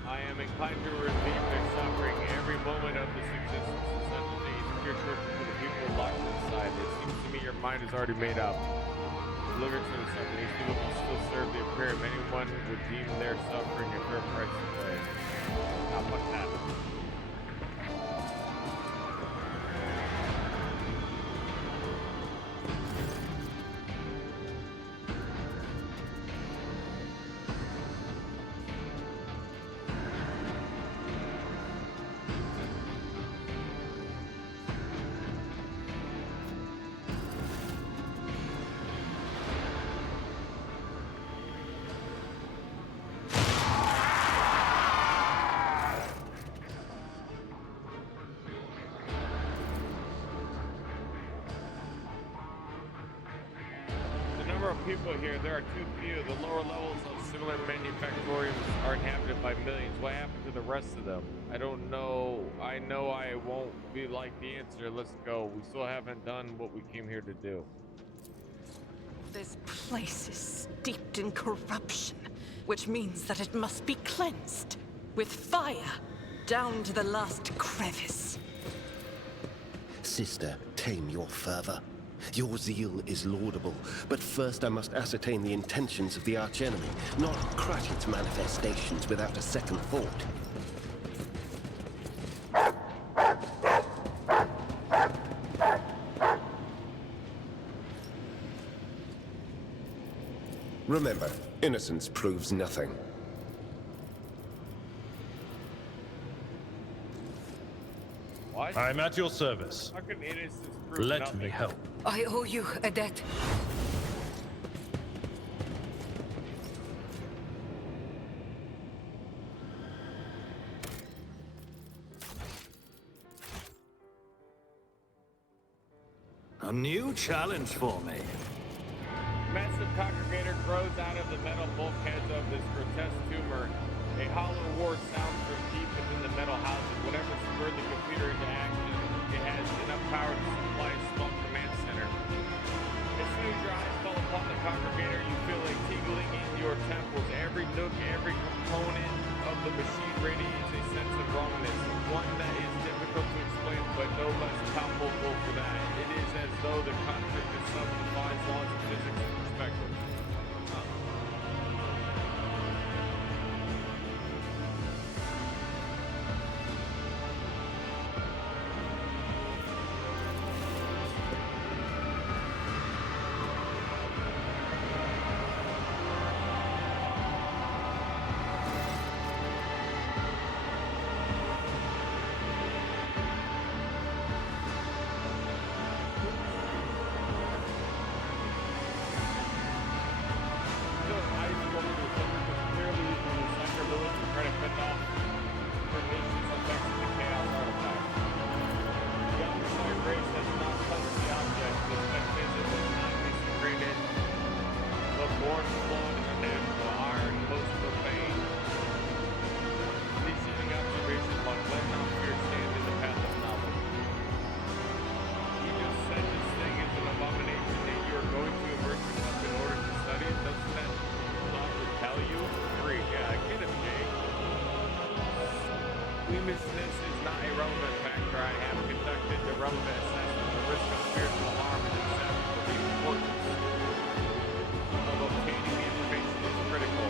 I am inclined to relieve their suffering every moment of this existence in such a day. Secure for the people locked inside. It seems to me your mind is already made up. The lyrics of the song, these people can still serve the appearance. Anyone would deem their suffering a fair price to pay. How about that? People here, there are too few. The lower levels of similar manufactoriums are inhabited by millions. What happened to the rest of them? I don't know. I know I won't be like the answer. Let's go. We still haven't done what we came here to do. This place is steeped in corruption, which means that it must be cleansed with fire down to the last crevice. Sister, tame your fervor. Your zeal is laudable, but first I must ascertain the intentions of the archenemy, not crush its manifestations without a second thought. Remember, innocence proves nothing. What? I'm at your service. How can innocence prove Let nothing? me help. I owe you a debt. A new challenge for me. Massive congregator grows out of the metal bulkheads of this grotesque tumor. A hollow roar sounds from deep within the metal housing. Whatever spurred the computer into action, it has enough power to supply a small command center. As soon as your eyes fall upon the congregator, you feel a tingling in your temples. Every nook, every component of the machine radiates a sense of wrongness. One that is difficult to explain, but no less palpable for that. It is as though the construct itself defies laws of physics and perspective. Squeamishness is not a relevant factor. I have conducted the relevant assessment. The risk of spiritual harm is assessed, but the importance of obtaining the information is critical.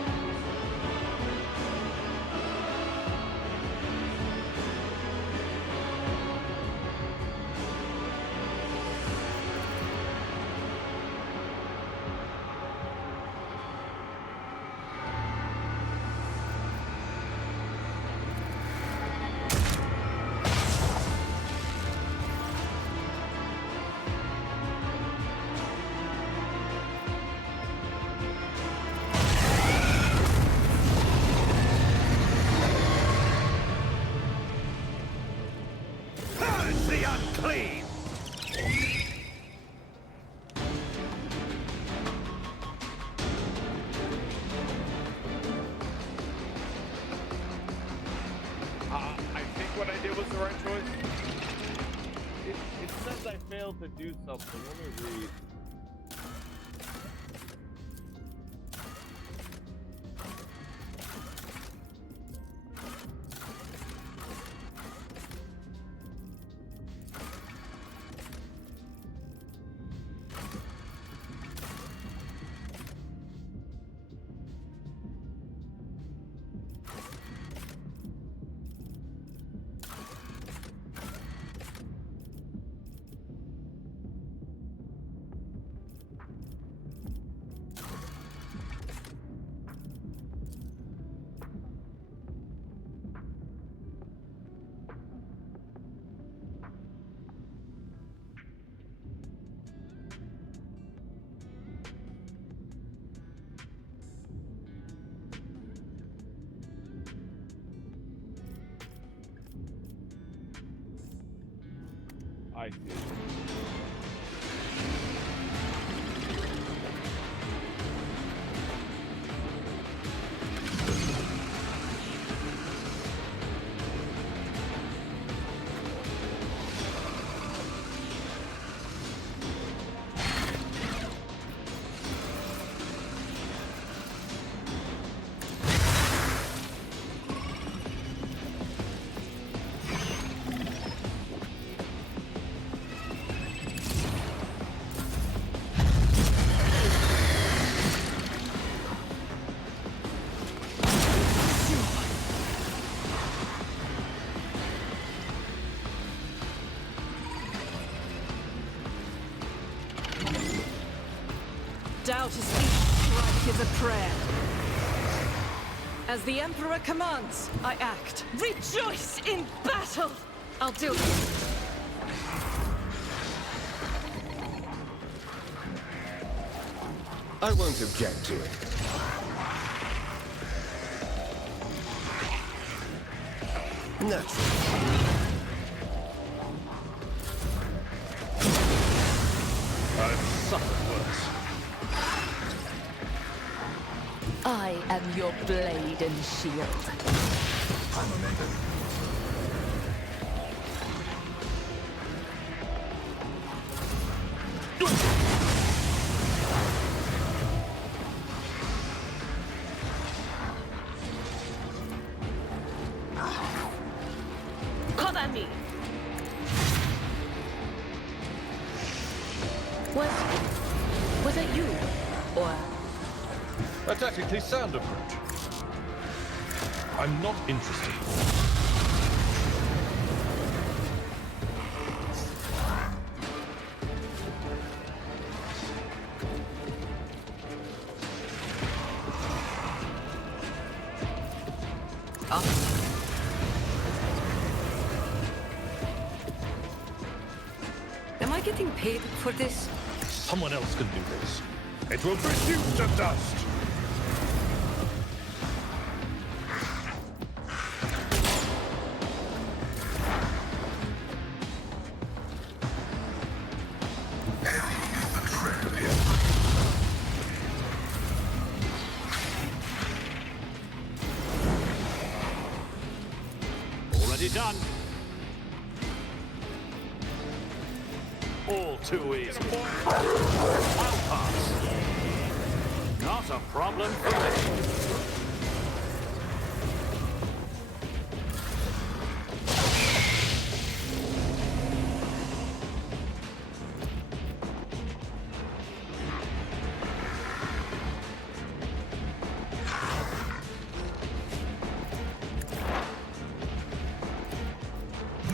Purge the unclean! I think what I did was the right choice. It says I failed to do something. Let me read. I see. Doubt is each strike is a prayer. As the Emperor commands, I act. Rejoice in battle! I'll do it. I won't object to it. Naturally. I've suffered worse. I am your blade and shield. I'm a maiden. Cover me! Was it you? Or... A tactically sound approach. I'm not interested. Am I getting paid for this? Someone else can do this. It will reduce to dust! Already done. All too easy. I'll pass. Not a problem for me.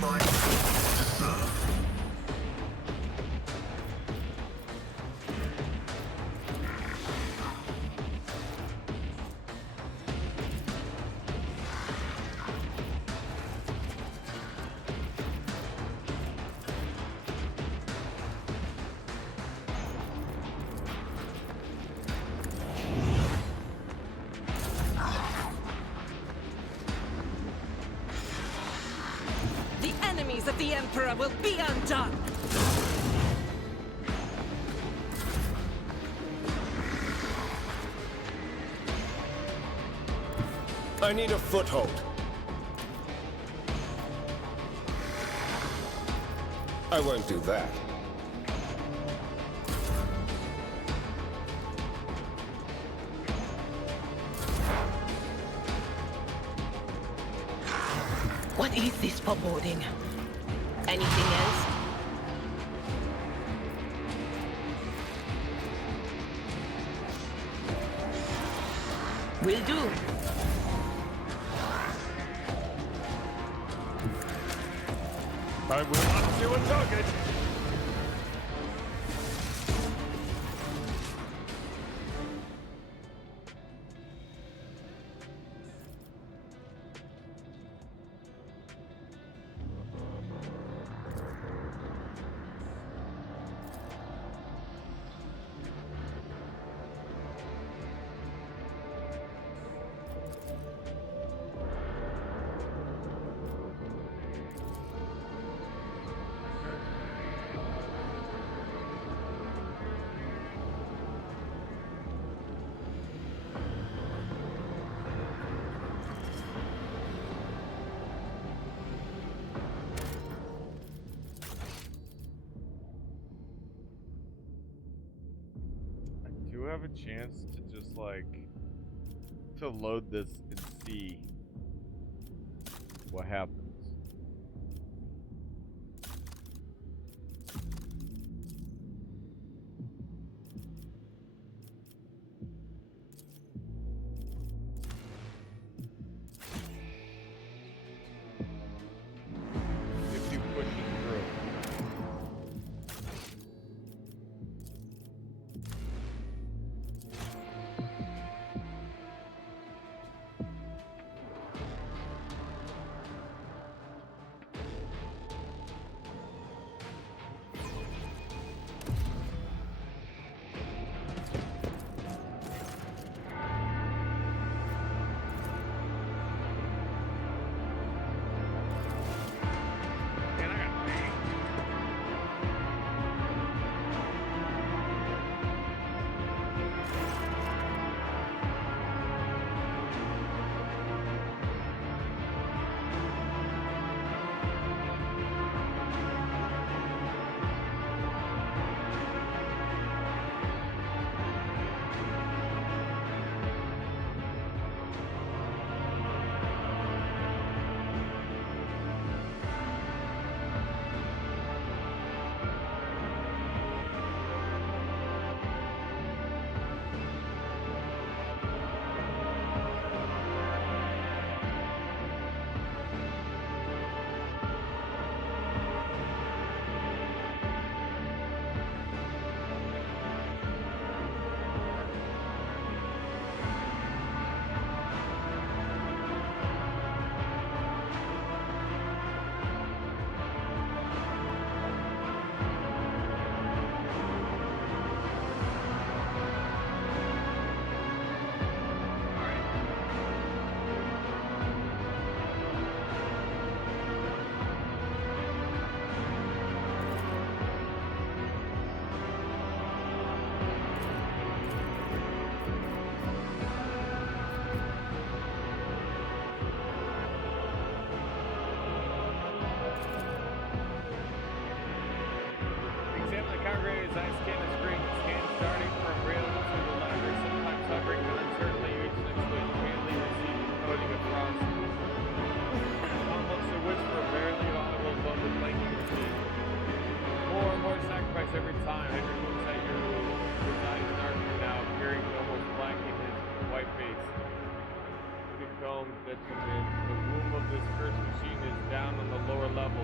my purpose to serve. The enemies of the Emperor will be undone! I need a foothold. I won't do that. What is this foreboding? Anything else? Will do. I will mark you a target. Do have a chance to just like to load this and see what happens. If you push it through.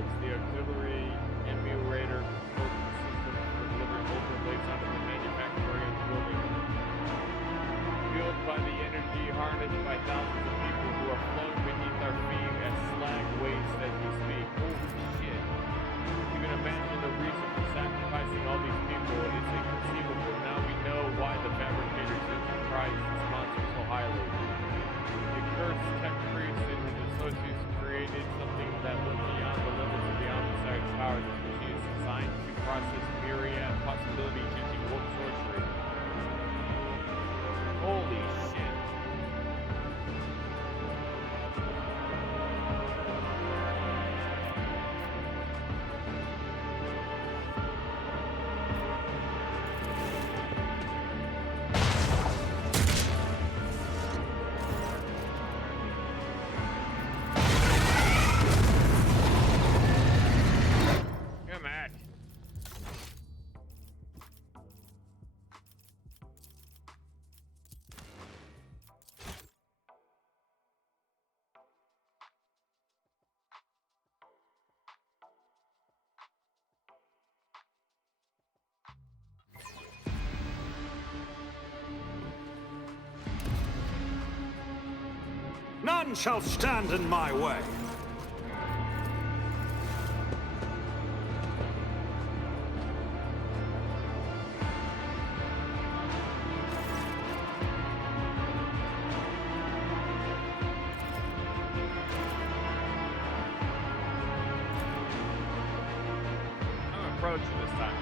includes the auxiliary emulator composing system for delivering multiple blades onto the manufacturing building. Fueled by the energy harnessed by thousands of people who are flowing beneath our feet as slag waste as we speak. Holy shit. You can imagine the reason for sacrificing all these people. It's inconceivable. Now we know why the fabricators prized this monster so highly. The cursed tech priest and his associates created something that went beyond the limits of the Omnissiah's power. This machine is designed to process myriad possibilities using warp sorcery. Holy shit. Come on. None shall stand in my way. I'm approaching this time.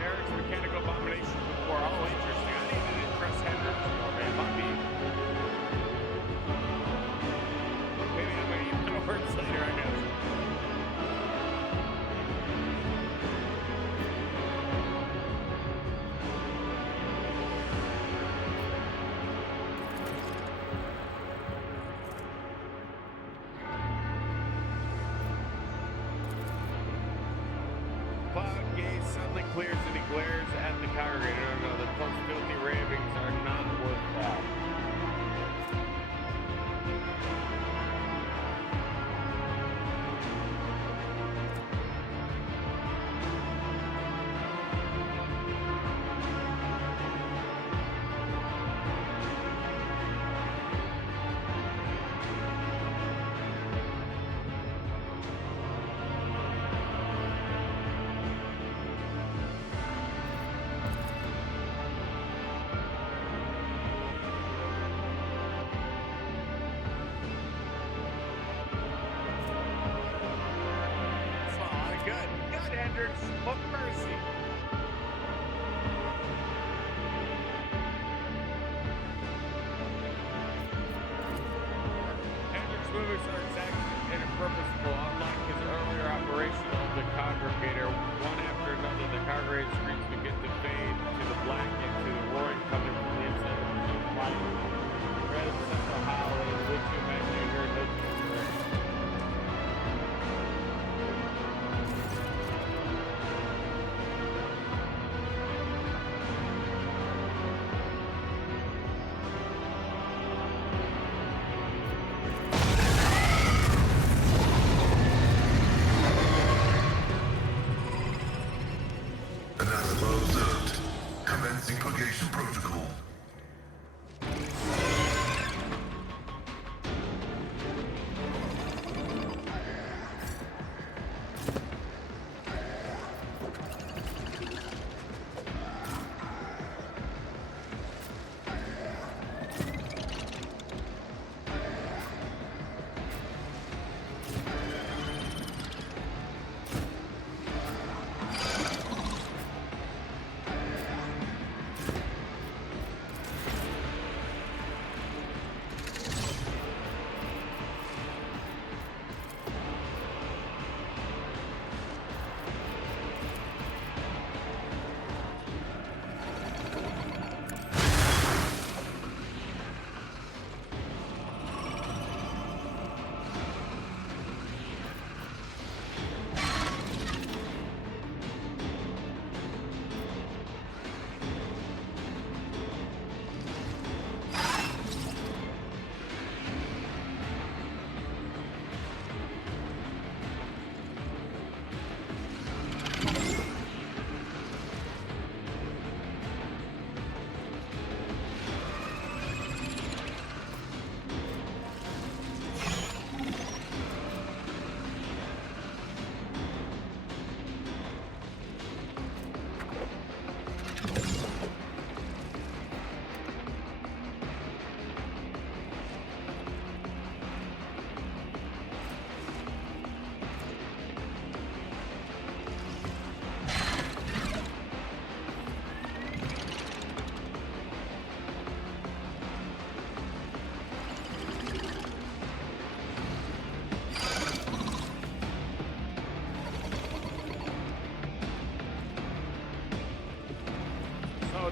Eric's mechanical abomination before. Oh, interesting. I needed to impress Hendrix. Man, might be. Maybe I'm gonna eat my words later, I guess. Cloud gaze suddenly clears and he glares at the congregator. No, the close filthy ravings are not worth that. Good, Hendrix. Book mercy. Hendrix movements are exact and purposeful, unlike his earlier operation of the congregator. One after another, the congregator screens begin to fade to the black and to the roaring coming from the inside of the machine light. Red central howling, which you imagine you hear no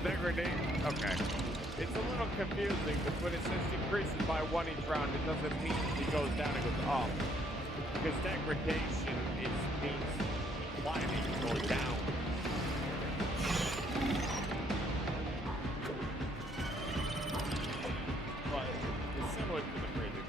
degradation. Okay. It's a little confusing, but when it says decreases by 1 each round, it doesn't mean it goes down, it goes up. Because degradation means declining or down. But it's similar to the breathing.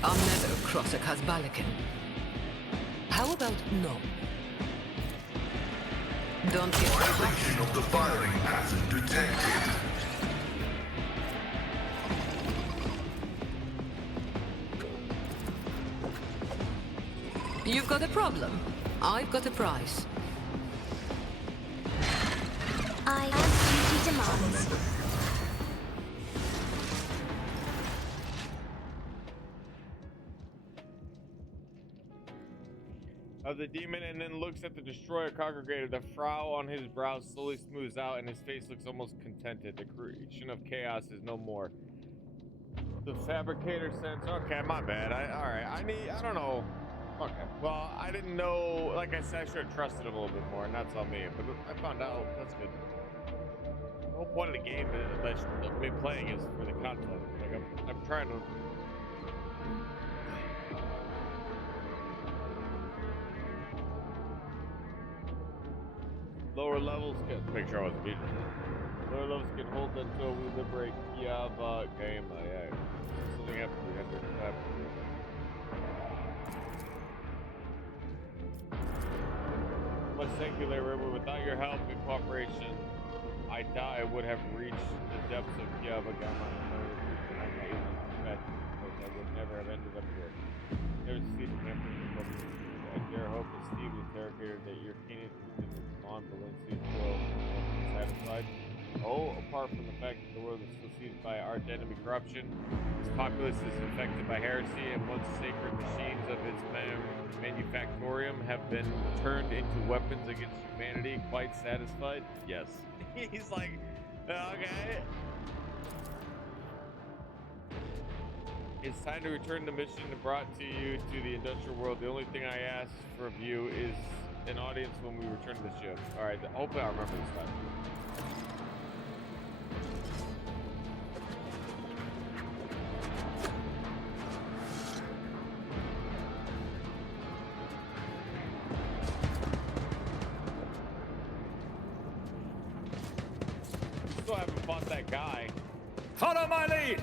I'll never cross a Kazbalikan. How about no? Don't get Violation of the firing pattern detected. You've got a problem. I've got a price. I am duty demands. Of the demon, and then looks at the destroyer congregator. The frown on his brow slowly smooths out, and his face looks almost contented. The creation of chaos is no more. The fabricator sense. Okay, my bad. I don't know. Okay. Well, I didn't know. Like I said, I should have trusted him a little bit more, and that's on me. But I found out. That's good. The whole point of the game that I've been playing is for the content. Like I'm trying to. Lower levels can make sure I wasn't beaten. Lower levels can hold until we liberate Kiava game. Yeah. Something after 300. Much thank you, River. Without your help and cooperation, I doubt I would have reached the depths of Kiava Gamma. I would never have ended up here. Never see the campus. I dare hope that Steve, the interrogator, that your keenest on Valencia still satisfied. Oh, apart from the fact that the world is still seized by arch enemy corruption, its populace is infected by heresy, and once sacred machines of its manufactorium have been turned into weapons against humanity, quite satisfied? Yes. He's like, okay. It's time to return the mission brought to you to the industrial world. The only thing I ask from you is an audience when we return to the ship. Alright, hopefully I'll remember this time. Still haven't fought that guy. Follow my lead!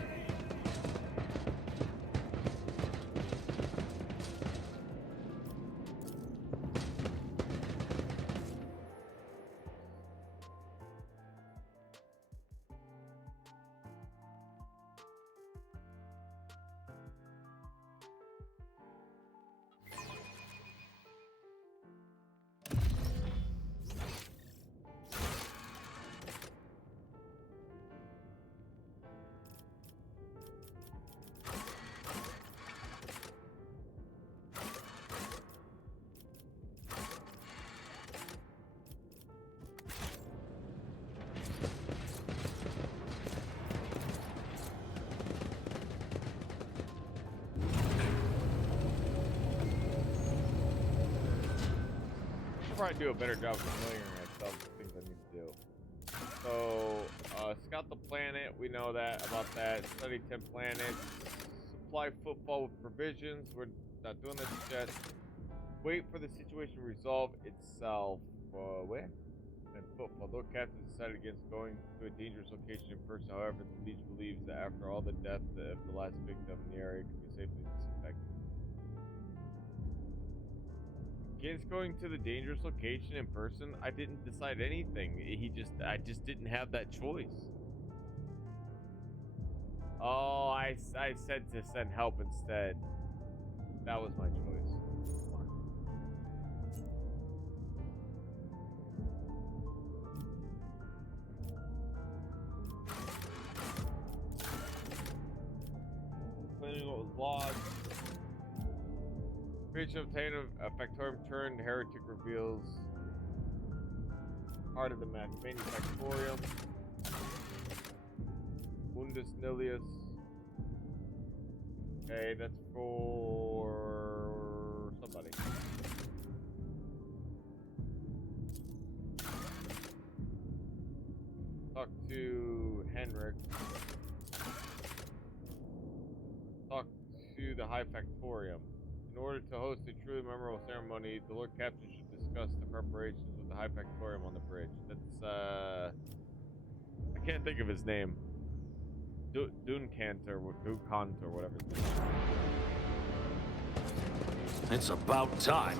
Probably do a better job of familiarizing myself with things I need to do. So, scout the planet. We know that about that. Study 10 planets. Supply football with provisions. We're not doing this yet. Wait for the situation to resolve itself. Where? And football. Though captain decided against going to a dangerous location in person, however, the Legion believes that after all the death of the last victim, the area can be safely disinfected. Against going to the dangerous location in person, I didn't decide anything. I just didn't have that choice. Oh, I said to send help instead. That was my choice. Creature obtained a Factorium turned heretic reveals part of the manufactorium. Mundus Nilius. Okay, that's for somebody. Talk to Henrik. Talk to the High Factorium. In order to host a truly memorable ceremony, the Lord Captain should discuss the preparations with the High Factorium on the bridge. That's, I can't think of his name. Dunkant or whatever his name is. It's about time.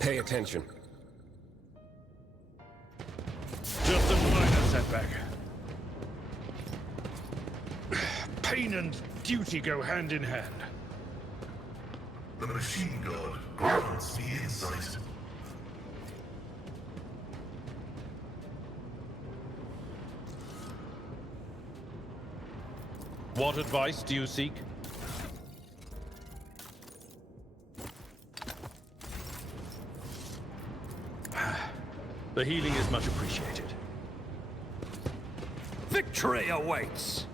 Pay attention. Just a minor setback. Pain and duty go hand in hand. The machine god grants me insight. What advice do you seek? The healing is much appreciated. Victory awaits!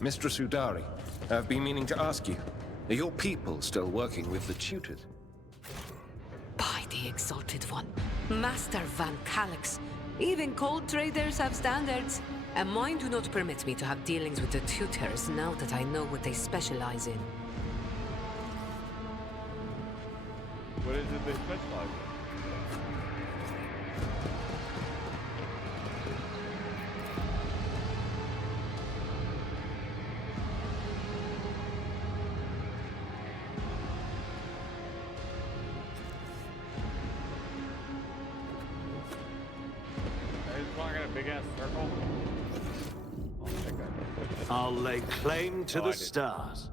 Mistress Udari, I've been meaning to ask you, are your people still working with the tutors? By the Exalted One, Master Van Calix. Even cold traders have standards, and mine do not permit me to have dealings with the tutors now that I know what they specialize in. What is it they specialize in? Big ass circle. Oh, that guy. I'll lay claim to Oh, the I did. stars.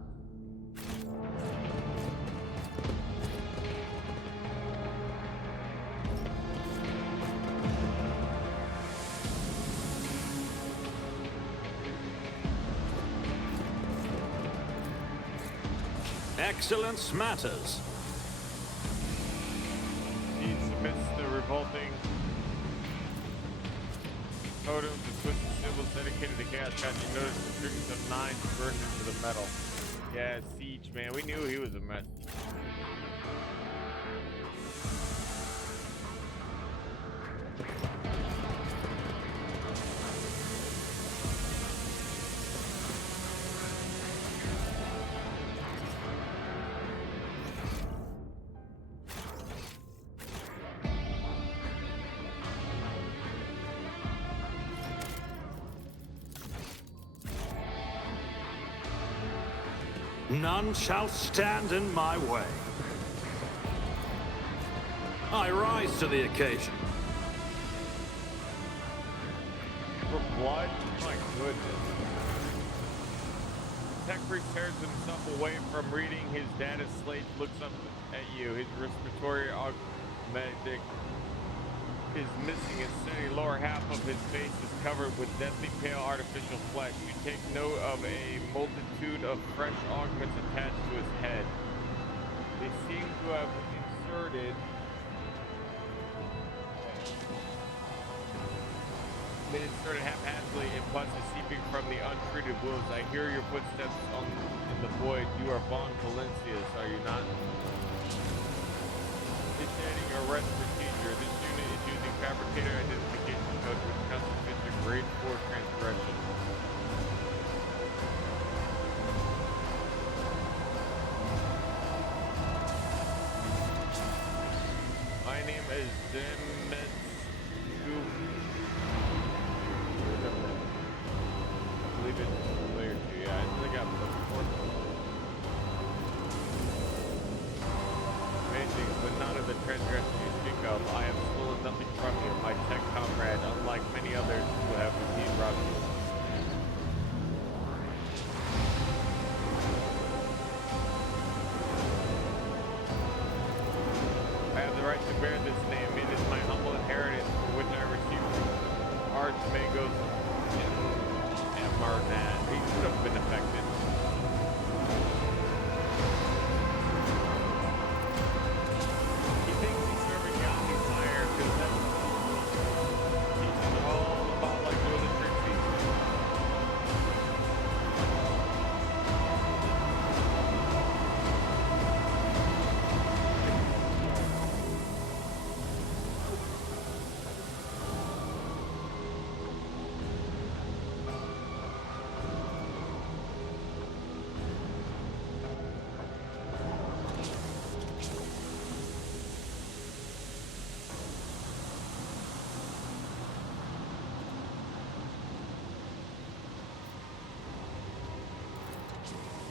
Excellence matters. He submits the revolting totems and twisted symbols dedicated to chaos. You notice the strings of 9 burned into the metal. Yeah, Siege, man. We knew he was a mess. None shall stand in my way. I rise to the occasion. For blood? My goodness. The tech priest tears himself away from reading his data slate, looks up at you. His respiratory augmentic is missing. Instead, the lower half of his face is covered with deathly pale artificial flesh. You take note of a multitude of fresh augments attached to his head. They seem to have inserted haphazardly and pus is seeping from the untreated wounds. I hear your footsteps in the void. You are Von Valencius, are you not? Initiating arrest procedure. This unit is using fabricator identification code which constitutes a grade 4 transgression. My name is Demet Goop. I believe it's familiar to you. Yeah, I think I've looked for it.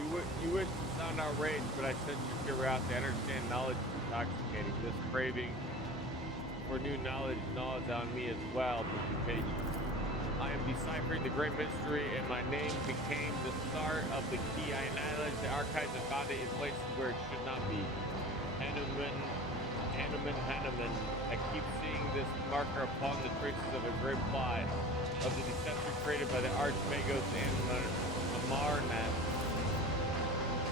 You wish to sound outraged, but I sense your curiosity. I understand knowledge is intoxicating. This craving for new knowledge gnaws on me as well, but be patient. I am deciphering the great mystery, and my name became the start of the key. I annihilated the archives and found it in places where it should not be. Hanuman. I keep seeing this marker upon the traces of a great plot of the deception created by the Archmagos and Amarnath.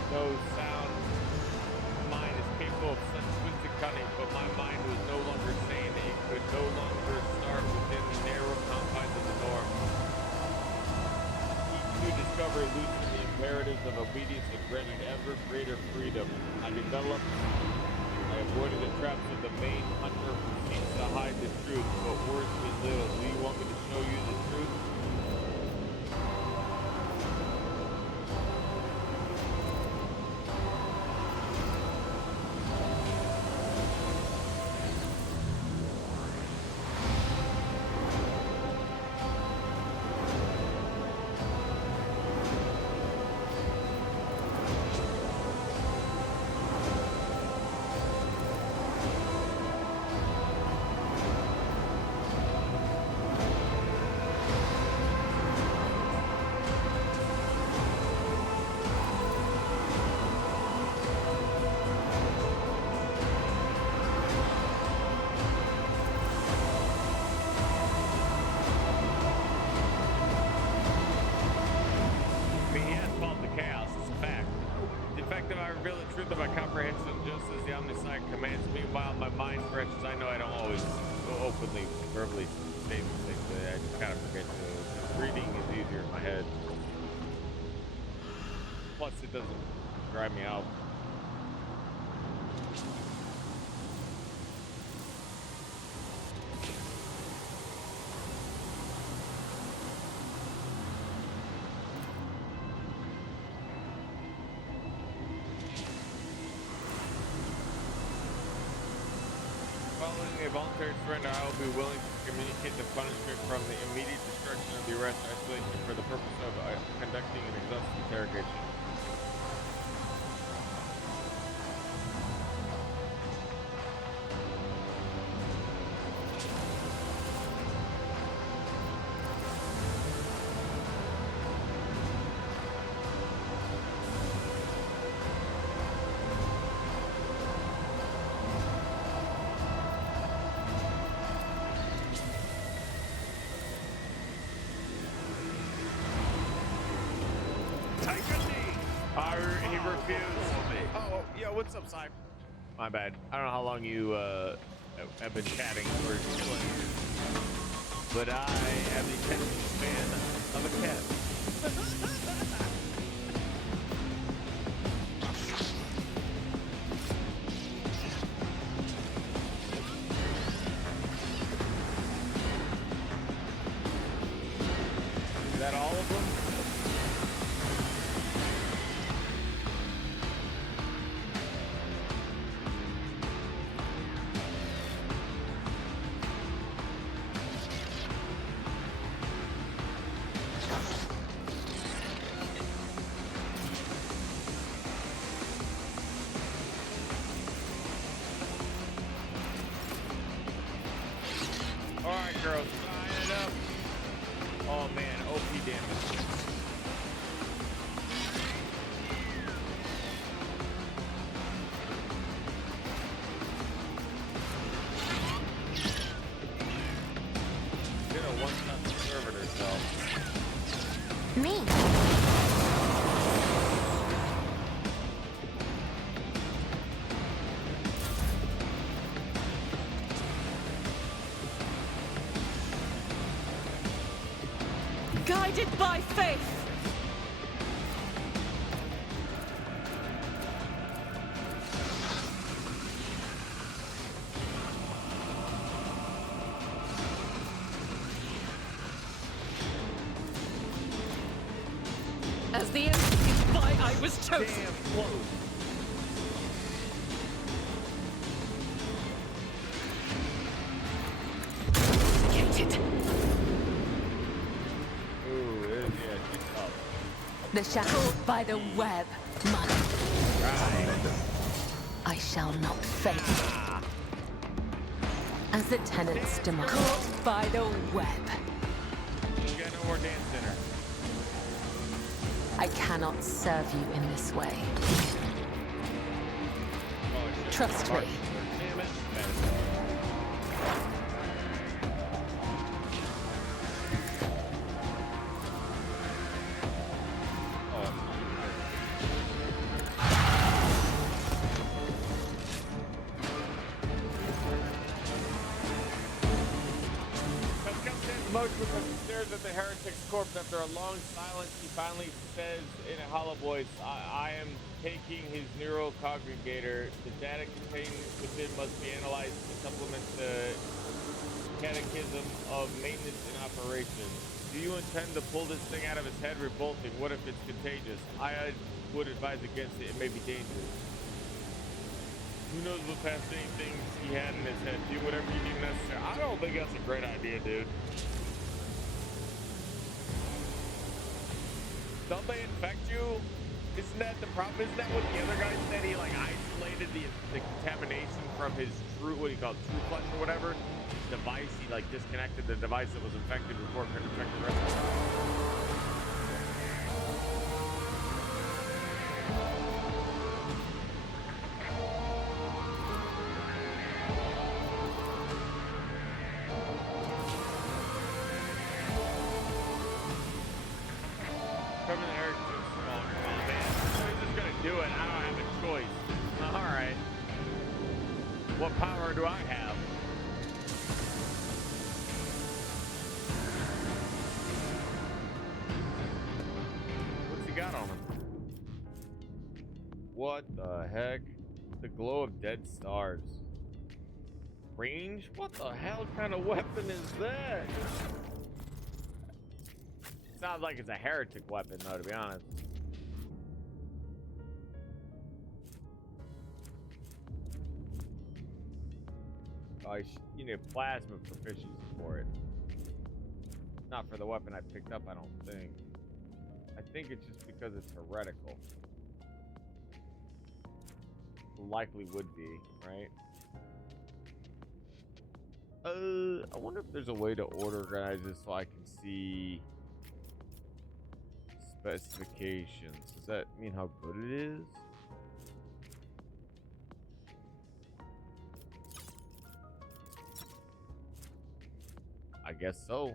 No sound mind is capable of such twisted cunning, but my mind was no longer sane. It could no longer start within the narrow confines of the norm. Each new discovery loosened the imperatives of obedience and granted ever greater freedom. I avoided the traps of the main hunter who seeks to hide the truth, but words mean little. Do you want me to show you the truth? Verbally say these things, but I just kind of forget to. Reading is easier in my head. Plus, it doesn't drive me out. Following a voluntary surrender, I will be willing to communicate the punishment from the immediate destruction of the arrest isolation for the purpose of conducting an exhaustive interrogation. He refused. Oh, yo, what's up, Simon? My bad. I don't know how long you have been chatting for, but I am the attention span of a cat. Is that all of them? Alright, girls, sign it up. Oh man, OP damage. Did a one-shot serve it herself. Me. Guided by faith. As the end is why I was chosen. Damn close. The shackle by the web, mother. I shall not faint. As the tenants demand. Caught by the web. You got no more dance dinner. I cannot serve you in this way. Trust me. Damn it. Because he stares at the heretic's corpse after a long silence, he finally says in a hollow voice, I am taking his neurocongregator. The data contained within must be analyzed to supplement the catechism of maintenance and operation. Do you intend to pull this thing out of his head revolting? What if it's contagious? I would advise against it. It may be dangerous. Who knows what fascinating things he had in his head? Do whatever you deem necessary. I don't think that's a great idea, dude. Don't they infect you? Isn't that the problem? Isn't that what the other guy said? He like isolated the contamination from his true, what do you call it, true flesh or whatever device. He like disconnected the device that was infected before it could infect the rest of the do it. I don't have a choice. All right. What power do I have? What's he got on him? What the heck? The glow of dead stars. Range? What the hell kind of weapon is that? Sounds like it's a heretic weapon, though, to be honest. You need plasma proficiency for it. Not for the weapon I picked up, I don't think. I think it's just because it's heretical. Likely would be, right? I wonder if there's a way to organize this so I can see specifications. Does that mean how good it is? I guess so.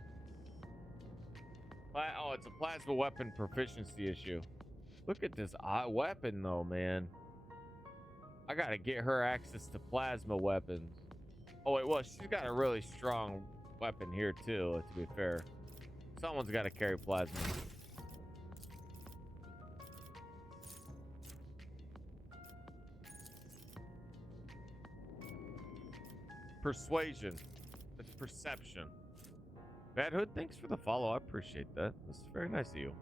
Oh, it's a plasma weapon proficiency issue. Look at this weapon, though, man. I gotta get her access to plasma weapons. Oh, wait, well, she's got a really strong weapon here, too, to be fair. Someone's got to carry plasma. Persuasion. It's perception. Bad Hood, thanks for the follow. I appreciate that. This is very nice of you.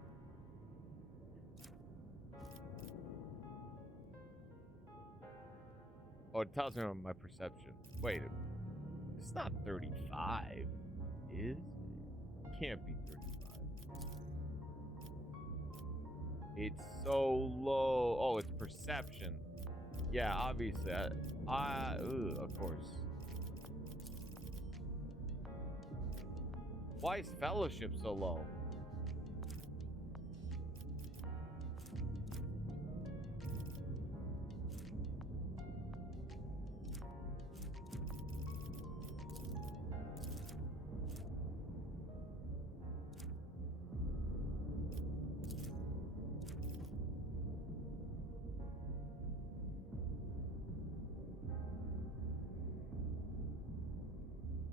Oh, it tells me my perception. Wait, it's not 35, is it? Can't be 35. It's so low. Oh, it's perception. Yeah, obviously. Of course. Why is fellowship so low?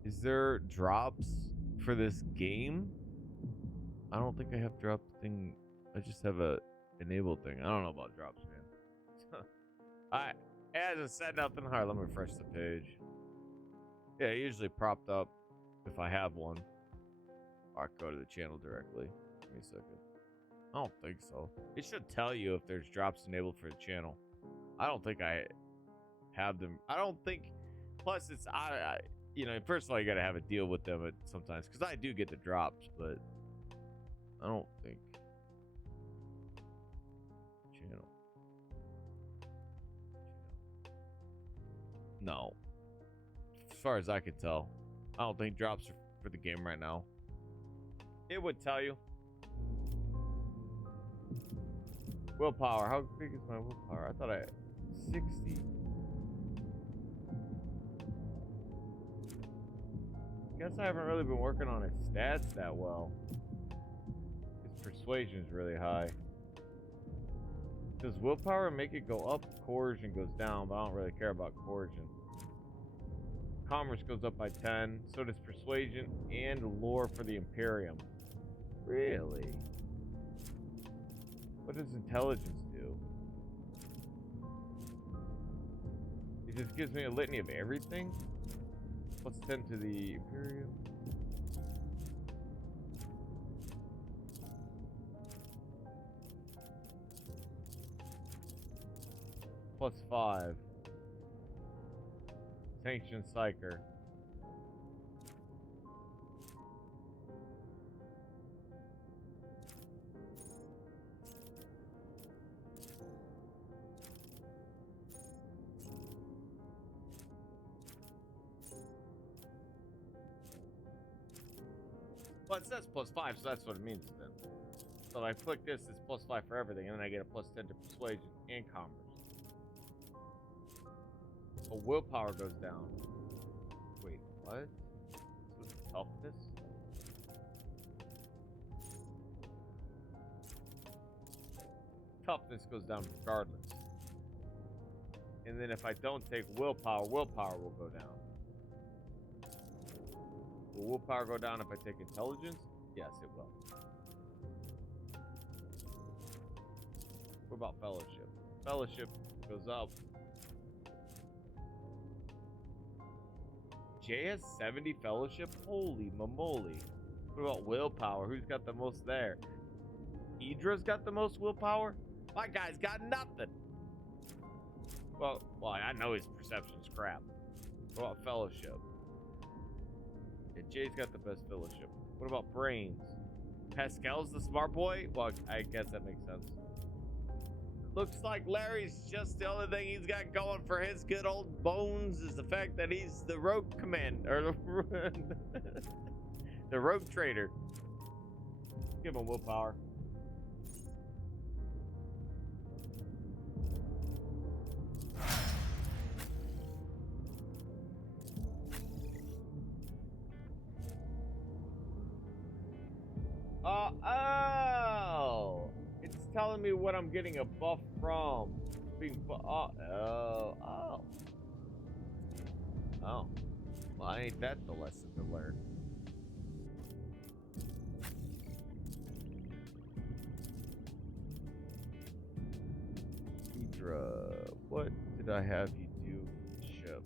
Is there drops for this game? I don't think I have drop thing. I just have a enabled thing. I don't know about drops, man. Alright. It hasn't said nothing. Alright, let me refresh the page. Yeah, usually propped up if I have one. Or I go to the channel directly. Give me a second. I don't think so. It should tell you if there's drops enabled for the channel. I don't think I have them. I don't think. Plus, it's you know, first of all, you got to have a deal with them sometimes, because I do get the drops, but I don't think. No. As far as I could tell. I don't think drops are for the game right now. It would tell you. Willpower. How big is my willpower? I thought I had 60. Guess I haven't really been working on his stats that well. His persuasion is really high. Does willpower make it go up? Coercion goes down, but I don't really care about coercion. Commerce goes up by 10. So does persuasion and lore for the Imperium. Really? What does intelligence do? It just gives me a litany of everything? Plus 10 to the Imperium. Plus 5. Sanctioned Psyker. Well, it says plus 5, so that's what it means then. So if I click this, it's plus 5 for everything, and then I get a plus 10 to persuasion and commerce. Oh, willpower goes down. Wait, what? So it's toughness? Toughness goes down regardless. And then if I don't take willpower, willpower will go down. Will willpower go down if I take intelligence? Yes, it will. What about fellowship? Fellowship goes up. Jay has 70 fellowship? Holy momoly. What about willpower? Who's got the most there? Idra's got the most willpower? My guy's got nothing. Well, I know his perception's crap. What about fellowship? Yeah, Jay's got the best fellowship. What about brains? Pascal's the smart boy? Well, I guess that makes sense. Looks like Larry's just the only thing he's got going for his good old bones is the fact that he's the rogue commander, or the rogue trader. Give him willpower. Oh! It's telling me what I'm getting a buff from. Being oh. Well, ain't that the lesson to learn? Idra, what did I have you do for the ship?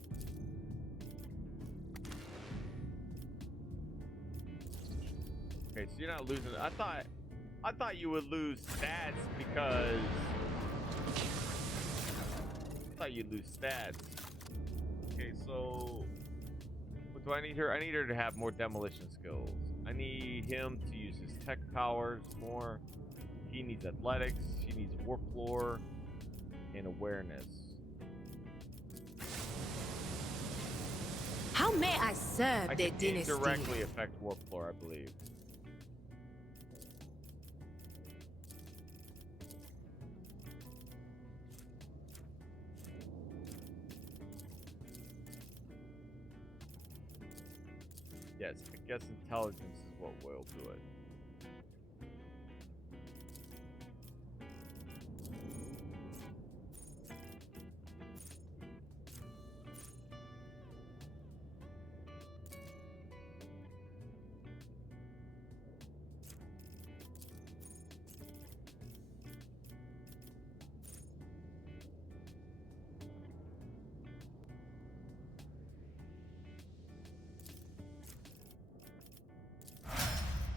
Okay, so you're not losing. I thought you would lose stats because I thought you'd lose stats. Okay, so what do I need her? I need her to have more demolition skills. I need him to use his tech powers more. He needs athletics. She needs warp lore and awareness. How may I serve the dynasty? Directly affect warp lore, I believe. Yes, I guess intelligence is what will do it.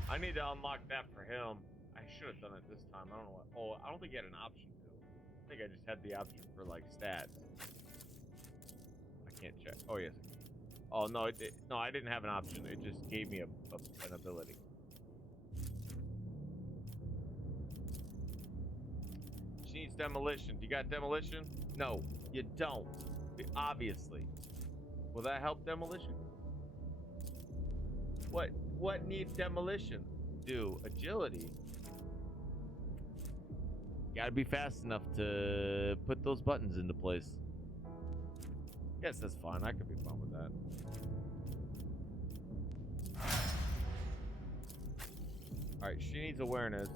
I need to unlock that for him. I should have done it this time. I don't know what. Oh, I don't think he had an option to. I think I just had the option for like stats. I can't check. Oh yes. Oh no, no, I didn't have an option. It just gave me an ability. She needs demolition. Do you got demolition? No, you don't. Obviously. Will that help demolition? What needs demolition? Do agility. Gotta be fast enough to put those buttons into place. Guess that's fine. I could be fine with that. Alright, she needs awareness.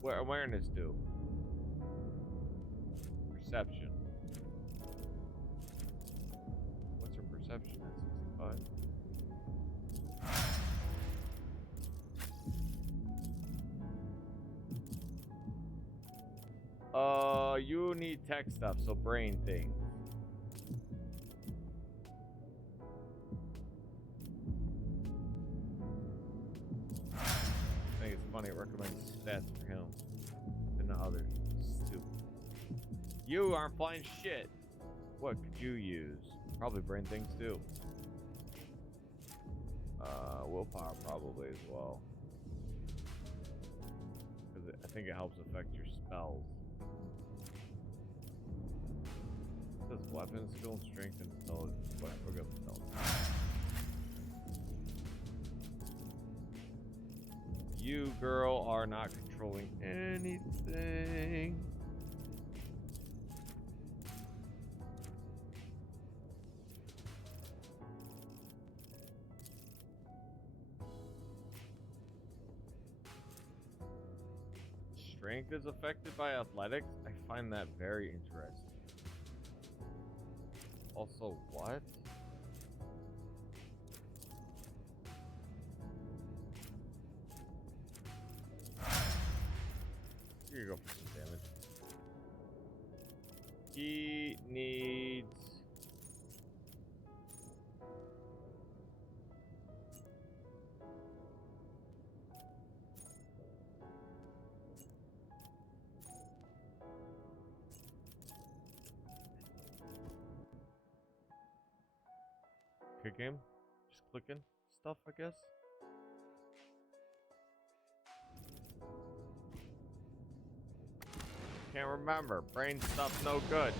What awareness do? Perception. What's her perception at 65? You need tech stuff, so brain things. I think it's funny it recommends stats for him and not others. Stupid. You aren't flying shit. What could you use? Probably brain things too. Willpower probably as well. Because I think it helps affect your spells. It says weapon skill, strength, and intelligence. Whatever, we'll go with intelligence. You, girl, are not controlling anything. Strength is affected by athletics? I find that very interesting. Also, what? Here you go for some damage. He needs... Good game. Just clicking stuff, I guess. Can't remember. Brain stuff no good.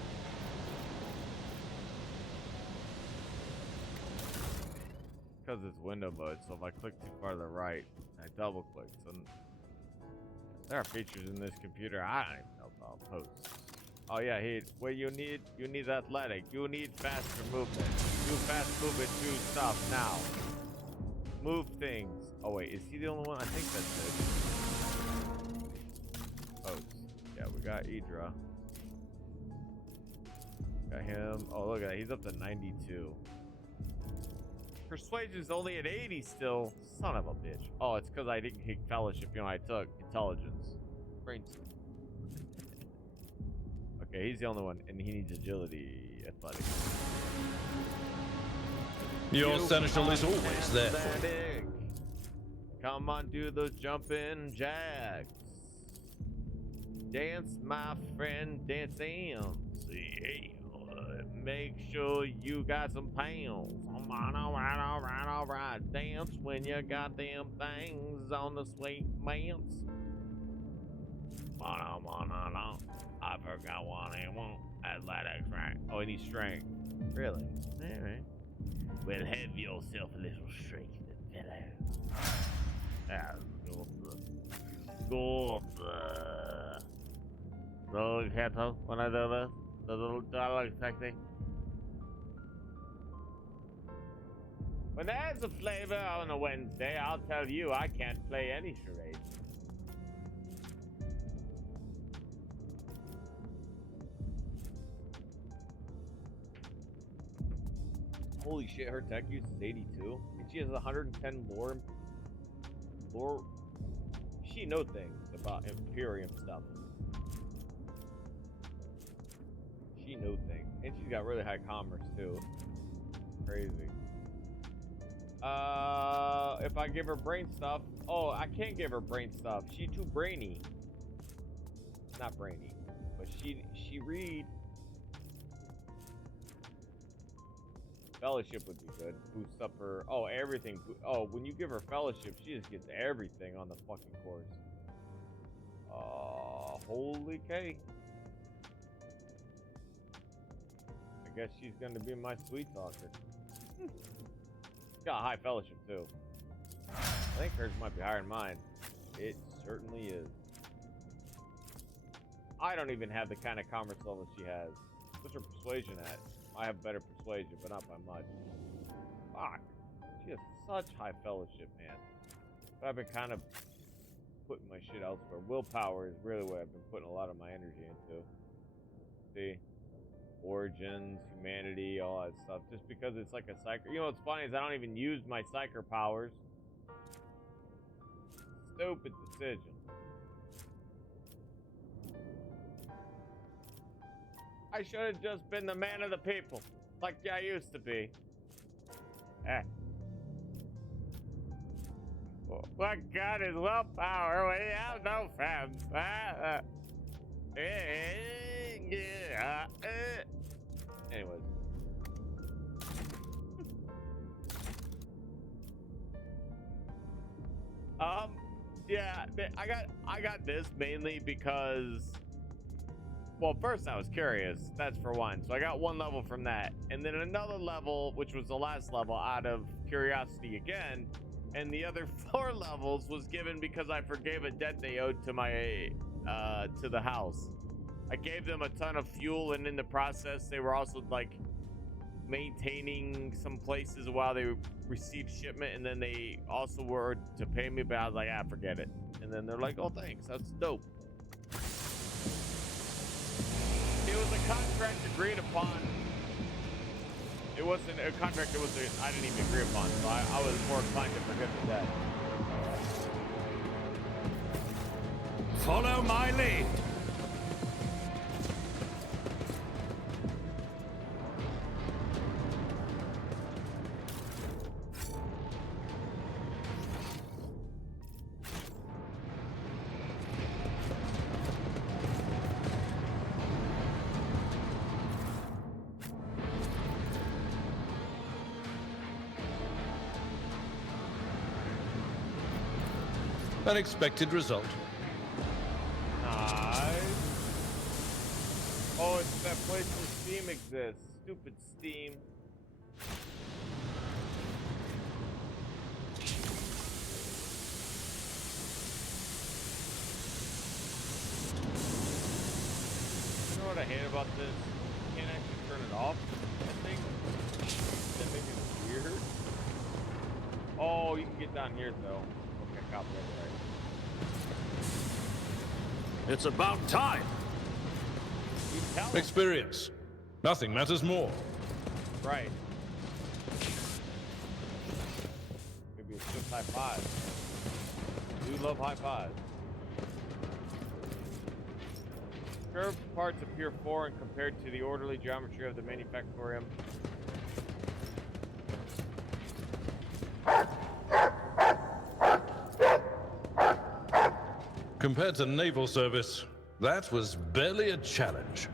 Because it's window mode, so if I click too far to the right, I double click. So there are features in this computer I don't even know about. Posts. Oh yeah, what you need athletic. You need faster movement. Do fast movement, do stuff now. Move things. Oh wait, is he the only one? I think that's it. Posts. Yeah, we got Idra. Got him. Oh, look at that. He's up to 92. Persuasion's only at 80 still. Son of a bitch. Oh, it's because I didn't take fellowship. You know, I took intelligence. Brain. Okay, he's the only one, and he needs agility, athletics. Your seneschal is always there for you. Come on, do those jumping jacks. Dance, my friend, dance in. Make sure you got some pounds. Alright. Dance when you got them things on the sweet pants. I forgot what I want. Athletics, right? Oh, he needs strength. Really? Alright. Well, have yourself a little strength, fellow. Roll cattle when I do this. The little dialogue technique. When there's a flavor on a Wednesday, I'll tell you I can't play any charades. Holy shit, her tech use is 82, and she has 110 lore. She knows things about Imperium stuff. She knows things, and she's got really high commerce too. Crazy. If I give her brain stuff, oh, I can't give her brain stuff. She's too brainy. Not brainy, but she read. Fellowship would be good. Boosts up her. Oh, everything. Oh, when you give her fellowship, she just gets everything on the fucking course. Holy K. guess she's gonna be my sweet talker. She's got high fellowship too. I think hers might be higher than mine. It certainly is. I don't even have the kind of commerce level she has. What's her persuasion at? I have better persuasion, but not by much. Fuck. She has such high fellowship, man. But I've been kind of putting my shit elsewhere. Willpower is really what I've been putting a lot of my energy into. See? Origins, humanity, all that stuff. Just because it's like a psyker. You know what's funny is I don't even use my psyker powers. Stupid decision. I should have just been the man of the people, like I used to be. What God is willpower when you have no friends? Anyways. Yeah, I got this mainly because, well, first I was curious. That's for one. So I got one level from that, and then another level, which was the last level, out of curiosity again. And the other 4 levels was given because I forgave a debt they owed to my to the house. I gave them a ton of fuel, and in the process, they were also like maintaining some places while they received shipment, and then they also were to pay me, but I was like, forget it. And then they're like, oh, thanks, that's dope. It was a contract agreed upon. It wasn't a contract, I didn't even agree upon, so I was more inclined to forget the debt. Follow my lead. Unexpected result. Nice. Oh, it's that place where Steam exists. Stupid Steam. You know what I hate about this? You can't actually turn it off, I think. That makes it weird. Oh, you can get down here, though. Okay, copy that. It's about time. Experience. Nothing matters more. Right. Maybe it's just high five. I do love high fives. Curved parts appear foreign compared to the orderly geometry of the manufactorium. Compared to naval service, that was barely a challenge.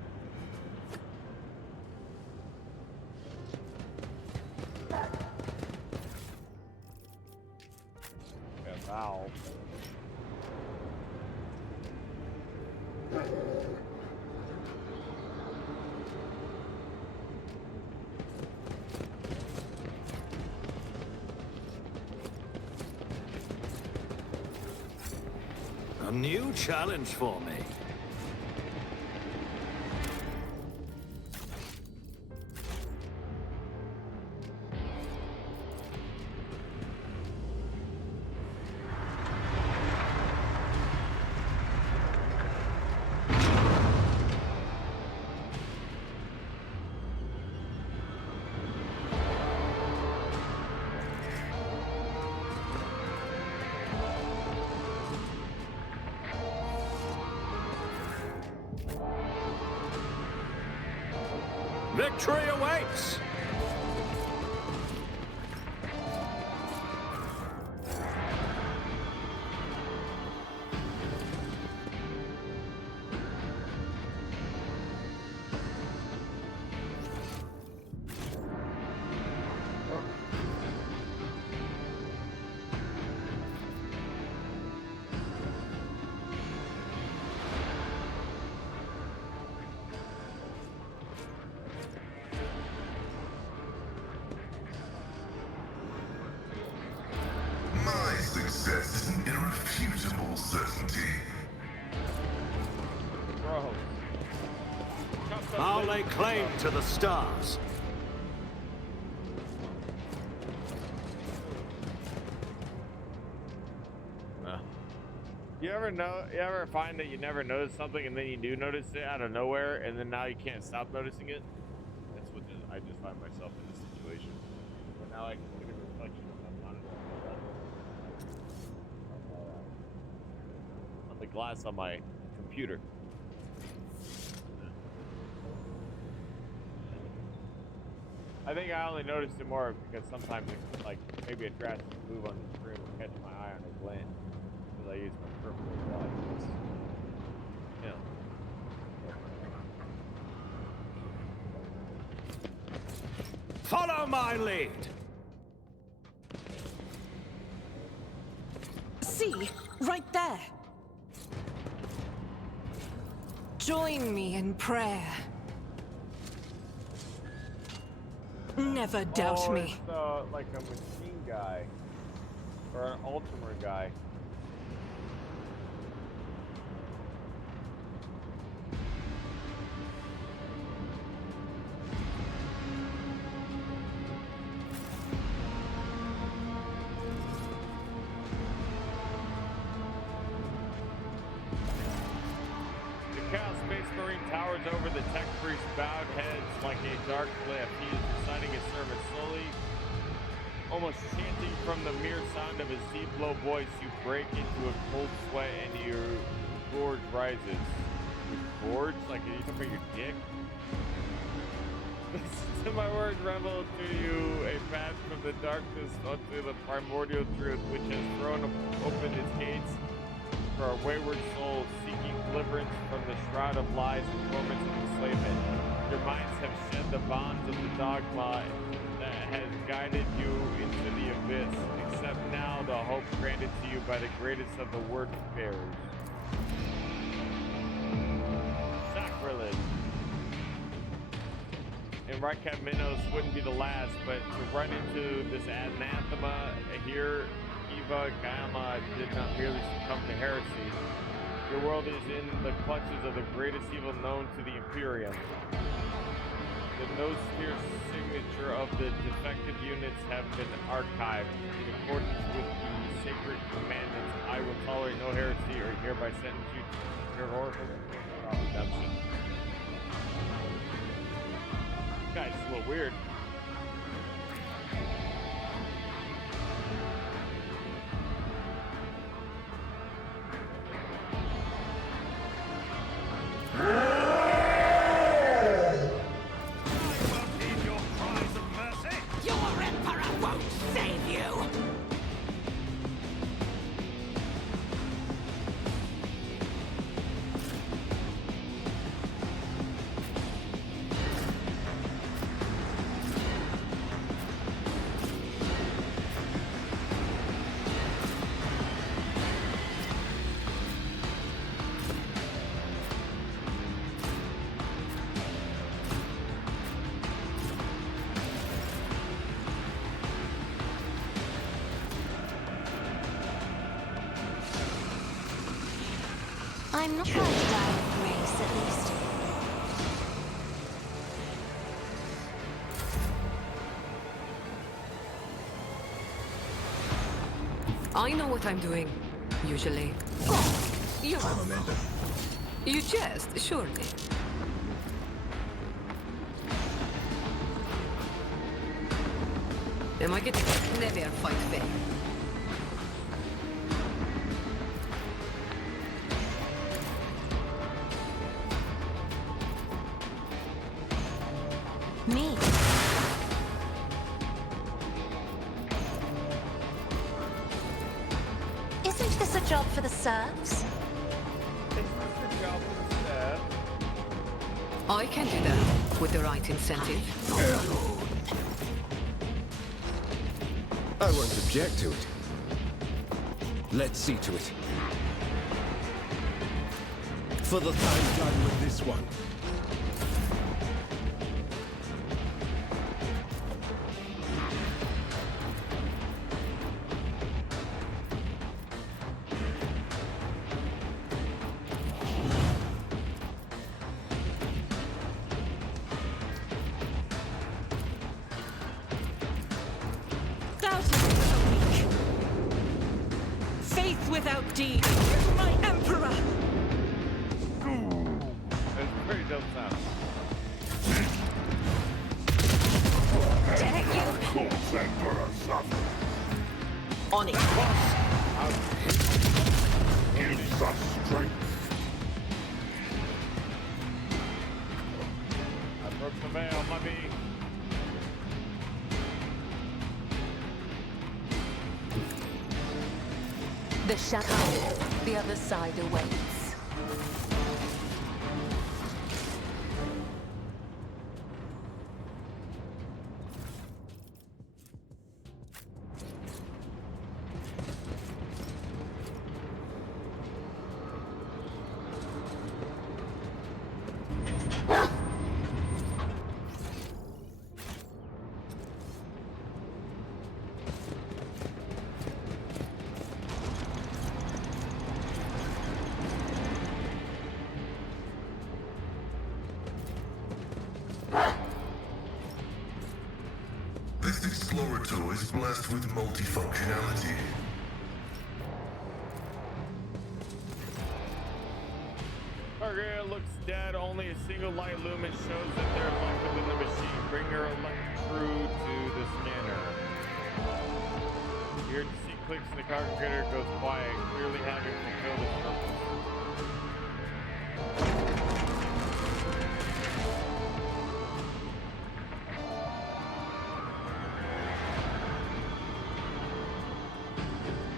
Valve. A new challenge for me. Victory awaits! I'll lay claim to the stars. You ever find that you never notice something and then you do notice it out of nowhere and then now you can't stop noticing it? That's what I just find myself in this situation. But now I can look at the reflection of my monitor on the glass on my computer. I think I only noticed it more because sometimes it, like maybe a drastic move on the screen will catch my eye on a glint. I use my peripheral watches. Yeah. Follow my lead. See, right there. Join me in prayer. Never doubt me. It's like a machine guy or an Ultramer guy. Towers over the tech priest's bowed heads like a dark cliff. He is reciting his sermon slowly, almost chanting from the mere sound of his deep, low voice. You break into a cold sweat and your gorge rises. Your gorge? Like, are you talking about your dick? Listen to my words, revel to you a path from the darkness unto the primordial truth, which has thrown open its gates for our wayward souls, seeking deliverance from the shroud of lies and torments of enslavement. Your minds have shed the bonds of the dogma that has guided you into the abyss. Accept now the hope granted to you by the greatest of the word bearers. Sacrilege. And Rycap Minos wouldn't be the last, but to run into this anathema here, Eva Gamma did not merely succumb to heresy. Your world is in the clutches of the greatest evil known to the Imperium. The no-sphere signature of the defective units have been archived. In accordance with the sacred commandments, I will tolerate no heresy or hereby sentence you to your horrible redemption. This guy's a little weird. I'm not trying to die with grace, at least. I know what I'm doing, usually. You jest, surely. Am I getting never fight fair? Me. Isn't this a job for the serfs? I can do that with the right incentive. I won't object to it. Let's see to it. For the time done with this one. deed to my emperor! That's pretty dope sound. Dare you! On it! Gives us strength. I broke the veil, mummy. The shadow, the other side awaits. This explorator is blessed with multifunctionality. Target looks dead. Only a single light lumen shows that they're locked within the machine. Bring your electrode to the scanner. Your C clicks and the congregator goes quiet, clearly having fulfilled its purpose.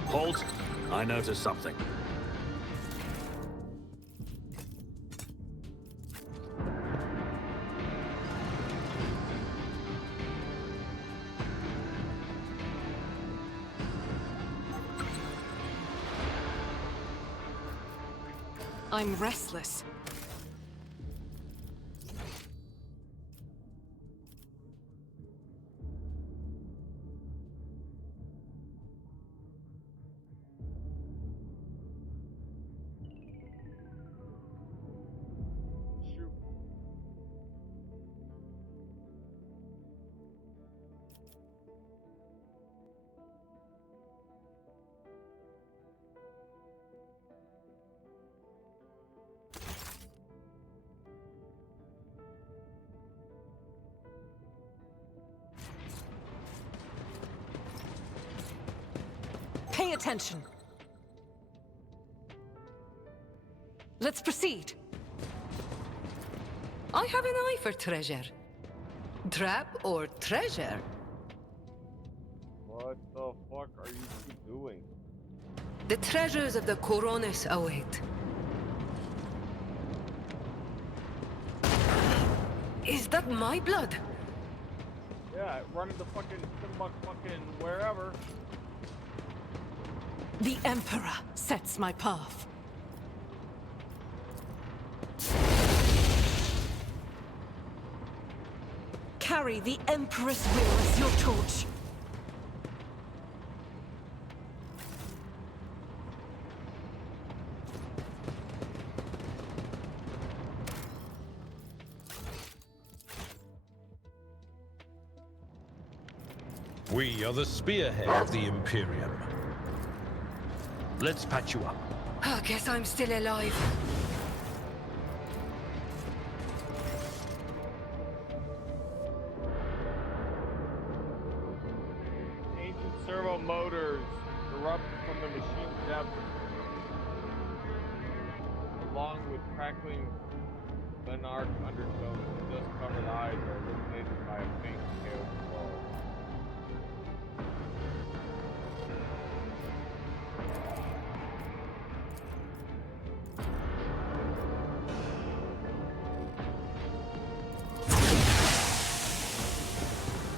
Halt. I noticed something. I'm restless. Pay attention. Let's proceed. I have an eye for treasure. Trap or treasure? What the fuck are you two doing? The treasures of the Coronis await. Is that my blood? Yeah, run the fucking wherever. The Emperor sets my path. Carry the Emperor's will as your torch. We are the spearhead of the Imperium. Let's patch you up. I guess I'm still alive. Ancient servo motors erupt from the machine's depth, along with crackling Benarch undertones. The dust-covered eyes are illuminated by a faint pale glow.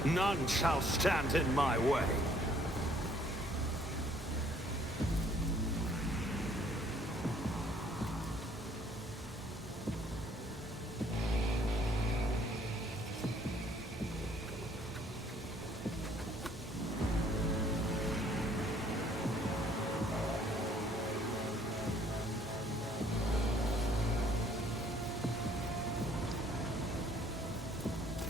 None shall stand in my way.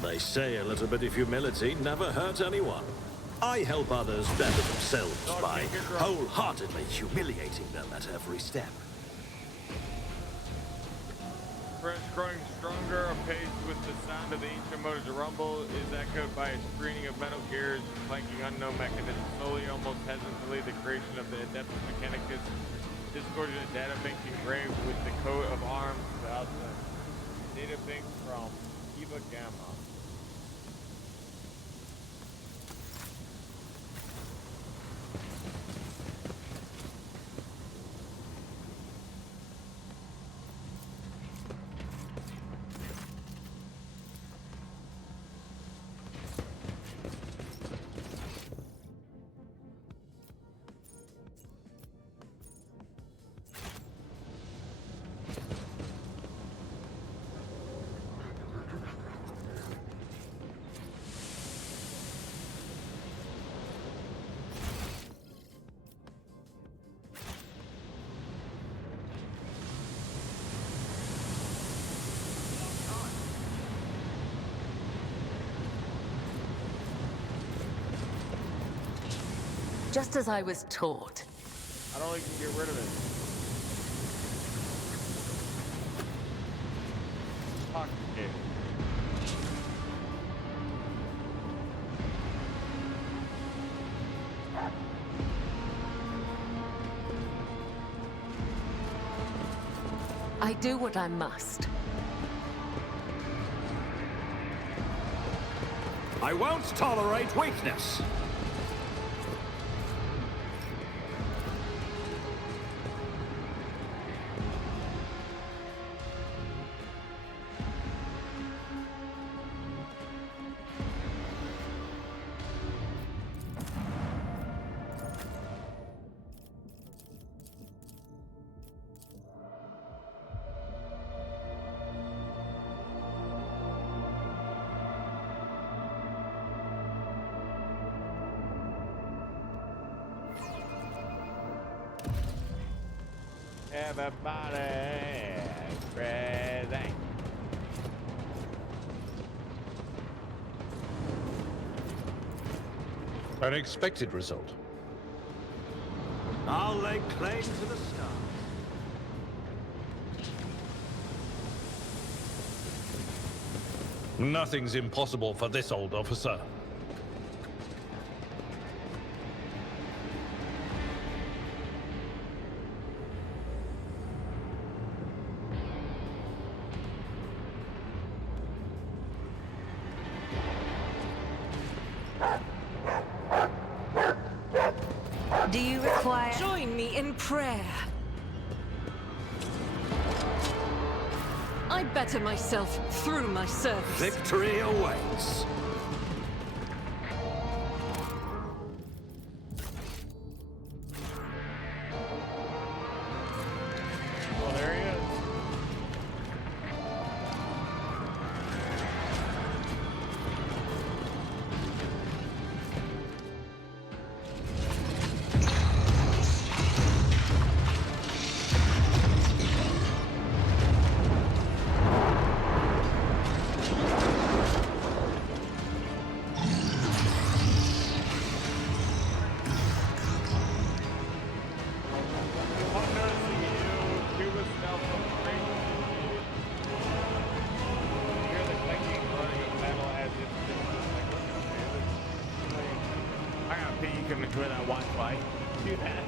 They say a little bit of humility never hurt anyone. I help others better themselves by wholeheartedly humiliating them at every step. Fresh growing stronger, apace with the sound of the ancient motors rumble, is echoed by a screening of metal gears clanking unknown mechanisms, slowly, almost hesitantly, the creation of the Adeptus Mechanicus, discordant data banks engraved with the coat of arms without the data banks from Eva Gamma. Just as I was taught. I don't think you can get rid of it. Toxicated. I do what I must. I won't tolerate weakness. Everybody crazy. An expected result. I'll lay claim to the stars. Nothing's impossible for this old officer. Do you require... Join me in prayer. I better myself through my service. Victory awaits. Well, there he is. Enjoy that Wi-Fi. Do that.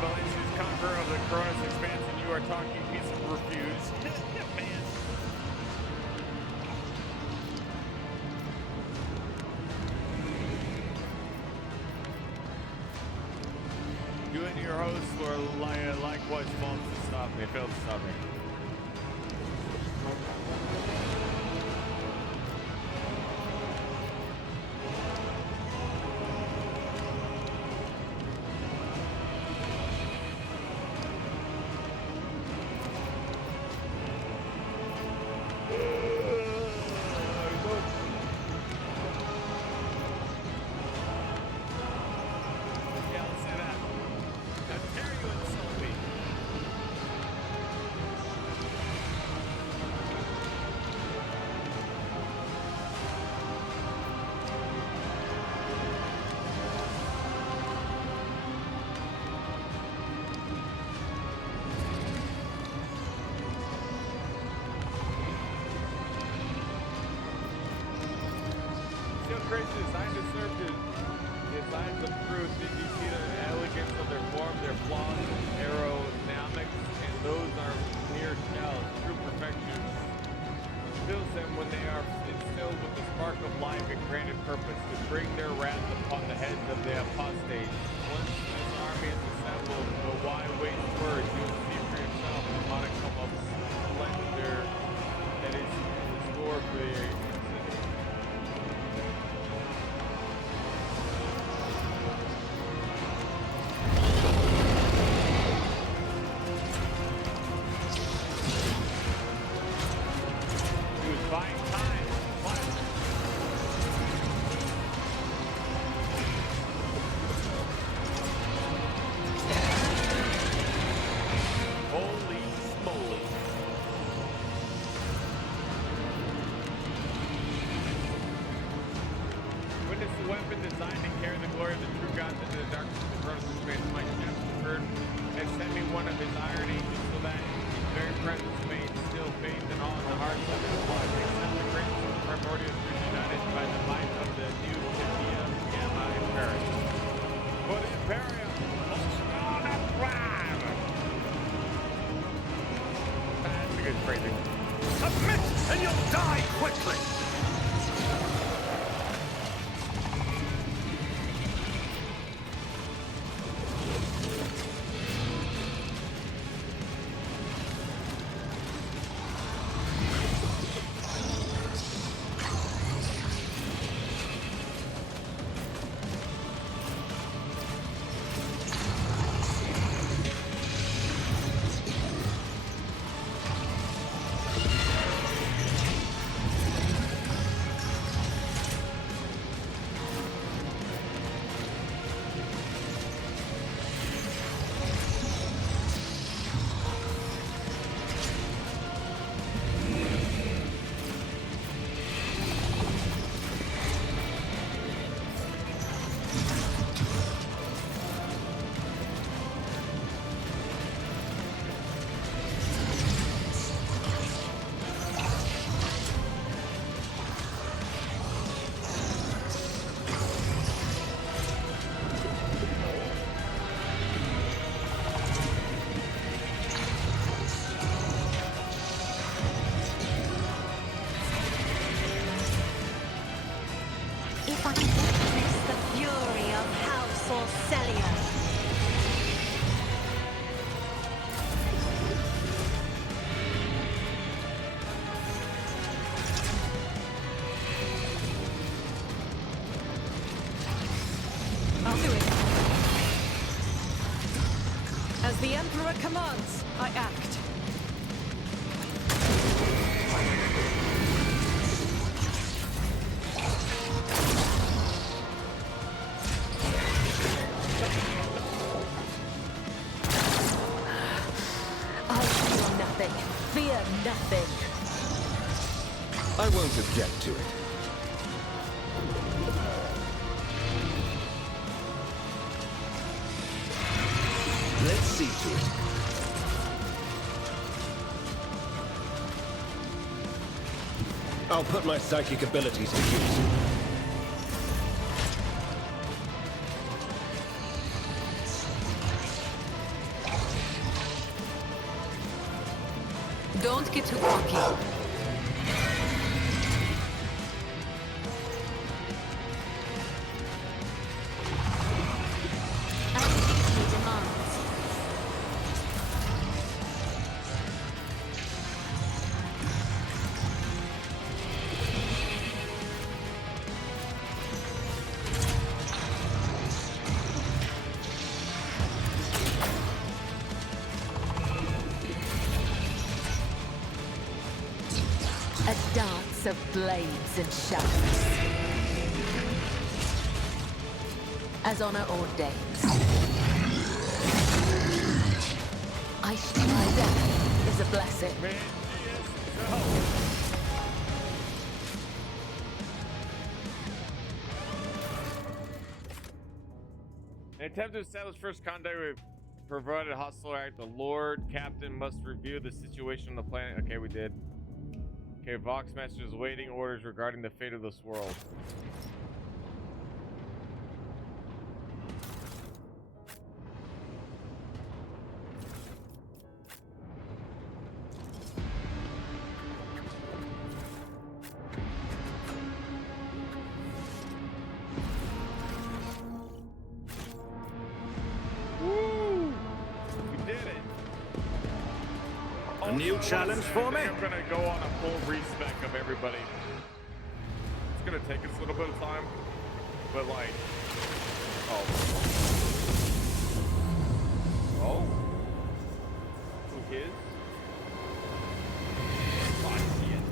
Valencia's conqueror of the Cronus Expanse, and you are talking piece of refuse. Man. You and your hosts were likewise failed to stop me. Submit, and you'll die quickly! As the Emperor commands, I act. I fear nothing. Fear nothing. I won't object to it. Let's see to it. I'll put my psychic abilities to use. Don't get too cocky. A dance of blades and shadows. As honor ordains. My death is a blessing. In an attempt to establish first contact with provided hostile act, the Lord Captain must review the situation on the planet. Okay, we did. Okay, Voxmaster is waiting orders regarding the fate of this world. Woo! We did it! A new challenge for me? I'm gonna go on a full respec of everybody. It's gonna take us a little bit of time, but like, oh, who his? Oh shit!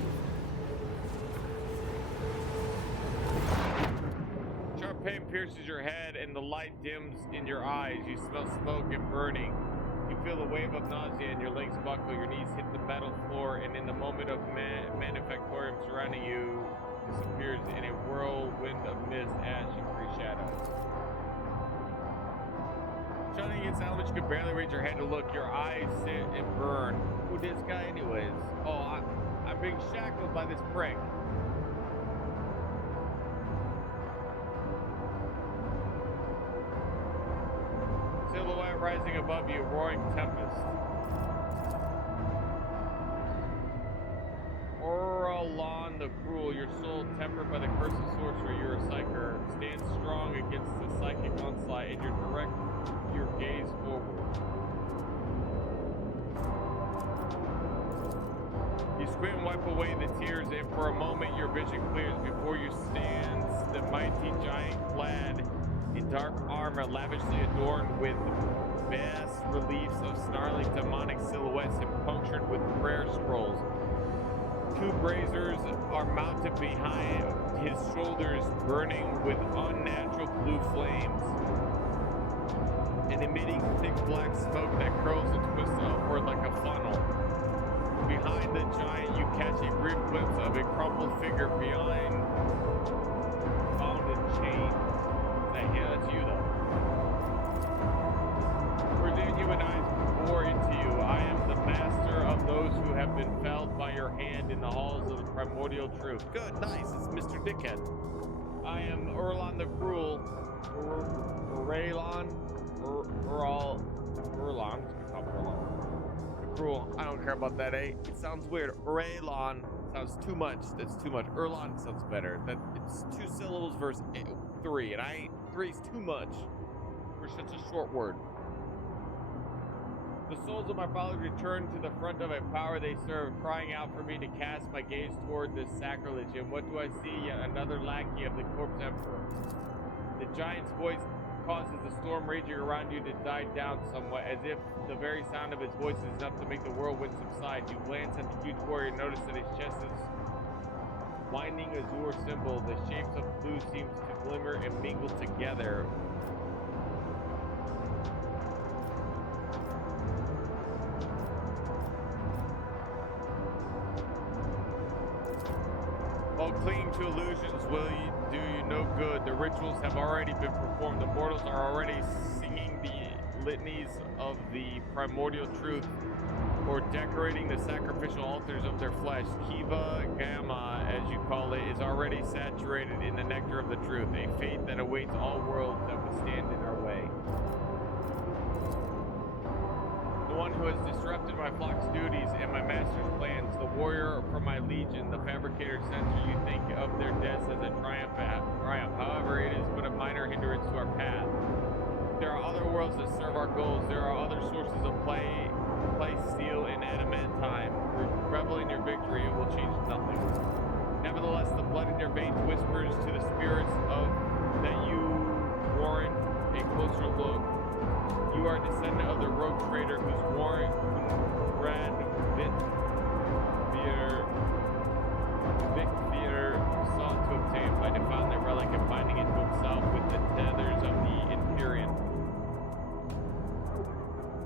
Sharp pain pierces your head, and the light dims in your eyes. You smell smoke and burning. You feel a wave of nausea and your legs buckle, your knees hit the metal floor, and in the moment of manufactorium surrounding you disappears in a whirlwind of mist, ash, and free shadows. Shouting against Salvage, you can barely raise your head to look. Your eyes sit and burn. Who this guy anyways? Oh, I'm being shackled by this prick. Silhouette rising above you, roaring tempest. Orlan the Cruel, your soul tempered by the curse of sorcery, you're a psyker. Stand strong against the psychic onslaught and you direct your gaze forward. You squint and wipe away the tears, and for a moment your vision clears. Before you stands the mighty giant clad in dark armor, lavishly adorned with vast reliefs of snarling demonic silhouettes and punctured with prayer scrolls. Two braziers are mounted behind his shoulders, burning with unnatural blue flames and emitting thick black smoke that curls and twists upward like a funnel. Behind the giant, you catch a brief glimpse of a crumpled figure behind bound in chains. Yeah, that's you though. Present human eyes bore into you. I am the master of those who have been felled by your hand in the halls of the primordial truth. Good, nice, it's Mr. Dickhead. I am Urlan the Cruel. Urlan. The Cruel. I don't care about that, eh? It sounds weird. Urlan sounds too much. That's too much. Urlan sounds better. That it's 2 syllables versus 3, and three's too much for such a short word. The souls of my followers return to the front of a power they serve, crying out for me to cast my gaze toward this sacrilege. And what do I see? Yet another lackey of the corpse emperor. The giant's voice causes the storm raging around you to die down somewhat, as if the very sound of his voice is enough to make the whirlwind subside. You glance at the huge warrior and notice that his chest is winding azure symbol. The shapes of blue seems to glimmer and mingle together. While clinging to illusions will do you no good. The rituals have already been performed. The mortals are already singing the litanies of the primordial truth, or decorating the sacrificial altars of their flesh. Kiva Gamma, as you call it, is already saturated in the nectar of the truth, a fate that awaits all worlds that would stand in our way. The one who has has disrupted my flock's duties and my master's plans. The warrior from my legion, the fabricator censor, you think of their deaths as a triumph. However, it is but a minor hindrance to our path. There are other worlds that serve our goals. There are other sources of play steel and adamantine. Revel in your victory, it will change nothing. Nevertheless, the blood in your veins whispers to the spirits of that you warrant a closer look. You are a descendant of the rogue trader whose warrant Victor sought to obtain by defiling the relic and binding it to himself with the tethers of the Empyrean.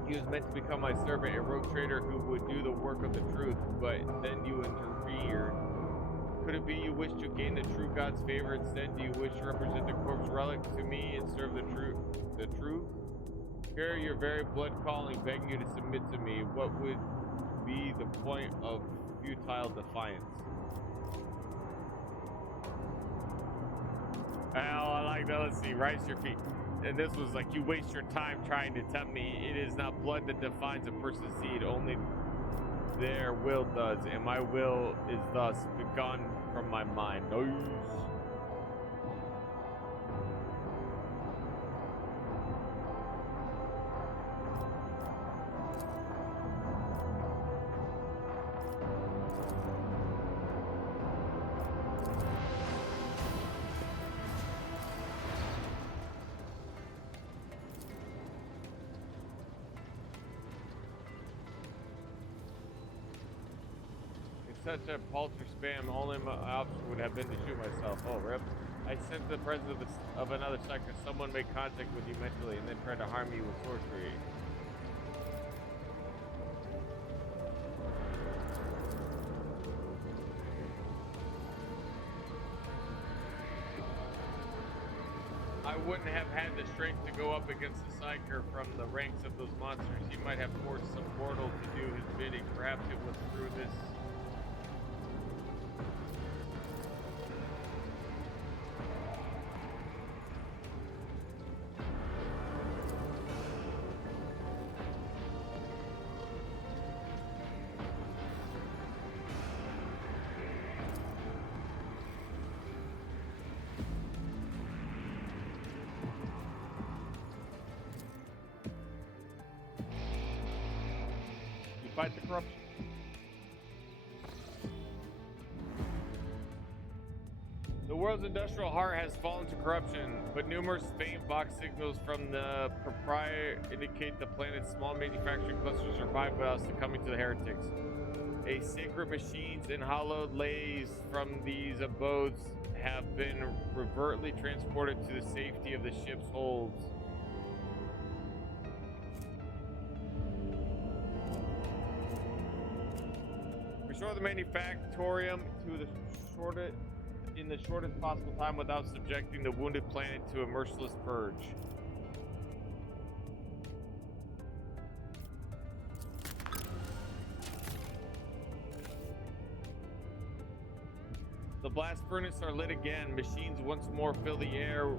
He was meant to become my servant, a rogue trader who would do the work of the truth, but then you interfered. Could it be you wish to gain the true God's favor instead? Do you wish to represent the corpse relic to me and serve the truth? Here, your very blood calling, begging you to submit to me. What would be the point of futile defiance? Well, I like that. Let's see. Rise to your feet. And this was like, you waste your time trying to tempt me. It is not blood that defines a person's seed, only their will does, and my will is thus begone from my mind. Nice. Such a paltry spam, only my option would have been to shoot myself. Oh, rip. I sense the presence of another sector. Someone made contact with you mentally and then tried to harm you with sorcery. I wouldn't have had the strength to go up against the psyker from the ranks of those monsters. He might have forced some mortal to do his bidding. Perhaps it was through this. Fight the corruption. The world's industrial heart has fallen to corruption, but numerous faint box signals from the proprietor indicate the planet's small manufacturing clusters survive without succumbing to the heretics. A sacred machines and hallowed lays from these abodes have been overtly transported to the safety of the ship's holds. Restore the manufactorium to the in the shortest possible time without subjecting the wounded planet to a merciless purge. The blast furnaces are lit again. Machines once more fill the air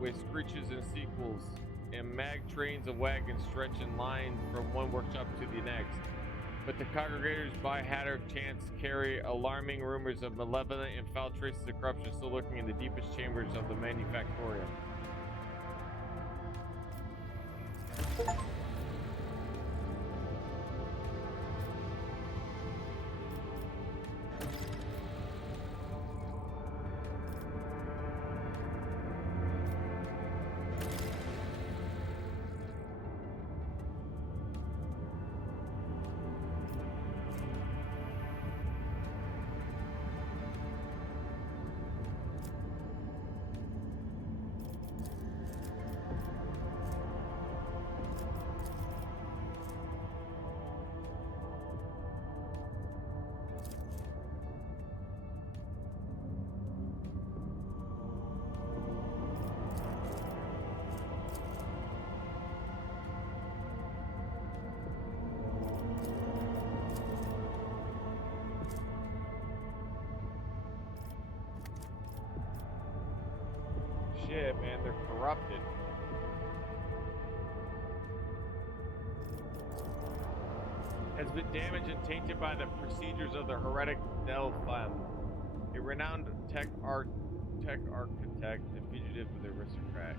with screeches and sequels, and mag trains of wagons stretch in line from one workshop to the next. But the congregators by Hatter chants carry alarming rumors of malevolent and foul traces of corruption still lurking in the deepest chambers of the manufactorium. Shit, man, they're corrupted. has been damaged and tainted by the procedures of the heretic Delpham, a renowned tech architect and fugitive with the aristocrat.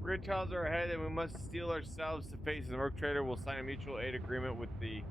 Great trials are ahead, and we must steel ourselves to face the Rogue Trader. Will sign a mutual aid agreement with the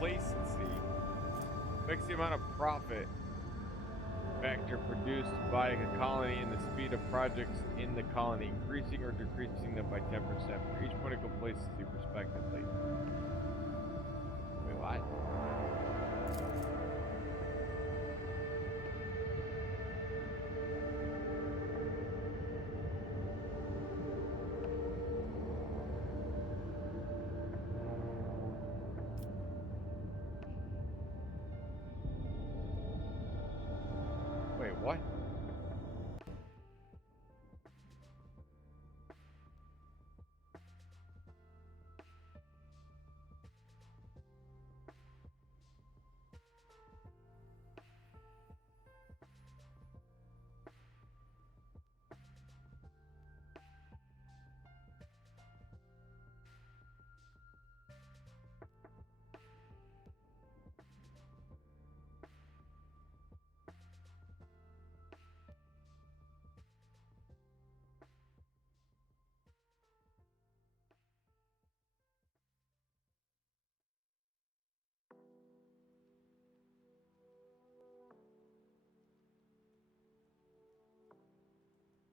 complacency. Affects the amount of profit vector produced by a colony and the speed of projects in the colony, increasing or decreasing them by 10% for each point of complacency, respectively. Wait, what? Wait, what?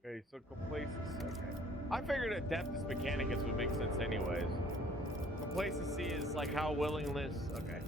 Okay, so complacency. Okay. I figured Adeptus Mechanicus would make sense anyways. Complacency is like how willingness. Okay.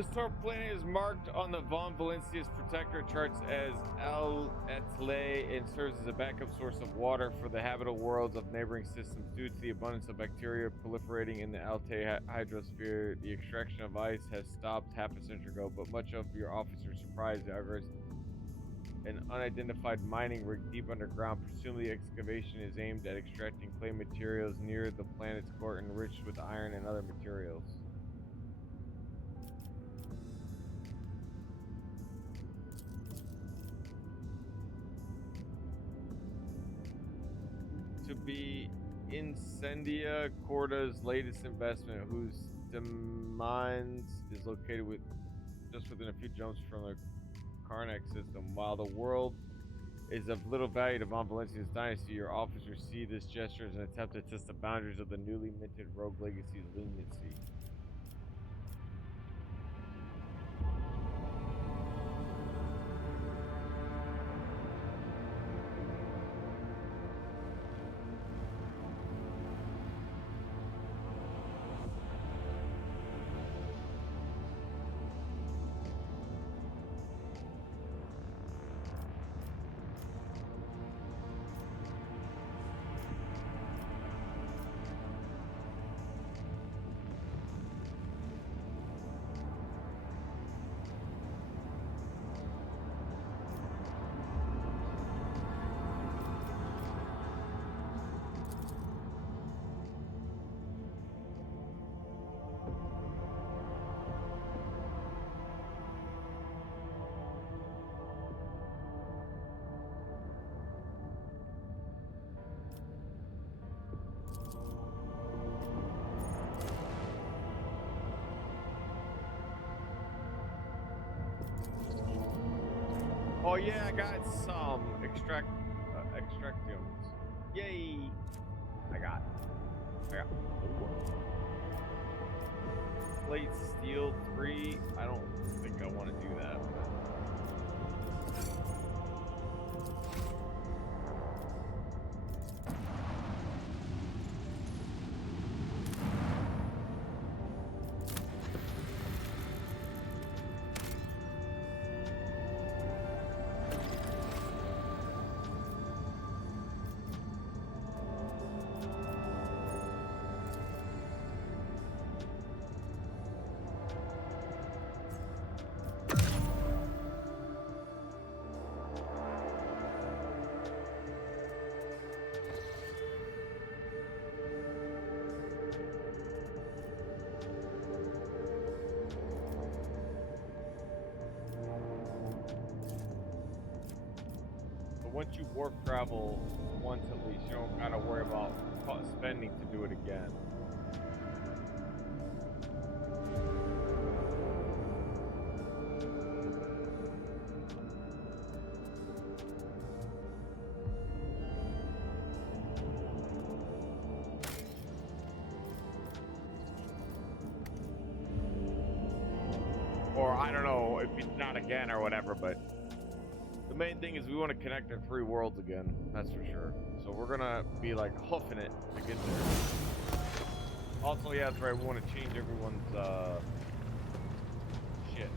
The storm planet is marked on the Von Valencia's protector charts as El Etle and serves as a backup source of water for the habitable worlds of neighboring systems due to the abundance of bacteria proliferating in the Alte hydrosphere. The extraction of ice has stopped half a century ago, but much of your officers' surprise, however, an unidentified mining rig deep underground. Presumably, excavation is aimed at extracting clay materials near the planet's core enriched with iron and other materials. To be Incendia Corda's latest investment, whose demands is located just within a few jumps from the Karnak system. While the world is of little value to Von Valencia's dynasty, your officers see this gesture as an attempt to test the boundaries of the newly minted Rogue Legacy's leniency. Oh yeah, I got some extractions. Yay! I got 4. Plate steel 3. I don't think I want to do that. Once you warp travel once at least, you don't gotta worry about spending to do it again. Or I don't know if it's not again or whatever, but the main thing is we want to connect our 3 worlds again, that's for sure. So we're gonna be like hoofing it to get there. Also, yeah, that's right, we want to change everyone's shit.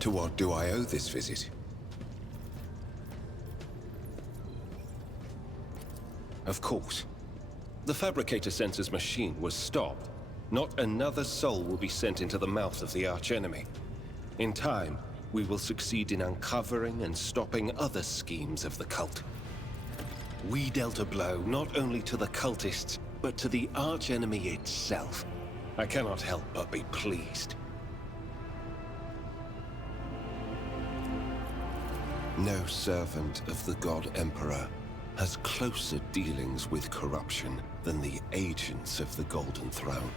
To what do I owe this visit? Of course. The Fabricator Sensor's machine was stopped. Not another soul will be sent into the mouth of the archenemy. In time, we will succeed in uncovering and stopping other schemes of the cult. We dealt a blow not only to the cultists, but to the archenemy itself. I cannot help but be pleased. No servant of the God Emperor has closer dealings with corruption than the agents of the Golden Throne.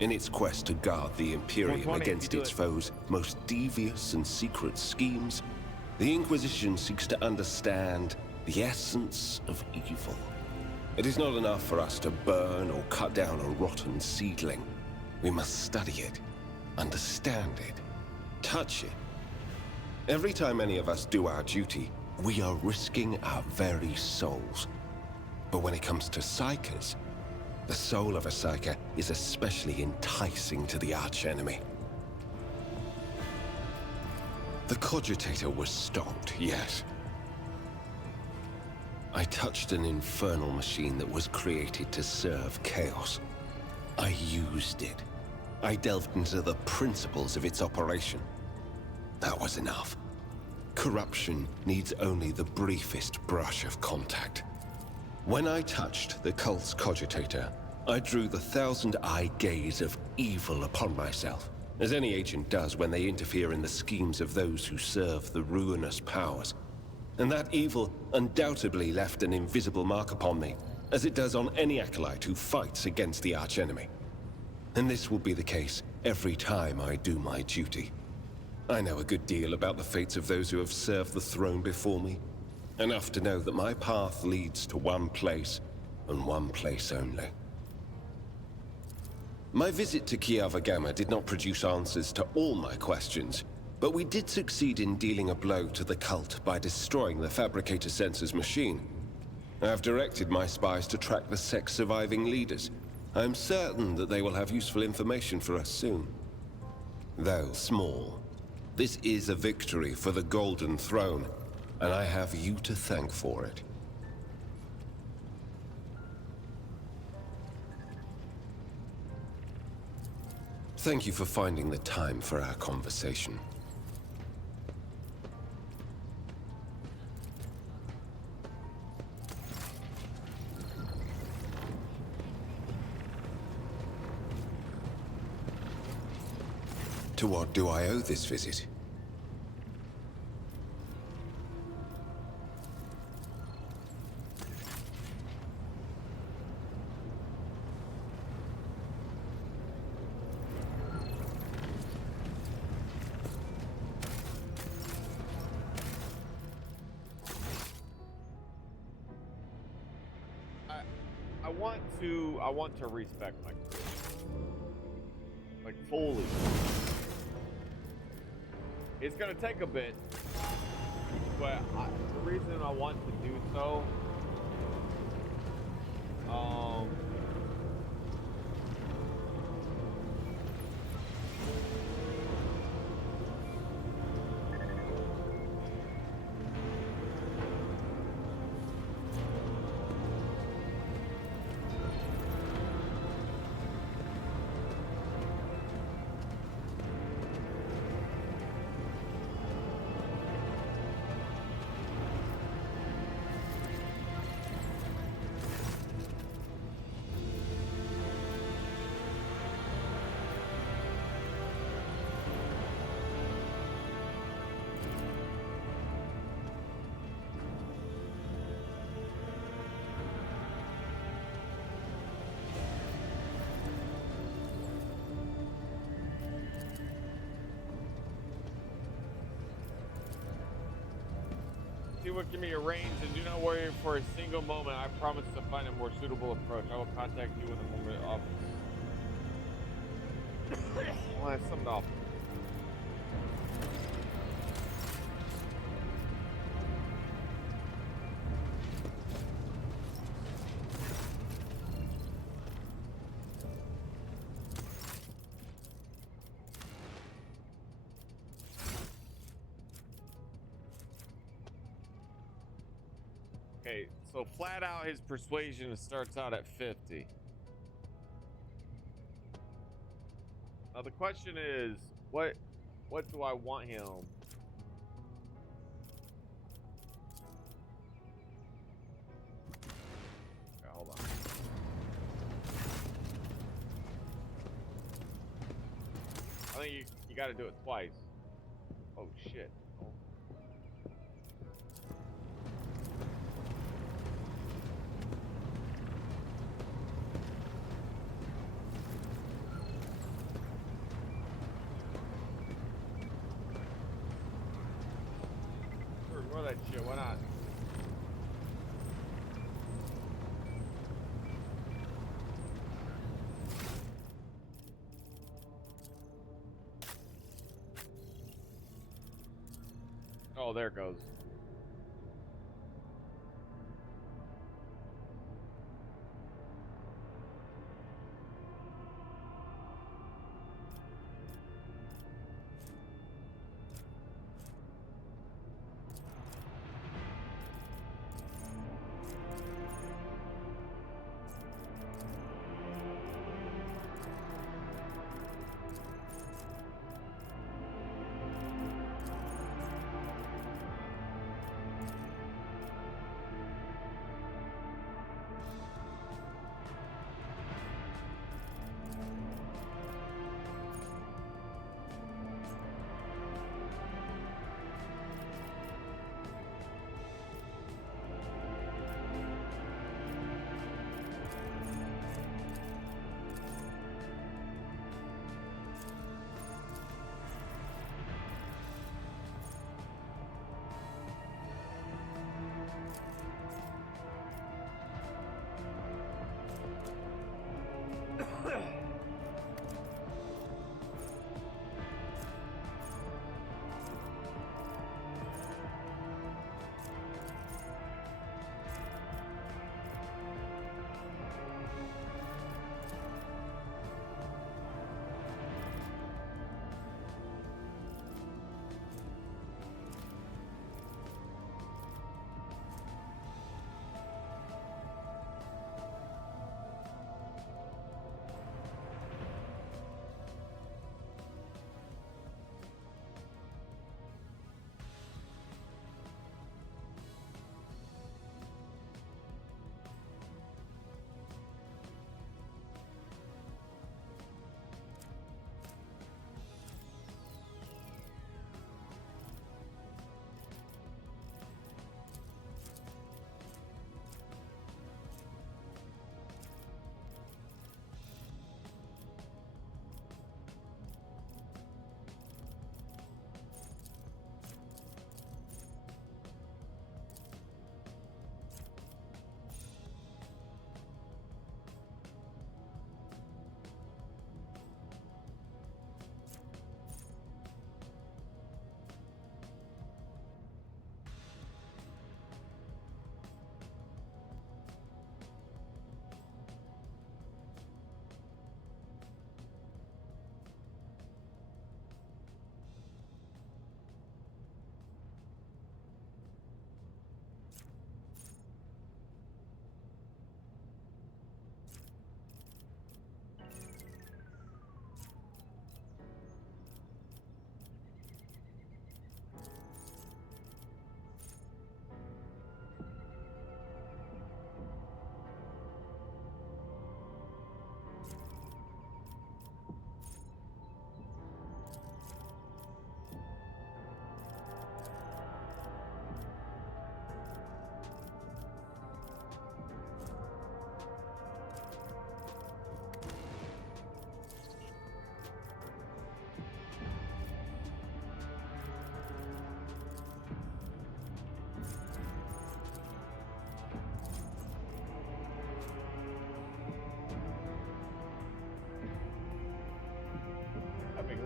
In its quest to guard the Imperium against its foes' most devious and secret schemes, the Inquisition seeks to understand the essence of evil. It is not enough for us to burn or cut down a rotten seedling. We must study it, understand it, touch it. Every time any of us do our duty, we are risking our very souls. But when it comes to Psykers, The soul of a psyker is especially enticing to the archenemy. The cogitator was stopped, yes. I touched an infernal machine that was created to serve chaos. I used it. I delved into the principles of its operation. That was enough. Corruption needs only the briefest brush of contact. When I touched the cult's cogitator, I drew the thousand-eye gaze of evil upon myself, as any agent does when they interfere in the schemes of those who serve the ruinous powers. And that evil undoubtedly left an invisible mark upon me, as it does on any acolyte who fights against the archenemy. And this will be the case every time I do my duty. I know a good deal about the fates of those who have served the throne before me. Enough to know that my path leads to one place, and one place only. My visit to Kiava Gamma did not produce answers to all my questions, but we did succeed in dealing a blow to the cult by destroying the Fabricator Sensor's machine. I have directed my spies to track the sect's surviving leaders. I am certain that they will have useful information for us soon. Though small, this is a victory for the Golden Throne, and I have you to thank for it. Thank you for finding the time for our conversation. To what do I owe this visit? I want to respect my crew. Like fully. It's gonna take a bit, but the reason I want to do so, Give me your range and do not worry for a single moment. I promise to find a more suitable approach. I will contact you in a moment of office. Well, that's something off. Okay, so flat out his persuasion starts out at 50. Now the question is, what do I want him? Okay, hold on. I think you got to do it twice. Oh shit. Oh. Ignore that shit, why not? Oh, there it goes.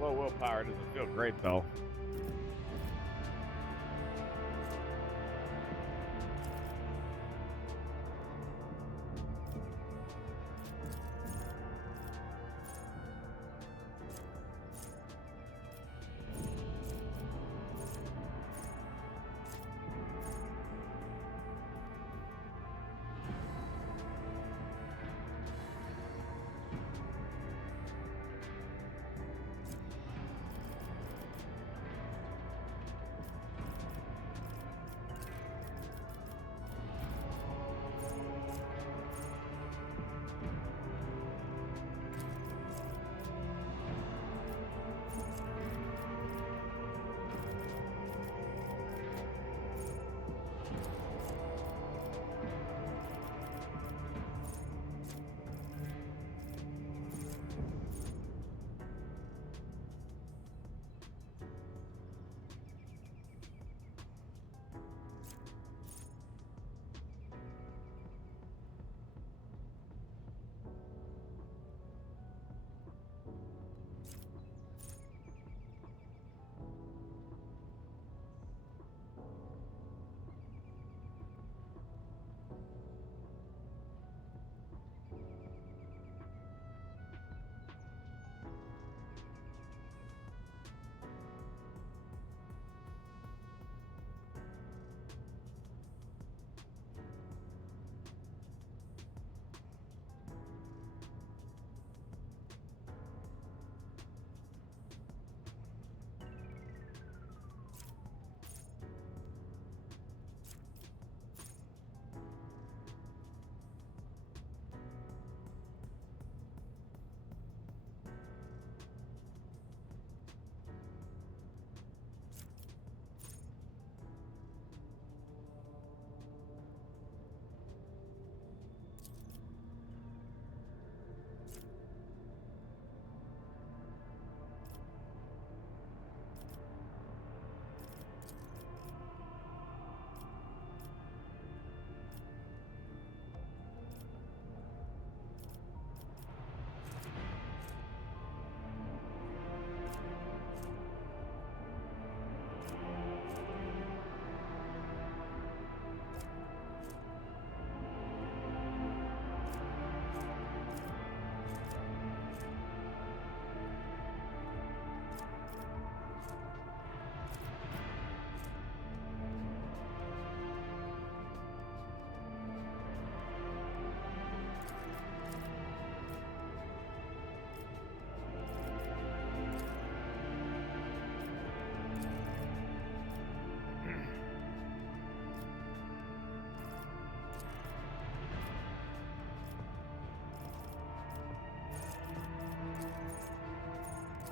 low willpower doesn't feel great though.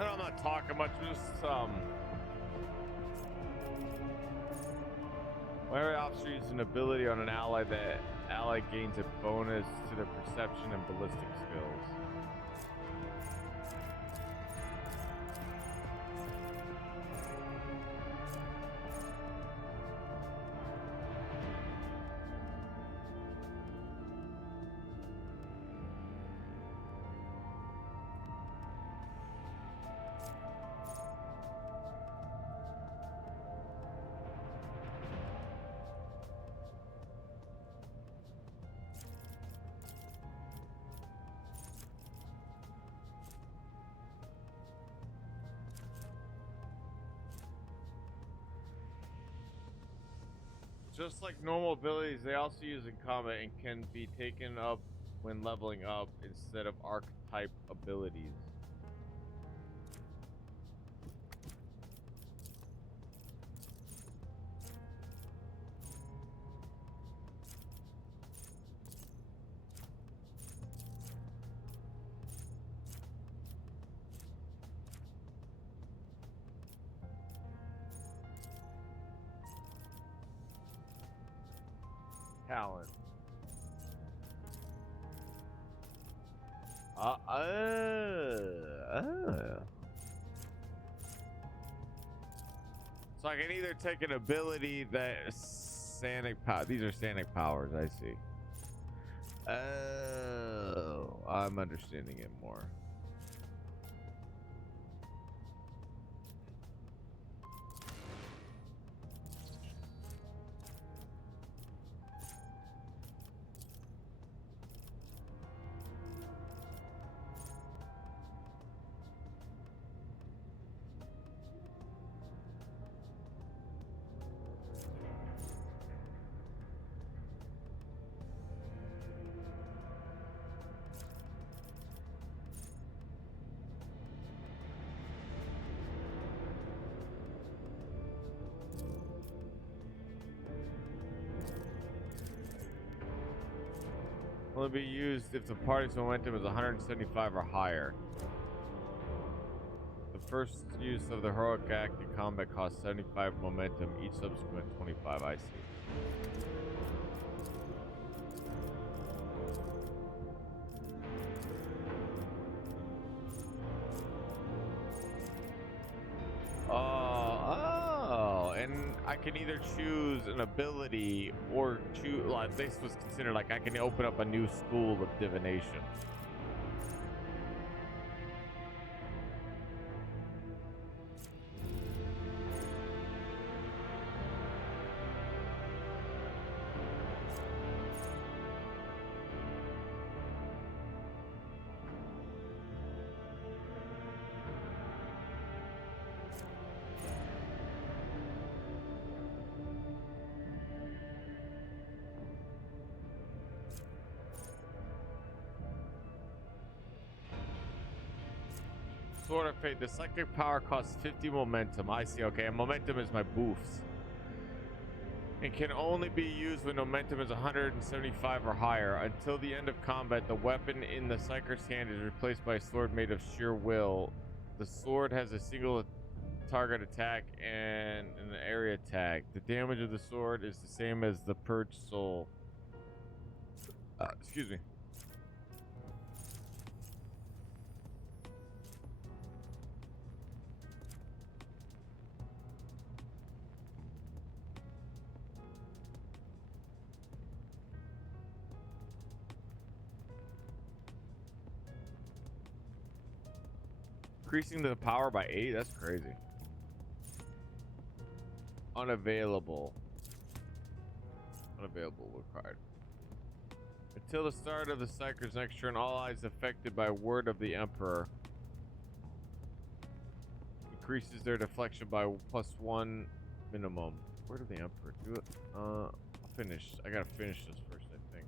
I'm not talking much, just whenever the officer uses an ability on an ally, that ally gains a bonus to their perception and ballistic skills. Just like normal abilities, they also use in combat and can be taken up when leveling up instead of archetype abilities. Talent. So I can either take an ability that Sanic power. These are Sanic powers. I see. Oh, I'm understanding it more. Only be used if the party's momentum is 175 or higher. The first use of the heroic act in combat costs 75 momentum, each subsequent 25. I see. Oh, and I can either choose an ability or choose, like, this was considered like I can open up a new school of divination. Sword of Fate. The psychic power costs 50 momentum. I see. Okay, and momentum is my boosts. It can only be used when momentum is 175 or higher. Until the end of combat, the weapon in the Psyker's hand is replaced by a sword made of sheer will. The sword has a single target attack and an area attack. The damage of the sword is the same as the Purged Soul. Excuse me. Increasing the power by 8? That's crazy. Unavailable. Unavailable required. Until the start of the Psyker's next turn, all eyes affected by Word of the Emperor increases their deflection by +1 minimum. Word of the Emperor. Do it. I'll finish. I gotta finish this first, I think.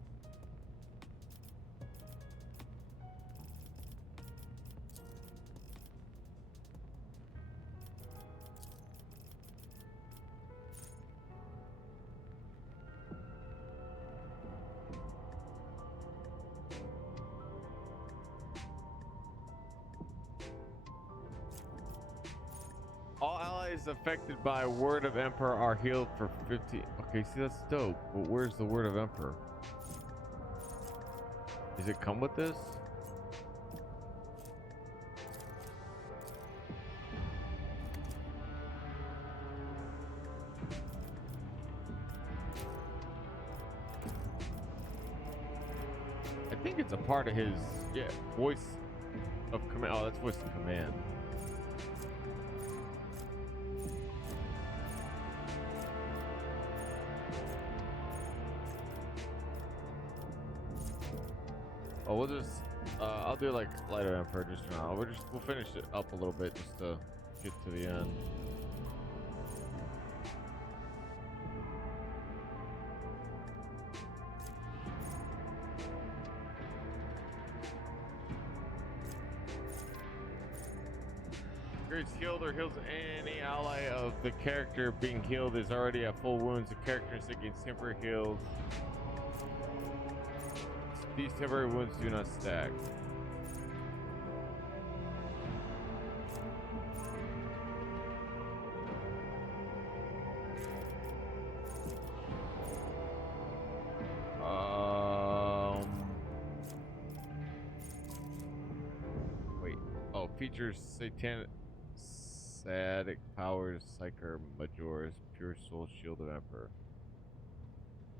All allies affected by Word of Emperor are healed for 50. Okay, see, that's dope. But where's the Word of Emperor? Does it come with this? I think it's a part of his, yeah, voice of command. Oh, that's voice of command. Oh, we'll just, I'll do like Light of Emperor just for now. We'll finish it up a little bit just to get to the end. Creates healed or heals any ally of the character being healed is already at full wounds. The character is against temporary heals. These temporary wounds do not stack. Wait. Oh, features Sadic powers, Psyker Majors, Pure Soul, Shield of Emperor.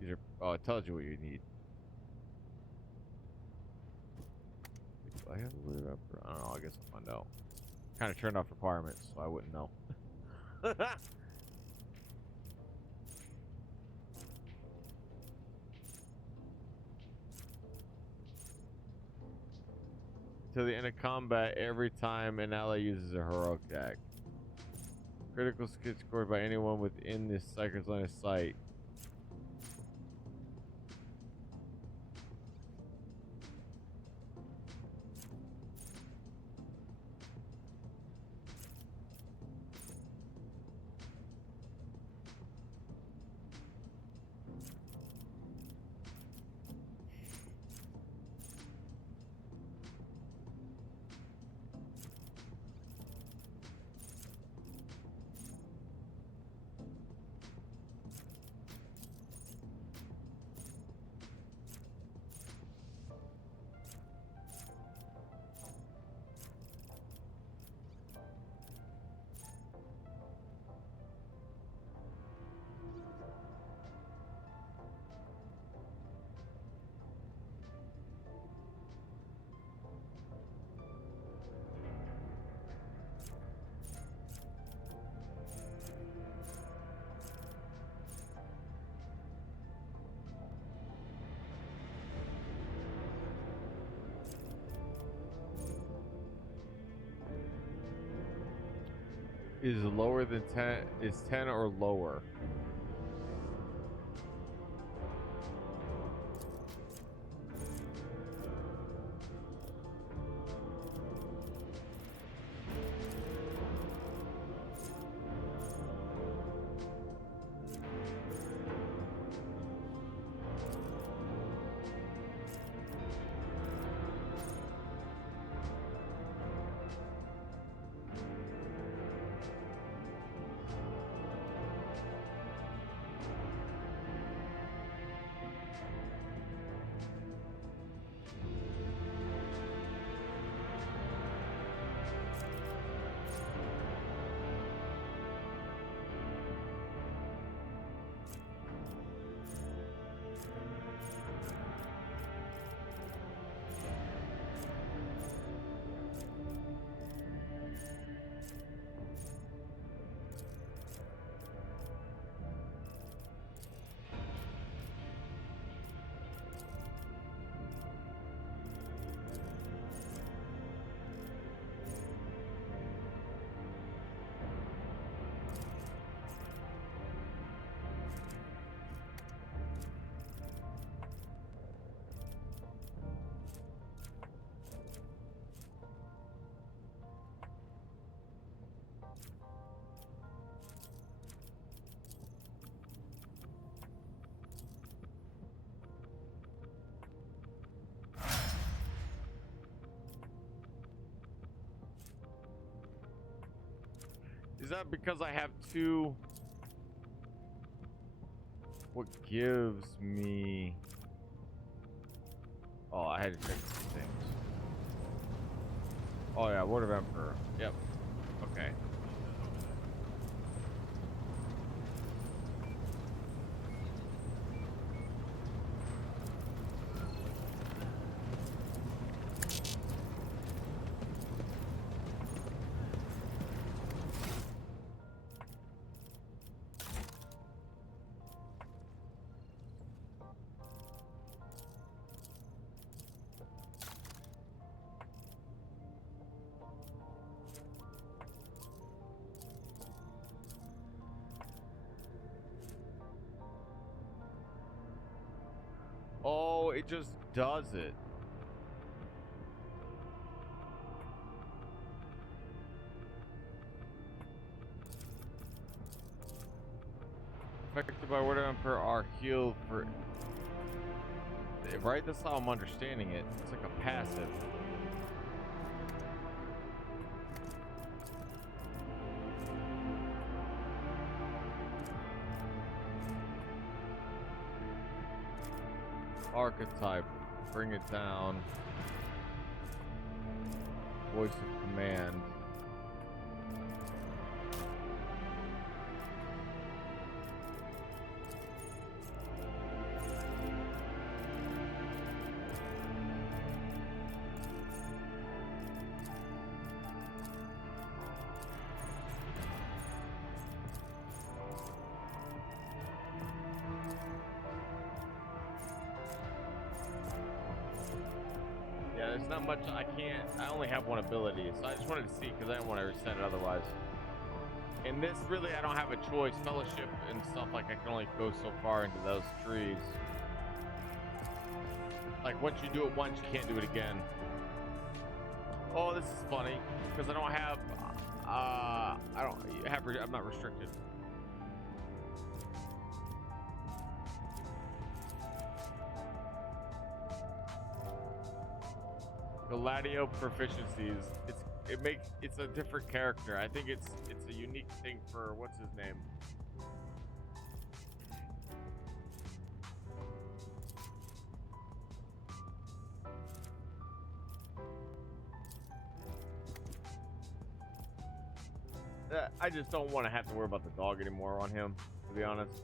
These are. Oh, it tells you what you need. Do I have a Word of Emperor? I don't know. I guess I'll find out. Kind of turned off requirements, so I wouldn't know. Till the end of combat, every time an ally uses a heroic act. Critical skid scored by anyone within this Psyker's line of sight. is lower than 10 is 10 or lower. Is that because I have two? What gives me? Oh, I had to check some things. Oh yeah, Word of Emperor. Yep. Okay. Oh, it just does it. Affected by Word of Emperor are healed for... Right? That's how I'm understanding it. It's like a passive. Archetype. Bring it down. Voice of command. There's not much I only have one ability, so I just wanted to see because I didn't want to reset it otherwise. In this, really, I don't have a choice. Fellowship and stuff, like, I can only go so far into those trees. Like, once you do it once, you can't do it again. Oh, this is funny because I don't have, I'm not restricted. Gladio proficiencies. It's a different character. I think it's a unique thing for what's his name. I just don't want to have to worry about the dog anymore on him, to be honest.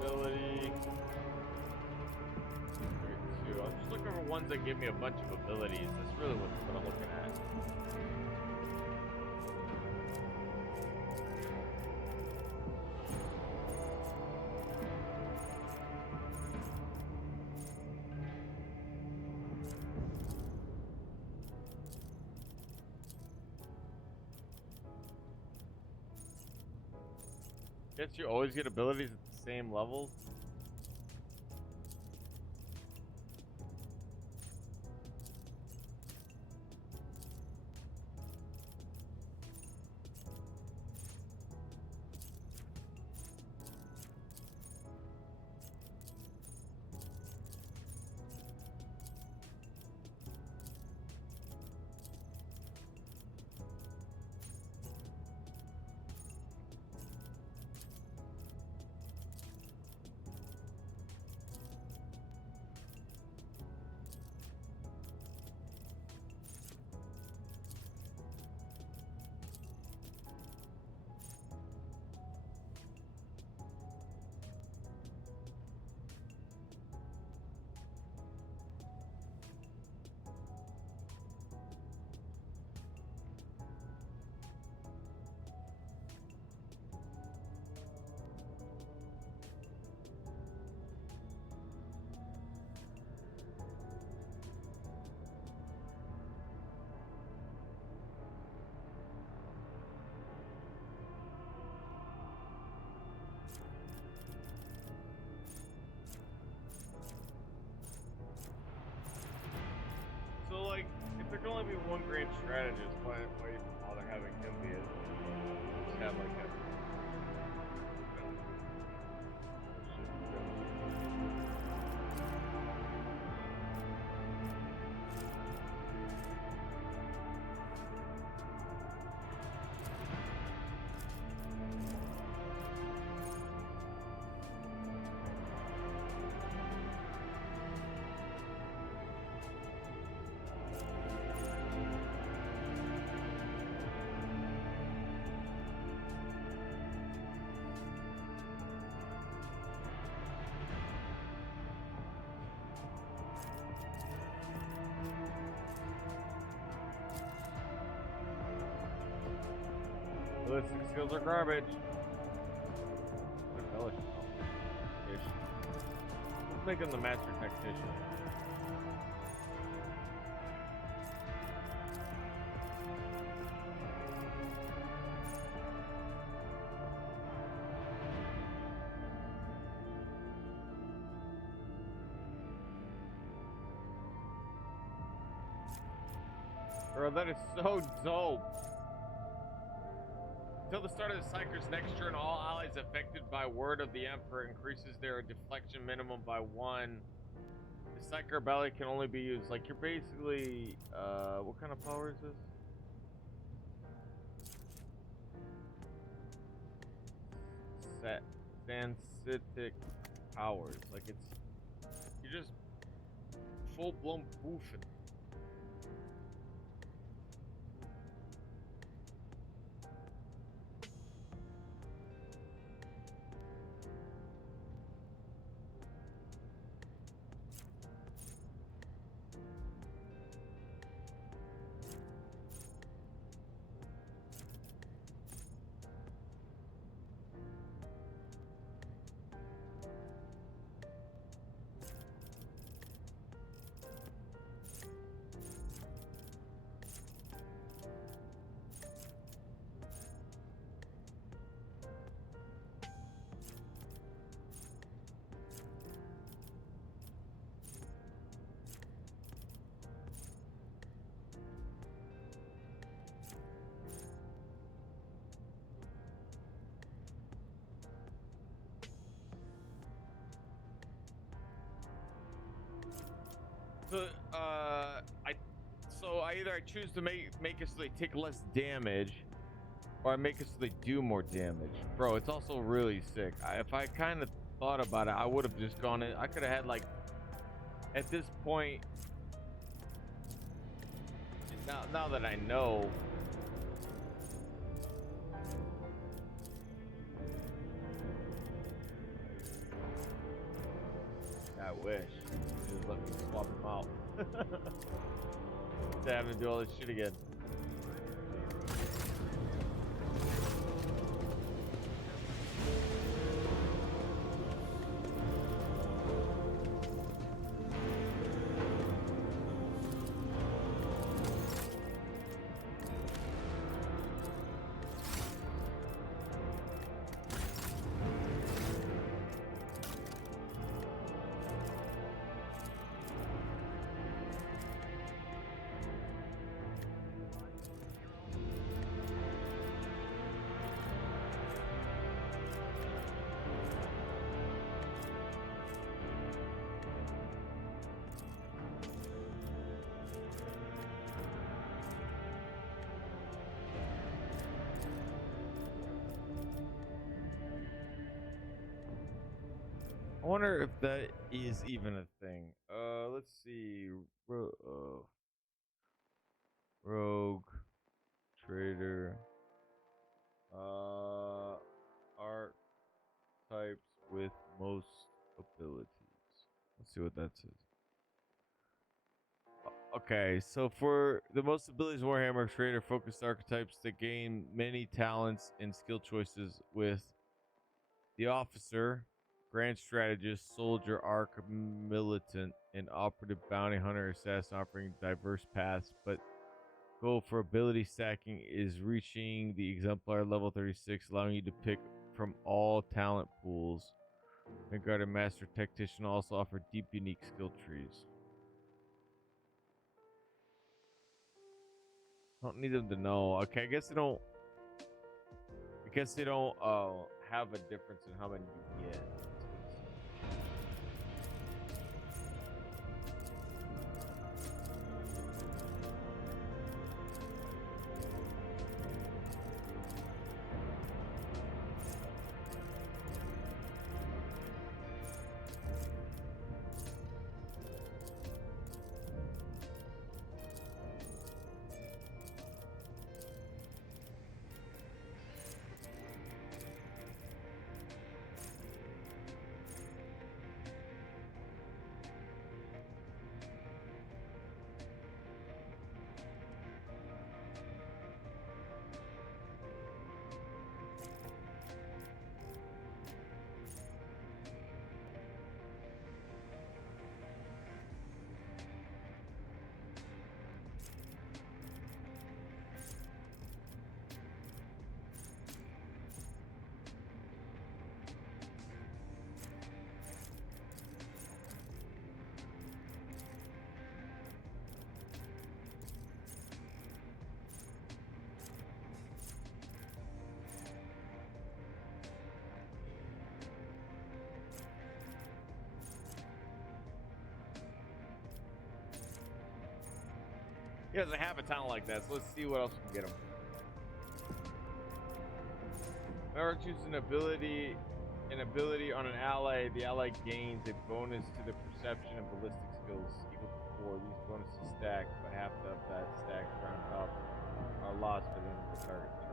ability. Two. I'm just looking for ones that give me a bunch of abilities. That's really what I'm looking at. Guess you always get abilities at the same levels. So, like, if there can only be one great strategist, why even bother having him be it? Just have, like, him. Ballistic skills are garbage. Let's make him the master tactician. Bro, that is so dope. Until the start of the Psyker's next turn, all allies affected by word of the Emperor increases their deflection minimum by 1. The Psyker ability can only be used. Like, you're basically, what kind of power is this? Sensitic powers. Like, you're just full-blown boofing. So I either choose to make it so they take less damage, or I make it so they do more damage. Bro, it's also really sick. If I kind of thought about it, I would have just gone in. I could have had, like, at this point, now that I know, I wish. Just let me swap them out. Instead of having to do all this shit again. I wonder if that is even a thing. Let's see. Rogue, Trader, art types with most abilities. Let's see what that says. Okay, so for the most abilities, Warhammer Trader focused archetypes that gain many talents and skill choices with the Officer, Grand Strategist, Soldier, Arc, Militant, and Operative, Bounty Hunter, Assassin, offering diverse paths, but goal for ability stacking is reaching the Exemplar level 36, allowing you to pick from all talent pools. Vanguard and Master Tactician also offer deep, unique skill trees. I don't need them to know. Okay, I guess they don't. I guess they don't have a difference in how many you get. He doesn't have a talent like that, so let's see what else we can get him. Whenever choose an ability on an ally, the ally gains a bonus to the perception and ballistic skills equal to 4. These bonuses stack, but half of that stack round up are lost by the end of the target turn.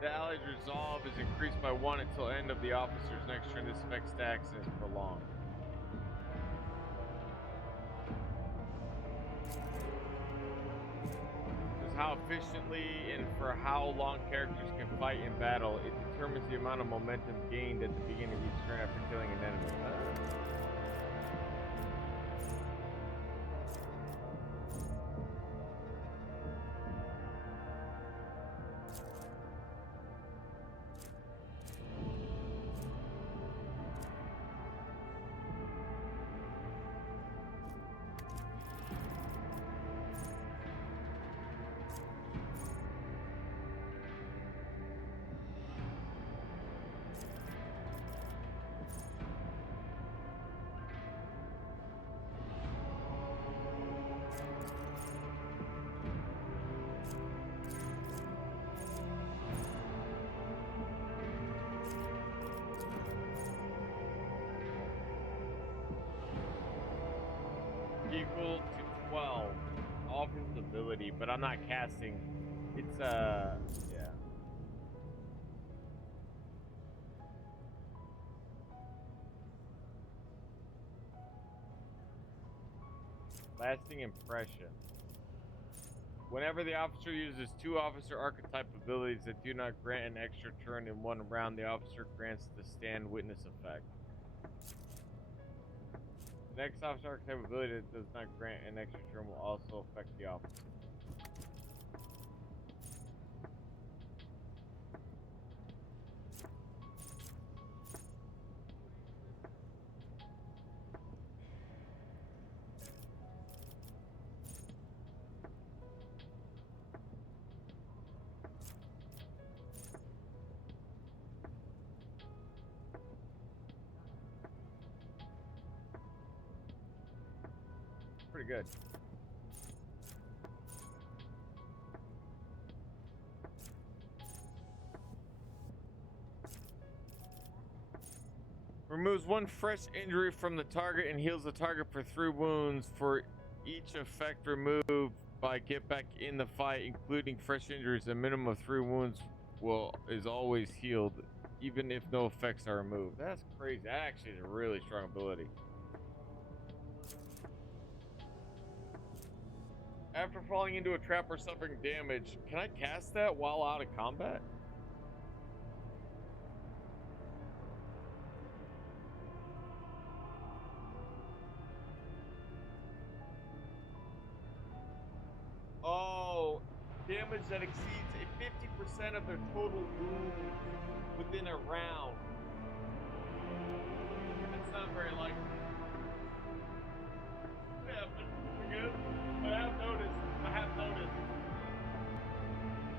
The ally's resolve is increased by 1 until end of the officer's next turn. This effect stacks and is prolonged. This is how efficiently and for how long characters can fight in battle. It determines the amount of momentum gained at the beginning of each turn after killing an enemy. Equal to 12. Offers ability, but I'm not casting. It's yeah. Lasting impression. Whenever the officer uses 2 officer archetype abilities that do not grant an extra turn in 1 round, the officer grants the stand witness effect. The next officer archetype ability that does not grant an extra turn will also affect the officer. Pretty good. Removes 1 fresh injury from the target and heals the target for 3 wounds for each effect removed by get back in the fight, including fresh injuries. A minimum of 3 wounds is always healed, even if no effects are removed. That's crazy. That actually is a really strong ability. After falling into a trap or suffering damage, can I cast that while out of combat? Oh, damage that exceeds 50% of their total wounds within a round. That's not very likely. Yeah, but we're good. But I have noticed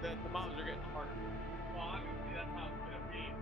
that the mobs are getting harder. Well, obviously that's how it's gonna be.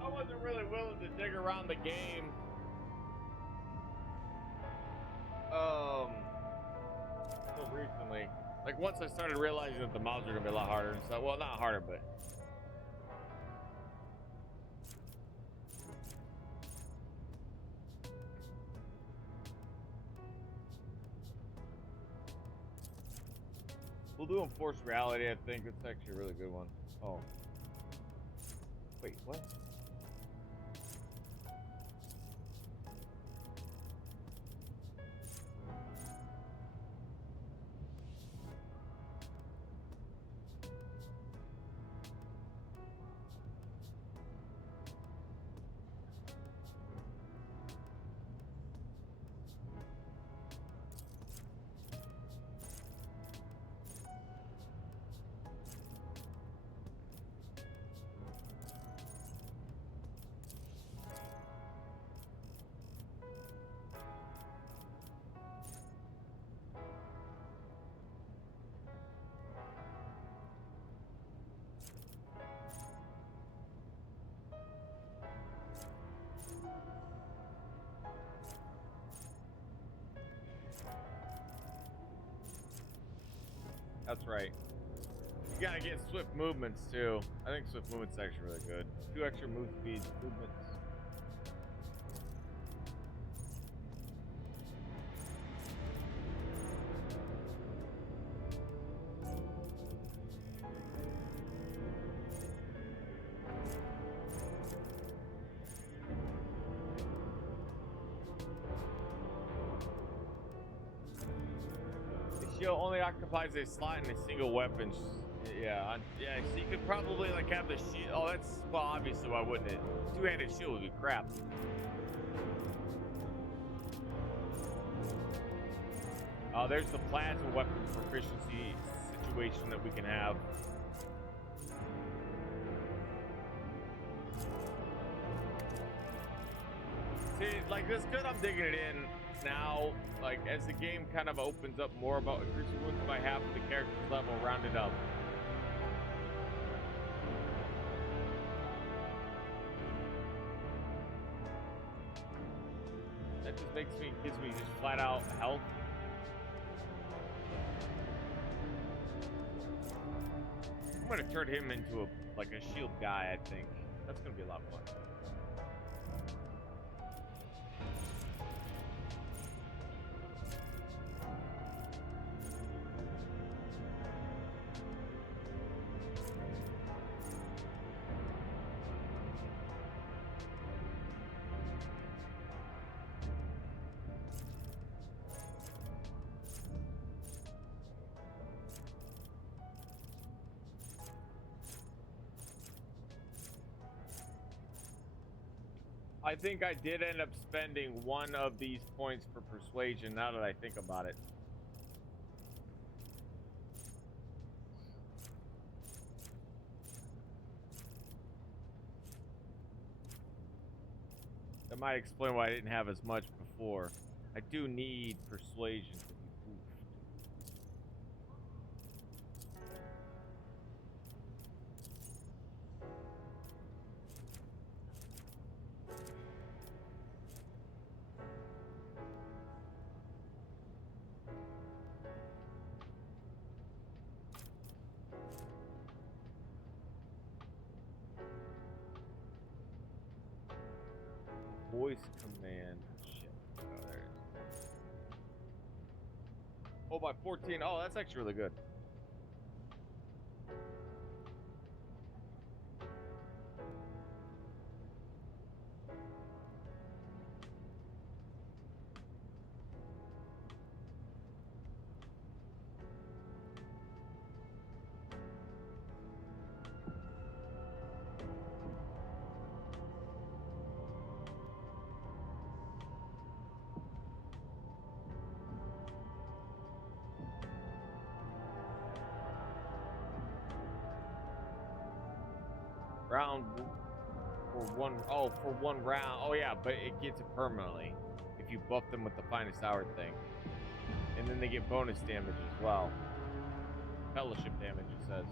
I wasn't really willing to dig around the game. Until recently. Like once I started realizing that the mobs are gonna be a lot harder and stuff. Well, not harder, but we'll do Enforced Reality, I think. It's actually a really good one. Oh. Wait, what? That's right. You gotta get swift movements too. I think swift movements is actually really good. 2 extra move speed movements. Shield only occupies a slot in a single weapon. Yeah, yeah. So you could probably like have the shield. Oh, that's well. Obviously, why wouldn't it? 2-handed shield would be crap. Oh, there's the plasma weapon proficiency situation that we can have. like this good. I'm digging it in now. Like as the game kind of opens up more about increasing wounds by half of the character's level rounded up. That just gives me just flat out health. I'm gonna turn him into a shield guy. I think that's gonna be a lot of fun. I think I did end up spending one of these points for persuasion now that I think about it. That might explain why I didn't have as much before. I do need persuasion to be boofed. Voice command. Shit. Oh, there it is. Oh, by 14. Oh, that's actually really good. Round for one. Oh, for one round. Oh yeah, but it gets it permanently if you buff them with the finest hour thing, and then they get bonus damage as well. Fellowship damage, it says.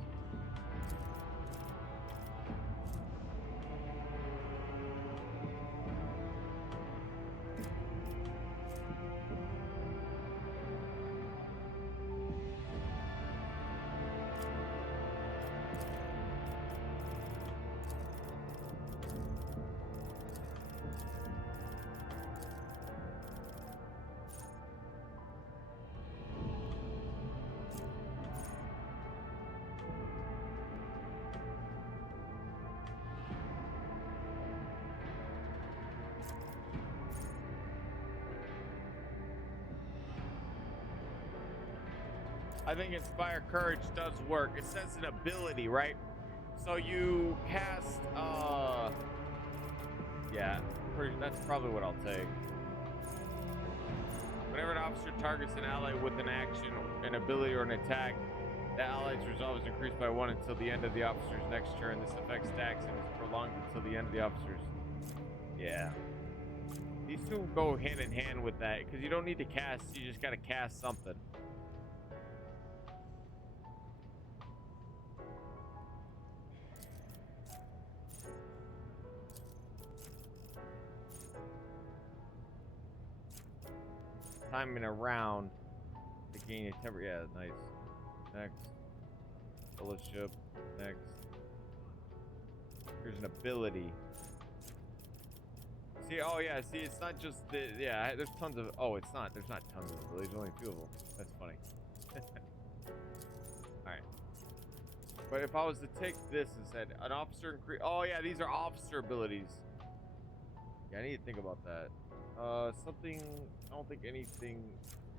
I think Inspire Courage does work. It says an ability, right? So you cast, yeah, that's probably what I'll take. Whenever an officer targets an ally with an action, an ability, or an attack, the ally's resolve is increased by 1 until the end of the officer's next turn. This effect stacks and is prolonged until the end of the officer's. Yeah. These two go hand in hand with that, because you don't need to cast, you just gotta cast something. Time in a round to gain a temper. Yeah, nice. Next. Fellowship. Next. Here's an ability. See, oh yeah, see, it's not just the, yeah, there's tons of, oh, it's not, there's not tons of abilities, only a few of them. That's funny. Alright. But if I was to take this and said, an officer increase, oh yeah, these are officer abilities. Yeah, I need to think about that. Something, I don't think anything,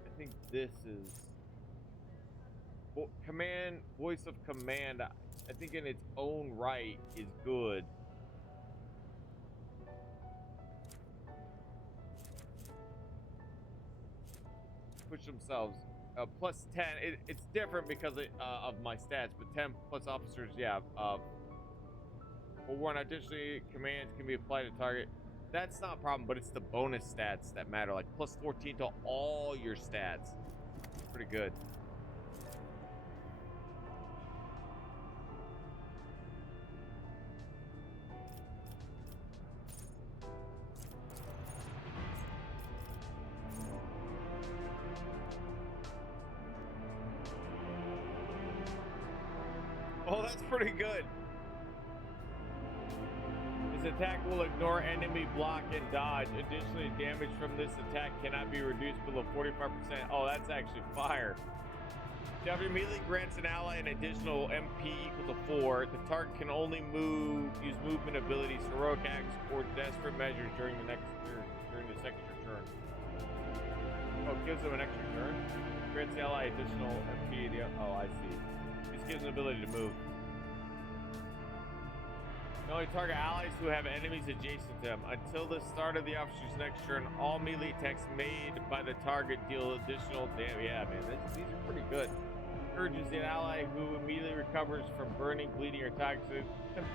I think this is command, voice of command, I think in its own right is good. Push themselves, plus 10, it's different because of my stats, but 10 plus officers, yeah, for one, additionally, commands can be applied to target. That's not a problem, but it's the bonus stats that matter. Like plus 14 to all your stats. Pretty good. Oh, that's pretty good. This attack will ignore enemy block and dodge. Additionally, damage from this attack cannot be reduced below 45%. Oh, that's actually fire. After immediately grants an ally an additional MP equal to 4, the target can only use movement abilities, heroic acts, or desperate measures during this extra turn. Oh, it gives them an extra turn. Grants the ally additional MP. Oh, I see. This gives them the ability to move. You only target allies who have enemies adjacent to them. Until the start of the officer's next turn, all melee attacks made by the target deal additional damage. Yeah, man, these are pretty good. Encourages the ally who immediately recovers from burning, bleeding, or toxic.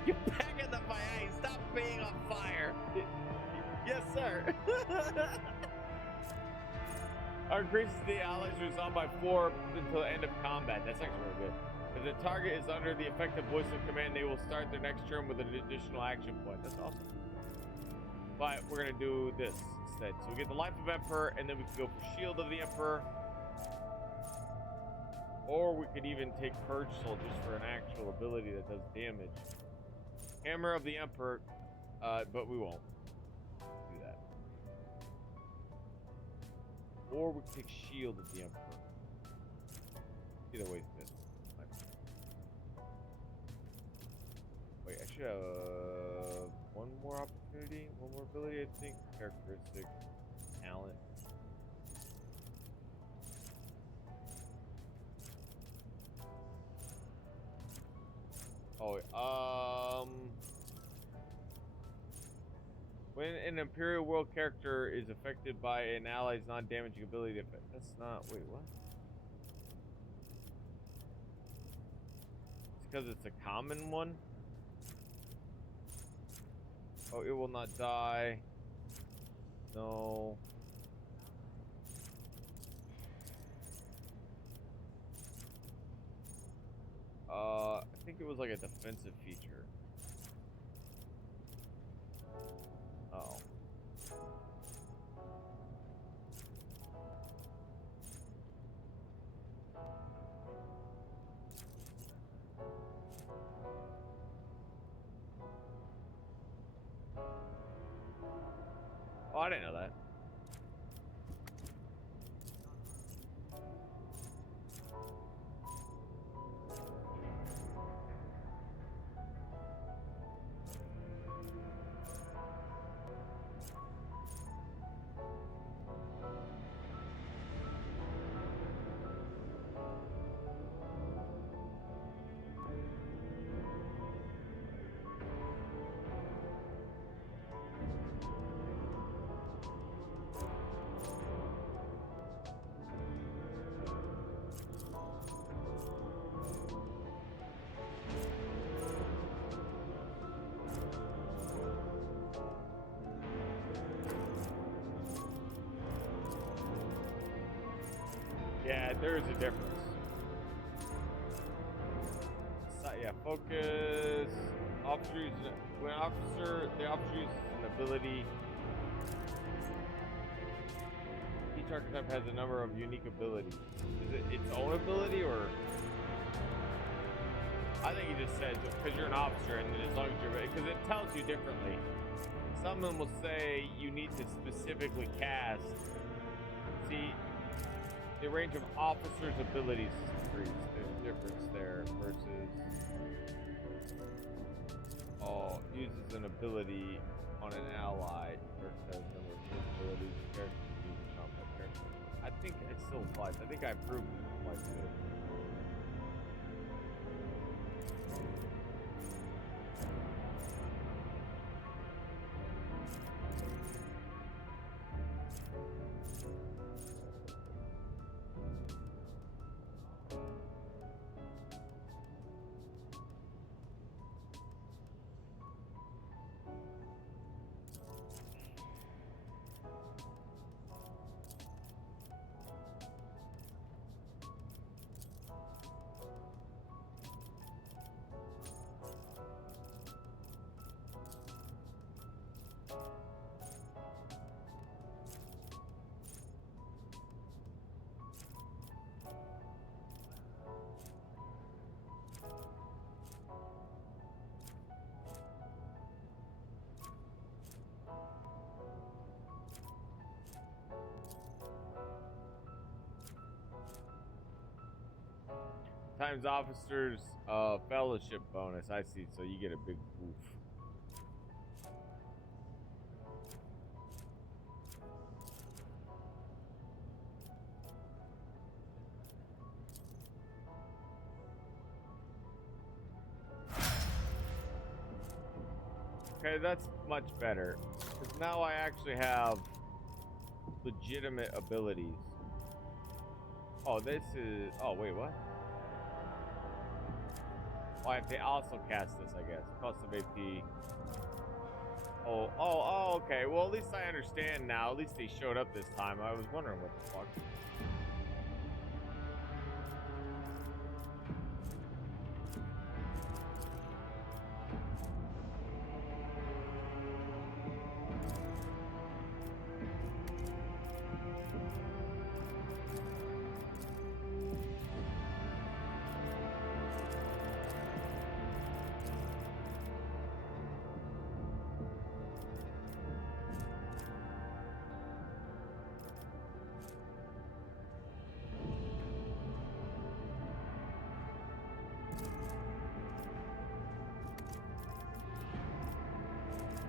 Get back in the fire! Stop being on fire! Yes, sir! Increases the allies resolve by 4 until the end of combat. That's actually really good. If the target is under the effective voice of command, they will start their next turn with an additional action point. That's awesome. But we're gonna do this instead. So we get the Life of Emperor, and then we can go for Shield of the Emperor. Or we could even take Purge Soul just for an actual ability that does damage. Hammer of the Emperor, but we won't do that. Or we could take Shield of the Emperor. Either way is good. Wait, I should have one more opportunity, one more ability, I think. Characteristic, talent. Oh, when an Imperial World character is affected by an ally's non-damaging ability effect. That's not, wait, what? It's because it's a common one? Oh, it will not die. No. I think it was like a defensive feature. Oh. Oh, I didn't know that. Yeah, there is a difference. So, yeah, focus. Officer uses, when the officer uses an ability, each archetype has a number of unique abilities. Is it its own ability, or? I think he just said because you're an officer, and then as long as you're, because it tells you differently. Some of them will say you need to specifically cast. See, the range of officers' abilities is increased. There's a difference there versus uses an ability on an ally versus a number of abilities characters use in combat characters. I think it still applies. I think I proved it applies to it. times officers fellowship bonus. I see, so you get a big boof. Okay, that's much better. Because now I actually have legitimate abilities. Oh, this is... Oh, wait, what? Oh, I have to also cast this, I guess. Cost of AP. Oh, okay. Well, at least I understand now. At least they showed up this time. I was wondering what the fuck.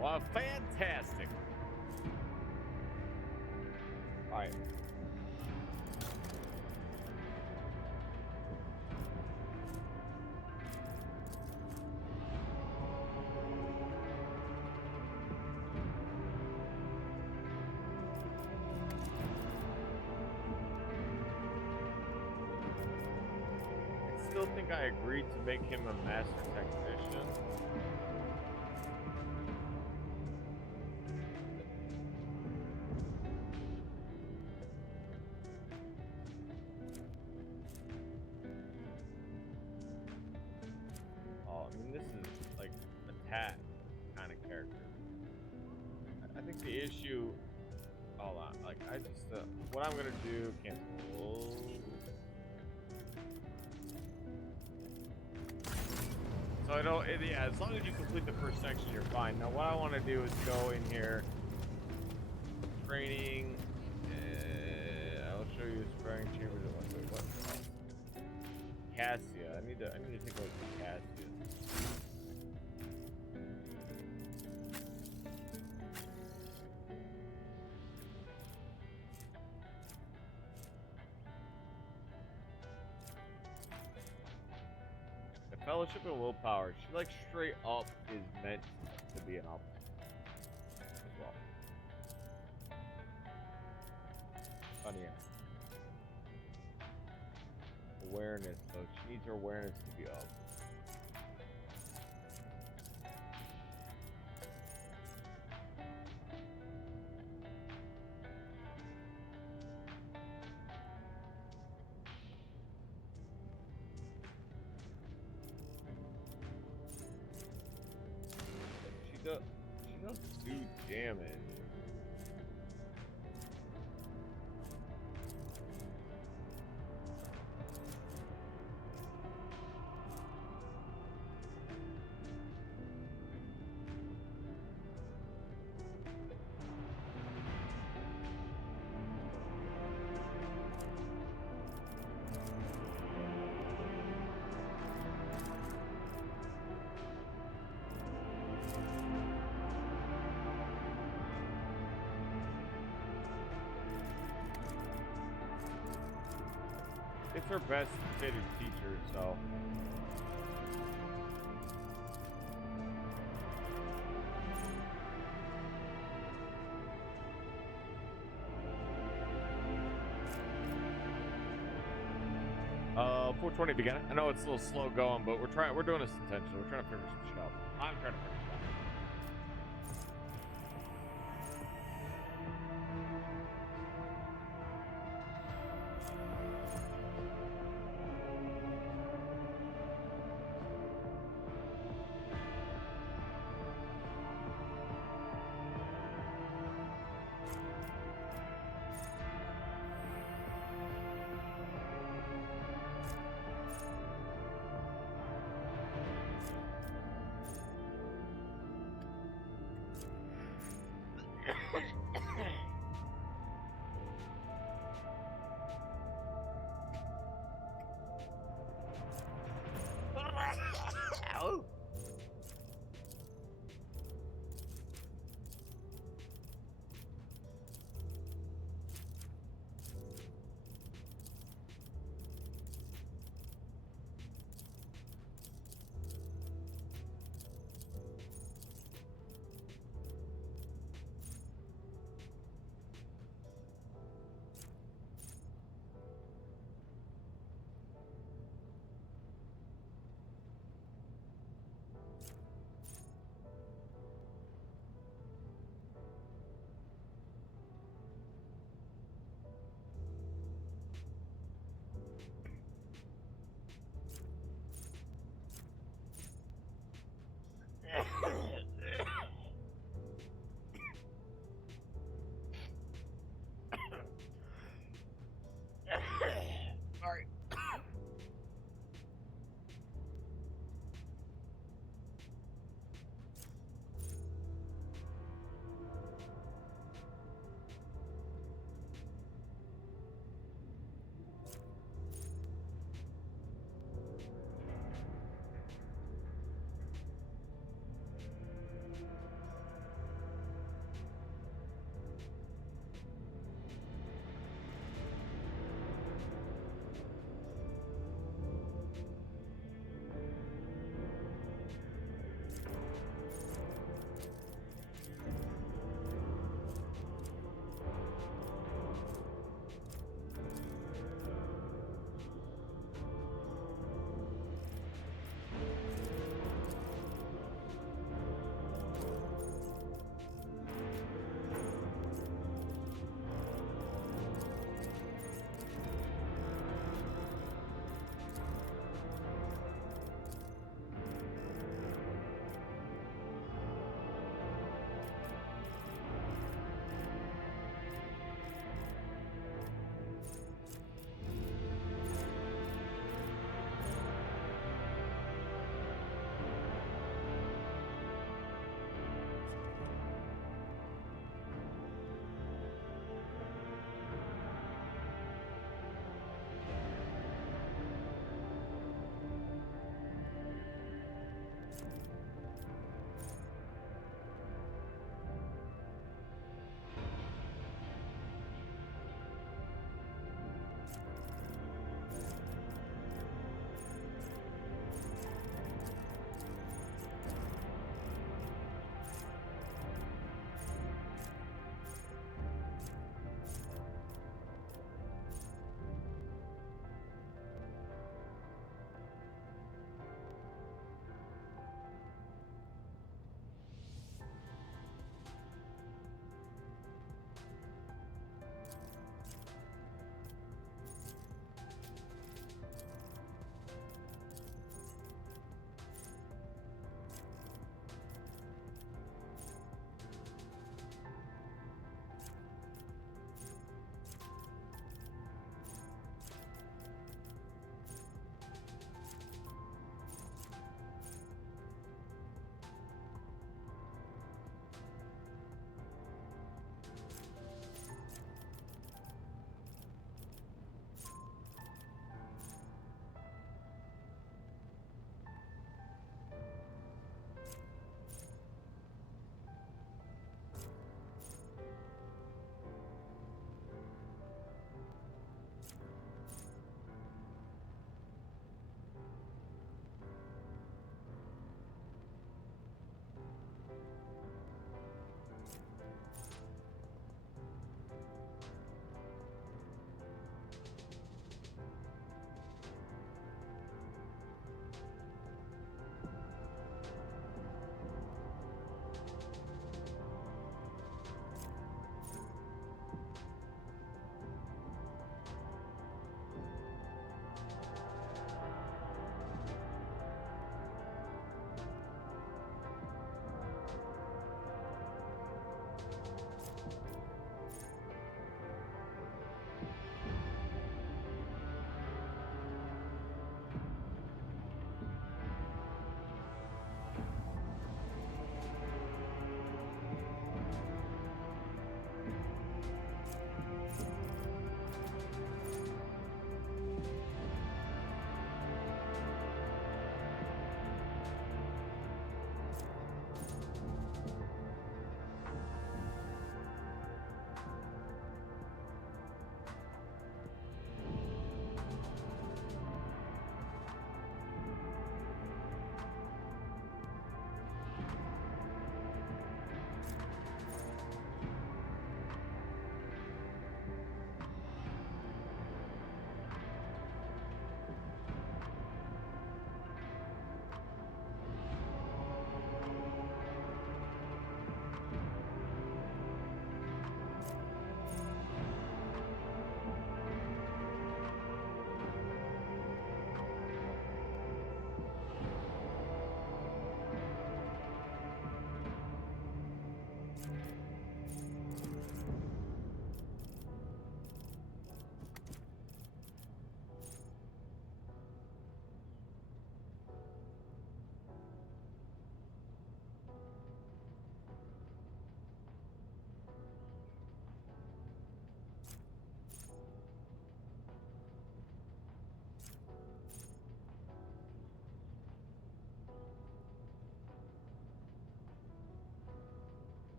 Well, fantastic. All right. I still think I agreed to make him a master technician. Kind of character. I think the issue. Hold on, like I just what I'm gonna do. Cancel. So I don't. Yeah, as long as you complete the first section, you're fine. Now what I want to do is go in here. Training. I'll show you sparring chambers. Wait, what? Oh. Cassia. I need to take a look at Cassia. Fellowship and willpower. She like straight up is meant to be an up as well. Funny. Awareness though. She needs her awareness to be up. She does do damage. It's her best fitted teacher, so. Uh, 420 beginning. I know it's a little slow going, but we're doing this intentionally. We're trying to figure some shit out. I'm trying to figure it out.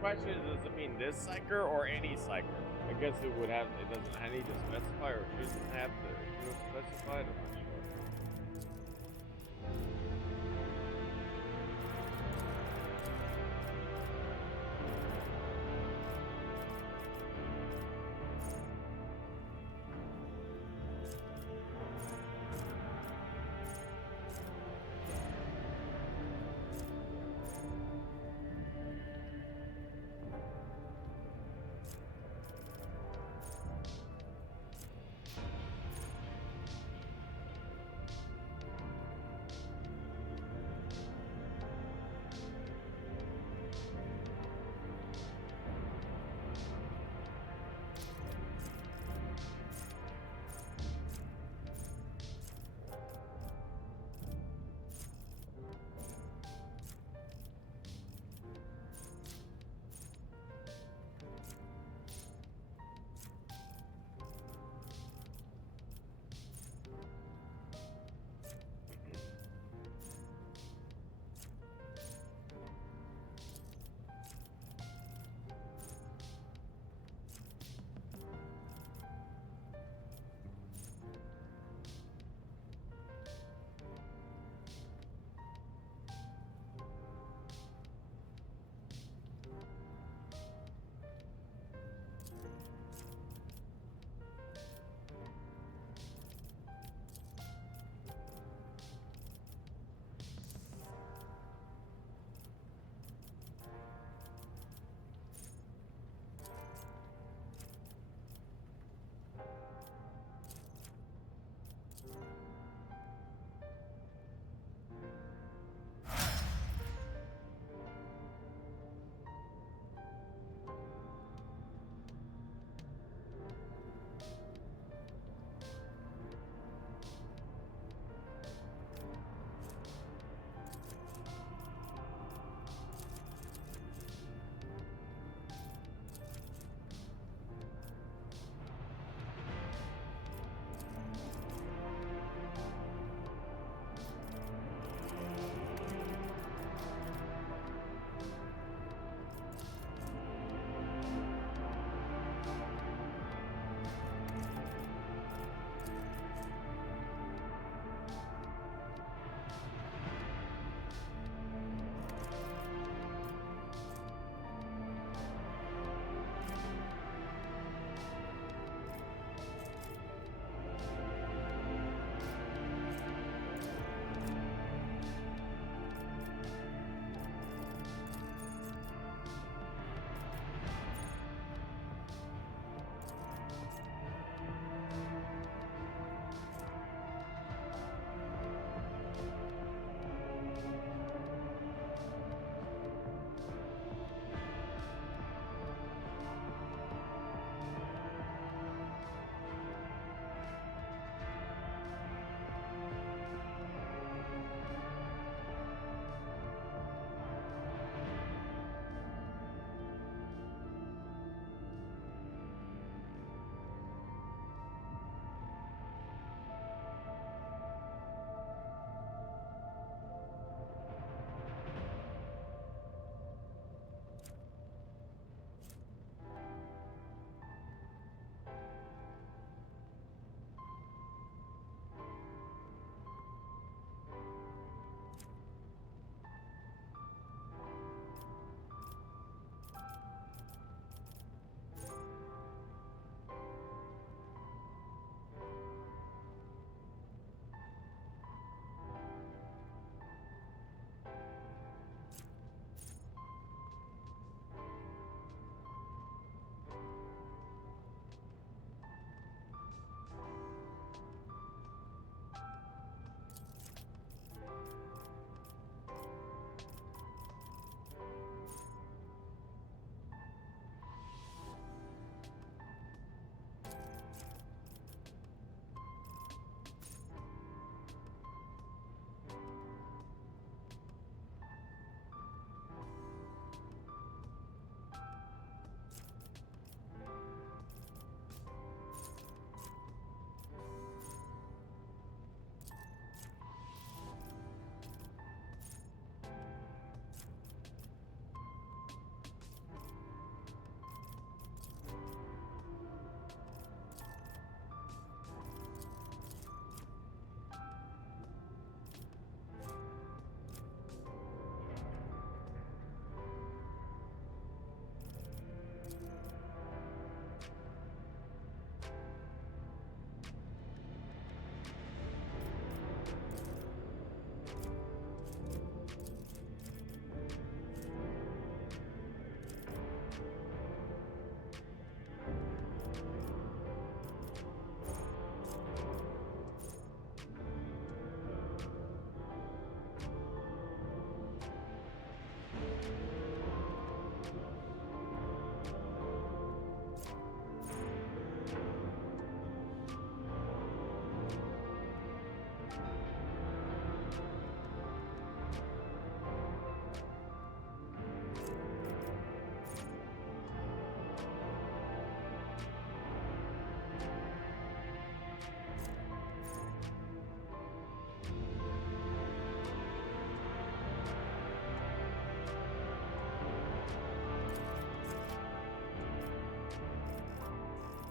question is, does it mean this psyker or any psyker? I guess it would have. It doesn't need to specify, or shouldn't have to specify. I'm not sure.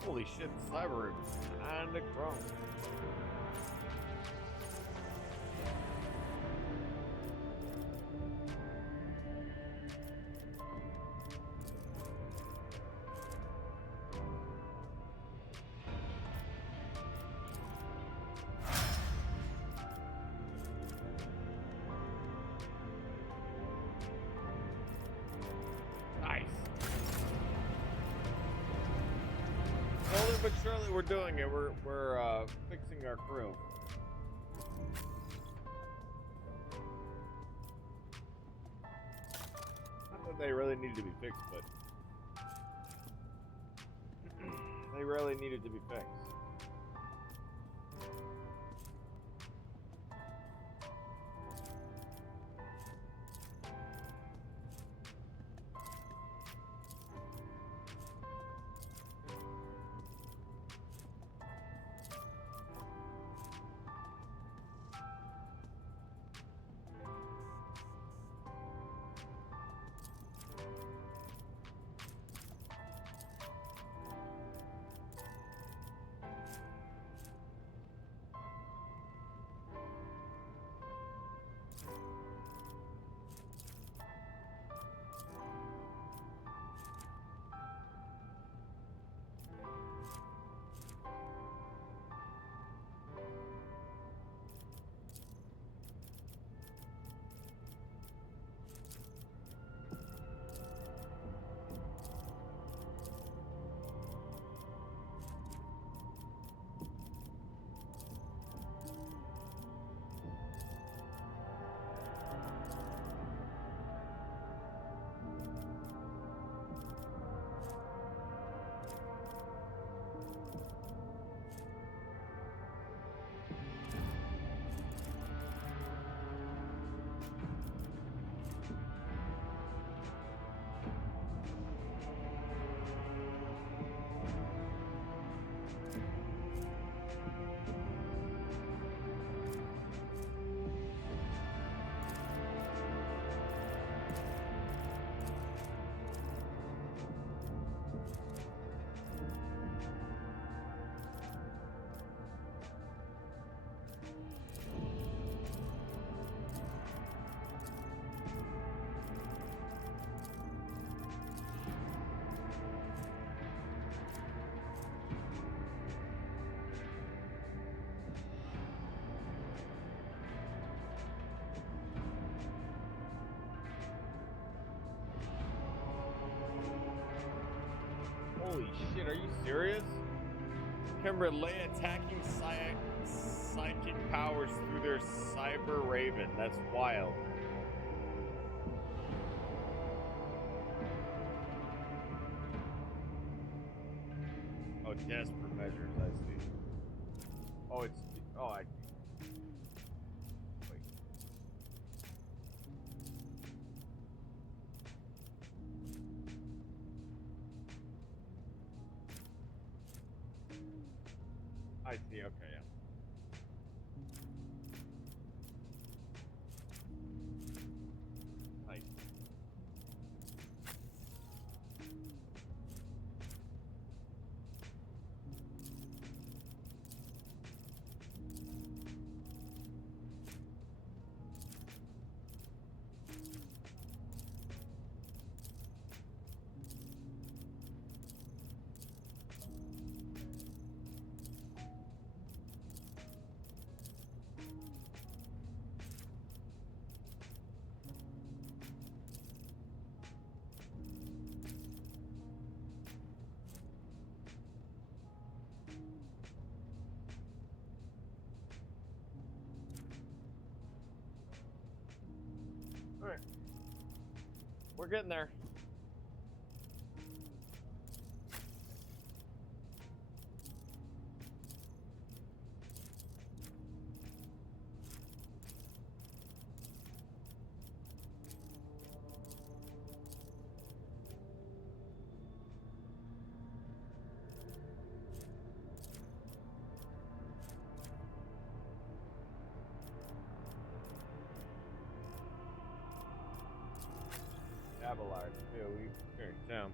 Holy shit, cyber and the chrome. Nice. Slowly but surely we're doing it. We're fixing our crew. Not that they really needed to be fixed, but they really needed to be fixed. Holy shit, are you serious? Can relay attacking psychic powers through their cyber raven. That's wild. Oh, desperate measures, I see. Oh, it's... Oh, I... Wait. I see, okay, yeah. Nice. All right. We're getting there. Abelard, yeah, we here, down.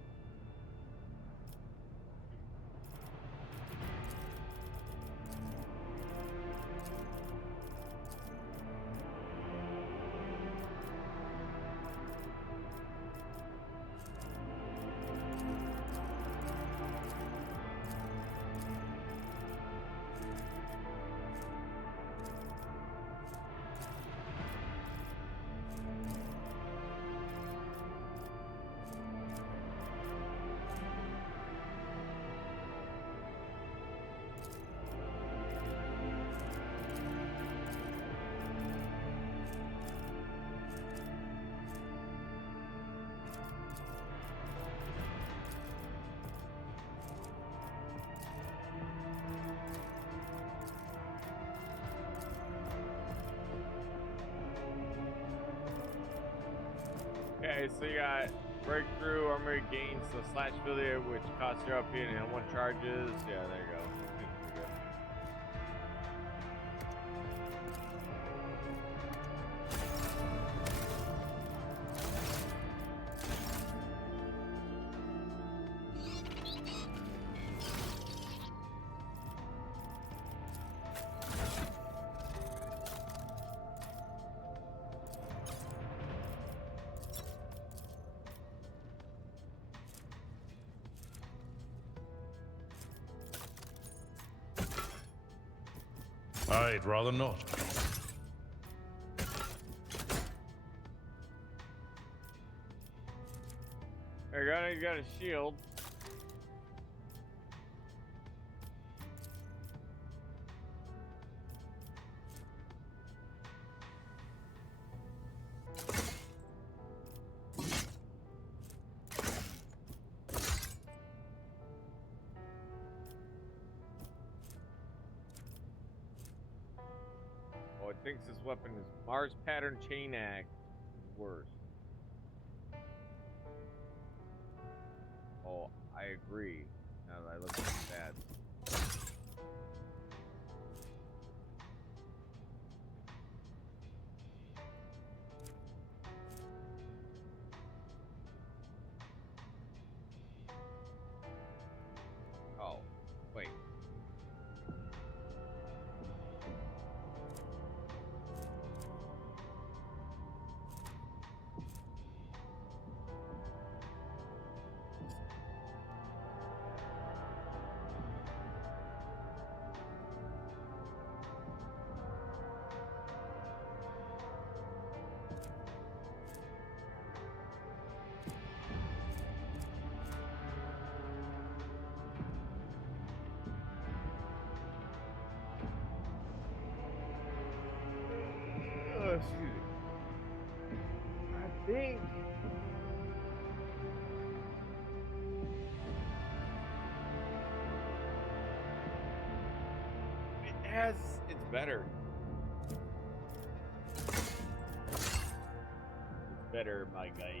Okay, so you got breakthrough, armory gains, so slash failure, which costs your up and one charges. Yeah, there you go. Seems pretty good. I'd rather not. You got a shield. Oh, it thinks this weapon is Mars pattern chain axe. Worse. Oh, I agree. Now that I look at the stats. Oh, wait. Oh, excuse me. I think it's better. It's better, my guy.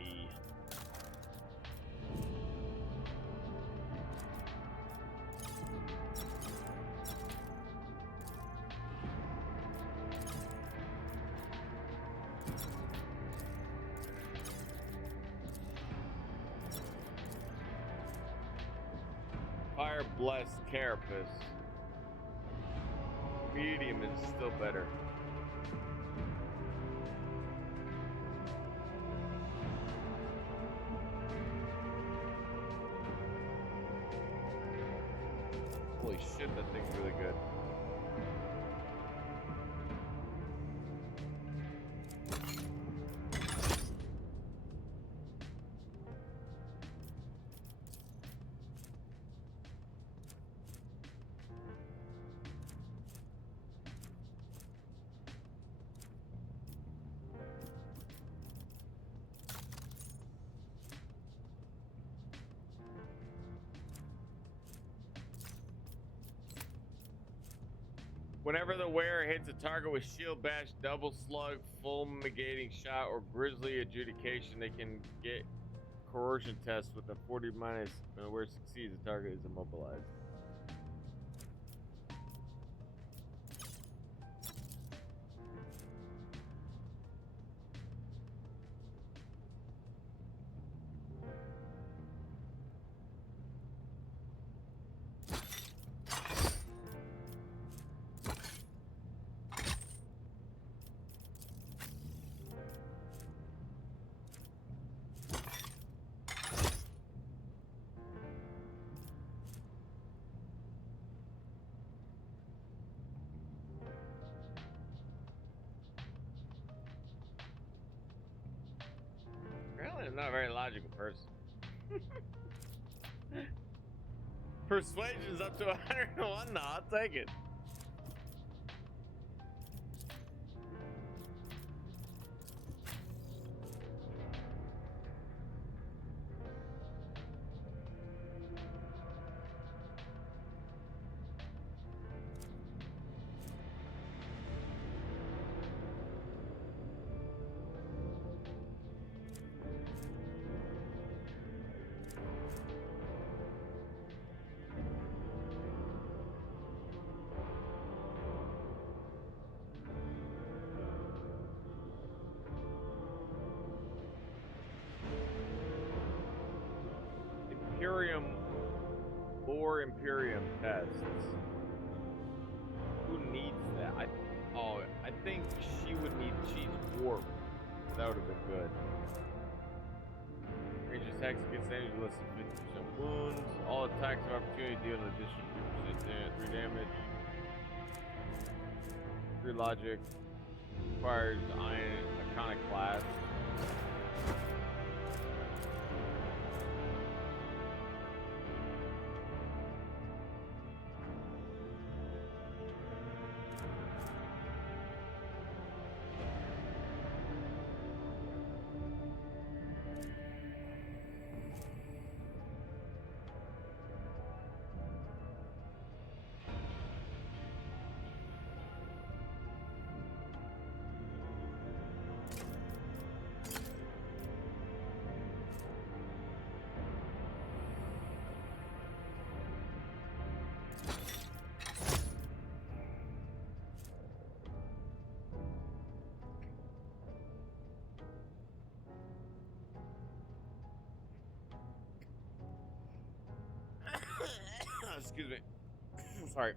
Fire blessed carapace. Medium is still better. Holy shit, that thing's really good. Whenever the wearer hits a target with shield bash, double slug, full negating shot, or grisly adjudication, they can get coercion test with a 40 minus. Where it succeeds, the target is immobilized. Apparently, I'm not a very logical person. Persuasion's up to 101 now. I'll take it. Imperium or Imperium tests. Who needs that? I think she would need cheese warp. That would have been good. Range attacks against enemies with less than 50% wounds. All attacks of opportunity deal an additional 3 damage. 3 logic. Requires iconic class. Excuse me. Sorry.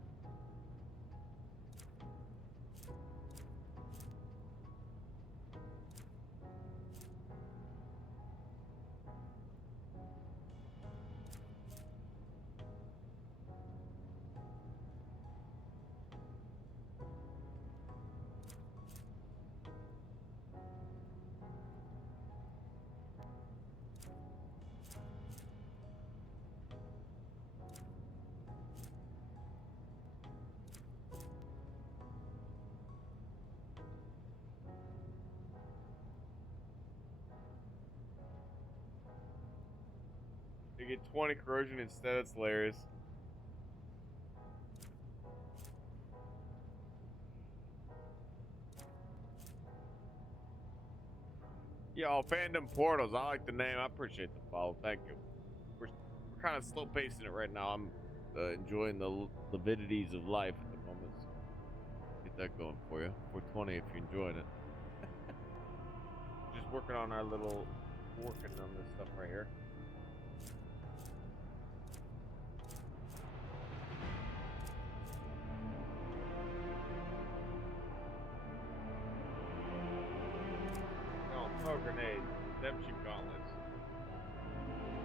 You get 20 corrosion instead. It's hilarious. Yo, Fandom Portals. I like the name. I appreciate the follow. Thank you. We're kind of slow pacing it right now. I'm enjoying the lividities of life at the moment. So get that going for you. 420 if you're enjoying it. Just working on our little working on this stuff right here. No grenades. Redemption gauntlets.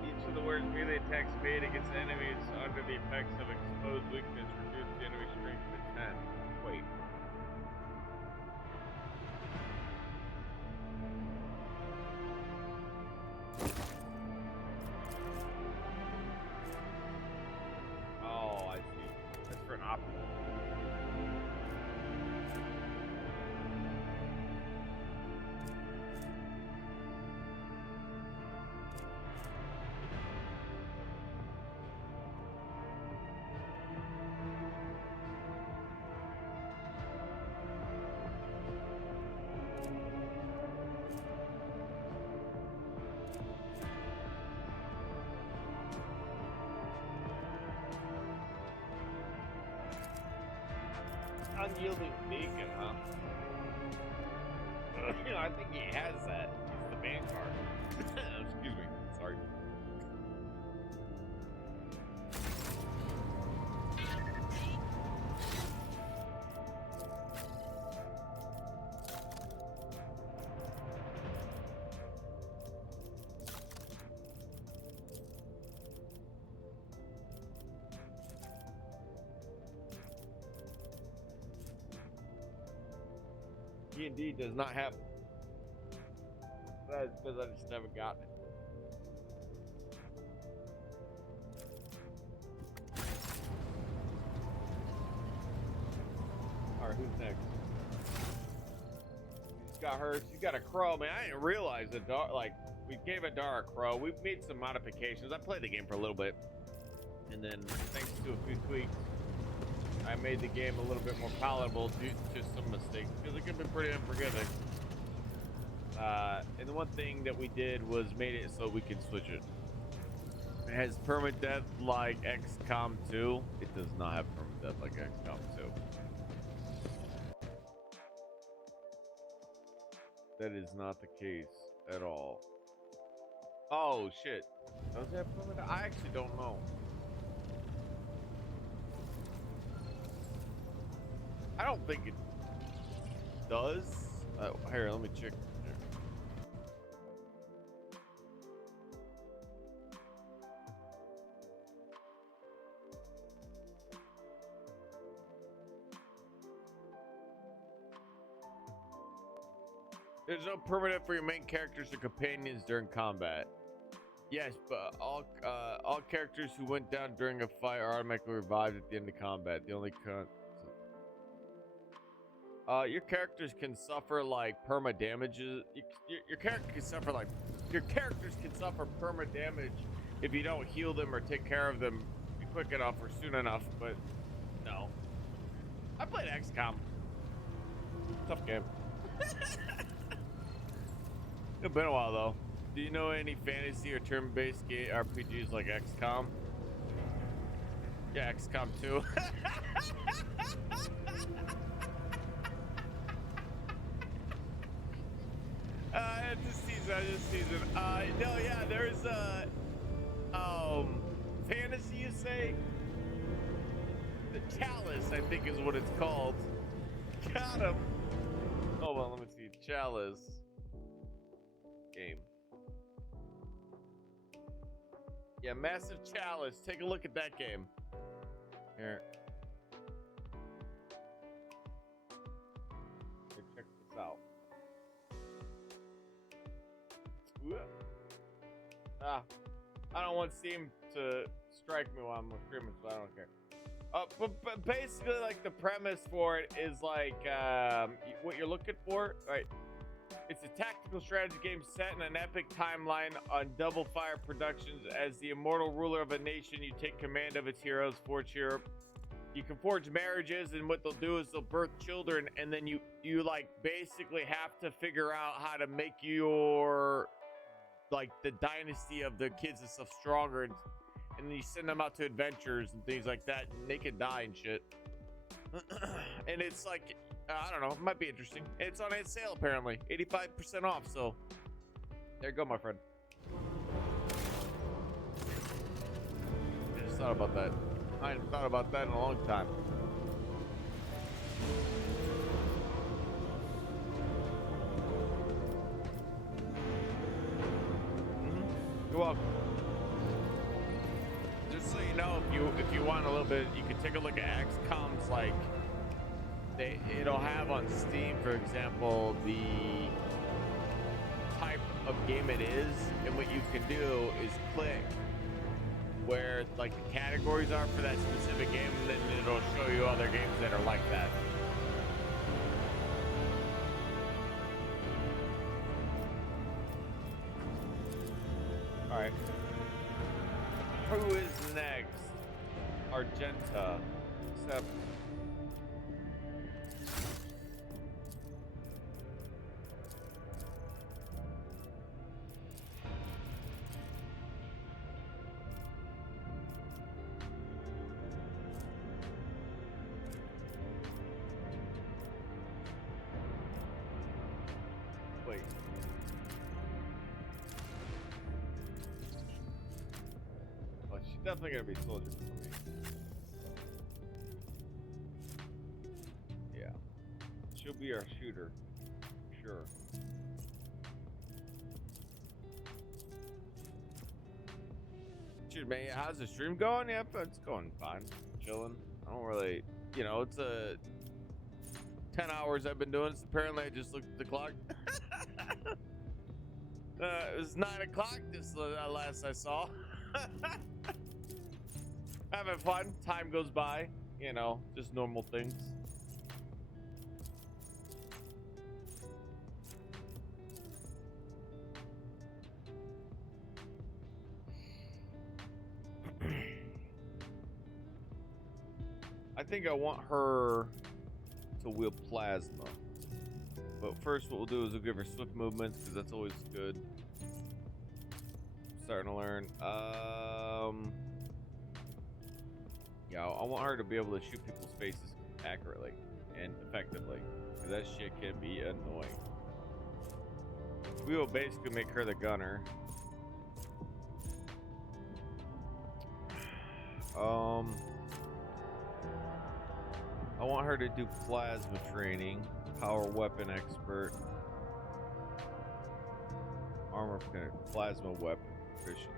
Each of the words melee attacks made against enemies under the effects of exposed weakness reduce the enemy strength to 10. Wait. Oh, I see. That's for an optimal. Unyielding beacon, huh? You know, I think he has that. He's the Vanguard. Excuse me. Sorry. D&D does not have it. That is because I just never gotten it. Alright, who's next? She's got her. She's got a crow, man. I didn't realize that, we gave Adara a crow. We've made some modifications. I played the game for a little bit. And then, thanks to a few tweaks, I made the game a little bit more palatable due to some mistakes, because it can be pretty unforgiving. And the one thing that we did was made it so we can switch it. It has permadeath like XCOM 2. It does not have permadeath like XCOM 2. That is not the case at all. Oh shit. Does it have permanent? I actually don't know. I don't think it does. Here, let me check. There's no permanent for your main characters or companions during combat. Yes, but all characters who went down during a fight are automatically revived at the end of combat. The only your characters can suffer like perma damages. Your character can suffer like your characters can suffer perma damage if you don't heal them or take care of them quick enough or soon enough. But no, I played XCOM. Tough game. It's been a while though. Do you know any fantasy or turn-based RPGs like XCOM? Yeah, XCOM 2. This season. No, yeah, there's fantasy, you say? The Chalice, I think is what it's called. Got him. Hold on, let me see. Chalice. Game. Yeah, Massive Chalice. Take a look at that game. Here. Here, check this out. I don't want Steam to strike me while I'm streaming, so I don't care. But basically, like, the premise for it is like what you're looking for, right? It's a tactical strategy game set in an epic timeline on Double Fire Productions. As the immortal ruler of a nation, you take command of its heroes, forge hero. You can forge marriages, and what they'll do is they'll birth children, and then you like basically have to figure out how to make your like the dynasty of the kids and stuff stronger, and then you send them out to adventures and things like that, and they can die and shit. And it's like, I don't know, it might be interesting. It's on sale apparently, 85% off, so there you go, my friend. I just thought about that. I hadn't thought about that in a long time. You're welcome. Just so you know, if you want a little bit, you can take a look at XCOM's like it'll have on Steam, for example, the type of game it is, and what you can do is click where like the categories are for that specific game, and then it'll show you other games that are like that. All right. Who is next? Argenta. Except. Wait. Oh, she's definitely gonna be soldier for me. Yeah. She'll be our shooter. Sure. Shoot, man, how's the stream going? Yeah, it's going fine. Chilling. I don't really, it's a 10 hours I've been doing this. Apparently, I just looked at the clock. It was 9 o'clock this last I saw. Having fun. Time goes by. Just normal things. I think I want her to wield plasma. But first what we'll do is we'll give her swift movements, because that's always good. Starting to learn. Yeah, I want her to be able to shoot people's faces accurately and effectively, because that shit can be annoying. We will basically make her the gunner. I want her to do plasma training, power weapon expert, armor plasma weapon proficiency,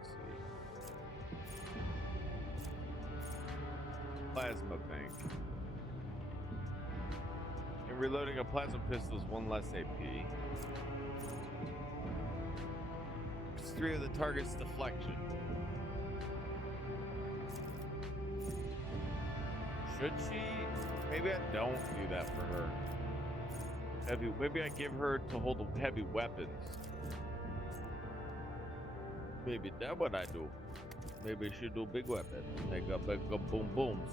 plasma bank. And reloading a plasma pistol is 1 less AP. It's 3 of the target's deflection. Should she? Maybe I don't do that for her. Maybe I give her to hold heavy weapons. Maybe that's what I do. Maybe she do big weapons. Make a big boom booms.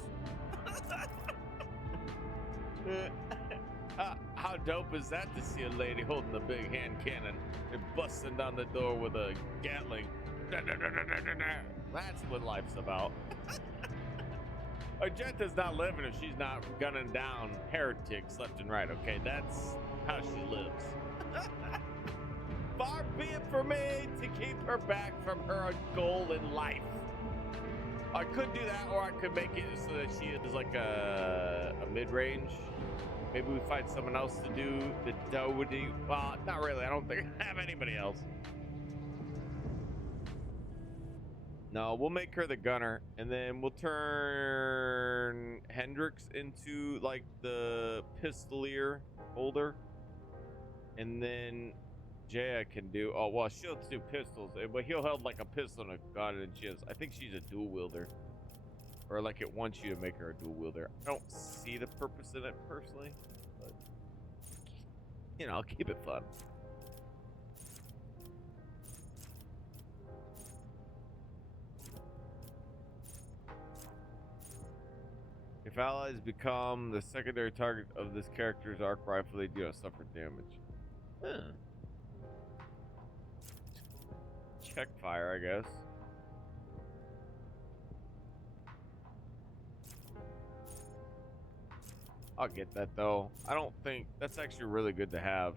How dope is that to see a lady holding a big hand cannon and busting down the door with a Gatling? That's what life's about. Argenta's not living if she's not gunning down heretics left and right, okay? That's how she lives. Far be it for me to keep her back from her goal in life. I could do that, or I could make it so that she is like a mid-range. Maybe we find someone else to do the doty. Well, not really. I don't think I have anybody else. No, we'll make her the gunner, and then we'll turn Hendrix into like the pistolier holder, and then Jaya can do. Oh well, she'll do pistols, but he'll hold like a pistol and a gun, and I think she's a dual wielder, or like it wants you to make her a dual wielder. I don't see the purpose in it personally, but you know, I'll keep it fun. If allies become the secondary target of this character's arc rifle, they do not suffer damage. Huh. Check fire, I guess. I'll get that though. I don't think that's actually really good to have.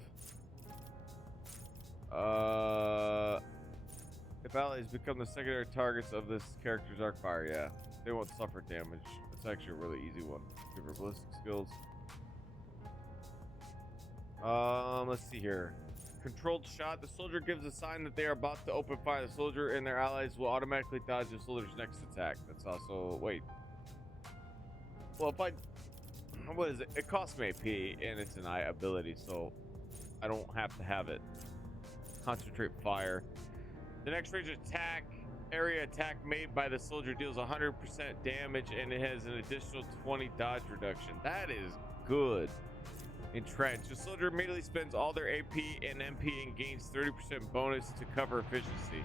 If allies become the secondary targets of this character's arc fire, yeah, they won't suffer damage. It's actually a really easy one. Give her ballistic skills. Let's see here. Controlled shot. The soldier gives a sign that they are about to open fire. The soldier and their allies will automatically dodge the soldier's next attack. That's also well, if I what is it? It costs me AP and it's an ability, so I don't have to have it. Concentrate fire. The next range area attack made by the soldier deals 100% damage, and it has an additional 20 dodge reduction. That is good. Entrench. The soldier immediately spends all their AP and MP and gains 30% bonus to cover efficiency.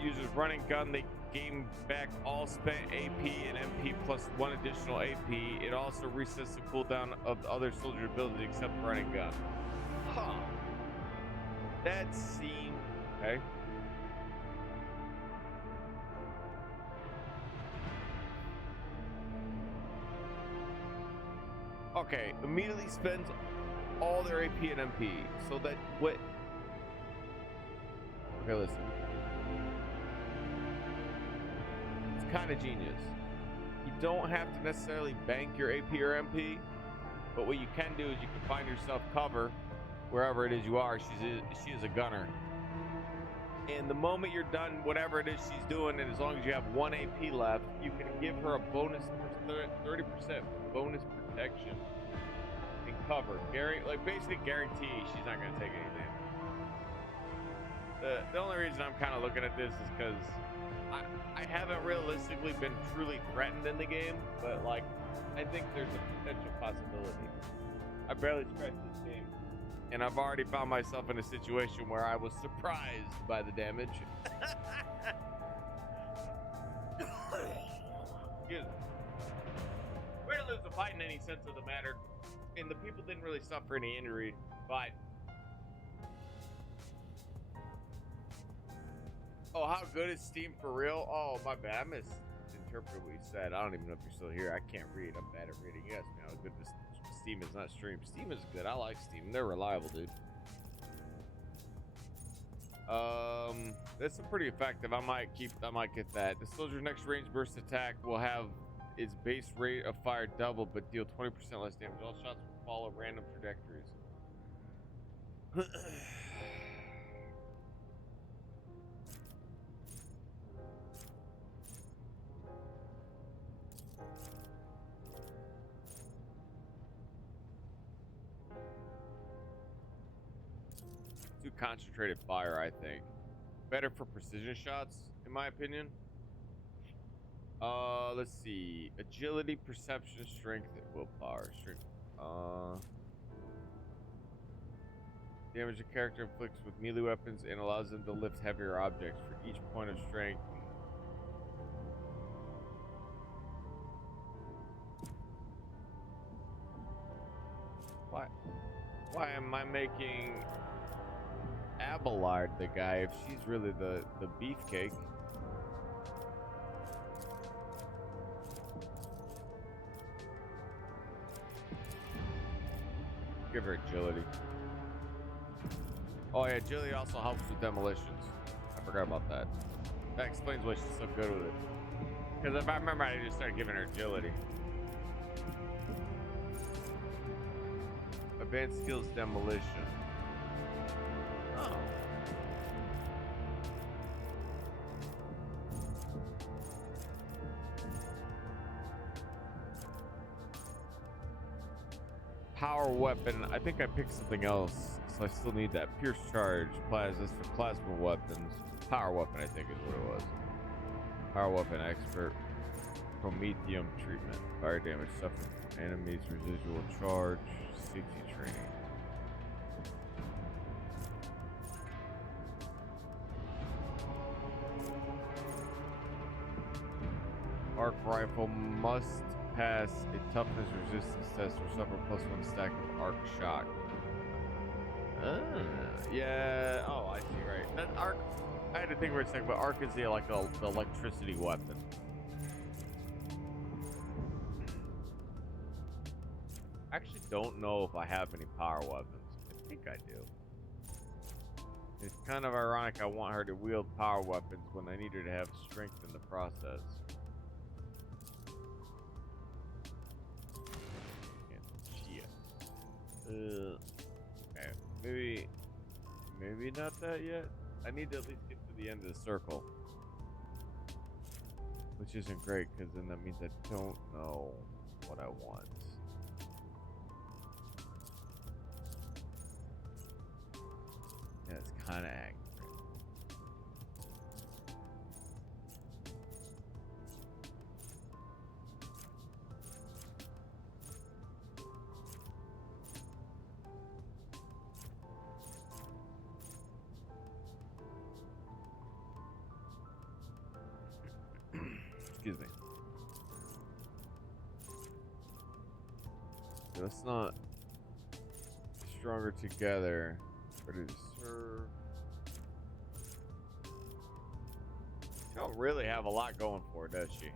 Uses running gun. They gain back all spent AP and MP plus 1 additional AP. It also resets the cooldown of the other soldier ability except running gun. Huh. That seems okay. Okay, immediately spends all their AP and MP. So that what? Okay, listen. It's kind of genius. You don't have to necessarily bank your AP or MP, but what you can do is you can find yourself cover wherever it is you are. She is a gunner. And the moment you're done, whatever it is she's doing, and as long as you have 1 AP left, you can give her a bonus 30% bonus protection and cover. Basically guarantee she's not going to take any damage. The only reason I'm kind of looking at this is because I haven't realistically been truly threatened in the game, but like I think there's a potential possibility. I barely scratched this game, and I've already found myself in a situation where I was surprised by the damage. Excuse me. We didn't lose the fight in any sense of the matter, and the people didn't really suffer any injury, but oh, how good is Steam for real? Oh, my bad. I misinterpreted what you said. I don't even know if you're still here. I can't read. I'm bad at reading. Yes, man. How good Steam is not stream. Steam is good. I like Steam. They're reliable, dude. That's pretty effective. I might get that. The soldier's next range burst attack will have its base rate of fire doubled, but deal 20% less damage. All shots will follow random trajectories. Too concentrated fire, I think. Better for precision shots, in my opinion. Let's see. Agility, perception, strength, and willpower. Strength. Damage a character inflicts with melee weapons and allows them to lift heavier objects for each point of strength. Why am I making Abelard the guy if she's really the beefcake? Give her agility. Oh yeah, agility also helps with demolitions. I forgot about that. That explains why she's so good with it. Because if I remember, I just started giving her agility. Advanced skills demolition. Oh. Power weapon. I think I picked something else, so I still need that. Pierce charge. Plasma for plasma weapons. Power weapon, I think, is what it was. Power weapon expert. Promethium treatment. Fire damage suffered from enemies. Residual charge. Safety training. Arc rifle must pass a toughness resistance test or suffer +1 stack of arc shock. Yeah. Oh, I see. Right. That arc. I had to think for a second, but arc is the electricity weapon. I actually don't know if I have any power weapons. I think I do. It's kind of ironic I want her to wield power weapons when I need her to have strength in the process. Okay, maybe not that yet. I need to at least get to the end of the circle, which isn't great because then that means I don't know what I want. Yeah, it's kind of accurate. Excuse me. Yeah, let's not stronger together. Ready to serve. She don't really have a lot going for her, does she?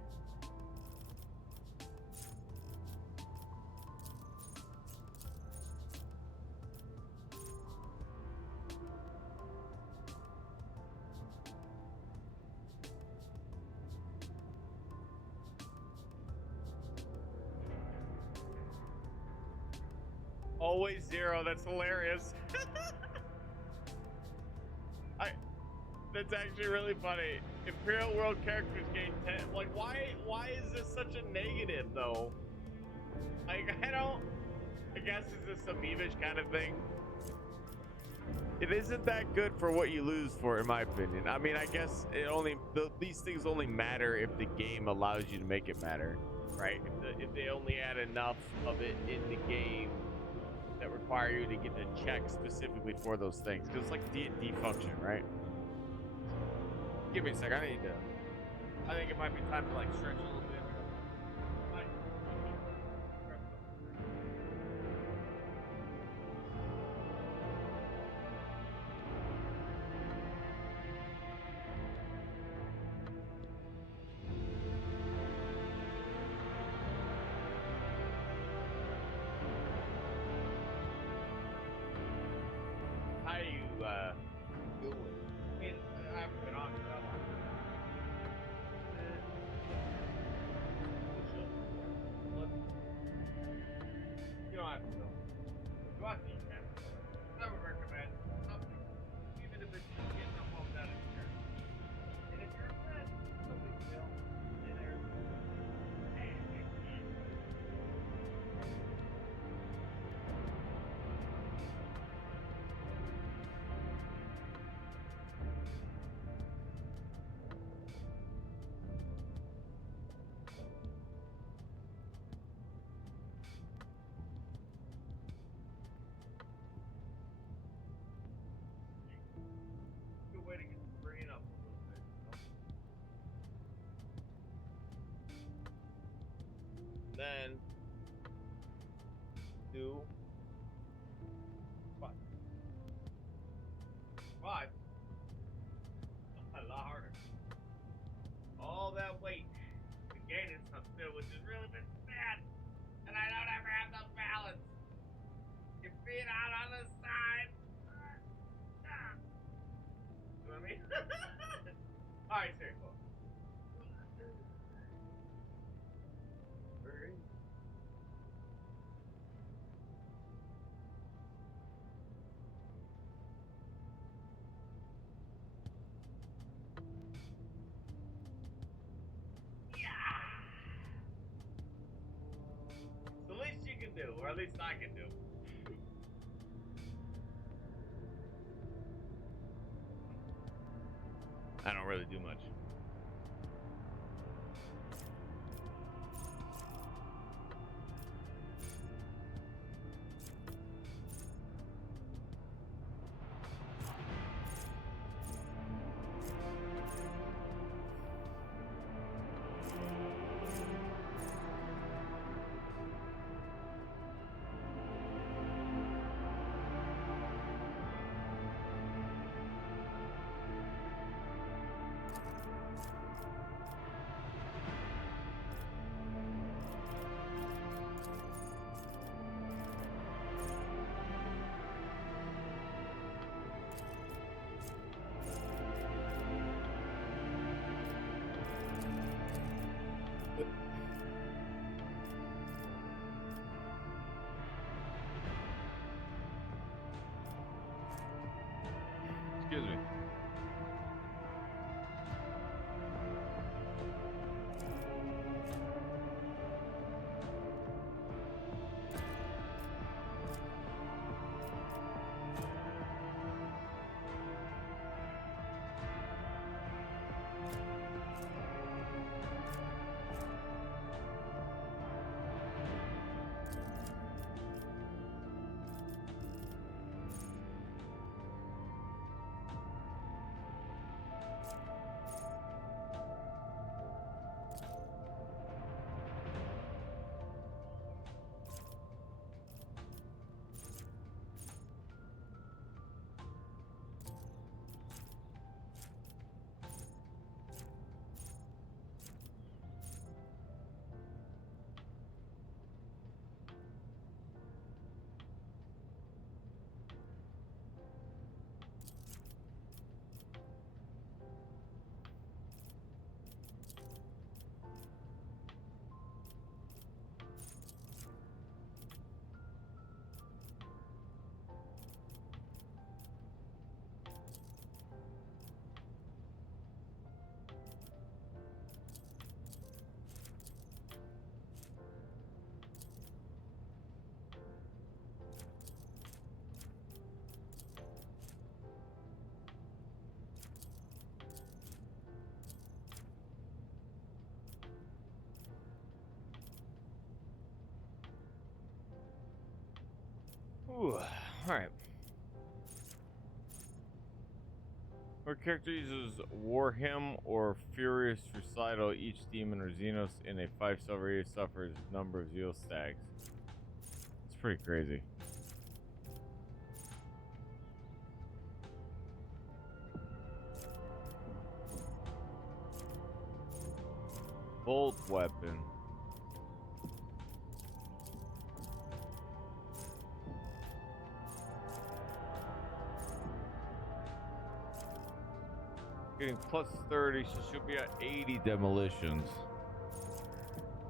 Always zero. That's hilarious. That's actually really funny. Imperial World characters gain 10. Like, why is this such a negative though? Like, I guess it's just a meme'ish kind of thing. It isn't that good for what you lose for, in my opinion. I mean, I guess these things only matter if the game allows you to make it matter, right? If they only add enough of it in the game that require you to get to check specifically for those things, because it's like D&D function, right? Give me a sec. I think it might be time to like stretch a little bit. How you doing? still, which is really been sad. And I don't ever have the balance. Your feet out on the side. You know what I mean? Alright, seriously. Cool. It's the least you can do, or at least I can do. I don't really do much. Excuse me. Ooh, alright. Our character uses War Hymn or Furious Recital. Each demon or Xenos in a 5-star radius suffers number of Zeal stags. It's pretty crazy. Bolt weapon. Getting plus 30, so she'll be at 80 demolitions.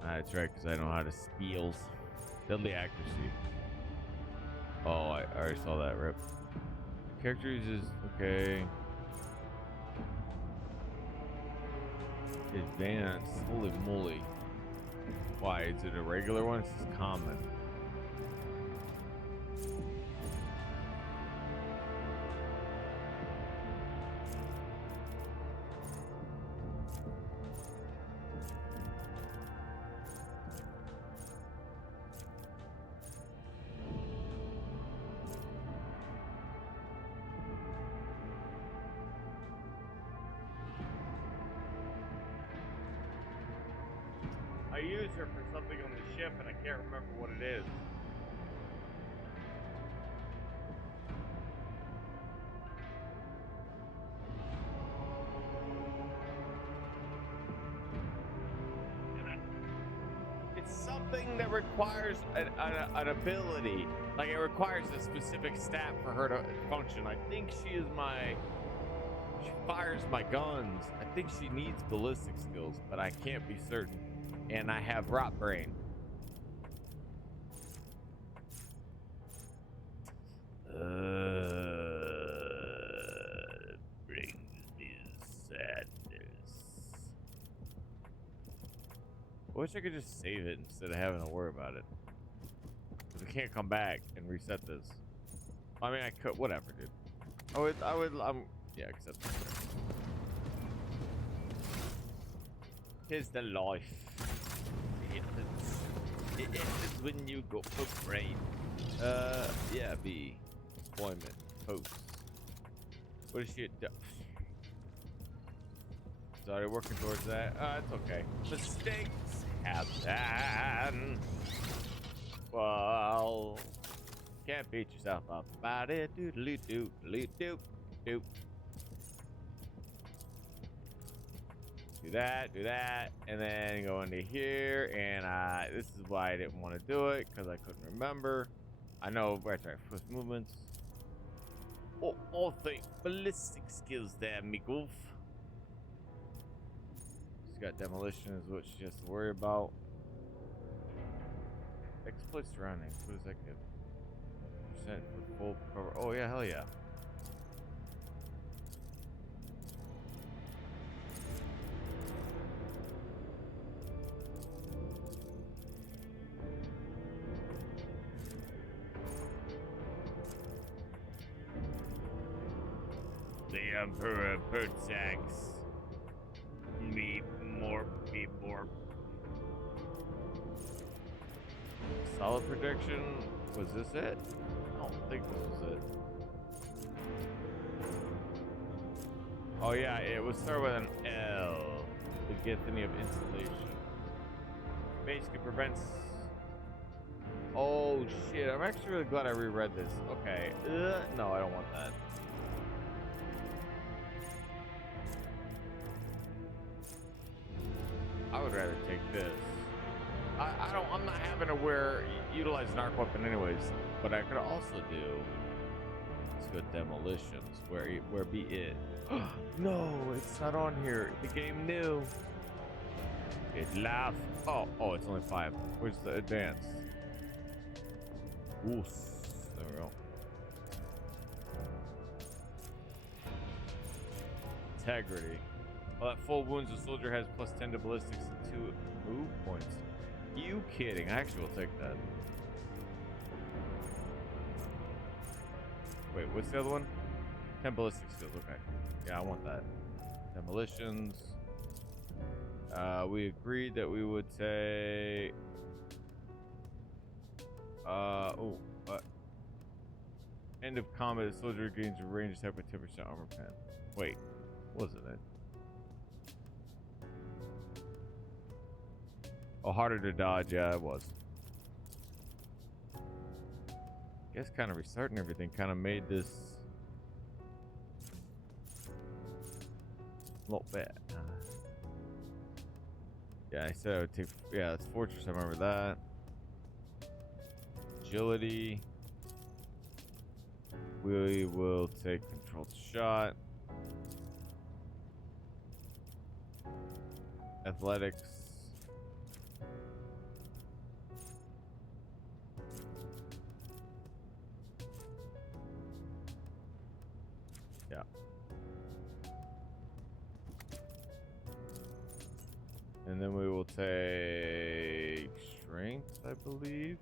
That's right, because I know how to steals. Deadly accuracy. Oh, I already saw that rip. Character uses, okay. Advanced, holy moly. Why, is it a regular one? It's just common. I use her for something on the ship and I can't remember what it is. something that requires an ability. Like it requires a specific stat for her to function. I think she fires my guns. I think she needs ballistic skills, but I can't be certain. And I have rot brain. Brings me sadness. I wish I could just save it instead of having to worry about it. Because I can't come back and reset this. I mean, I could, whatever, dude. Yeah, accept that. Here's the life. It ends when you go for brain. Yeah, B. Employment. Post. What is she do? Sorry, working towards that. It's okay. Mistakes happen. Well, can't beat yourself up about it. Doodly doo, doodly doo, doo. Do that, and then go into here. And this is why I didn't want to do it because I couldn't remember. I know right, first movements. Oh, all the ballistic skills there, me goof. She's got demolition, is what she has to worry about. Exploit surroundings. What does that give? Percent for full cover. Oh yeah, hell yeah. The Emperor protects me more. Solid prediction. Was this it? I don't think this was it. Oh yeah, it was started with an L. The Githany of Installation. Basically prevents. Oh shit! I'm actually really glad I reread this. Okay. No, I don't want that. I would rather take this. I'm not having to utilize an arc weapon anyways, but I could also do. Let's go demolitions. Where be it? No, it's not on here. The game knew. It laughed. Oh, it's only 5. Where's the advanced? Oof. There we go. Integrity. Well, at full wounds, the soldier has plus 10 to ballistics and 2 move points. You kidding? I actually will take that. Wait, what's the other one? 10 ballistic skills. Okay. Yeah, I want that. Demolitions. We agreed that we would take. End of combat, the soldier gains a range attack with 10% armor pen. Wait, wasn't it? Oh, harder to dodge. Yeah, it was. Guess kind of restarting everything kind of made this a little bit. Yeah, I said I would take. Yeah, it's Fortress. I remember that. Agility. We will take controlled shot. Athletics. Yeah. And then we will take strength, I believe.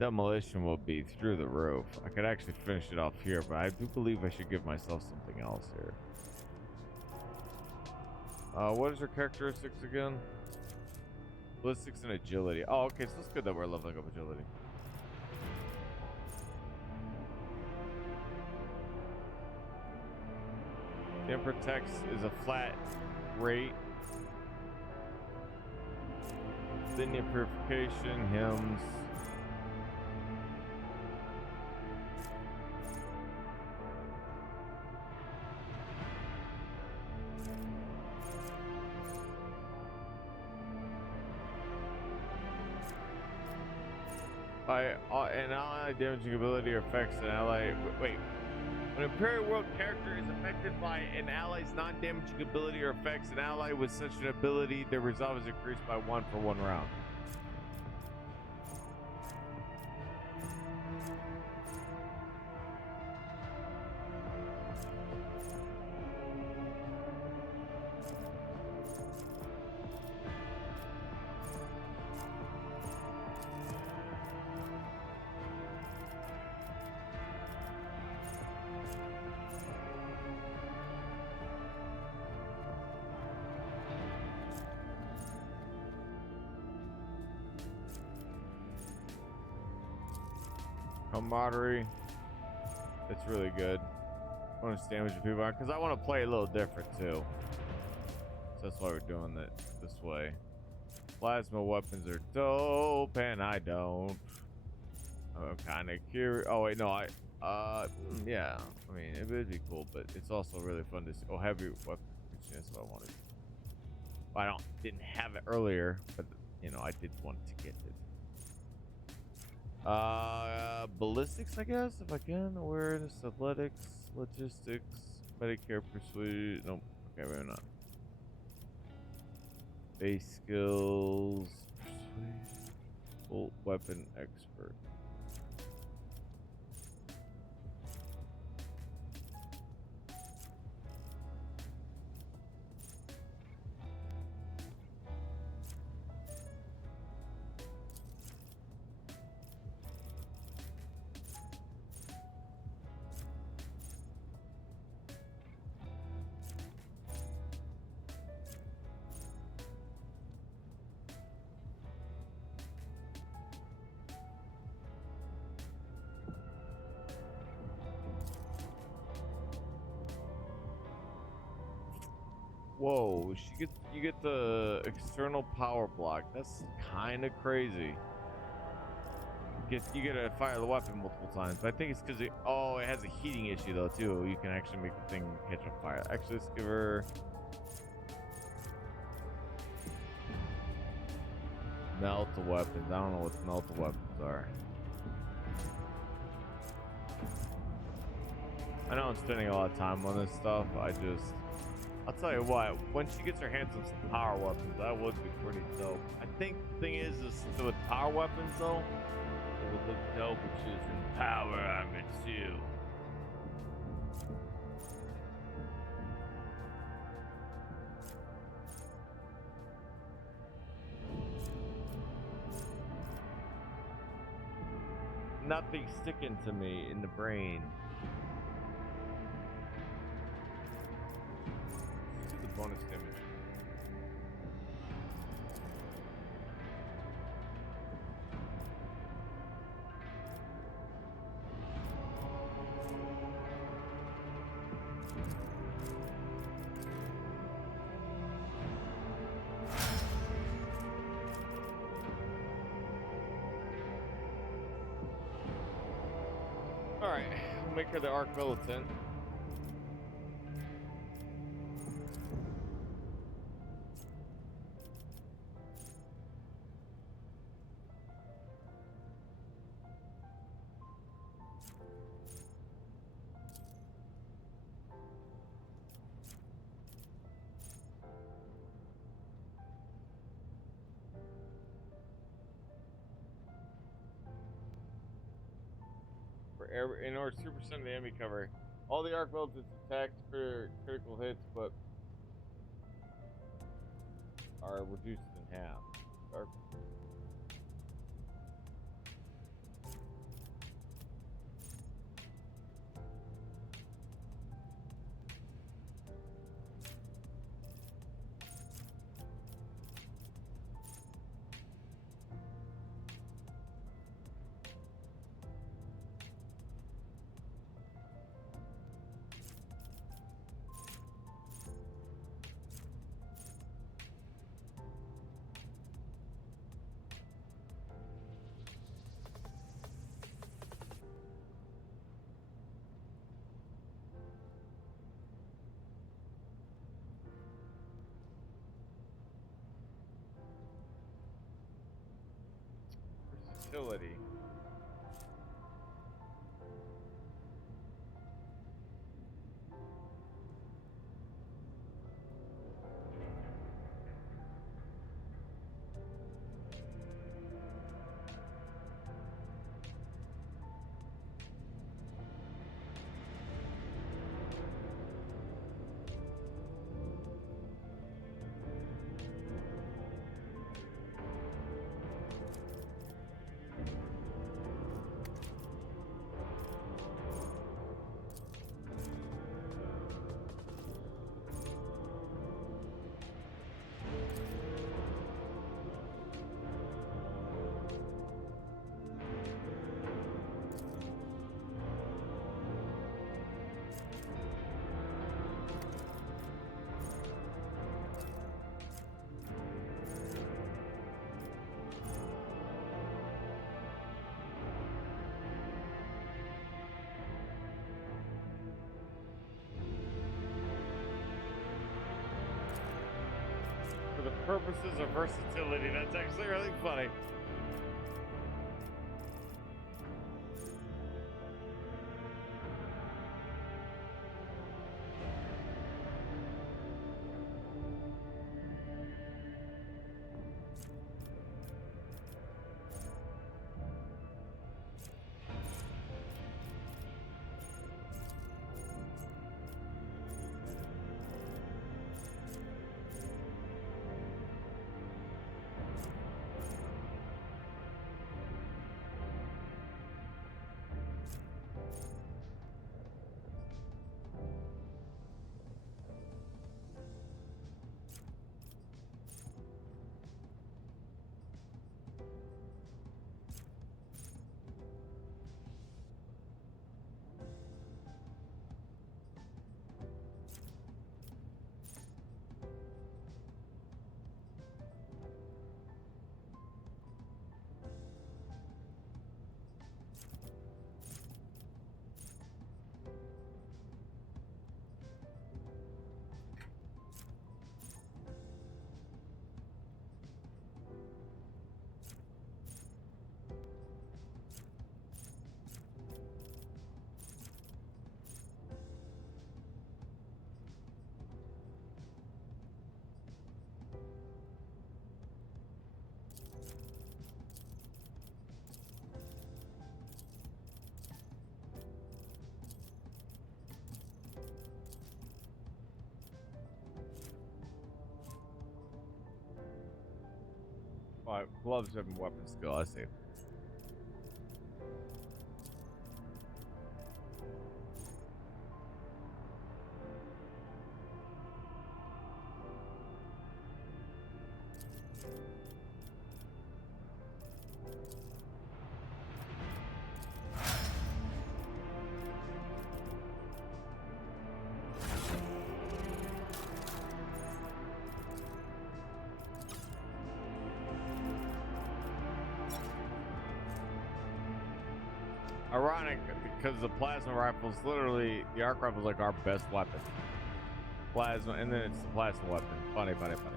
Demolition will be through the roof. I could actually finish it off here, but I do believe I should give myself something else here. What is her characteristics again? Ballistics and agility. Oh, okay, so it's good that we're leveling up agility. The Emperor Text is a flat rate linear purification, hymns. By an ally damaging ability or affects an ally. Wait. When an Imperial World character is affected by an ally's non-damaging ability or affects an ally with such an ability, their resolve is increased by 1 for 1 round. Camaraderie. It's really good. Bonus damage to people because I want to play a little different too. So that's why we're doing it this way. Plasma weapons are dope, and I don't. I'm kind of curious. Oh wait, no, yeah. I mean, it would be cool, but it's also really fun to see. Oh, heavy weapon. That's what I wanted. Didn't have it earlier, but you know, I did want to get it. Ballistics, I guess, if I can. Awareness, athletics, logistics, Medicare, persuasion. Nope. Okay, we're not. Base skills, persuasion, bolt weapon expert. Whoa, you get the external power block. That's kind of crazy. You get to fire the weapon multiple times, but I think it's because it has a heating issue though too. You can actually make the thing catch on fire. Actually, let's give her melt the weapons. I don't know what melt the weapons are. I know I'm spending a lot of time on this stuff. I'll tell you what, when she gets her hands on some power weapons, that would be pretty dope. I think the thing is with power weapons though, it would look dope, which is in Power Armor 2. Nothing sticking to me in the brain. Bonus damage. All right, we'll make her the Arc Militant. In order to 2% of the enemy cover. All the arc militants attack for critical hits, but are reduced in half. Arc versatility. For the purposes of versatility, that's actually really funny. Oh, gloves have weapon skill, I see. Ironic, because the plasma rifle is literally, the arc rifle is like our best weapon. Plasma, and then it's the plasma weapon. Funny, funny, funny.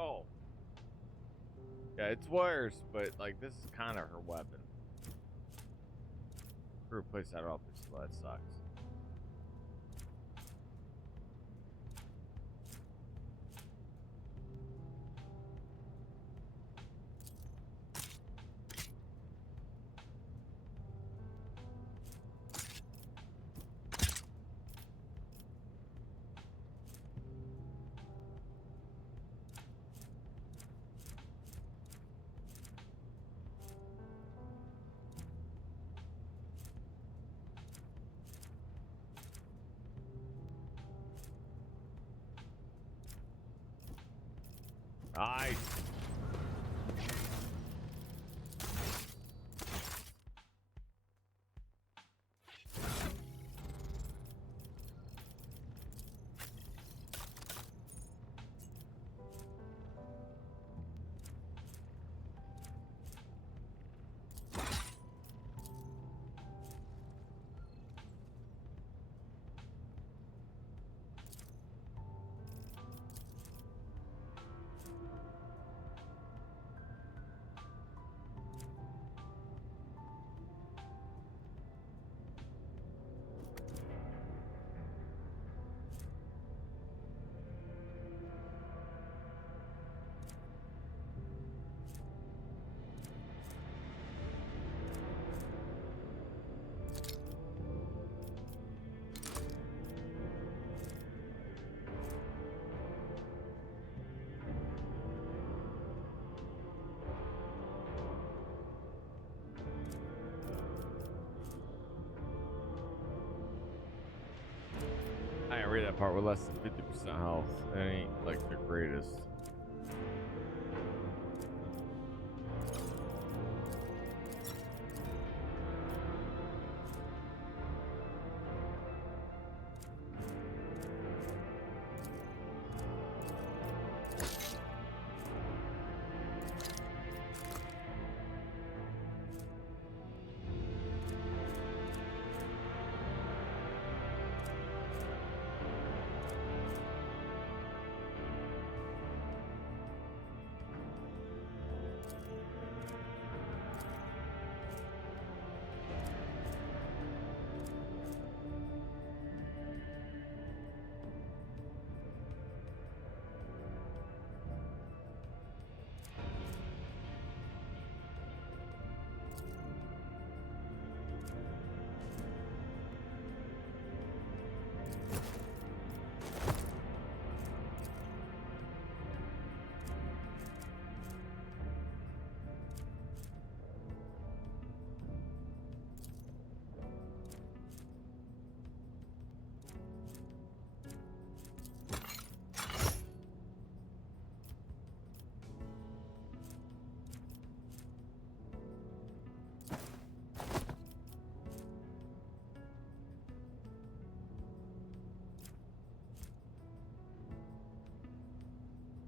Oh. Yeah, it's worse, but like this is kind of her weapon. Replace that off this, so that sucks. Nice. I didn't read that part with less than 50% health. It ain't like the greatest.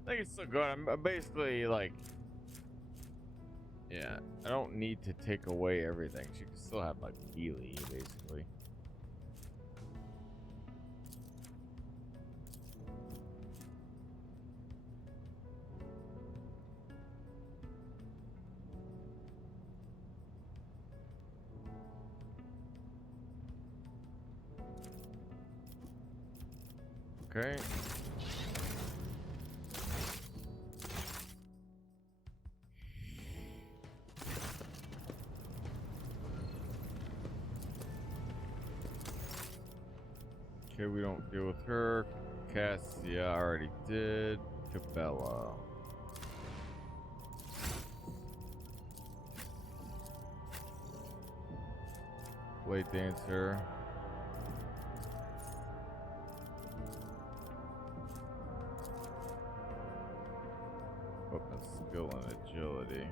I think it's so good. I'm basically like, yeah, I don't need to take away everything. She can still have like melee, basically. Okay. Okay, we don't deal with her. Cassia already did. Cabela. Blade Dancer. Open skill and agility.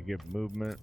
to give movement.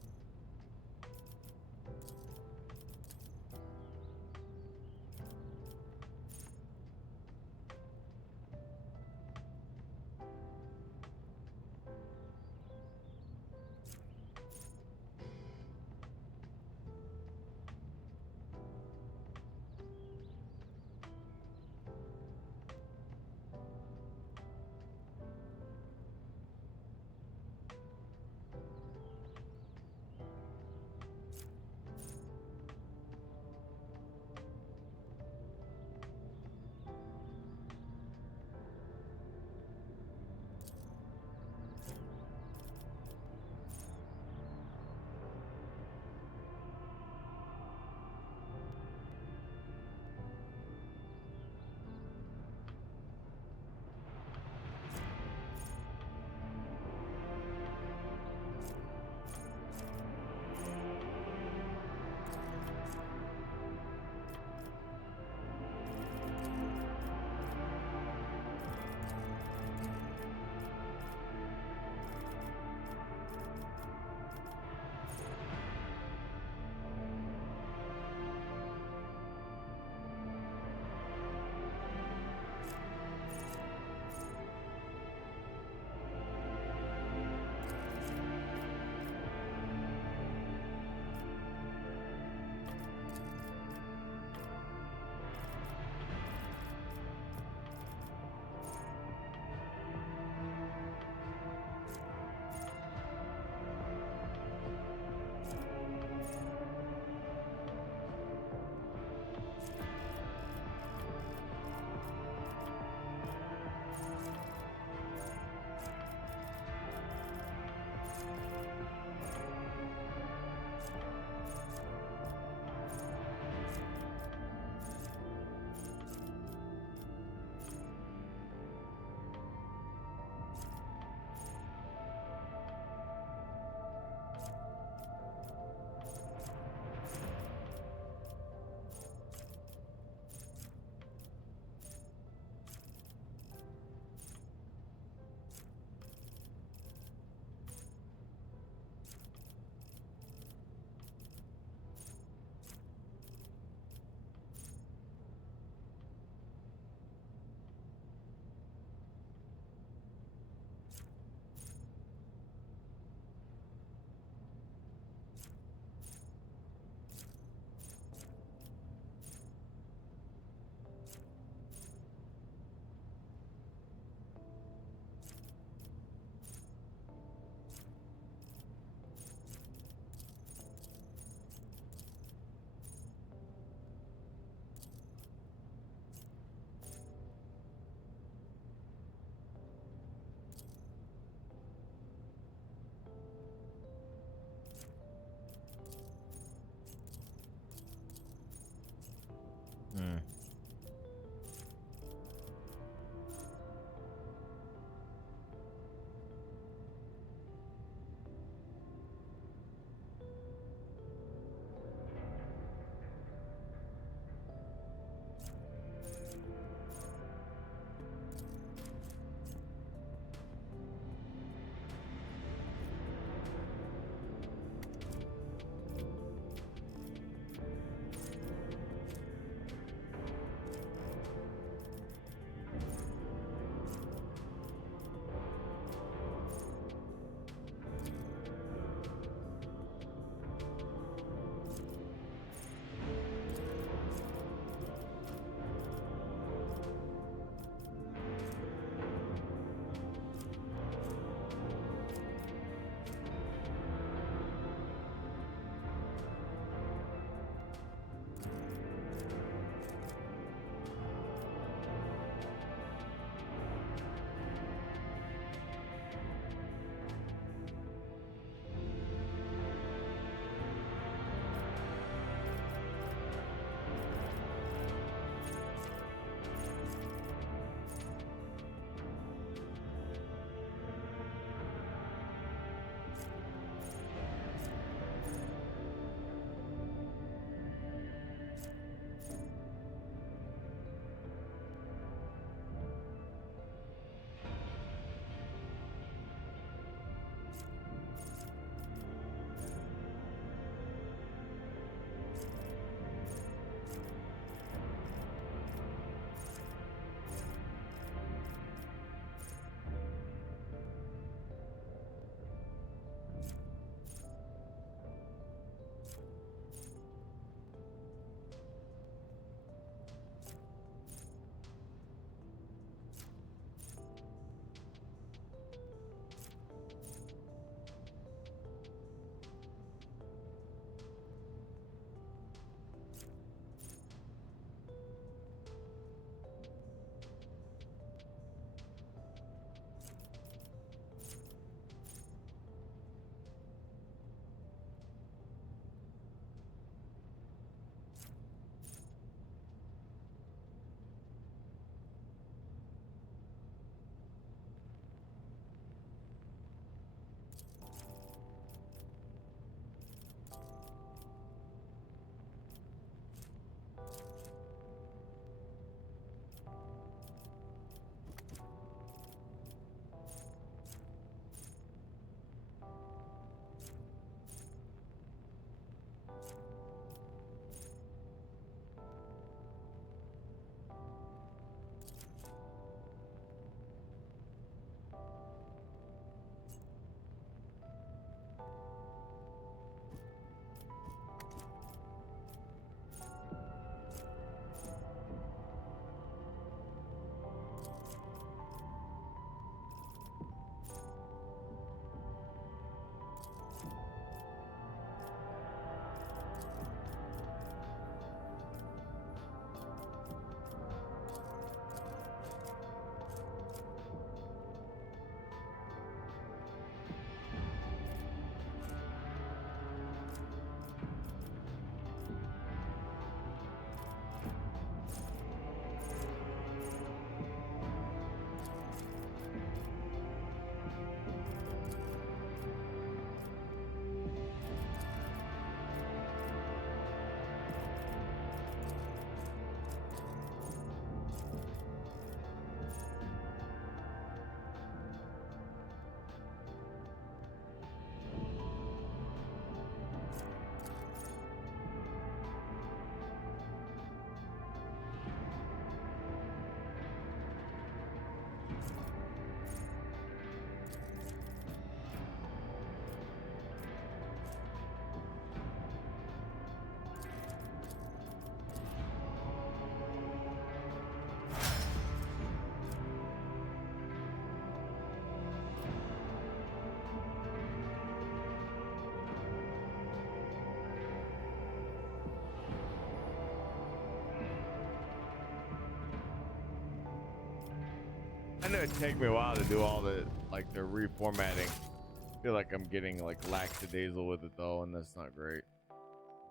I know it'd take me a while to do all the like the reformatting. I feel like I'm getting like lackadaisical with it though, and that's not great.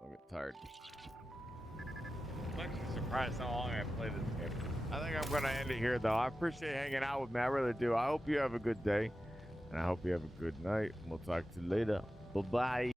I'll get tired. I'm actually surprised how long I played this game. I think I'm gonna end it here though. I appreciate hanging out with me. I really do. I hope you have a good day, and I hope you have a good night. And we'll talk to you later. Bye bye.